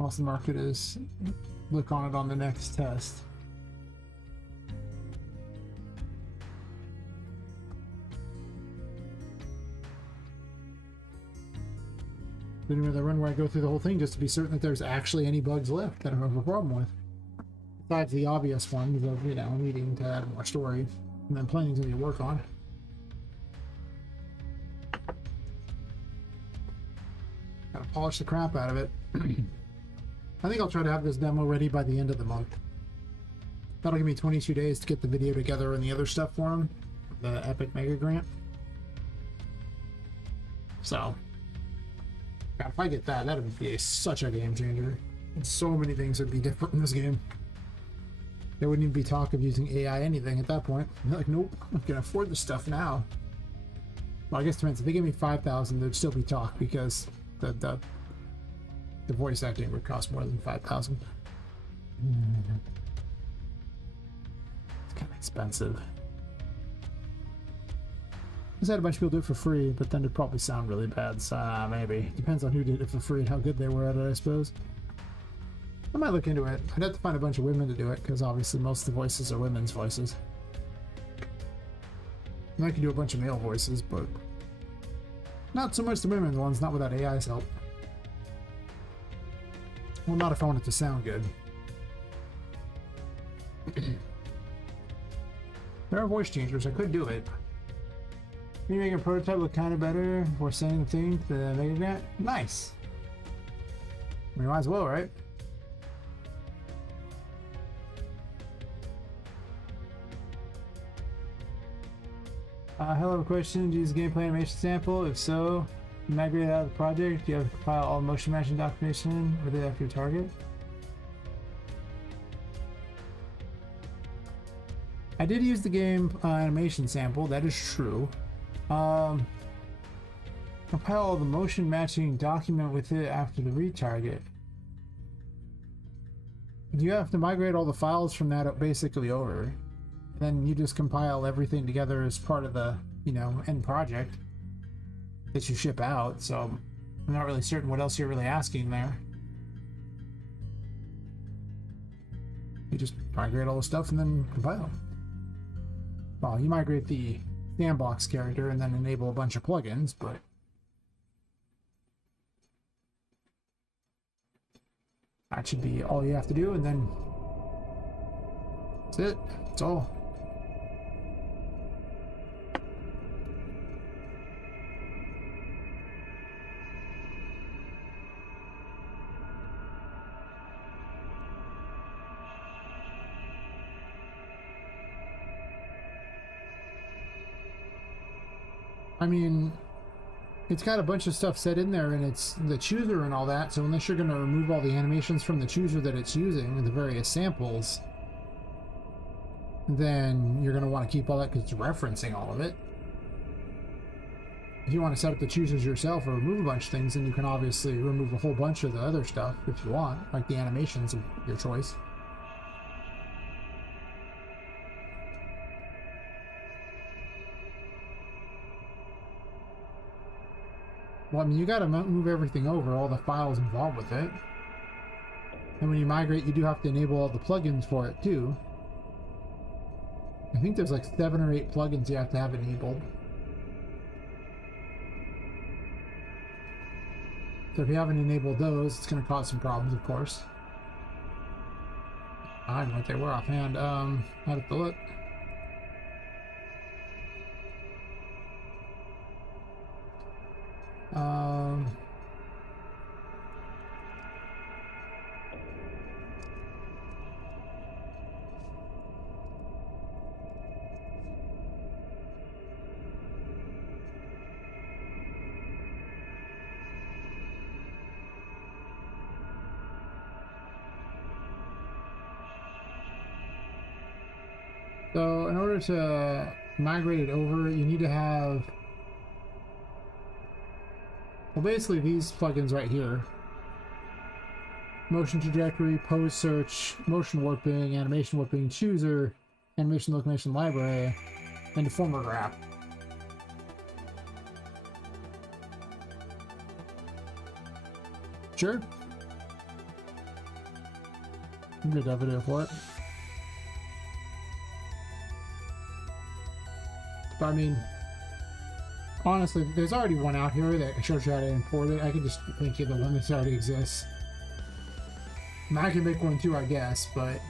Also mark it as look on it on the next test. Then with the run where I go through the whole thing just to be certain that there's actually any bugs left that I have a problem with. Besides the obvious ones of, you know, needing to add more story and then plenty to work on. Gotta polish the crap out of it. I think I'll try to have this demo ready by the end of the month. That'll give me 22 days to get the video together and the other stuff for him. The Epic Mega Grant. So, God, if I get that, that would be such a game changer. And so many things would be different in this game. There wouldn't even be talk of using AI anything at that point. They're like, nope, I can afford this stuff now. Well, I guess it depends. If they give me 5,000, there'd still be talk because the voice acting would cost more than 5,000. It's kind of expensive. I just had a bunch of people do it for free, but then it'd probably sound really bad. So maybe depends on who did it for free and how good they were at it, I suppose. I might look into it. I'd have to find a bunch of women to do it because obviously most of the voices are women's voices. And I could do a bunch of male voices, but not so much the women's ones, not without AI's help. Well, not if I want it to sound good. There are voice changers. I could do it. Can you make a prototype look kind of better before sending the thing to the Mega Grant? Nice. We might as well, right? Hello, question. Do you use a gameplay animation sample? If so, migrate out of the project. Do you have to compile all motion matching documentation with it after your target? I did use the game animation sample. That is true. Compile all the motion matching document with it after the retarget. You have to migrate all the files from that basically over. Then you just compile everything together as part of the, you know, end project that you ship out. So I'm not really certain what else you're really asking there. You just migrate all the stuff and then compile. Well, you migrate the sandbox character and then enable a bunch of plugins, but that should be all you have to do, and then that's it. That's all. I mean, it's got a bunch of stuff set in there, and it's the chooser and all that, so unless you're going to remove all the animations from the chooser that it's using and the various samples, then you're going to want to keep all that because it's referencing all of it. If you want to set up the choosers yourself or remove a bunch of things, then you can obviously remove a whole bunch of the other stuff if you want, like the animations of your choice. Well, I mean, you got to move everything over, all the files involved with it. And when you migrate, you do have to enable all the plugins for it, too. I think there's like 7 or 8 plugins you have to have enabled. So if you haven't enabled those, it's going to cause some problems, of course. I don't know what they were offhand. I'd have to look. So in order to migrate it over, you need to have Well, basically these plugins right here. Motion trajectory, pose search, motion warping, animation warping, chooser, animation locomotion library, and deformer graph. Sure. I'm gonna do that video for it. But I mean, honestly, there's already one out here that shows you how to import it. I could just link you the one that already exists. I mean, I can make one too, I guess, but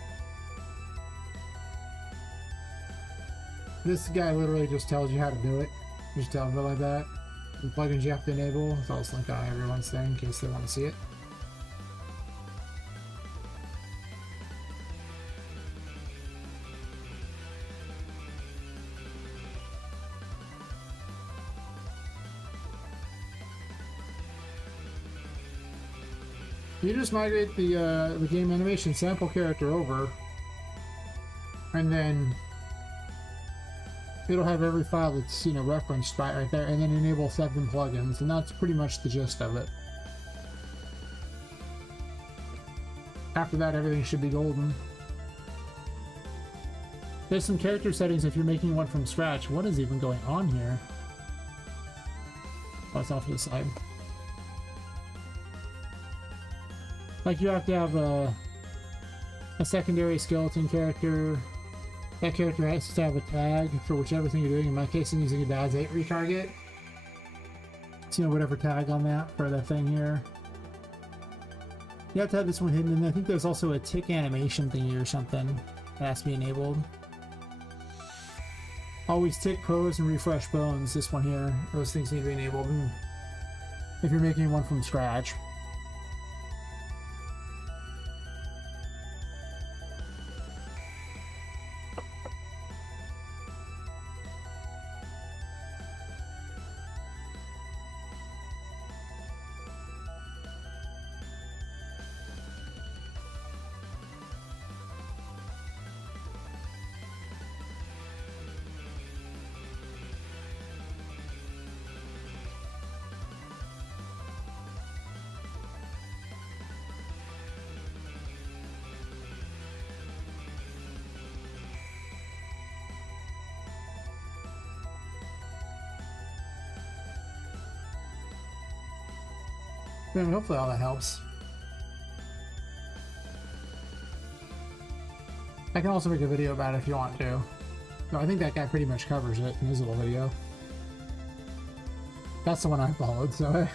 this guy literally just tells you how to do it. Just tell them like that. The plugins you have to enable. So I'll just link on everyone's thing in case they want to see it. You just migrate the game animation sample character over, and then it'll have every file that's, you know, referenced right there, and then enable 7 plugins, and that's pretty much the gist of it. After that, everything should be golden. There's some character settings if you're making one from scratch. What is even going on here? Oh, it's off to the side. Like, you have to have a secondary skeleton character. That character has to have a tag for whichever thing you're doing. In my case, I'm using a DADS 8 retarget. So, you know, whatever tag on that for that thing here. You have to have this one hidden, and I think there's also a tick animation thingy or something that has to be enabled. Always tick, pose, and refresh bones. This one here. Those things need to be enabled if you're making one from scratch. I mean, hopefully all that helps. I can also make a video about it if you want to. No, I think that guy pretty much covers it in his little video. That's the one I followed, so...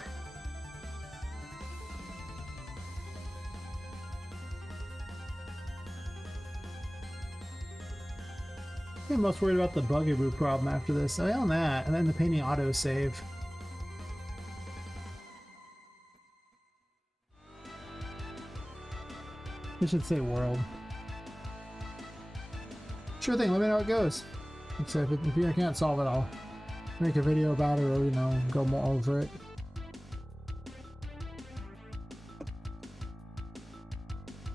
I'm most worried about the bugaboo problem after this. I own that, and then the painting autosave. It should say world. Sure thing, let me know how it goes. So if you can't solve it, I'll make a video about it, or, you know, go more over it.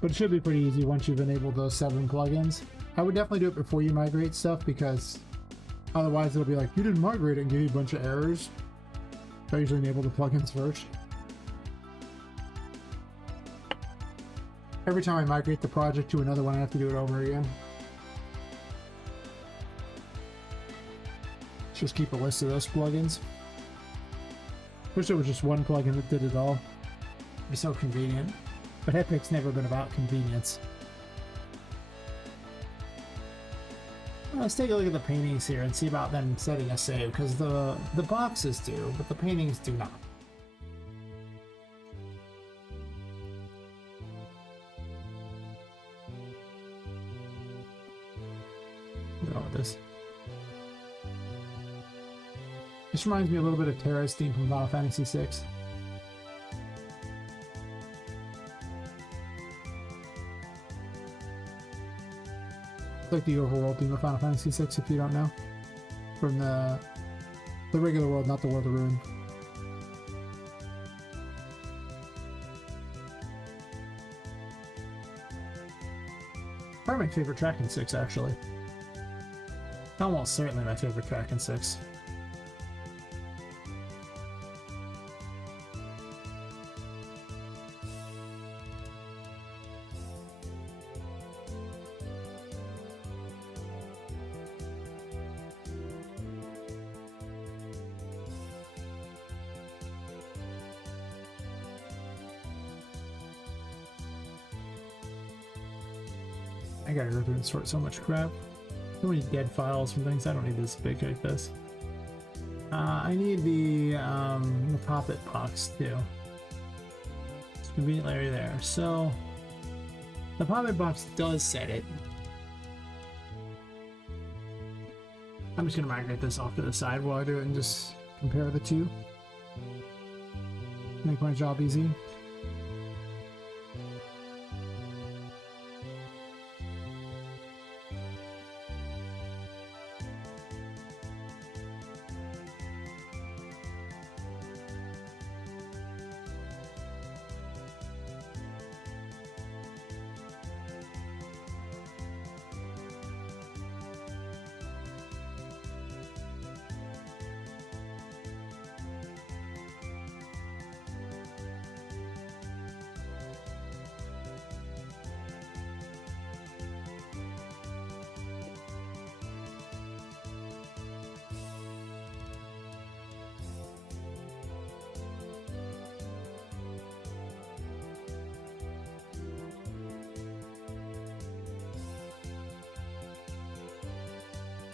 But it should be pretty easy once you've enabled those 7 plugins. I would definitely do it before you migrate stuff, because otherwise it'll be like, you didn't migrate it and give you a bunch of errors. So I usually enable the plugins first. Every time I migrate the project to another one, I have to do it over again. Just keep a list of those plugins. Wish there was just one plugin that did it all. It'd be so convenient. But Epic's never been about convenience. Well, let's take a look at the paintings here and see about them setting a save, because the boxes do, but the paintings do not. This. This reminds me a little bit of Terra's theme from Final Fantasy VI. It's like the overworld theme of Final Fantasy VI, if you don't know. From the regular world, not the World of Ruin. Probably my favorite track in 6, actually. Almost certainly my favorite track in 6. I gotta go through and sort so much crap. So many dead files from things. I don't need this big like this. I need the Poppet box too. It's conveniently right there. So the Poppet box does set it. I'm just gonna migrate this off to the side while I do it and just compare the two. Make my job easy.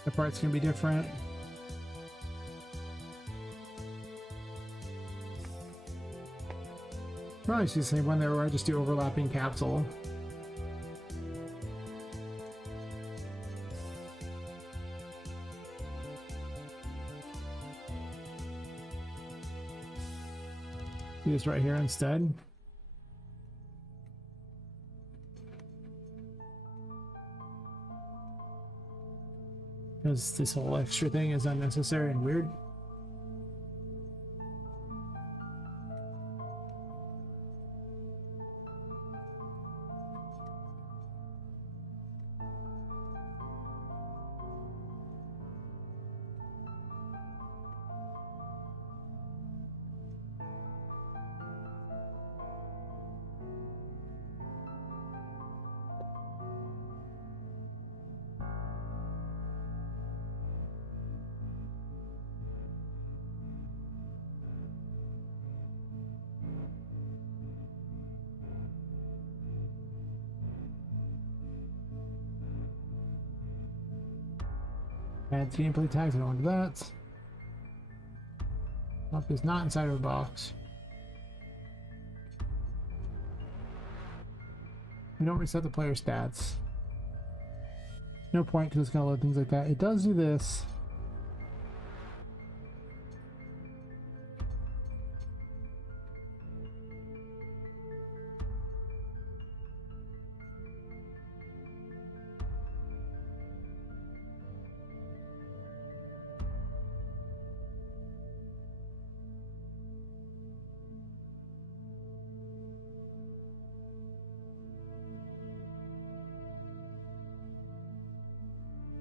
The parts can be different. Probably see the same one there where I just do overlapping capsule. Do this right here instead. Because this whole extra thing is unnecessary and weird. Add gameplay tags, I don't want that. Map is not inside of a box. We don't reset the player stats. No point because it's gonna load things like that. It does do this.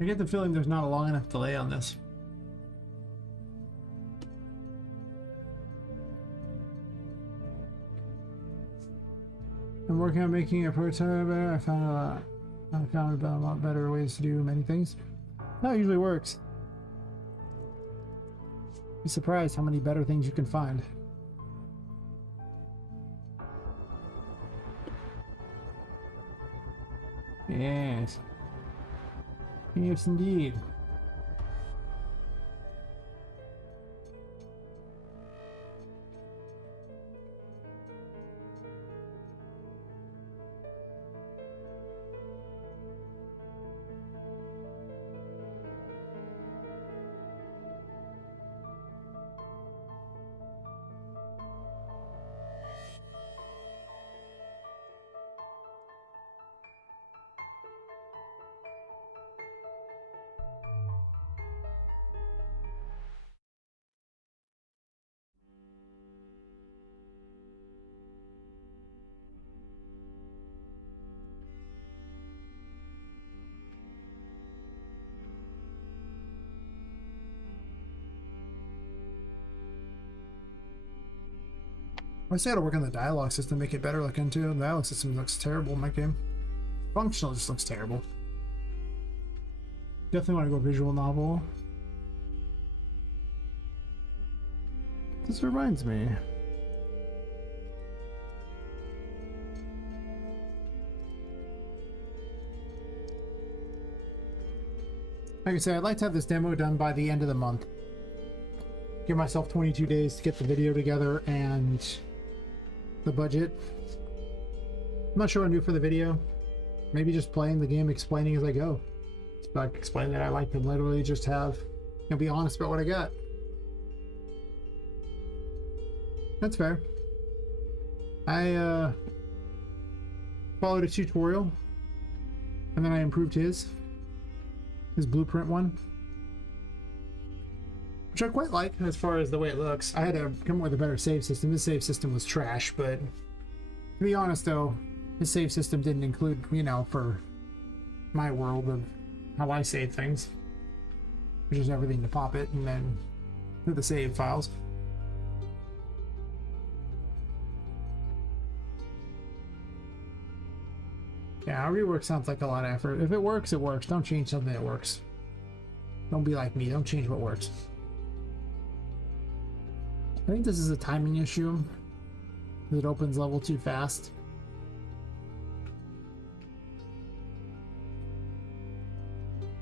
I get the feeling there's not a long enough delay on this. I'm working on making a prototype better. I found a lot better ways to do many things. That usually works. Be surprised how many better things you can find. Yes. Yes, indeed. I say I gotta work on the dialogue system, make it better looking too. The dialogue system looks terrible in my game. Functional just looks terrible. Definitely want to go visual novel. This reminds me. Like I said, I'd like to have this demo done by the end of the month. Give myself 22 days to get the video together and the budget. I'm not sure what I'm doing for the video. Maybe just playing the game, explaining as I go. It's like explaining that I like to literally just have, you know, be honest about what I got. That's fair. I followed a tutorial and then I improved his blueprint one, which I quite like as far as the way it looks. I had to come up with a better save system. This save system was trash, but to be honest though, his save system didn't include, you know, for my world of how I save things, which is everything to Poppet and then to the save files. Yeah, a rework sounds like a lot of effort. If it works, it works. Don't change something that works. Don't be like me. Don't change what works. I think this is a timing issue. It opens level too fast.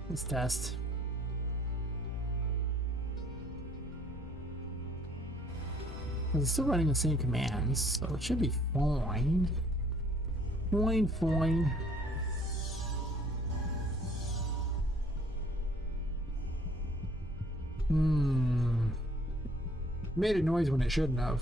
Let's test. It's still running the same commands, so it should be fine. Fine. Made a noise when it shouldn't have.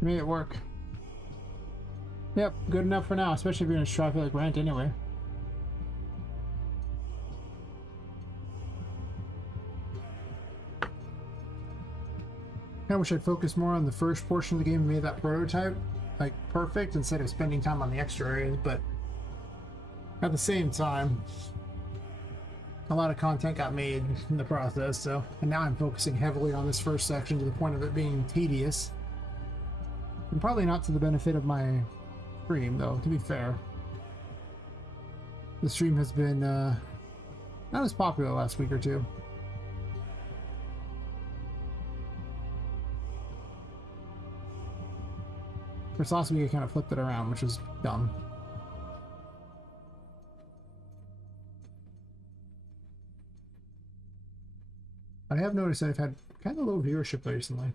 Made it work. Yep, good enough for now, especially if you're gonna strive for like rent anyway. I wish I'd focused more on the first portion of the game and made that prototype like perfect instead of spending time on the extra areas, but at the same time, a lot of content got made in the process, so, and now I'm focusing heavily on this first section to the point of it being tedious. And probably not to the benefit of my stream, though, to be fair. The stream has been not as popular the last week or two. First last week I kind of flipped it around, which is dumb. I have noticed that I've had kind of low viewership recently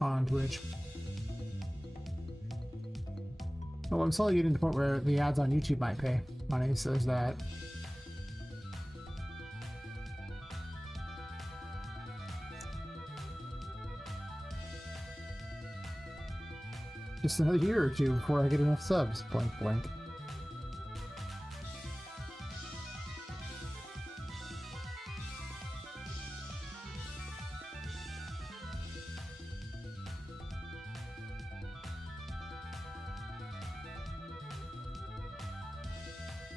on Twitch. Oh, I'm slowly getting to the point where the ads on YouTube might pay money, so there's that. Just another year or two before I get enough subs. Blank, blank.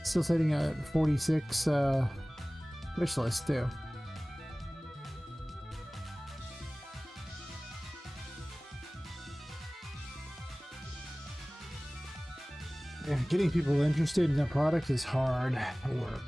Still sitting at 46 wish list too. Yeah, getting people interested in the product is hard work.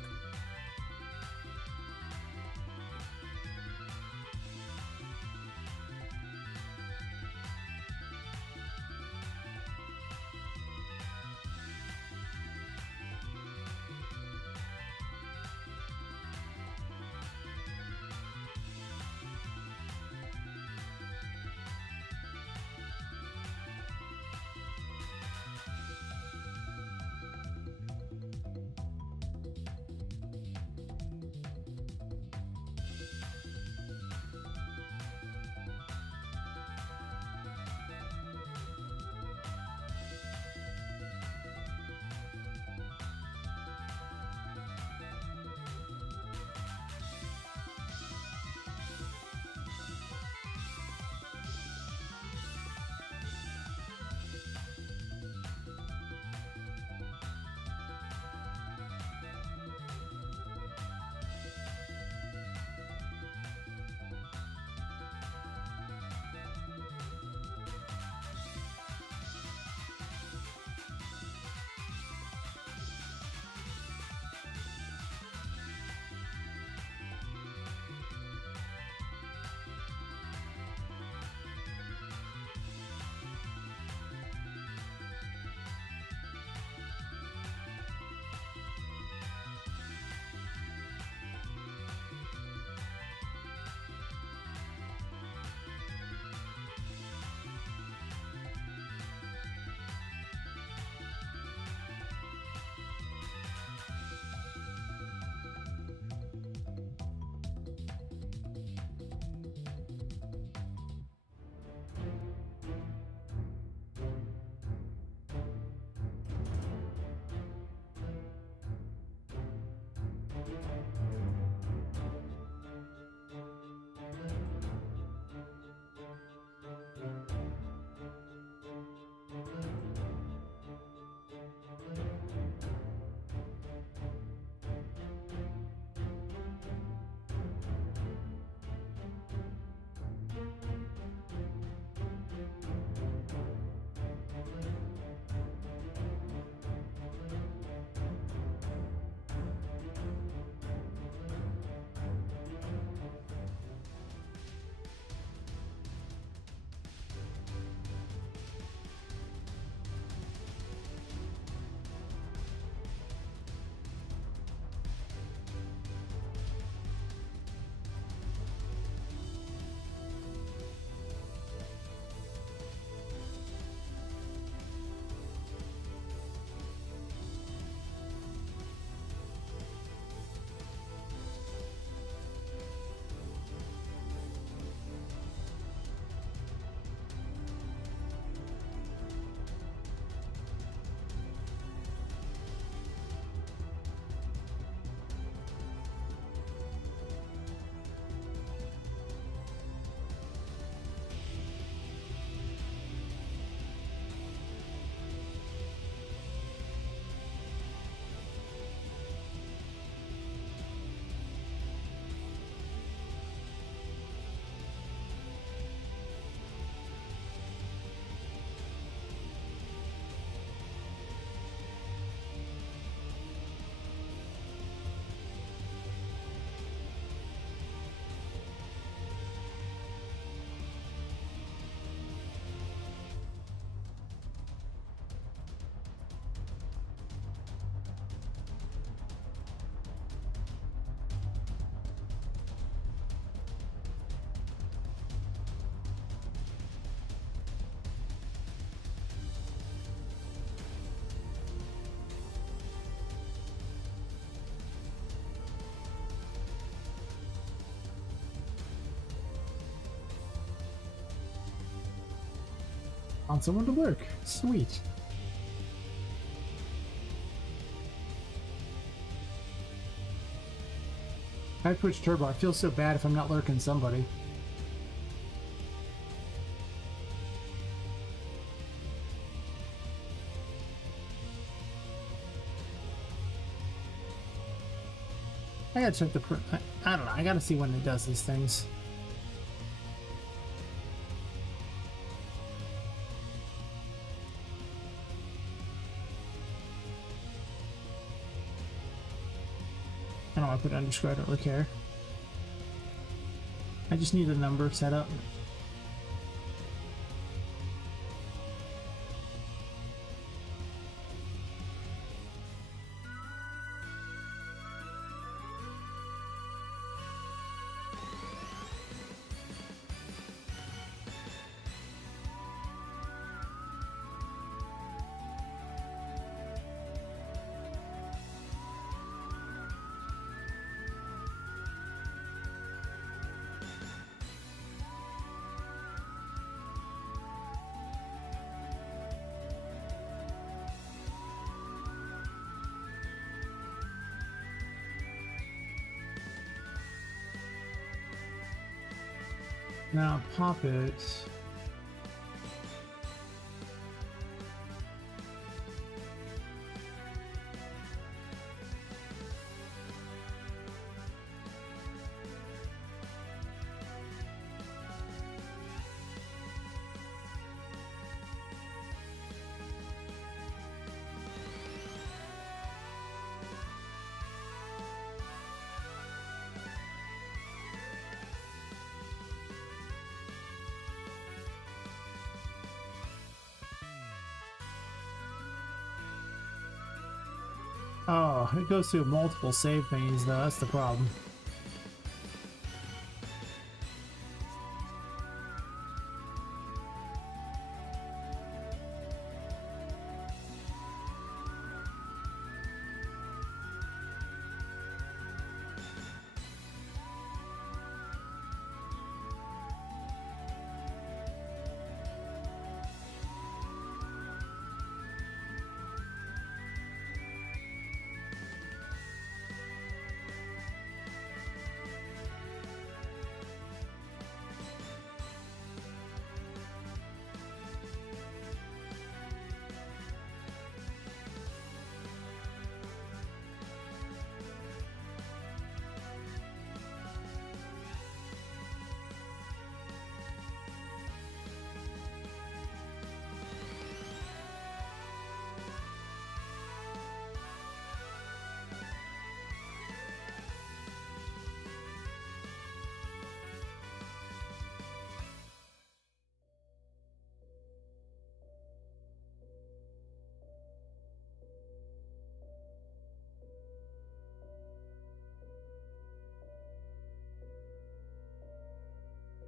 Found someone to lurk. Sweet. I Twitch Turbo. I feel so bad if I'm not lurking somebody. I gotta check the. I don't know. I gotta see when it does these things. I don't want to put underscore. I don't really care. I just need a number set up. Now, Poppet. Oh, it goes through multiple save menus though, that's the problem.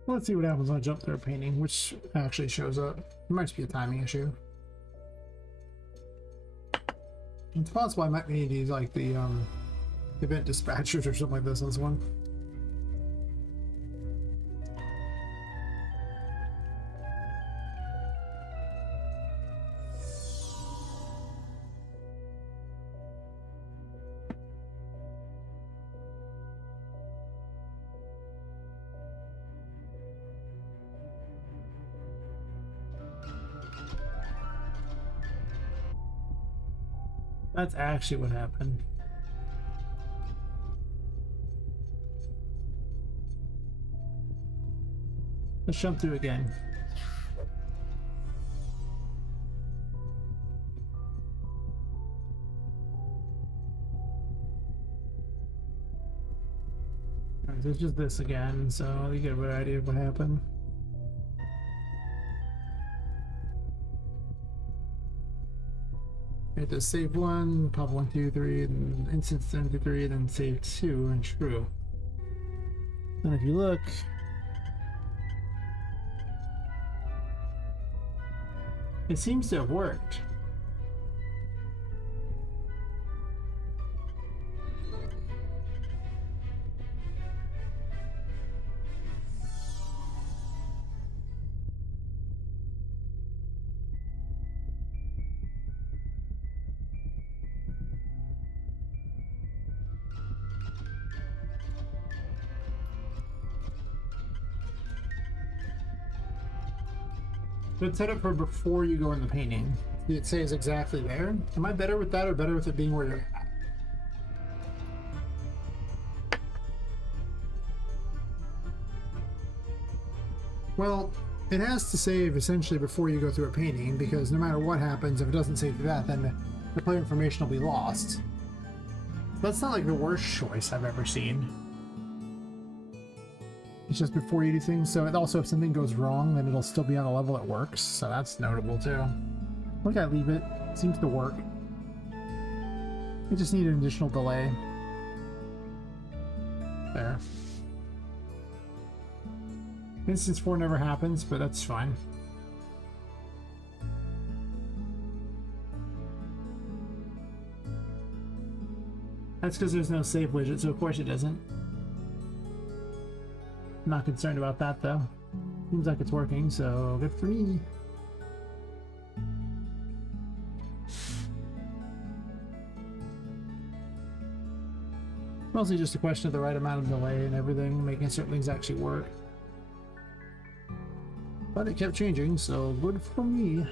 Let's see what happens when I jump through a painting, which actually shows up. It might just be a timing issue. It's possible I might need to use like the event dispatchers or something like this on this one. That's actually what happened. Let's jump through again. Alright, so it's just this again, so you get a better idea of what happened. I had to save one, pop 1, 2, 3, and instance 73, then save 2, and true. And if you look, it seems to have worked. Let's set it for before you go in the painting. It says exactly there. Am I better with that or better with it being where you're at? Well, it has to save essentially before you go through a painting, because no matter what happens, if it doesn't save that, then the player information will be lost. That's not like the worst choice I've ever seen. It's just before you do things, so it also, if something goes wrong, then it'll still be on the level it works, so that's notable too. Look, I leave it. Seems to work. We just need an additional delay. There. Instance 4 never happens, but that's fine. That's because there's no save widget, so of course it doesn't. Not concerned about that though. Seems like it's working, so good for me. Mostly just a question of the right amount of delay and everything, making certain things actually work. But it kept changing, so good for me.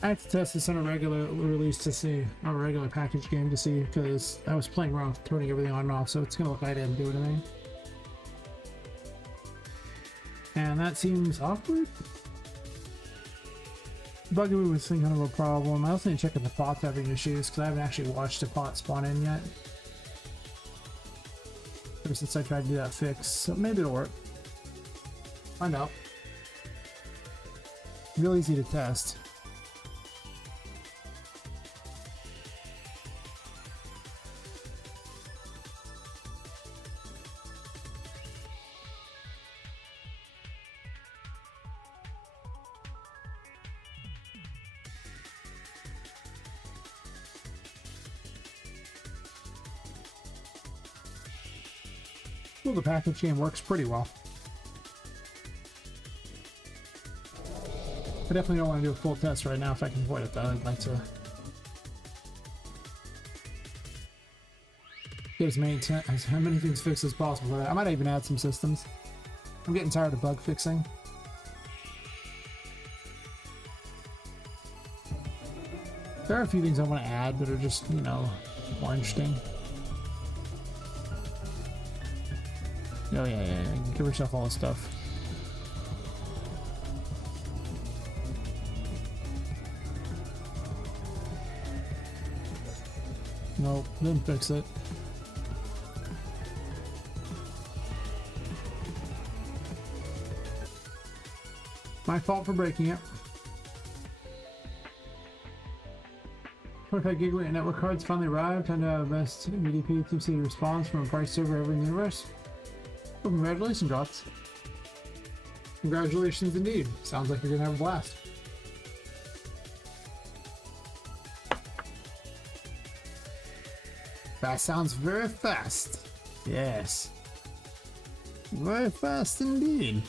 I have to test this on a regular release to see, on a regular package game to see, because I was playing around with turning everything on and off, so it's gonna look like I didn't do anything. And that seems awkward. Bugging me with some kind of a problem. I also need to check if the pot's having issues, because I haven't actually watched a pot spawn in yet. Ever since I tried to do that fix, so maybe it'll work. Find out. Real easy to test. Well, the package game works pretty well. I definitely don't want to do a full test right now if I can avoid it though. I'd like to get as many things fixed as possible for that. I might even add some systems. I'm getting tired of bug fixing. There are a few things I want to add that are just, you know, more interesting. Oh yeah. Give yourself all this stuff. Nope, didn't fix it. My fault for breaking it. 25 gigabit network cards finally arrived. Time to have best BDP TCD response from a price server ever in the universe. Well, congratulations, Drots. Congratulations indeed. Sounds like you're gonna have a blast. That sounds very fast. Yes. Very fast indeed.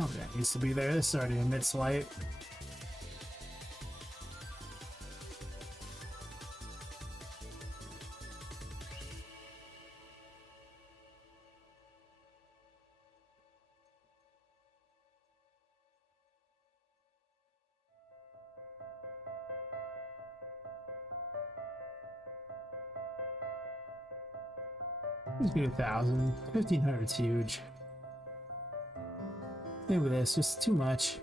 Oh, that needs to be there. This already emits light. Let's do 1,000. 1,500 is huge. Same with this, just too much.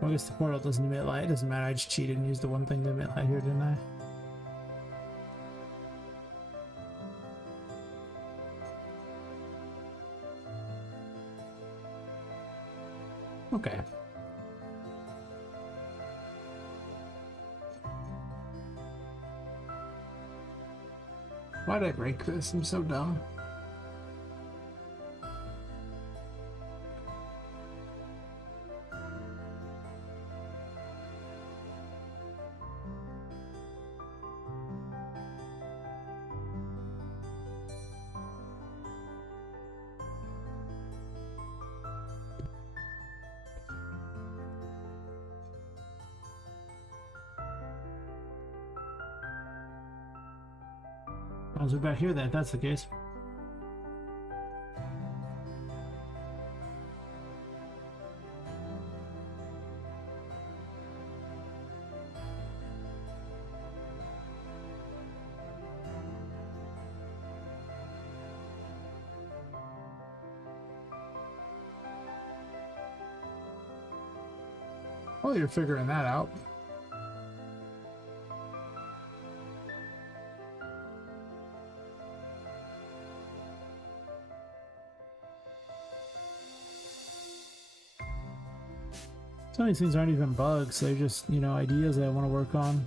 Well, I guess the portal doesn't emit light. It doesn't matter, I just cheated and used the one thing to emit light here, didn't I? Okay. Why did I break this? I'm so dumb. I was about to hear that, if that's the case. Oh, you're figuring that out. Some of these things aren't even bugs, they're just, you know, ideas that I want to work on.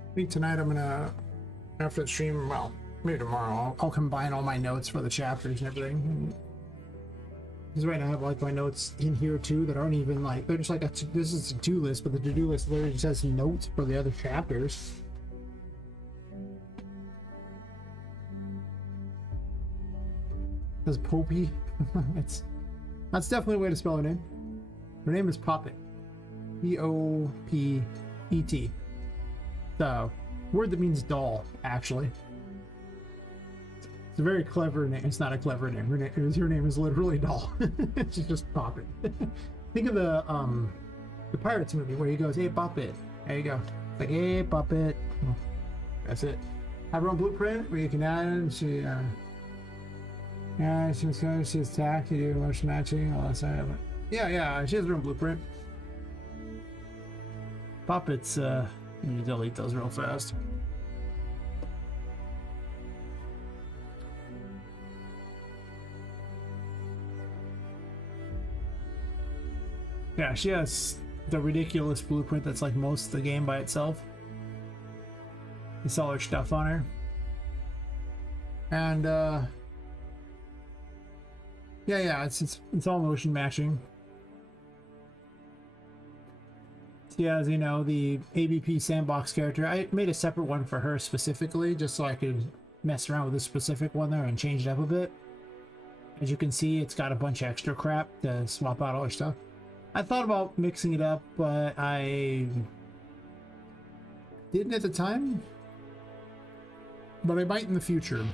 I think tonight I'm gonna, after the stream, well, maybe tomorrow, I'll combine all my notes for the chapters and everything. Because right now I have like my notes in here too that aren't even like, they're just like, this is a to-do list, but the to-do list literally just has notes for the other chapters. Says Poppy. That's definitely a way to spell her name. Her name is Poppet. P-O-P-E-T. The word that means doll, actually. It's a very clever name. It's not a clever name. Her name is literally doll. She's just Poppet. Think of the Pirates movie where he goes, "Hey, Poppet." There you go. It's like, "Hey, Poppet." Oh, that's it. Have her own blueprint where you can add it. She, yeah, she's attack. You do motion matching. All that stuff. Yeah. She has her own blueprint. Poppets. You delete those real fast. Yeah, she has the ridiculous blueprint that's like most of the game by itself. It's all her stuff on her. And yeah, it's all motion matching. She has, you know, the ABP sandbox character. I made a separate one for her specifically, just so I could mess around with this specific one there and change it up a bit. As you can see, it's got a bunch of extra crap to swap out all her stuff. I thought about mixing it up, but I didn't at the time. But I might in the future.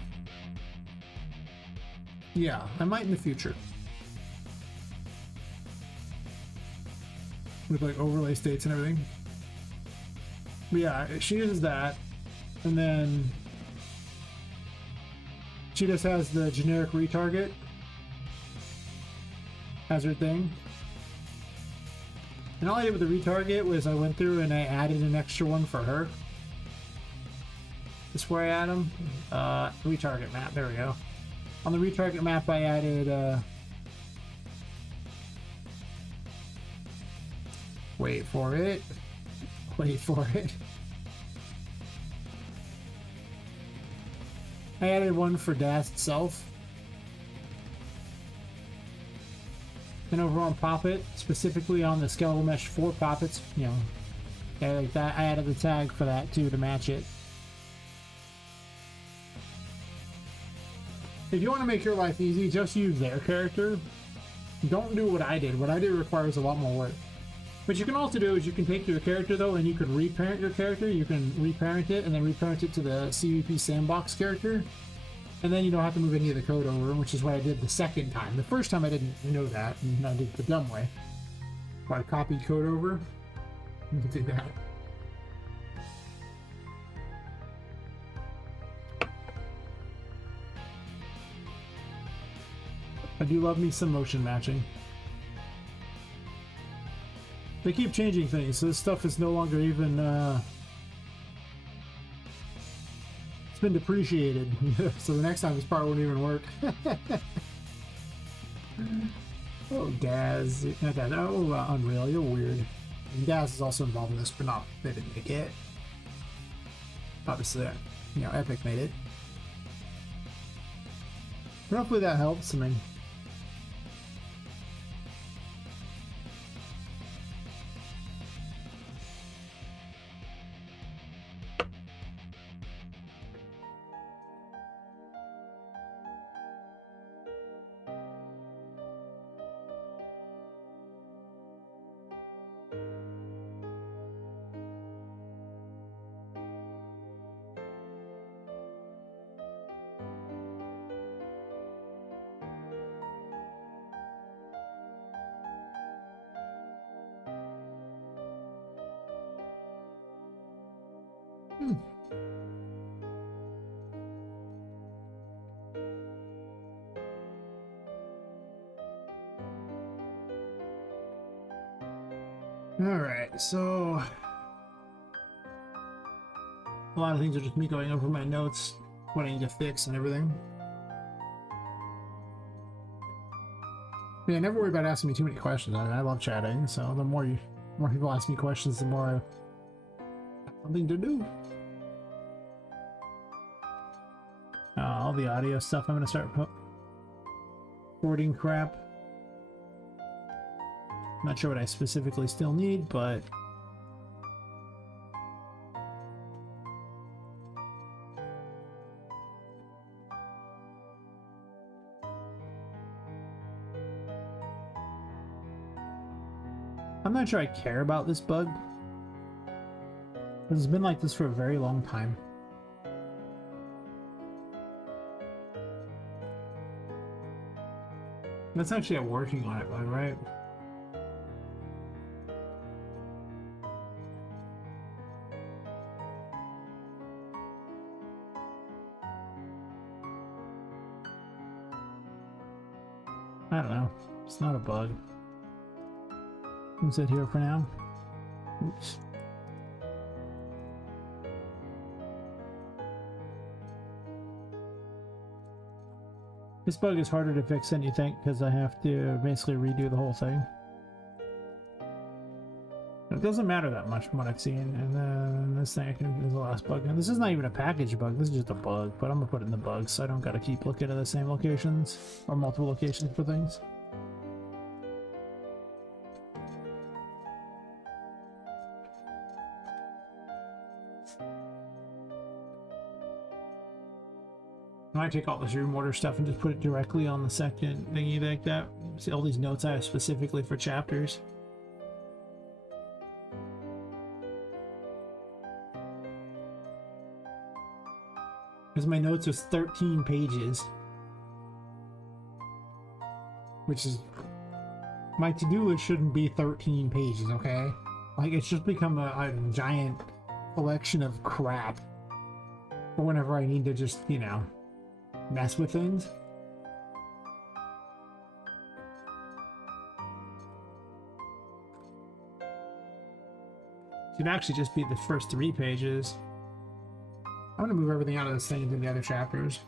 Yeah, I might in the future. With like overlay states and everything. But yeah, she uses that. And then she just has the generic retarget as her thing. And all I did with the retarget was I went through and I added an extra one for her. This is where I add them. Retarget map, there we go. On the retarget map I added wait for it. Wait for it. I added one for DAS itself. And over on Poppet, specifically on the skeletal mesh for Poppets, you know, yeah, like that, I added the tag for that too to match it. If you want to make your life easy, just use their character. Don't do what I did. What I did requires a lot more work. What you can also do is you can take your character though and you can reparent your character. You can reparent it and then reparent it to the CVP sandbox character. And then you don't have to move any of the code over, which is what I did the second time. The first time I didn't know that, and I did it the dumb way. So I copied code over. You can do that. I do love me some motion matching. They keep changing things, so this stuff is no longer even, it's been depreciated. So the next time this part won't even work. Oh, Daz. Not Daz. Oh, Unreal, you're weird. And Daz is also involved in this, but not, they didn't make it. Obviously, you know, Epic made it. But hopefully that helps. I mean, alright, so a lot of things are just me going over my notes, what I need to fix and everything. Yeah, never worry about asking me too many questions. I love chatting, so the more people ask me questions, the more I have something to do. All the audio stuff I'm gonna start recording crap. Not sure what I specifically still need, but I'm not sure I care about this bug. It's been like this for a very long time. That's actually a working on it bug, right? I don't know. It's not a bug. Is it here for now? Oops. This bug is harder to fix than you think because I have to basically redo the whole thing. It doesn't matter that much from what I've seen, and then this thing is the last bug. And this is not even a package bug, this is just a bug, but I'm gonna put it in the bugs so I don't gotta keep looking at the same locations or multiple locations for things. I might take all this room order stuff and just put it directly on the second thingy like that. See all these notes I have specifically for chapters. Because my notes are 13 pages. which is my to-do list shouldn't be 13 pages, okay? Like, it's just become a giant collection of crap for whenever I need to just, you know, mess with things. Should actually just be the first 3 pages. I'm gonna move everything out of this thing into the other chapters.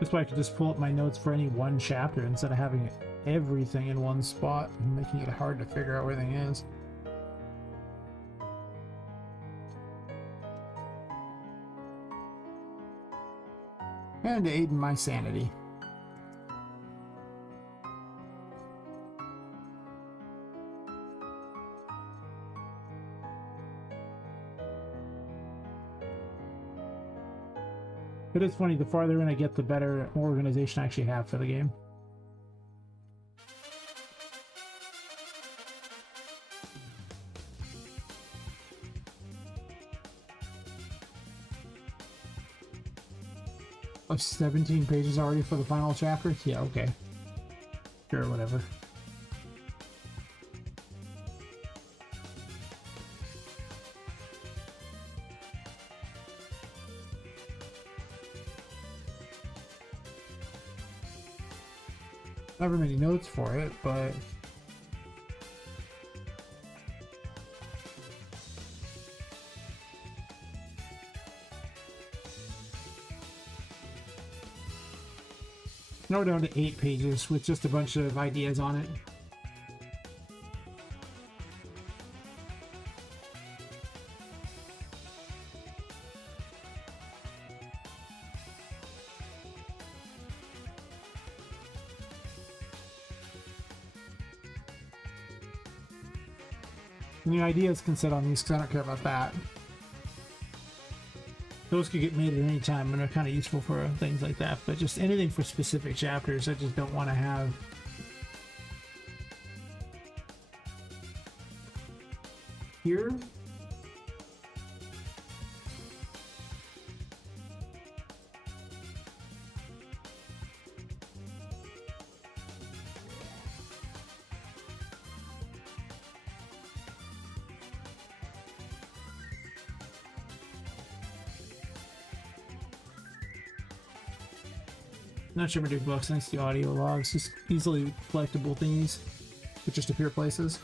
This way I could just pull up my notes for any one chapter instead of having everything in one spot and making it hard to figure out where everything is. And to aid in my sanity. But it's funny, the farther in I get, the better organization I actually have for the game. Oh, 17 pages already for the final chapter? Yeah, okay. Sure, whatever. Not very many notes for it, but now we're down to 8 pages with just a bunch of ideas on it. New ideas can sit on these because I don't care about that. Those could get made at any time and are kind of useful for things like that, but just anything for specific chapters I just don't want to have. Here? Not sure if I do books, thanks to the audio logs. Just easily collectible thingies that just appear places.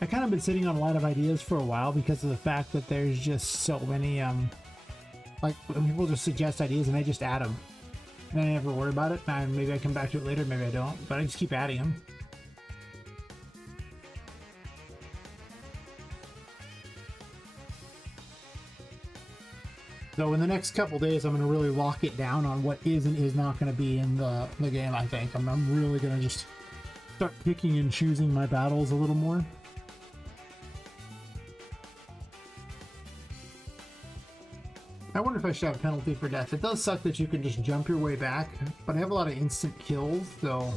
I kind of been sitting on a lot of ideas for a while because of the fact that there's just so many, like, people just suggest ideas and I just add them. And I never worry about it. And maybe I come back to it later, maybe I don't, but I just keep adding them. So in the next couple days, I'm going to really lock it down on what is and is not going to be in the game, I think. I'm really going to just start picking and choosing my battles a little more. I wonder if I should have a penalty for death. It does suck that you can just jump your way back, but I have a lot of instant kills, so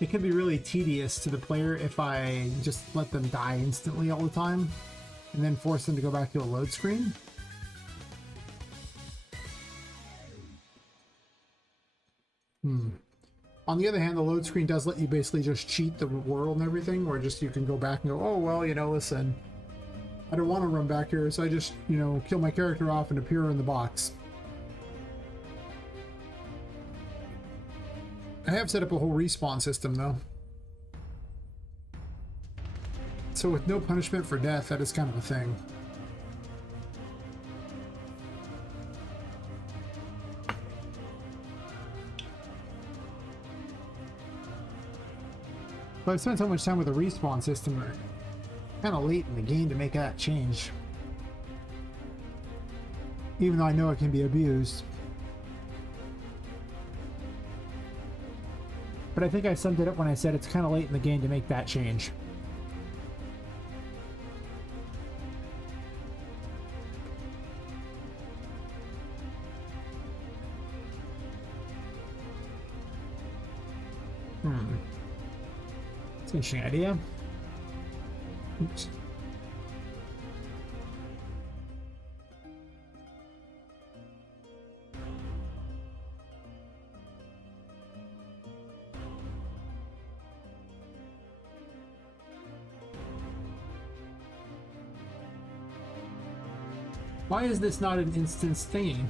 it can be really tedious to the player if I just let them die instantly all the time and then force them to go back to a load screen. On the other hand, the load screen does let you basically just cheat the world and everything, or just you can go back and go, oh, well, you know, listen, I don't want to run back here, so I just, you know, kill my character off and appear in the box. I have set up a whole respawn system, though. So with no punishment for death, that is kind of a thing. But I've spent so much time with the respawn system, kind of late in the game to make that change. Even though I know it can be abused. But I think I summed it up when I said it's kind of late in the game to make that change. It's an interesting idea. Oops. Why is this not an instance thingy?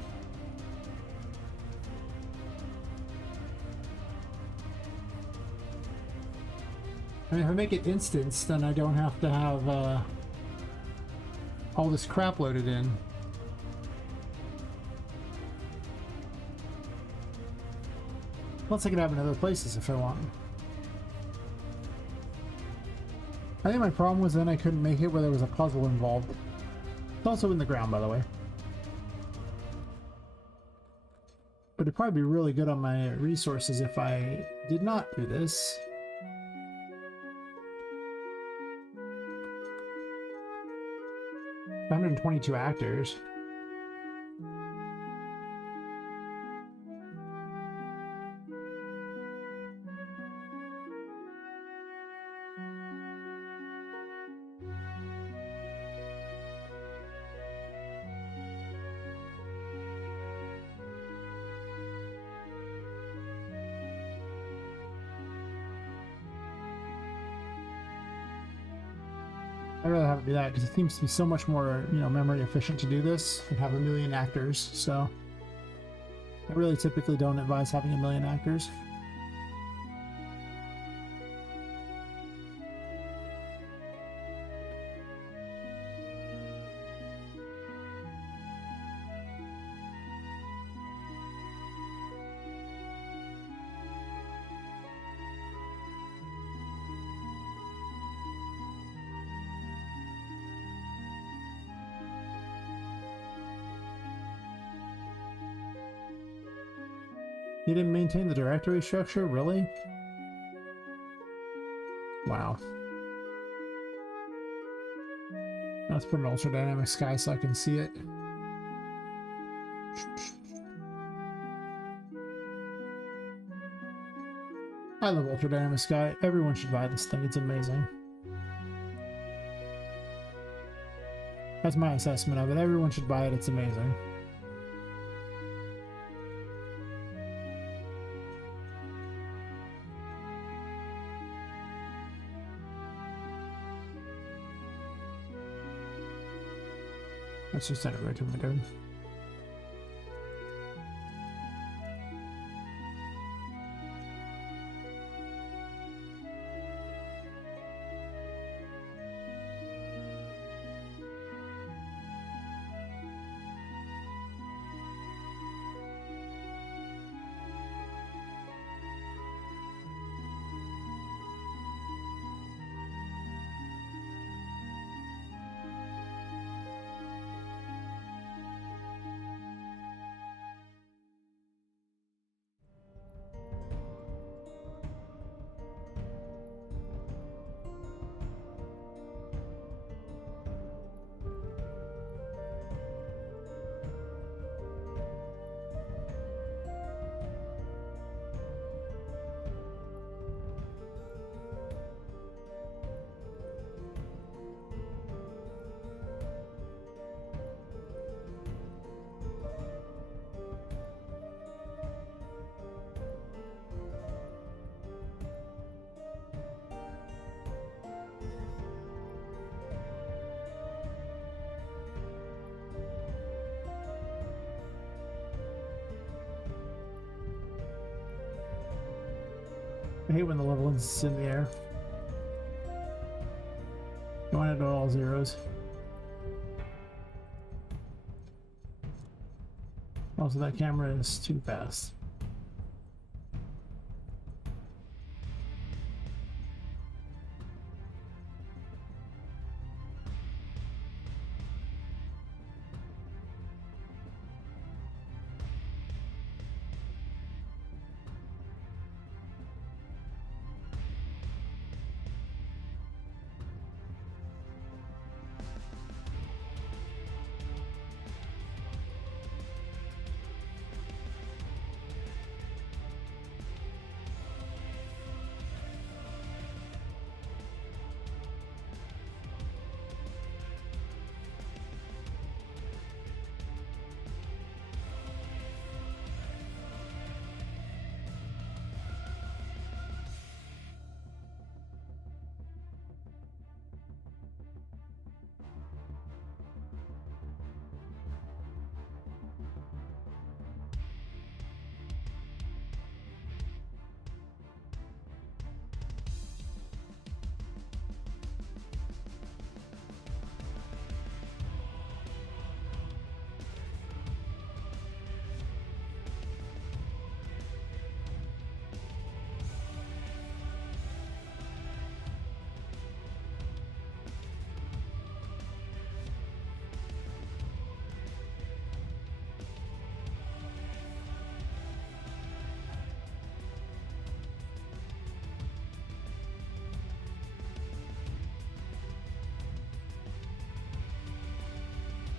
I mean, if I make it instance, then I don't have to have all this crap loaded in. Plus, I can have it in other places if I want. I think my problem was then I couldn't make it where there was a puzzle involved. It's also in the ground, by the way. But it'd probably be really good on my resources if I did not do this. $122 actors. I'd rather have it be that because it seems to be so much more, you know, memory efficient to do this and have a million actors. So I really typically don't advise having a million actors. You didn't maintain the directory structure? Really? Wow. Let's put an ultra dynamic sky so I can see it. I love ultra dynamic sky. Everyone should buy this thing. It's amazing. That's my assessment of it. Everyone should buy it. It's amazing. Let's just send it right to my dude. I hate when the level is in the air. You want it at all zeros. Also, that camera is too fast.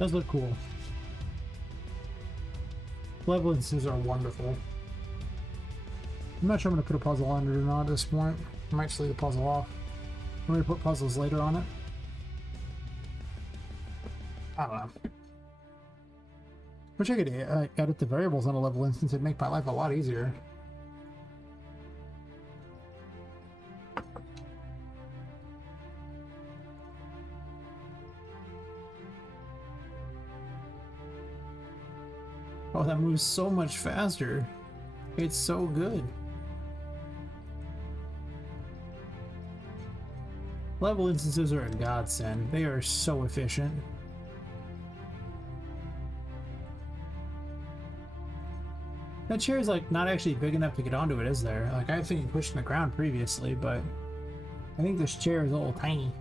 Does look cool. Level instances are wonderful. I'm not sure I'm going to put a puzzle on it or not at this point. I might just leave the puzzle off. I'm going to put puzzles later on it. I don't know. Wish I could edit the variables on a level instance. It'd make my life a lot easier. Oh, that moves so much faster. It's so good. Level instances are a godsend. They are so efficient. That chair is like not actually big enough to get onto it, is there? Like I think you pushed in the ground previously, but I think this chair is a little tiny.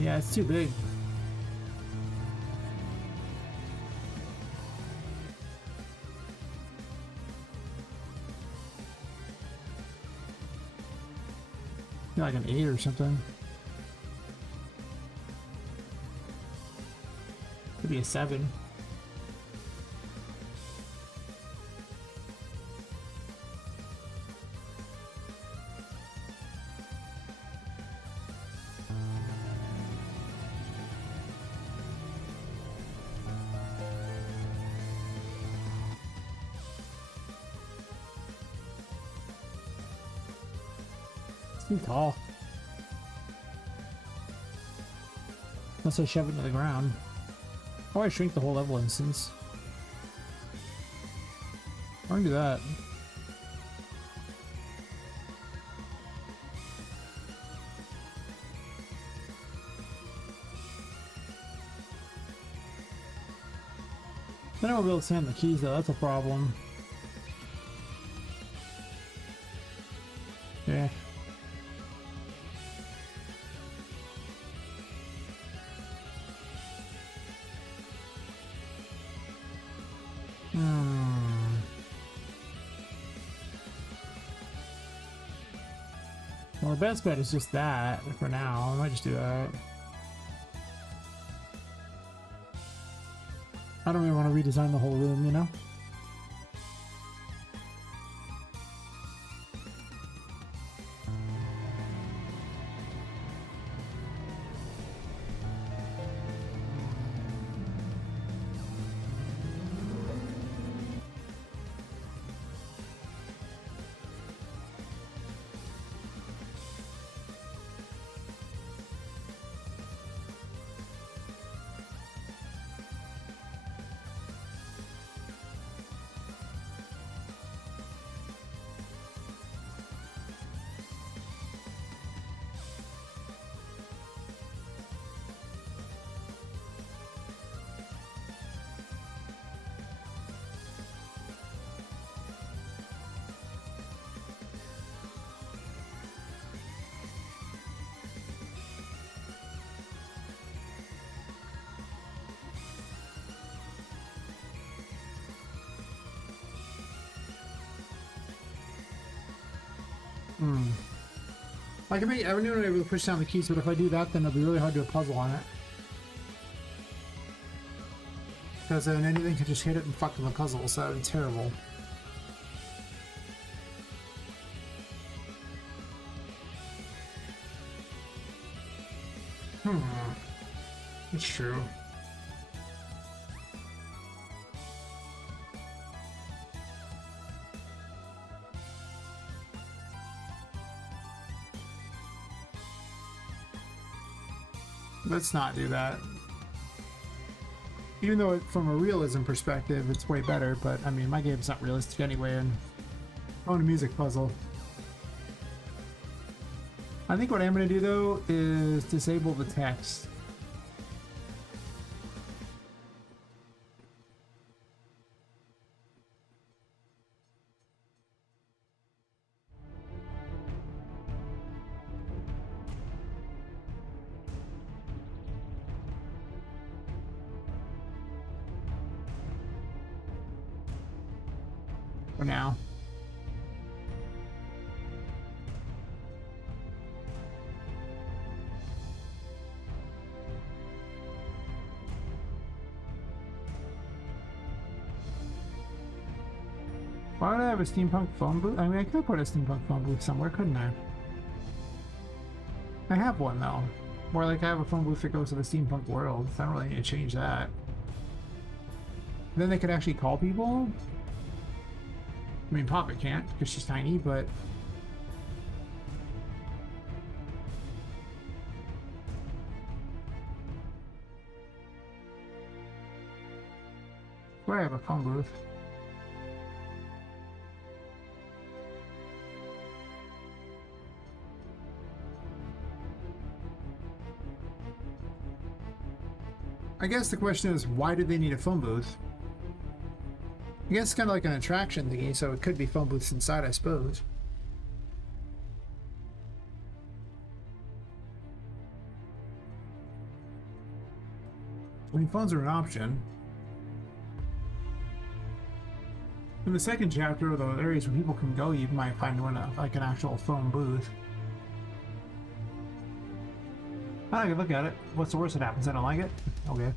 Yeah, it's too big. Like an 8 or something. Could be a 7. Too tall. Unless I shove it into the ground. Or I shrink the whole level instance. I can do that. Then I won't be able to stand the keys though, that's a problem. Yeah. Well, the best bet is just that for now. I might just do that. I don't really want to redesign the whole room, you know? Like I may never able to push down the keys, but if I do that, then it'll be really hard to do a puzzle on it. Because then anything could just hit it and fuck with the puzzle, so that would be terrible. That's true. Let's not do that. Even though from a realism perspective, it's way better, but I mean, my game's not realistic anyway, and I want a music puzzle. I think what I'm going to do though is disable the text. for now. Why would I have a steampunk phone booth? I mean, I could put a steampunk phone booth somewhere, couldn't I? I have one though. More like I have a phone booth that goes to the steampunk world. So I don't really need to change that. Then they could actually call people. I mean, Poppet can't because she's tiny, but where I have a phone booth. I guess the question is, why do they need a phone booth? I guess it's kind of like an attraction thingy, so it could be phone booths inside, I suppose. I mean, phones are an option. In the second chapter, the areas where people can go, you might find one like an actual phone booth. I can look at it. What's the worst that happens? I don't like it? Okay.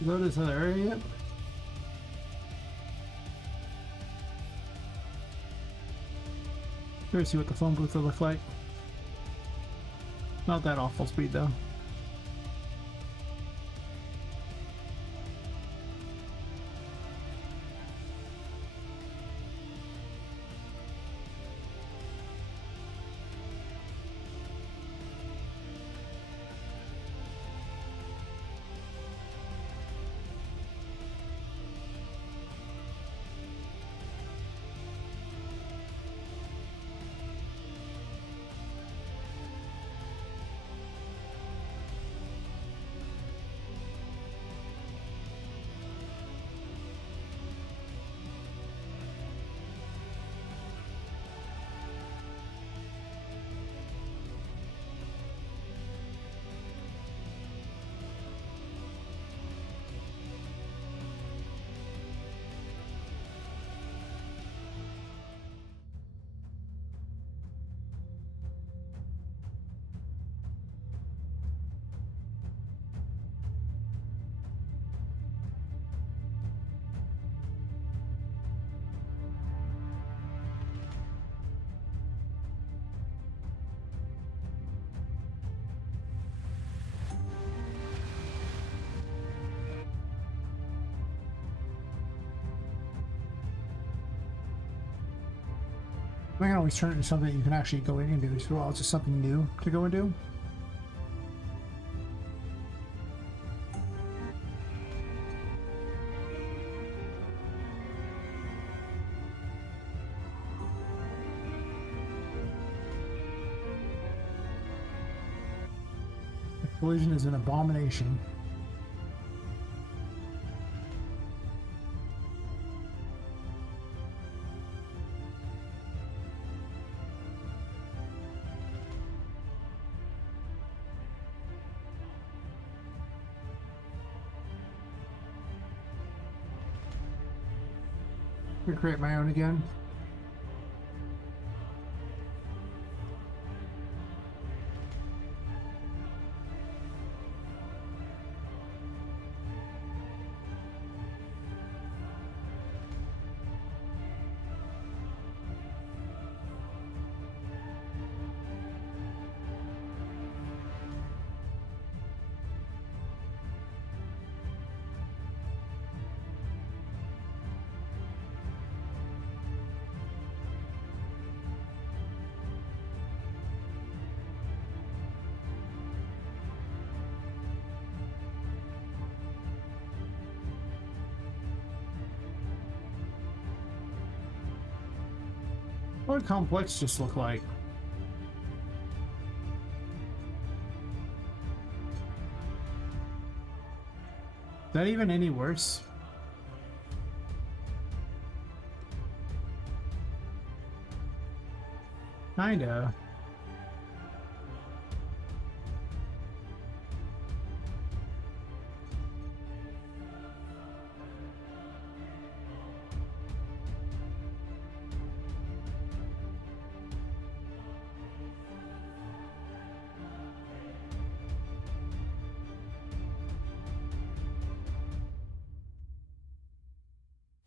You go to this other area yet? Curious to see what the phone booth will look like. Not that awful speed though. I can always turn it into something you can actually go in and do as well. It's just something new to go and do. The collision is an abomination. I'm gonna create my own again. What would complex just look like? Is that even any worse? Kinda.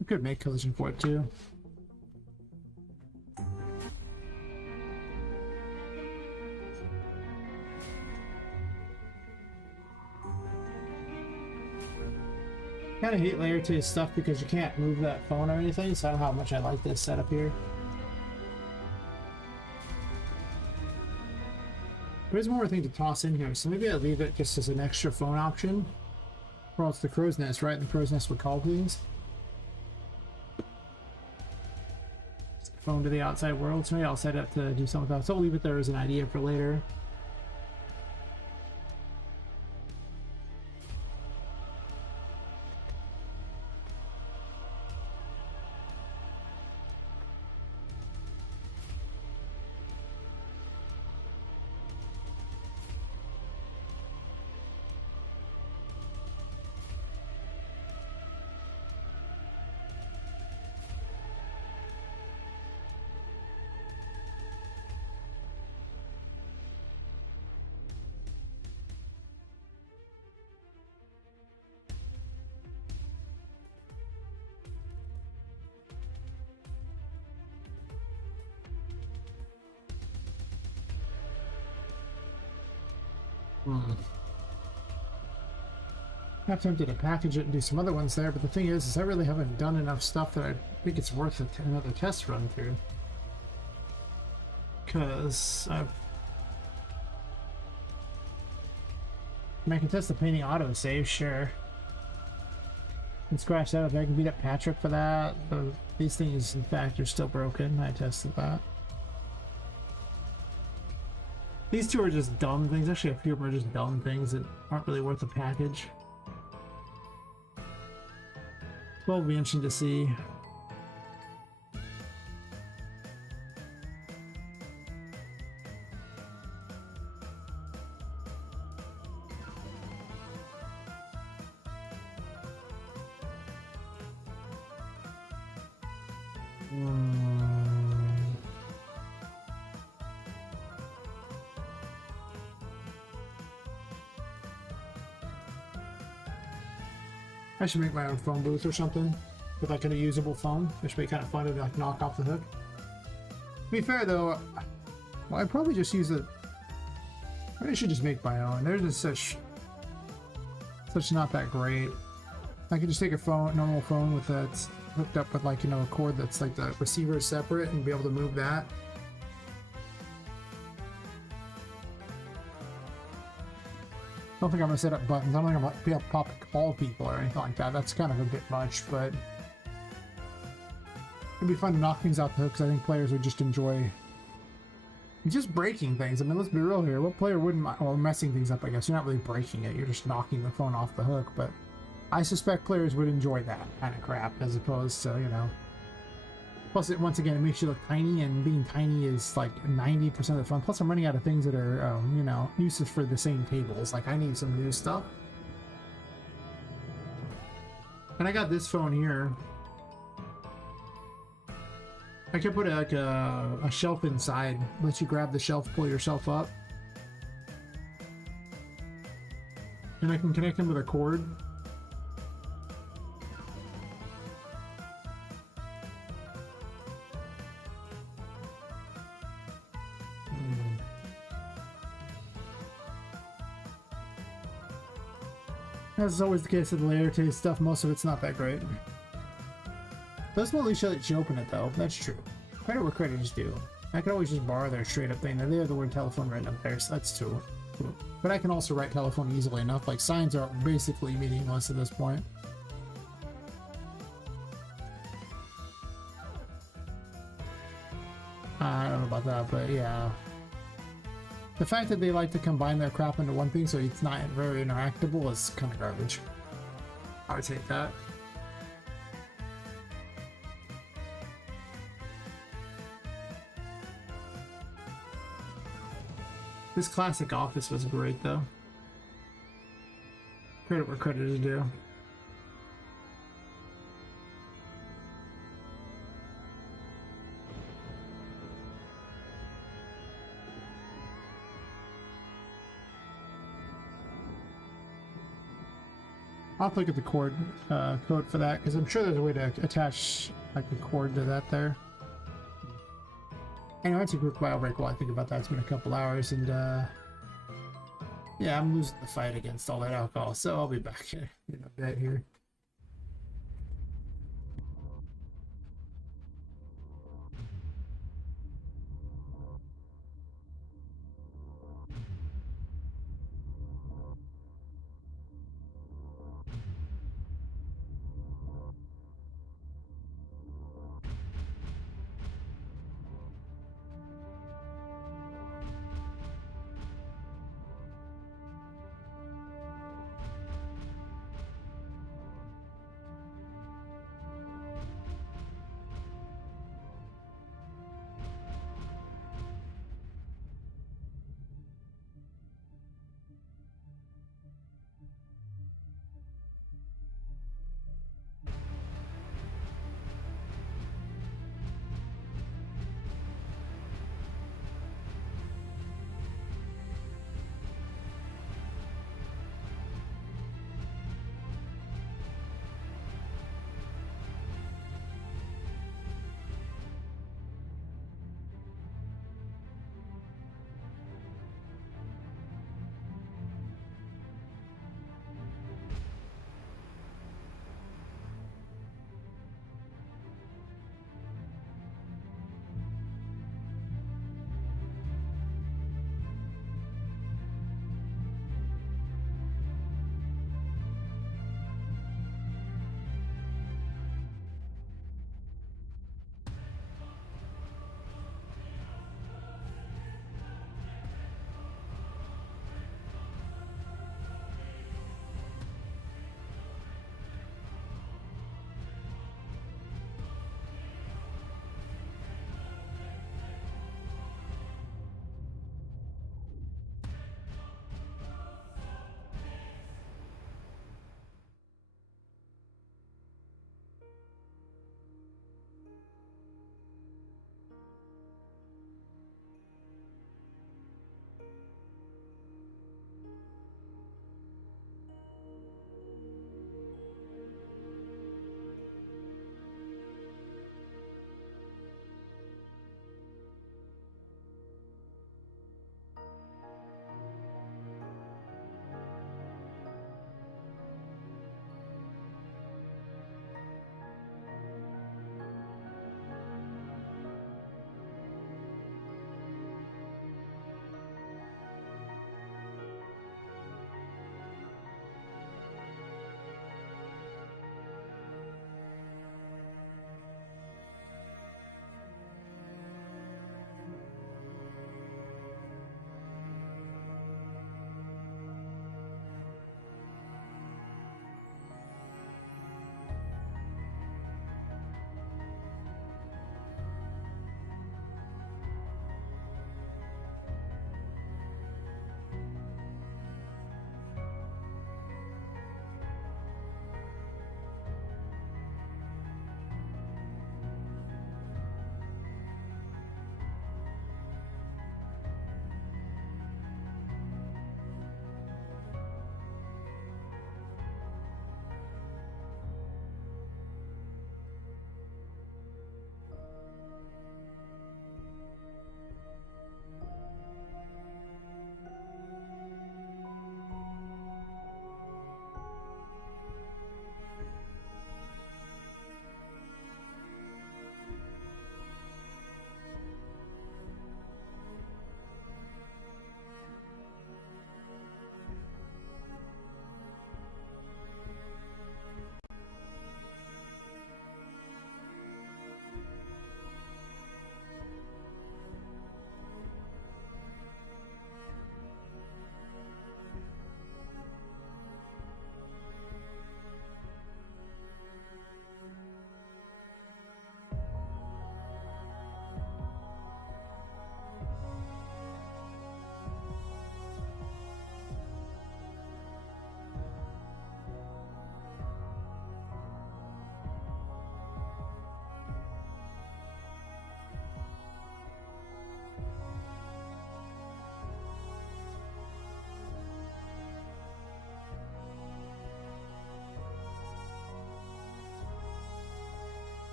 We could make collision for it too. Kind of hate layer 2 stuff because you can't move that phone or anything, so I don't know how much I like this setup here. There's one more thing to toss in here, so maybe I'll leave it just as an extra phone option. Or else the crow's nest, right? The crow's nest would call things. Phone to the outside world, so maybe I'll set it up to do something with that. So I'll leave it there as an idea for later. I'm tempted to package it and do some other ones there, but the thing is I really haven't done enough stuff that I think it's worth another test run through. Because I can test the painting autosave, sure. And scratch that if I can beat up Patrick for that. These things, in fact, are still broken. I tested that. These two are just dumb things. Actually, a few of them are just dumb things that aren't really worth the package. Well, it'll be interesting to see. I should make my own phone booth or something with like a usable phone. It should be kind of fun to like knock off the hook. To be fair though, well, I'd probably just use it. I should just make my own. They're just such not that great. I could just take a phone, normal phone with that hooked up with like, you know, a cord that's like the receiver is separate and be able to move that. I don't think I'm gonna set up buttons. I don't think I'm gonna be able to pop call people or anything like that. That's kind of a bit much, but it'd be fun to knock things out the hook because I think players would just enjoy just breaking things. I mean, let's be real here. What player wouldn't mind? Well, messing things up, I guess. You're not really breaking it. You're just knocking the phone off the hook, but I suspect players would enjoy that kind of crap as opposed to, you know. Plus, once again, it makes you look tiny, and being tiny is like 90% of the fun. Plus, I'm running out of things that are, you know, uses for the same tables. Like, I need some new stuff. And I got this phone here. I could put like a shelf inside. Lets you grab the shelf, pull yourself up. And I can connect them with a cord. As is always the case with the layer 2 stuff, most of it's not that great. Those will at least let you open it though, that's true. Credit where credit is due. I could always just borrow their straight up thing. They have the word telephone written up there, so that's true. But I can also write telephone easily enough, like signs are basically meaningless at this point. about that, but yeah. The fact that they like to combine their crap into one thing so it's not very interactable is kind of garbage. I would take that. This classic office was great though. Credit where credit is due. I'll have to look at the cord code for that because I'm sure there's a way to attach like a cord to that there. Anyway, that's a quick bio break while I think about that. It's been a couple hours and yeah, I'm losing the fight against all that alcohol, so I'll be back in a bit here.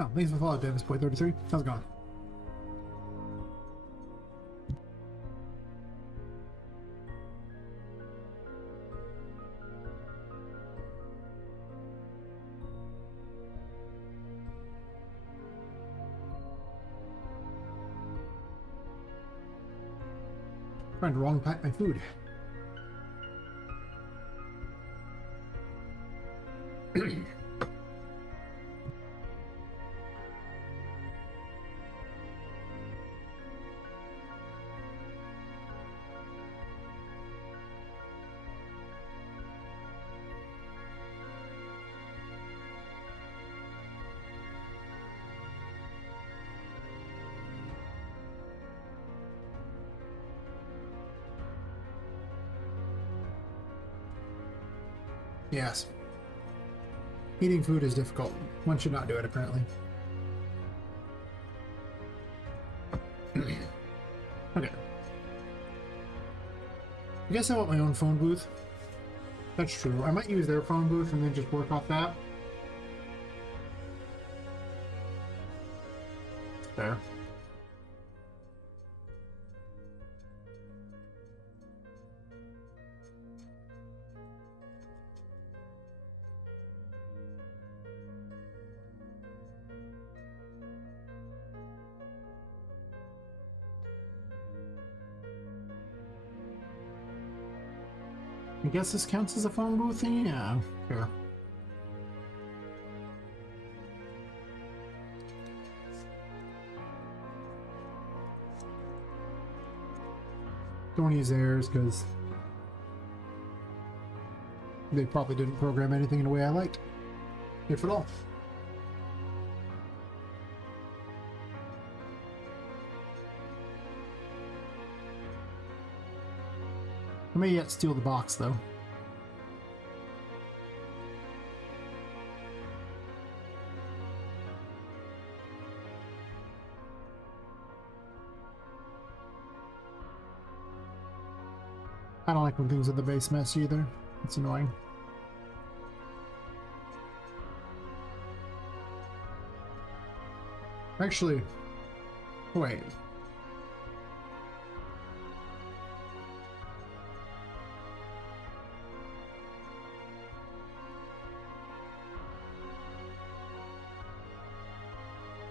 Oh, thanks for the follow, Davis Boy 33. How's it going? Trying to wrong pack my food. Yes. Eating food is difficult. One should not do it, apparently. Okay. I guess I want my own phone booth. That's true. I might use their phone booth and then just work off that. There. I guess this counts as a phone booth? Yeah, sure. Don't use theirs because they probably didn't program anything in a way I liked, if at all. I may yet steal the box, though. I don't like when things are the base mess either. It's annoying. Actually, wait.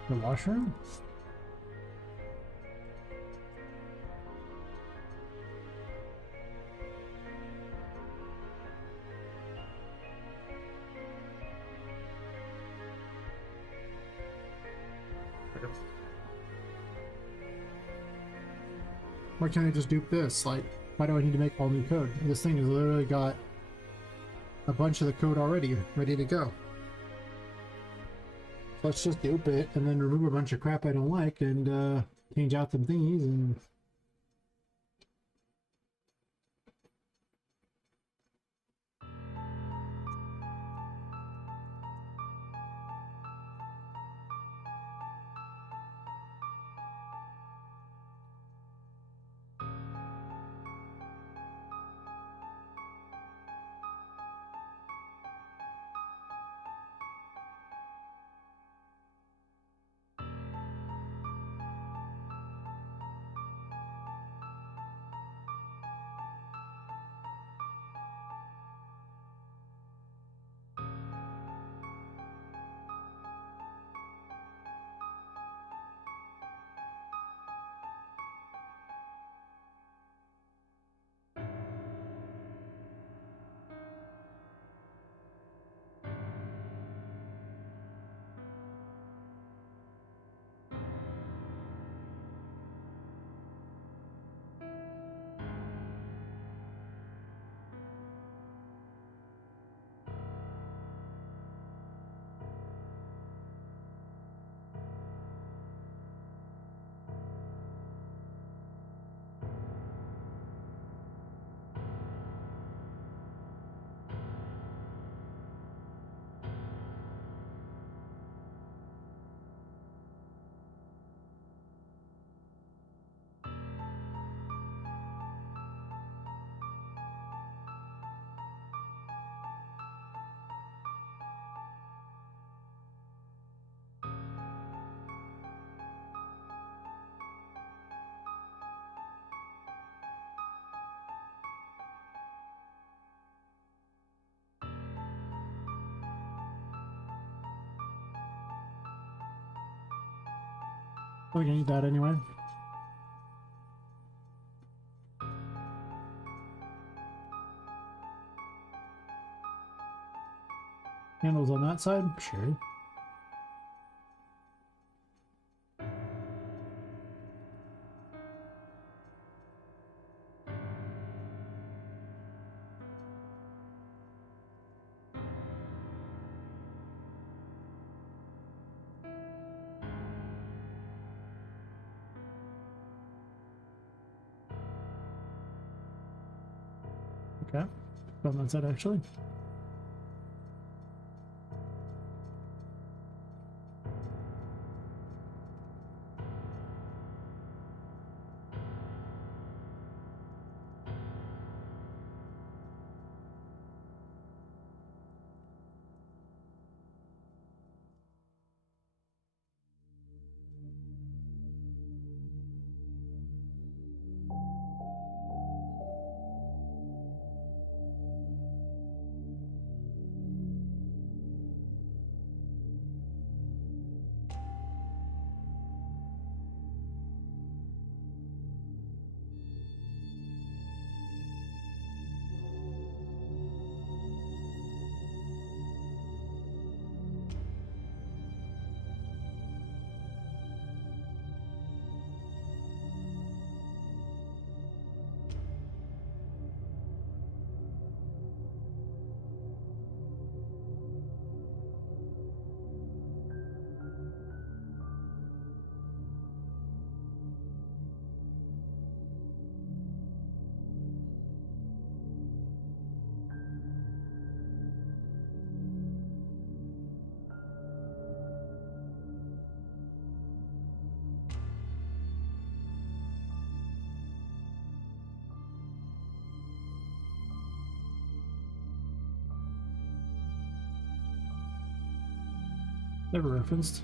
The washroom? Why can't I just dupe this? Like, why do I need to make all new code? This thing has literally got a bunch of the code already ready to go. Let's just dupe it and then remove a bunch of crap I don't like and change out some thingies and... We're gonna need that anyway. Handles on that side? Sure. Okay. On that side, actually. Never referenced.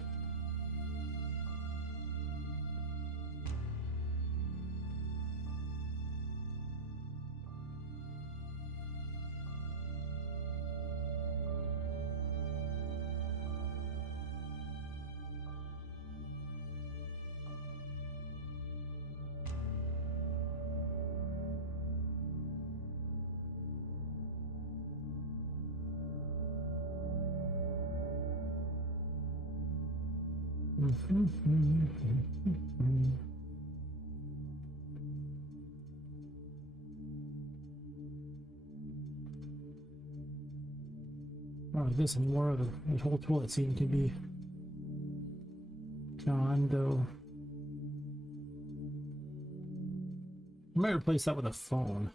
Not like this anymore. The whole toilet scene can be gone, though. I might replace that with a phone.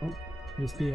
Oh, there's the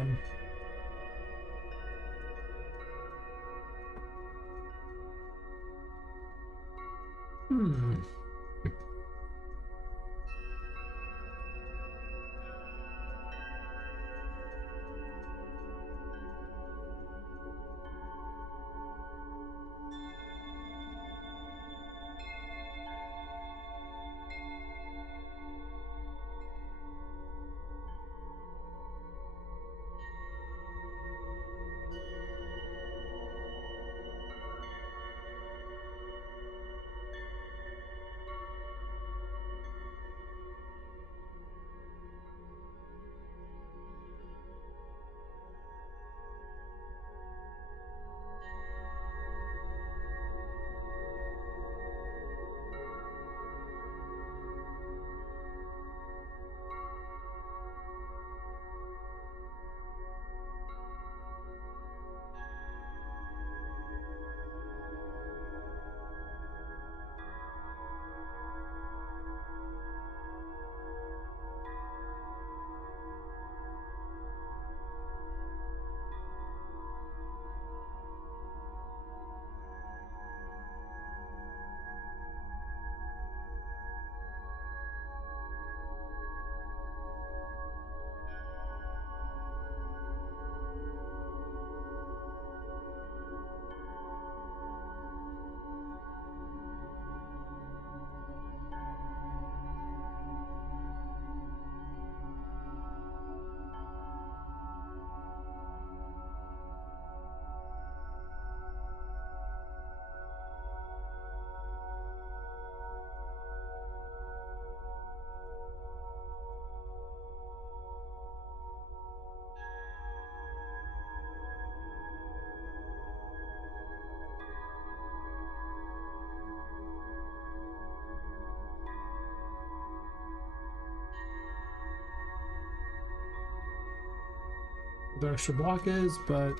the extra block is, but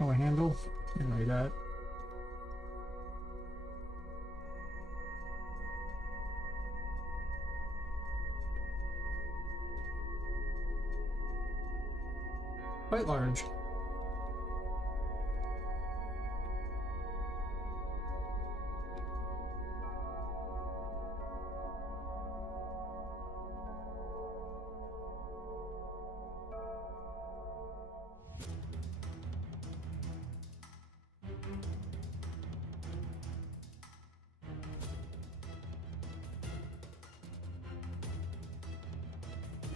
oh, a handle. Anyway, that. Quite large.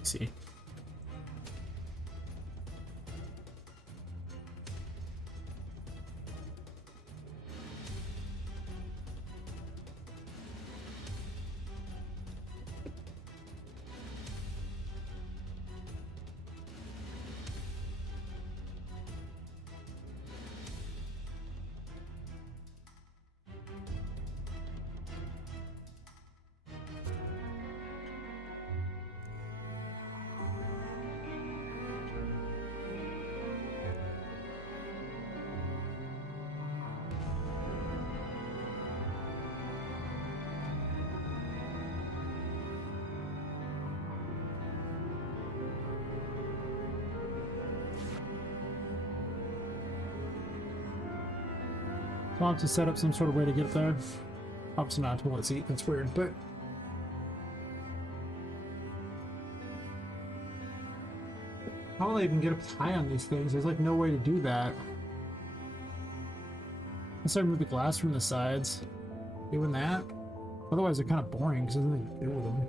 Let's see. I'll have to set up some sort of way to get there. Obviously not a toilet seat, that's weird, but how will I even get up high on these things? There's like no way to do that. Unless I remove the glass from the sides. Doing that? Otherwise they're kind of boring because there's nothing to do with them.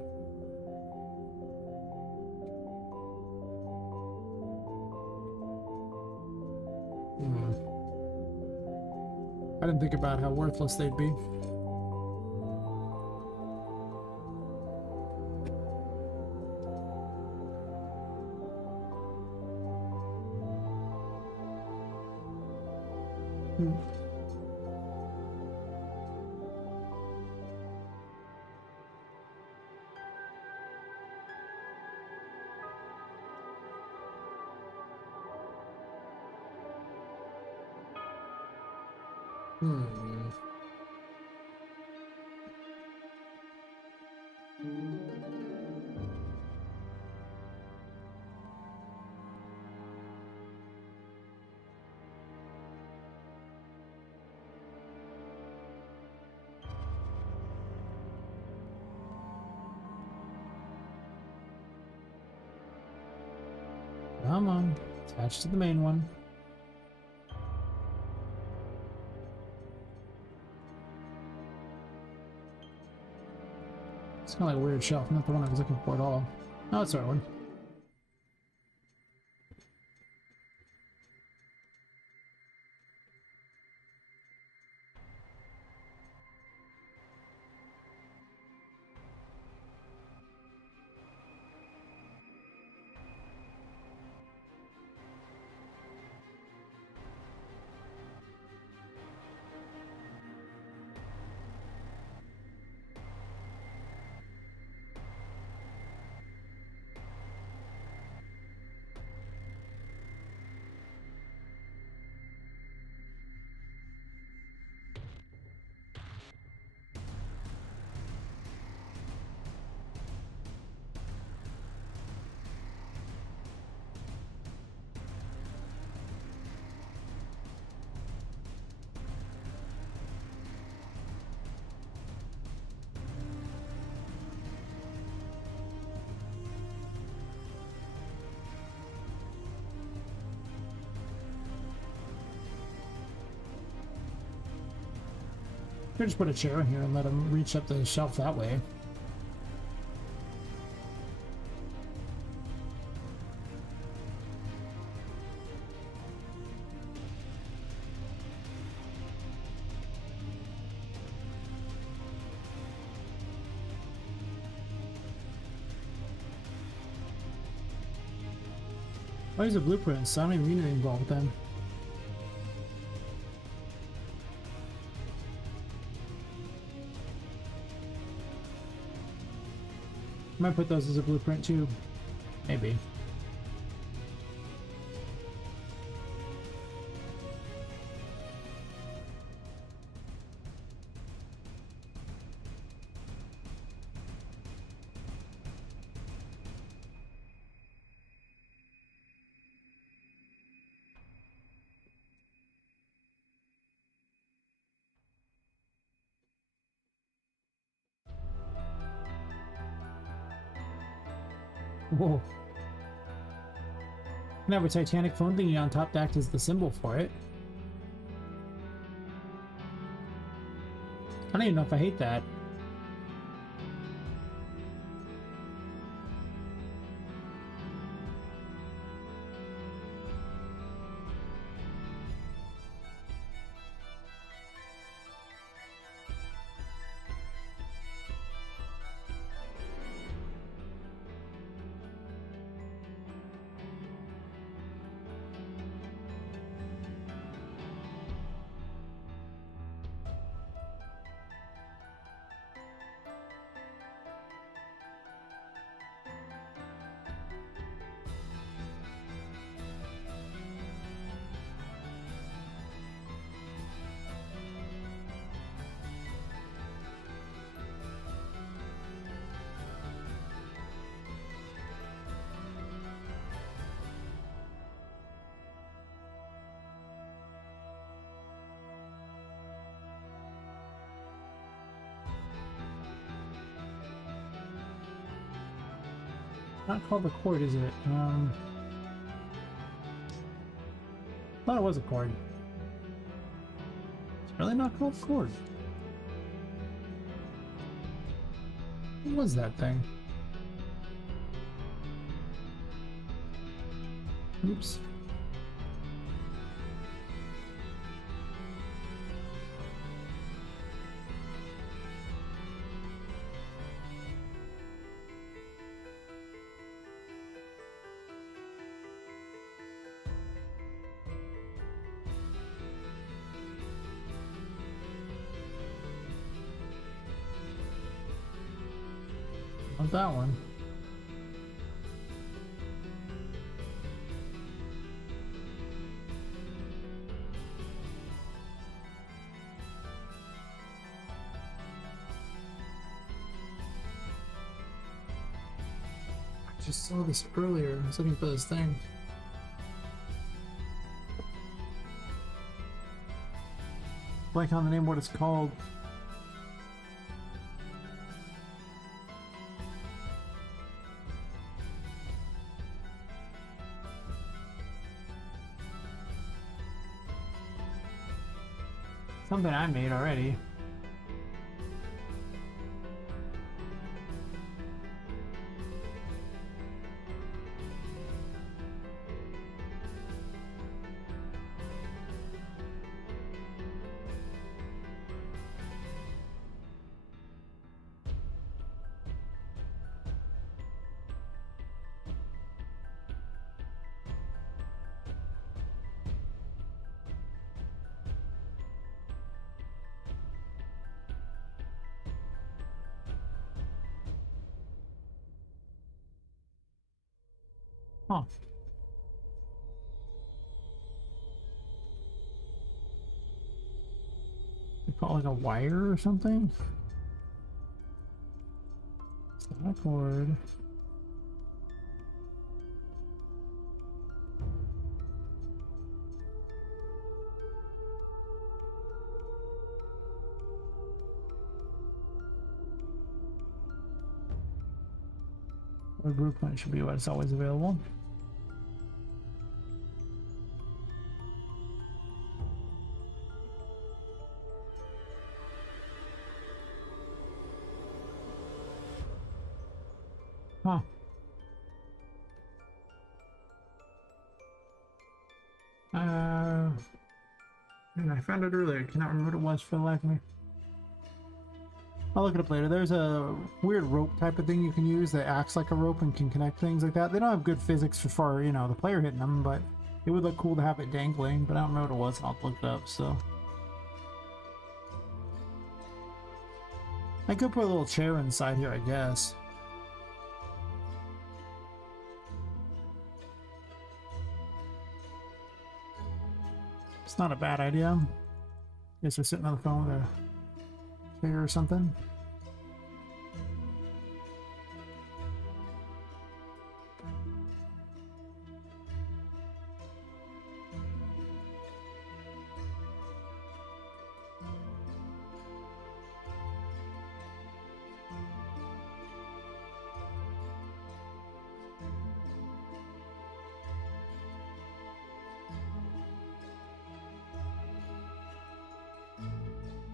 I didn't think about how worthless they'd be. Come on, attach to the main one. It's kind of like a weird shelf, not the one I was looking for at all. No, it's the right one. Could just put a chair in here and let him reach up the shelf that way. Why is it blueprints? I don't even need anything involved with them. Might put those as a blueprint too. Maybe. Whoa. Can have a Titanic phone thingy on top to act as the symbol for it. I don't even know if I hate that. Not called the chord, is it? Thought it was a chord. It's really not called a chord. What was that thing? Oops. Not that one. I just saw this earlier. I was looking for this thing. Blank on the name, what it's called. Something I made already. Huh. They call it like a wire or something? It's not a cord. Or blueprint should be what's always available. Huh. And I found it earlier. I cannot remember what it was for the life of me. I'll look it up later. There's a weird rope type of thing you can use that acts like a rope and can connect things like that. They don't have good physics for you know, the player hitting them, but it would look cool to have it dangling, but I don't remember what it was, and I'll look it up, so. I could put a little chair inside here, I guess. It's not a bad idea. Guess we're sitting on the phone with a chair or something.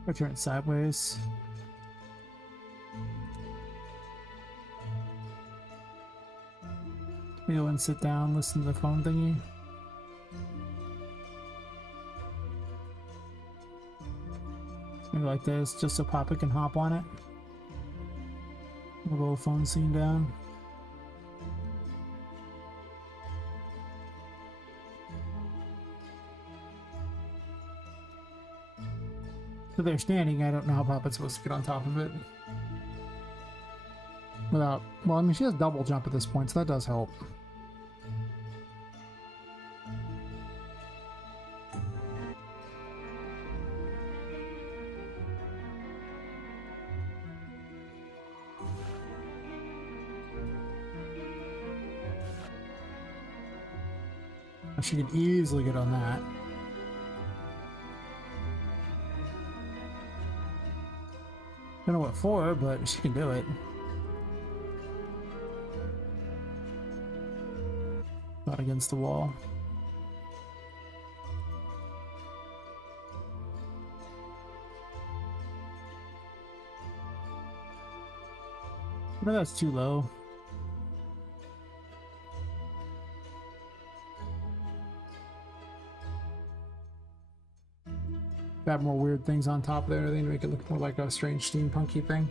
I turn it sideways. Go and sit down, listen to the phone thingy. Maybe like this, just so Poppet can hop on it. A little phone scene down. So they're standing, I don't know how Poppet's supposed to get on top of it. Without, well, I mean, she has double jump at this point, so that does help. She can easily get on that. Don't know what for, but she can do it. Not against the wall. No, that's too low. Add more weird things on top of there, I think, to make it look more like a strange steampunky thing.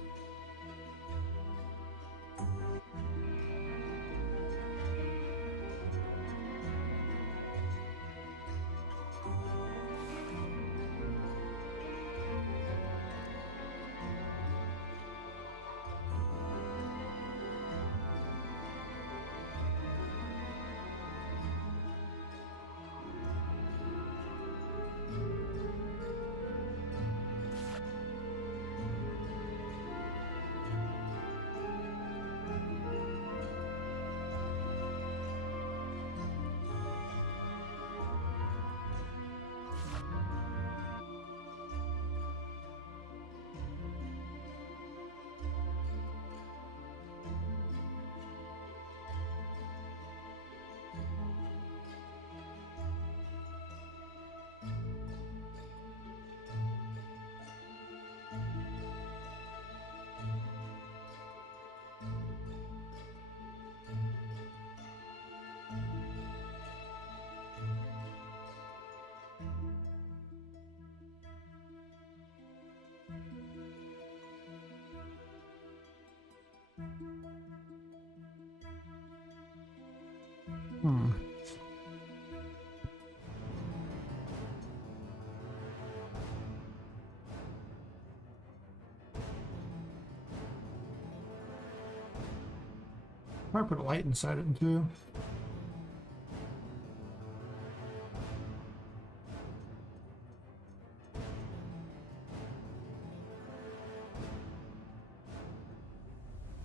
Probably put a light inside it too.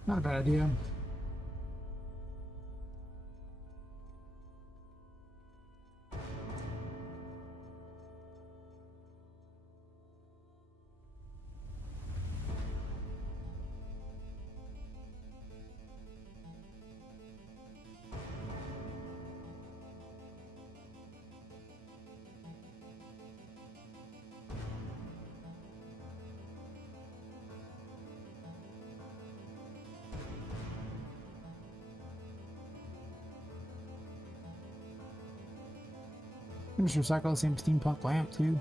Not a bad idea. I'm just recycle the same steampunk lamp too.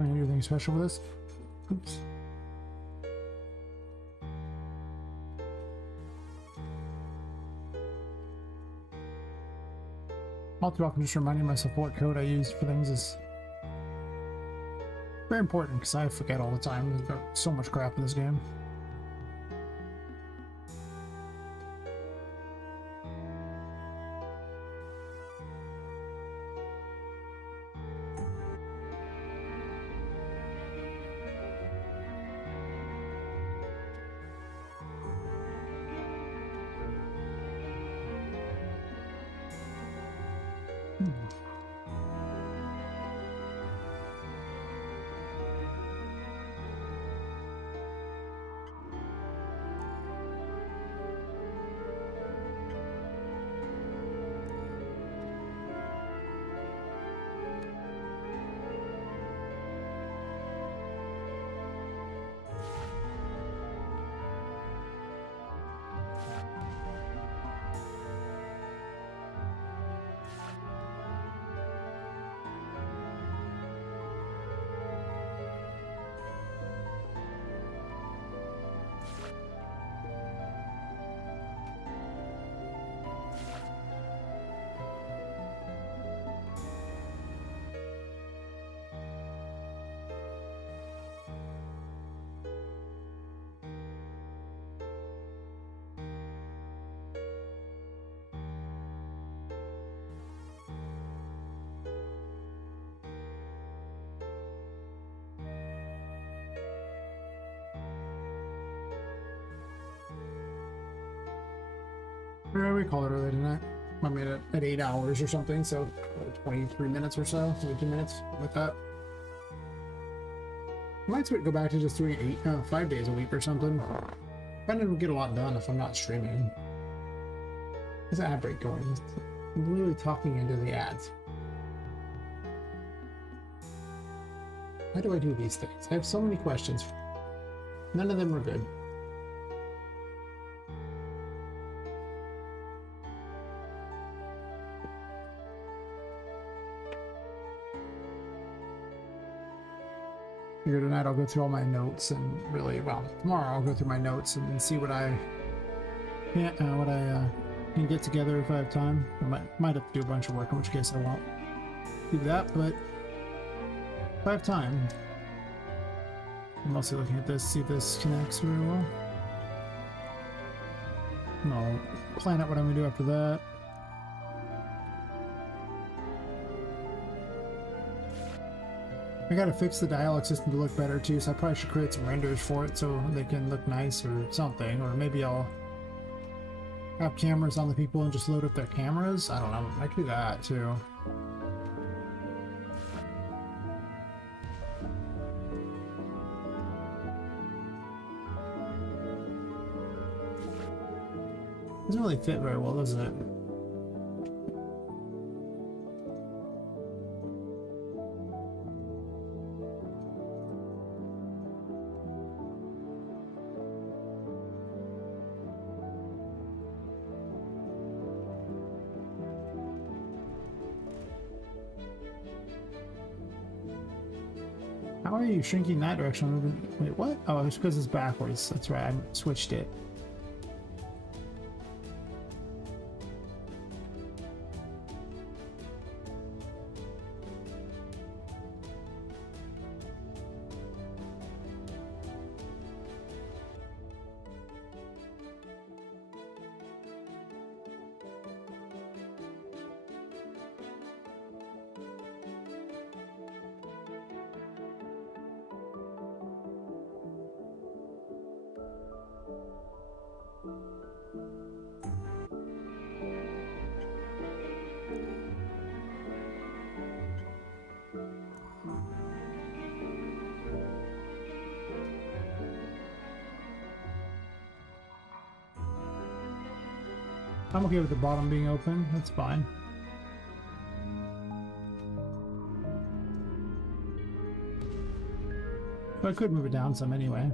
Anything special with this? Oops. All too often just reminding myself what code I use for things is very important because I forget all the time. There's got so much crap in this game. Yeah, we call it early tonight. I made it at 8 hours or something, so 23 minutes or so, 22 minutes, like that. Might go back to just doing 5 days a week or something. I didn't get a lot done if I'm not streaming. There's an ad break going. I'm literally talking into the ads. How do I do these things? I have so many questions. None of them are good. Here tonight I'll go through all my notes and really, well, tomorrow I'll go through my notes and see what I can get together if I have time. I might have to do a bunch of work, in which case I won't do that, but if I have time, I'm mostly looking at this, see if this connects very well. And I'll plan out what I'm gonna do after that. I gotta fix the dialogue system to look better too, so I probably should create some renders for it so they can look nice or something, or maybe I'll have cameras on the people and just load up their cameras. I don't know, I could do that too. Doesn't really fit very well, does it? How are you shrinking that direction? Wait, what? Oh, it's because it's backwards. That's right, I switched it. I'm okay with the bottom being open, that's fine. But I could move it down some anyway.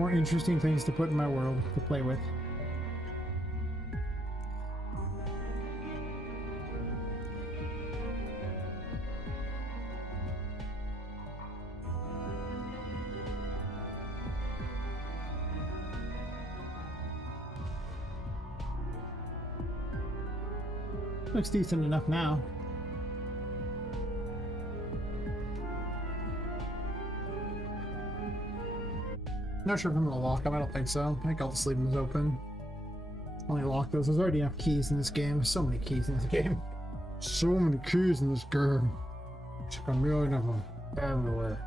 More interesting things to put in my world to play with. Looks decent enough now. Not sure if I'm gonna lock them. I don't think so. I think I'll just leave them as open. Only lock those. There's already enough keys in this game. So many keys in this game. So many keys in this game. It's like a million of them everywhere.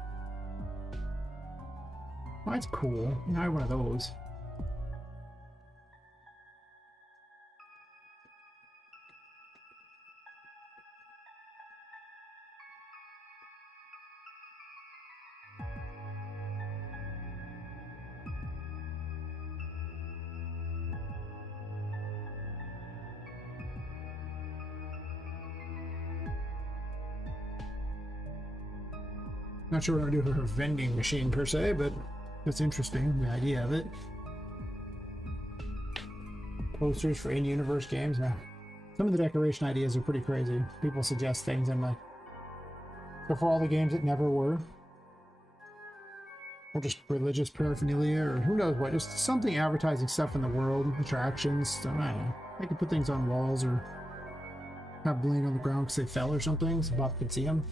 Oh, that's cool. You know, I have one of those. Not sure what I'm gonna do for her vending machine per se, but that's interesting, the idea of it. Posters for in-universe games. Now, some of the decoration ideas are pretty crazy. People suggest things, and like, so for all the games that never were, or just religious paraphernalia, or who knows what, just something advertising stuff in the world, attractions. I don't know. They could put things on walls or have bling on the ground because they fell or something, so Bob can see them.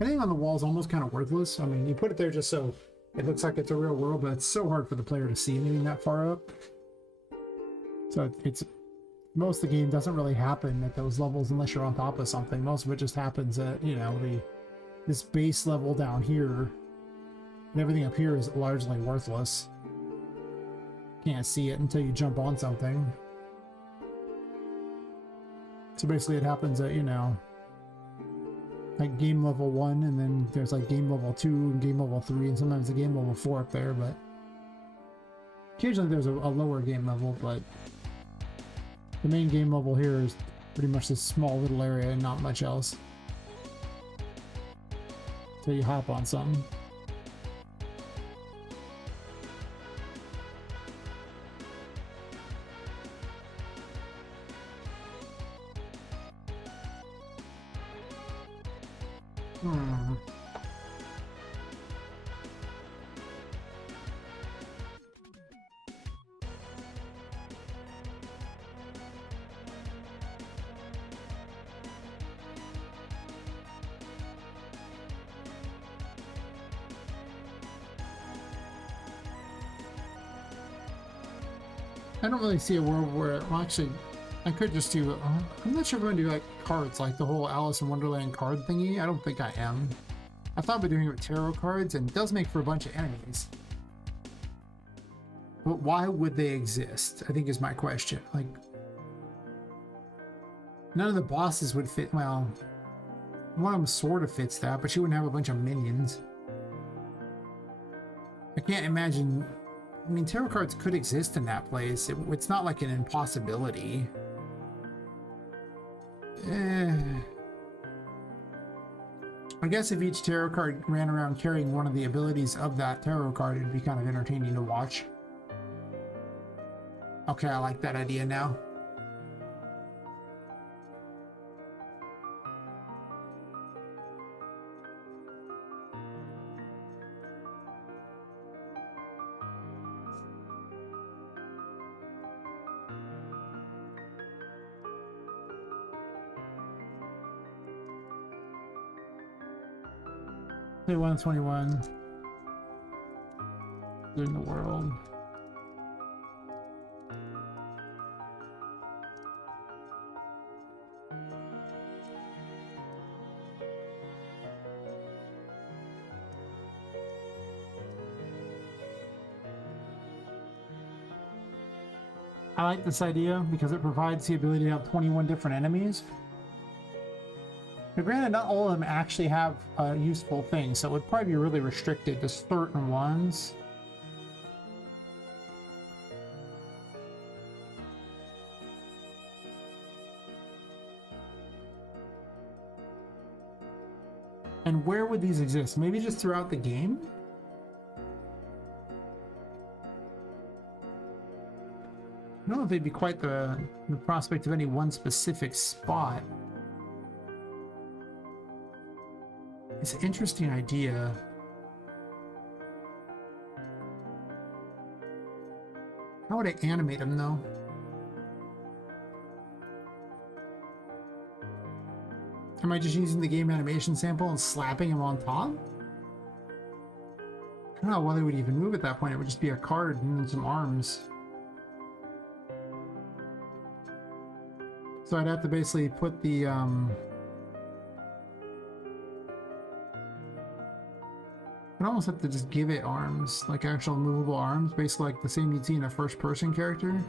Anything on the wall is almost kind of worthless. I mean, you put it there just so it looks like it's a real world, but it's so hard for the player to see anything that far up. So it's most of the game doesn't really happen at those levels unless you're on top of something. Most of it just happens at, you know, this base level down here, and everything up here is largely worthless. Can't see it until you jump on something. So basically, it happens at, you know, like game level 1, and then there's like game level 2 and game level 3, and sometimes a game level 4 up there, but occasionally there's a lower game level, but the main game level here is pretty much this small little area and not much else. So you hop on something. I don't really see a world where, well, actually, I could just do, I'm not sure if I'm gonna do like cards, like the whole Alice in Wonderland card thingy. I don't think I am. I thought about doing it with tarot cards, and it does make for a bunch of enemies. But why would they exist, I think is my question. Like, none of the bosses would fit, well, one of them sort of fits that, but she wouldn't have a bunch of minions. I can't imagine. I mean, tarot cards could exist in that place. It's not like an impossibility. I guess if each tarot card ran around carrying one of the abilities of that tarot card, it'd be kind of entertaining to watch. Okay, I like that idea now. Play 121. In the world. I like this idea because it provides the ability to have 21 different enemies. Now, granted, not all of them actually have useful things, so it would probably be really restricted to certain ones. And where would these exist? Maybe just throughout the game? I don't know if they'd be quite the prospect of any one specific spot. It's an interesting idea. How would I animate them though? Am I just using the game animation sample and slapping him on top? I don't know whether they would even move at that point. It would just be a card and some arms. So I'd have to basically put the I'd almost have to just give it arms, like actual movable arms, basically like the same you'd see in a first-person character.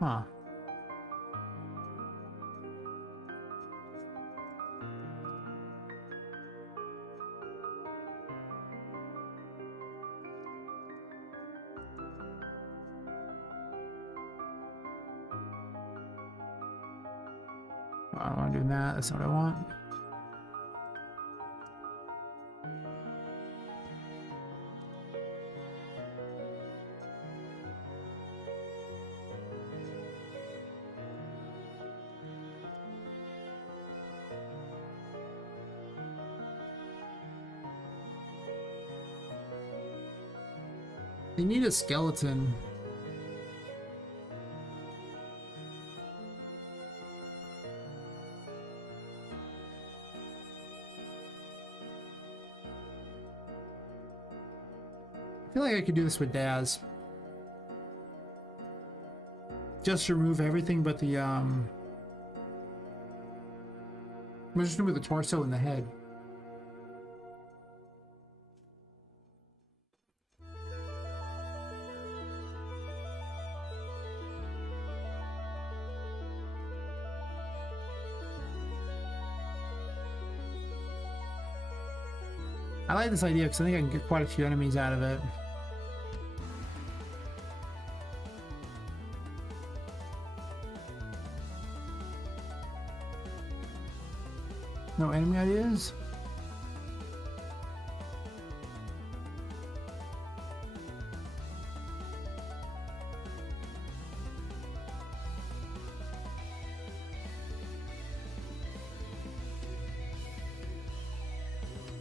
Huh. I don't want to do that. That's not what I want. They need a skeleton. I feel like I could do this with Daz. Just remove everything but the I'm just remove the torso and the head. I like this idea because I think I can get quite a few enemies out of it. No enemy ideas?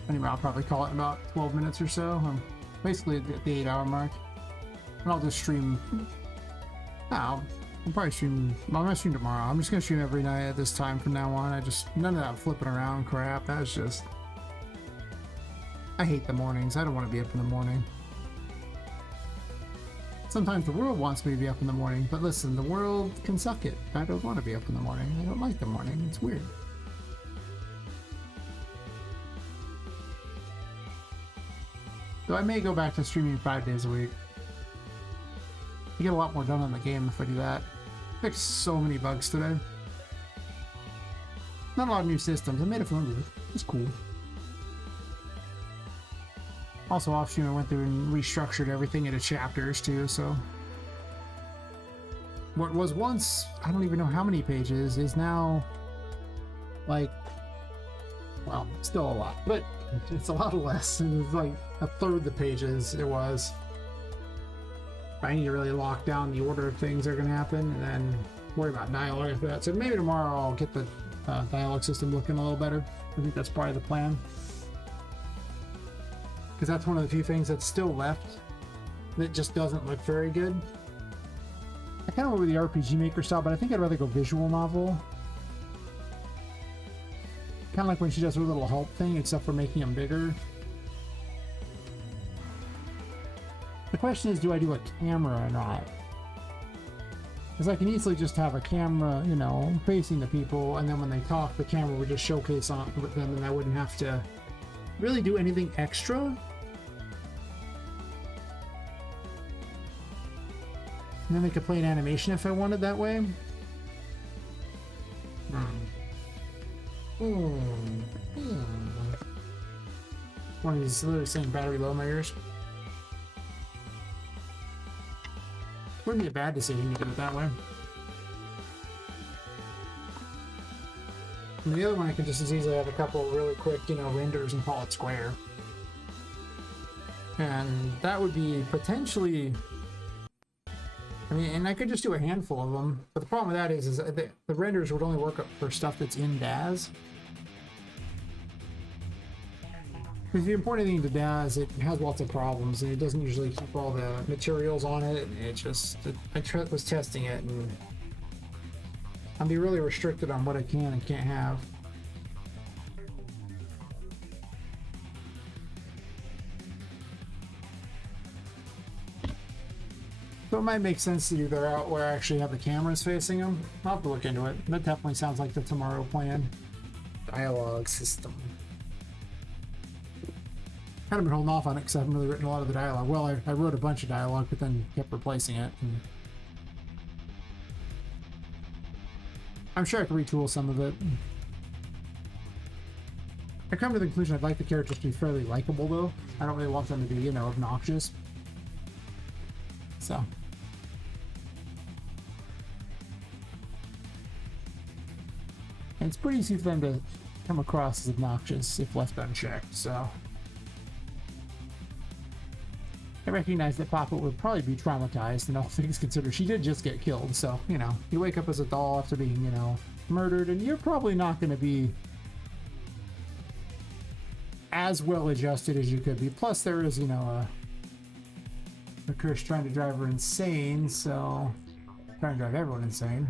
Anyway, I'll probably call it in about 12 minutes or so. I'm basically at the 8-hour mark. And I'll just stream. I'll probably stream. I'm gonna stream tomorrow. I'm just gonna stream every night at this time from now on. None of that flipping around crap. That's just. I hate the mornings. I don't want to be up in the morning. Sometimes the world wants me to be up in the morning, but listen, the world can suck it. I don't want to be up in the morning. I don't like the morning. It's weird. So I may go back to streaming 5 days a week. You get a lot more done on the game if I do that. Fixed so many bugs today. Not a lot of new systems. I made a phone booth. It's cool. Also off stream I went through and restructured everything into chapters too, so what was once, I don't even know how many pages, is now like, well, still a lot, but it's a lot less. It's like a third the pages it was. I need to really lock down the order of things that are going to happen and then worry about dialogue after that. So maybe tomorrow I'll get the dialogue system looking a little better. I think that's probably the plan. Because that's one of the few things that's still left that just doesn't look very good. I kind of went with the RPG Maker style, but I think I'd rather go visual novel. Kind of like when she does her little help thing, except for making them bigger. The question is, do I do a camera or not? Because I can easily just have a camera, you know, facing the people, and then when they talk, the camera would just showcase on with them, and I wouldn't have to really do anything extra. And then they could play an animation if I wanted that way. One of these literally saying battery low in my ears. Wouldn't be a bad decision to do it that way. And the other one I could just as easily have a couple really quick, you know, renders and call it square. And that would be potentially I mean, and I could just do a handful of them, but the problem with that is that the renders would only work for stuff that's in DAZ. Because the important thing to DAZ, it has lots of problems, and it doesn't usually keep all the materials on it, and it just... I was testing it, and I'm be really restricted on what I can and can't have. So it might make sense to do that out where I actually have the cameras facing them. I'll have to look into it. That definitely sounds like the tomorrow plan. Dialogue system. Kind of been holding off on it because I haven't really written a lot of the dialogue. Well, I wrote a bunch of dialogue, but then kept replacing it. And I'm sure I could retool some of it. I come to the conclusion I'd like the characters to be fairly likable, though. I don't really want them to be, you know, obnoxious. So. And it's pretty easy for them to come across as obnoxious if left unchecked, so. I recognize that Poppet would probably be traumatized, and all things considered. She did just get killed, so, you know, you wake up as a doll after being, you know, murdered, and you're probably not going to be as well adjusted as you could be. Plus, there is, you know, a curse trying to drive her insane, so trying to drive everyone insane.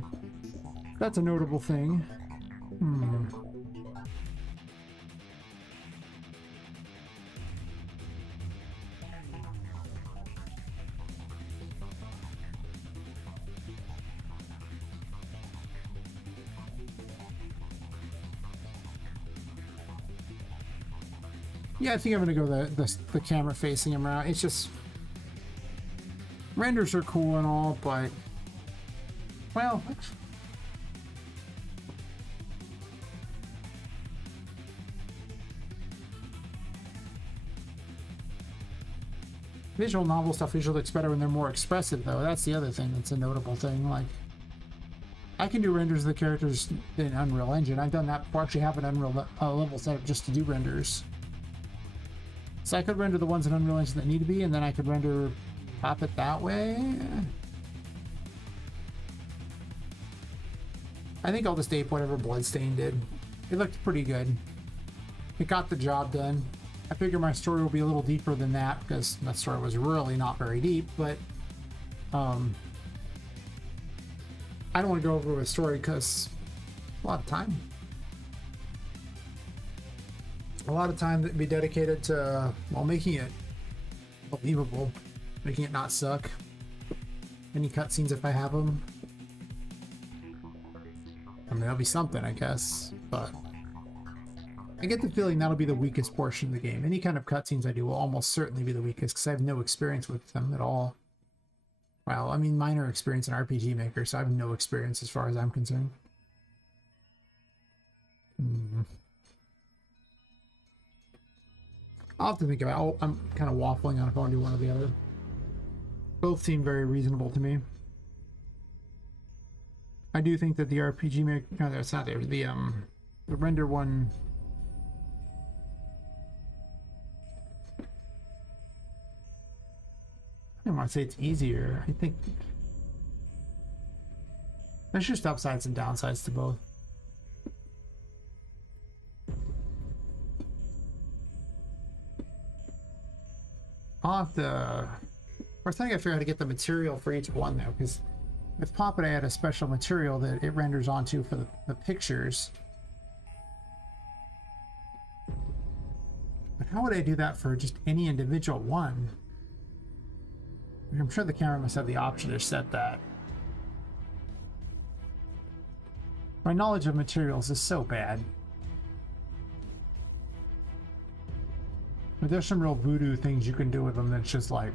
That's a notable thing. Yeah, I think I'm gonna go the camera facing him around. It's just renders are cool and all, but well, visual novel stuff usually looks better when they're more expressive, though. That's the other thing that's a notable thing. Like, I can do renders of the characters in Unreal Engine. I've done that before. I actually have an Unreal level set up just to do renders. So I could render the ones in Unreal Engine that need to be, and then I could render Poppet that way. I think I'll just ape whatever Bloodstain did. It looked pretty good. It got the job done. I figure my story will be a little deeper than that, because that story was really not very deep, but I don't want to go over a story because a lot of time. A lot of time that would be dedicated to, well, making it believable, making it not suck. Any cutscenes if I have them. I mean, that'll be something, I guess, but I get the feeling that'll be the weakest portion of the game. Any kind of cutscenes I do will almost certainly be the weakest because I have no experience with them at all. Well, I mean, minor experience in RPG Maker, so I have no experience as far as I'm concerned. I'll have to think about it. I'm kind of waffling on if I want to do one or the other. Both seem very reasonable to me. I do think that the RPG Maker... No, that's not there. The render one... I don't want to say it's easier. I think... There's just upsides and downsides to both. I'll have to... First, I think I figure out how to get the material for each one, though, because with Poppet I had a special material that it renders onto for the pictures. But how would I do that for just any individual one? I'm sure the camera must have the option to set that. My knowledge of materials is so bad. But there's some real voodoo things you can do with them that's just like...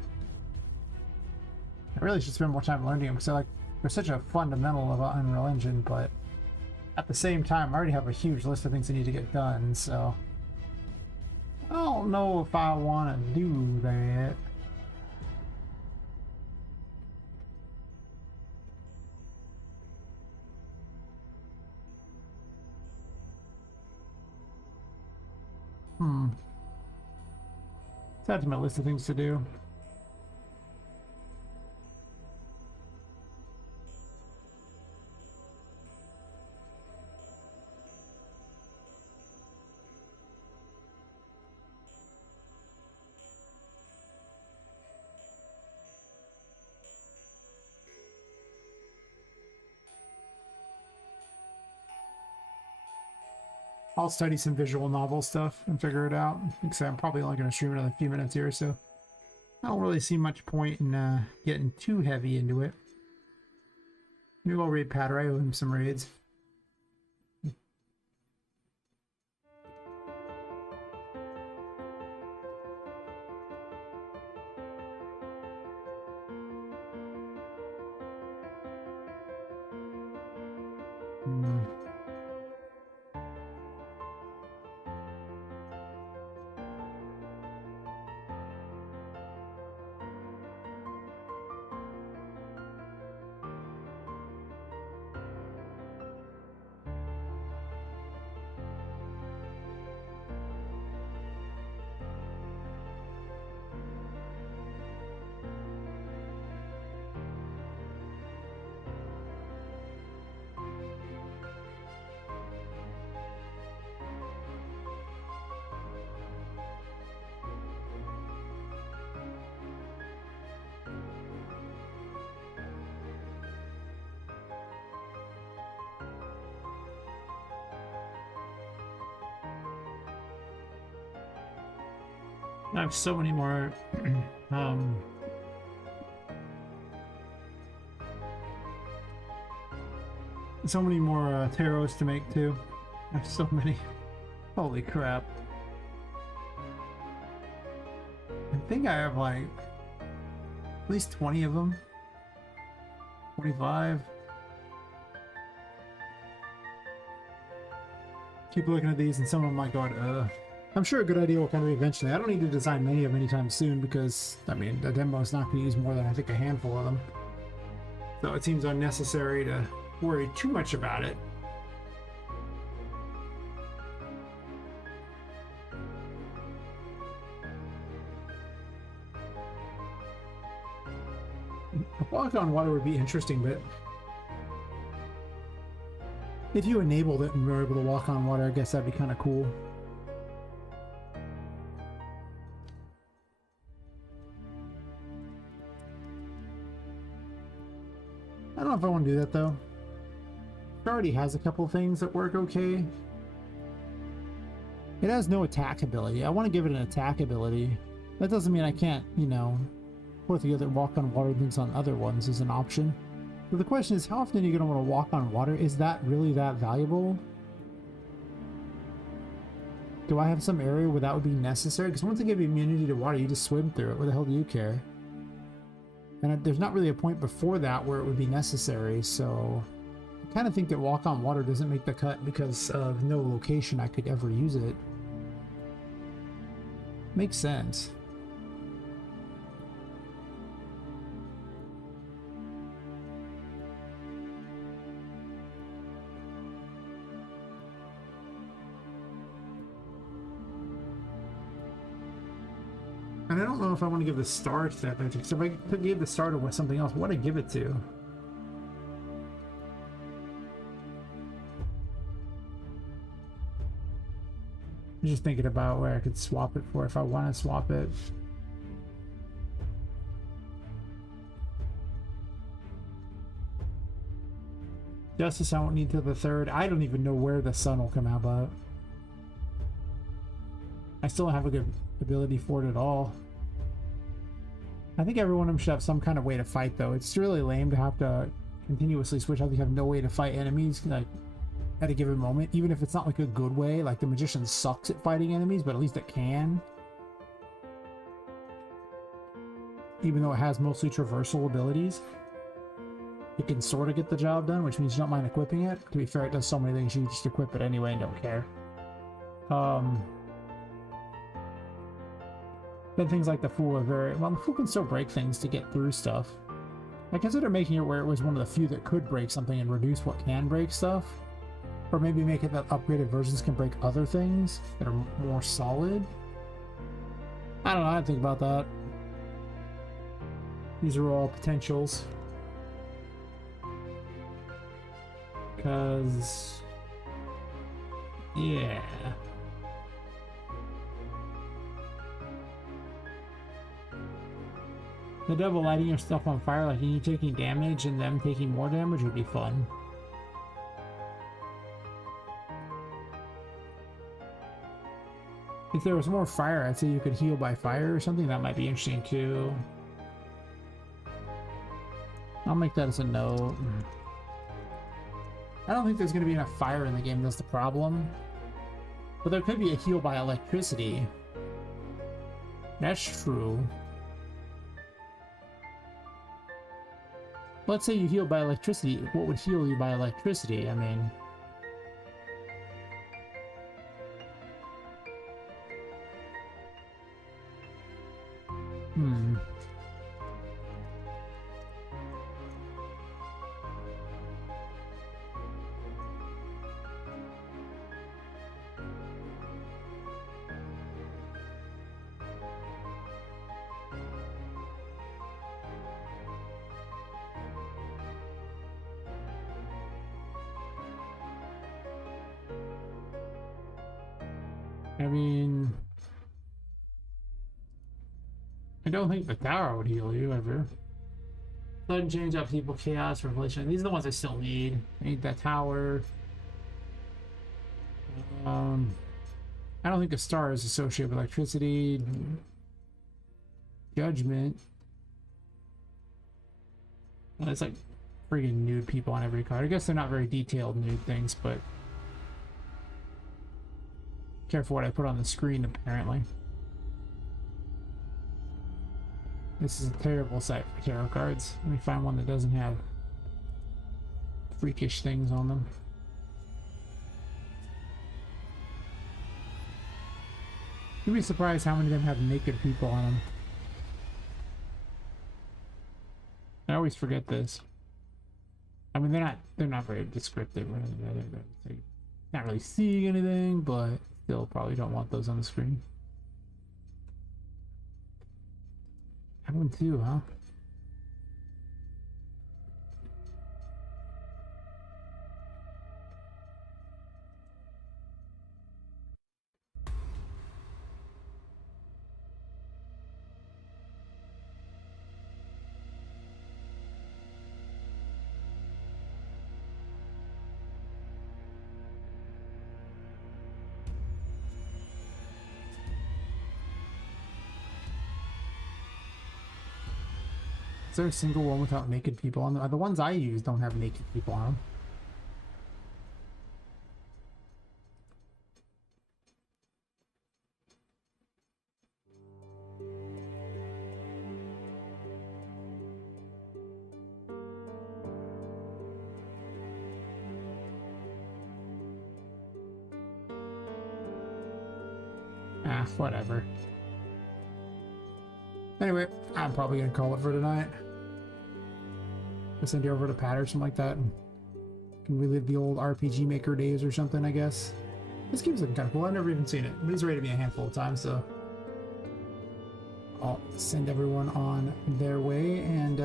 I really should spend more time learning them because they're such a fundamental of Unreal Engine, but at the same time I already have a huge list of things that need to get done, so I don't know if I want to do that. It's add to my list of things to do. I'll study some visual novel stuff and figure it out. Because I'm probably only going to stream another few minutes here, so I don't really see much point in getting too heavy into it. Maybe I'll raid Patter. I owe him some raids. I have so many more so many more tarots to make too. I have so many. Holy crap. I think I have like at least 20 of them. 25. Keep looking at these and some of them might go, I'm sure a good idea will come to me eventually. I don't need to design many of them anytime soon because, I mean, the demo is not going to use more than I think a handful of them. So it seems unnecessary to worry too much about it. A walk on water would be interesting, but if you enabled it and were able to walk on water, I guess that'd be kind of cool. I don't know if I want to do that though. It already has a couple of things that work okay. It has no attack ability. I want to give it an attack ability. That doesn't mean I can't, you know, put together walk on water things on other ones as an option. But the question is, how often are you going to want to walk on water? Is that really that valuable? Do I have some area where that would be necessary? Because once they give you immunity to water, you just swim through it. What the hell do you care? And there's not really a point before that where it would be necessary, so I kind of think that walk on water doesn't make the cut because of no location I could ever use it. Makes sense. And I don't know if I want to give the star to that magic. So if I could give the star to something else, what would I give it to? I'm just thinking about where I could swap it for if I want to swap it. Justice I won't need till the 3rd. I don't even know where the sun will come out, but I still don't have a good ability for it at all. I think every one of them should have some kind of way to fight though. It's really lame to have to continuously switch out. You have no way to fight enemies like at a given moment, even if it's not like a good way. Like the magician sucks at fighting enemies, but at least it can. Even though it has mostly traversal abilities, it can sort of get the job done, which means you don't mind equipping it. To be fair, it does so many things you just equip it anyway and don't care. Then things like the Fool are very... Well, the Fool can still break things to get through stuff. I consider making it where it was one of the few that could break something and reduce what can break stuff. Or maybe make it that upgraded versions can break other things that are more solid. I don't know, I didn't think about that. These are all potentials. Because... yeah... The devil lighting your stuff on fire, like you taking damage and them taking more damage would be fun. If there was more fire, I'd say you could heal by fire or something. That might be interesting too. I'll make that as a note. I don't think there's going to be enough fire in the game. That's the problem. But there could be a heal by electricity. That's true. Let's say you heal by electricity. What would heal you by electricity? I mean... I mean... I don't think the tower would heal you ever. Sudden change, upheaval, chaos, revelation. These are the ones I still need. I need that tower. I don't think a star is associated with electricity. Judgment. Well, it's like friggin' nude people on every card. I guess they're not very detailed nude things, but careful what I put on the screen, apparently. This is a terrible site for tarot cards. Let me find one that doesn't have freakish things on them. You'd be surprised how many of them have naked people on them. I always forget this. I mean, they're not very descriptive. They're not really seeing anything, but still probably don't want those on the screen. That one too, huh? Is there a single one without naked people on them? The ones I use don't have naked people on them. Ah, whatever. Anyway, I'm probably gonna call it for tonight. I'll send you over to Pat or something like that, and can relive the old RPG Maker days or something, I guess. This game's looking kind of cool. I've never even seen it, but he's rated me a handful of times, so I'll send everyone on their way, and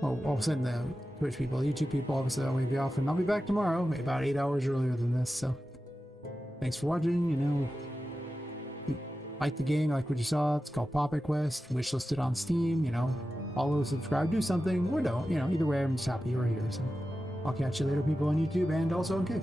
well, I'll send the Twitch people, YouTube people. Obviously, I'll be off, and I'll be back tomorrow, maybe about 8 hours earlier than this. So, thanks for watching. You know, like the game, like what you saw. It's called Poppet Quest. Wishlisted on Steam. You know, follow, subscribe, do something, or don't. You know, either way, I'm just happy you were here. So, I'll catch you later, people on YouTube, and also on Kick.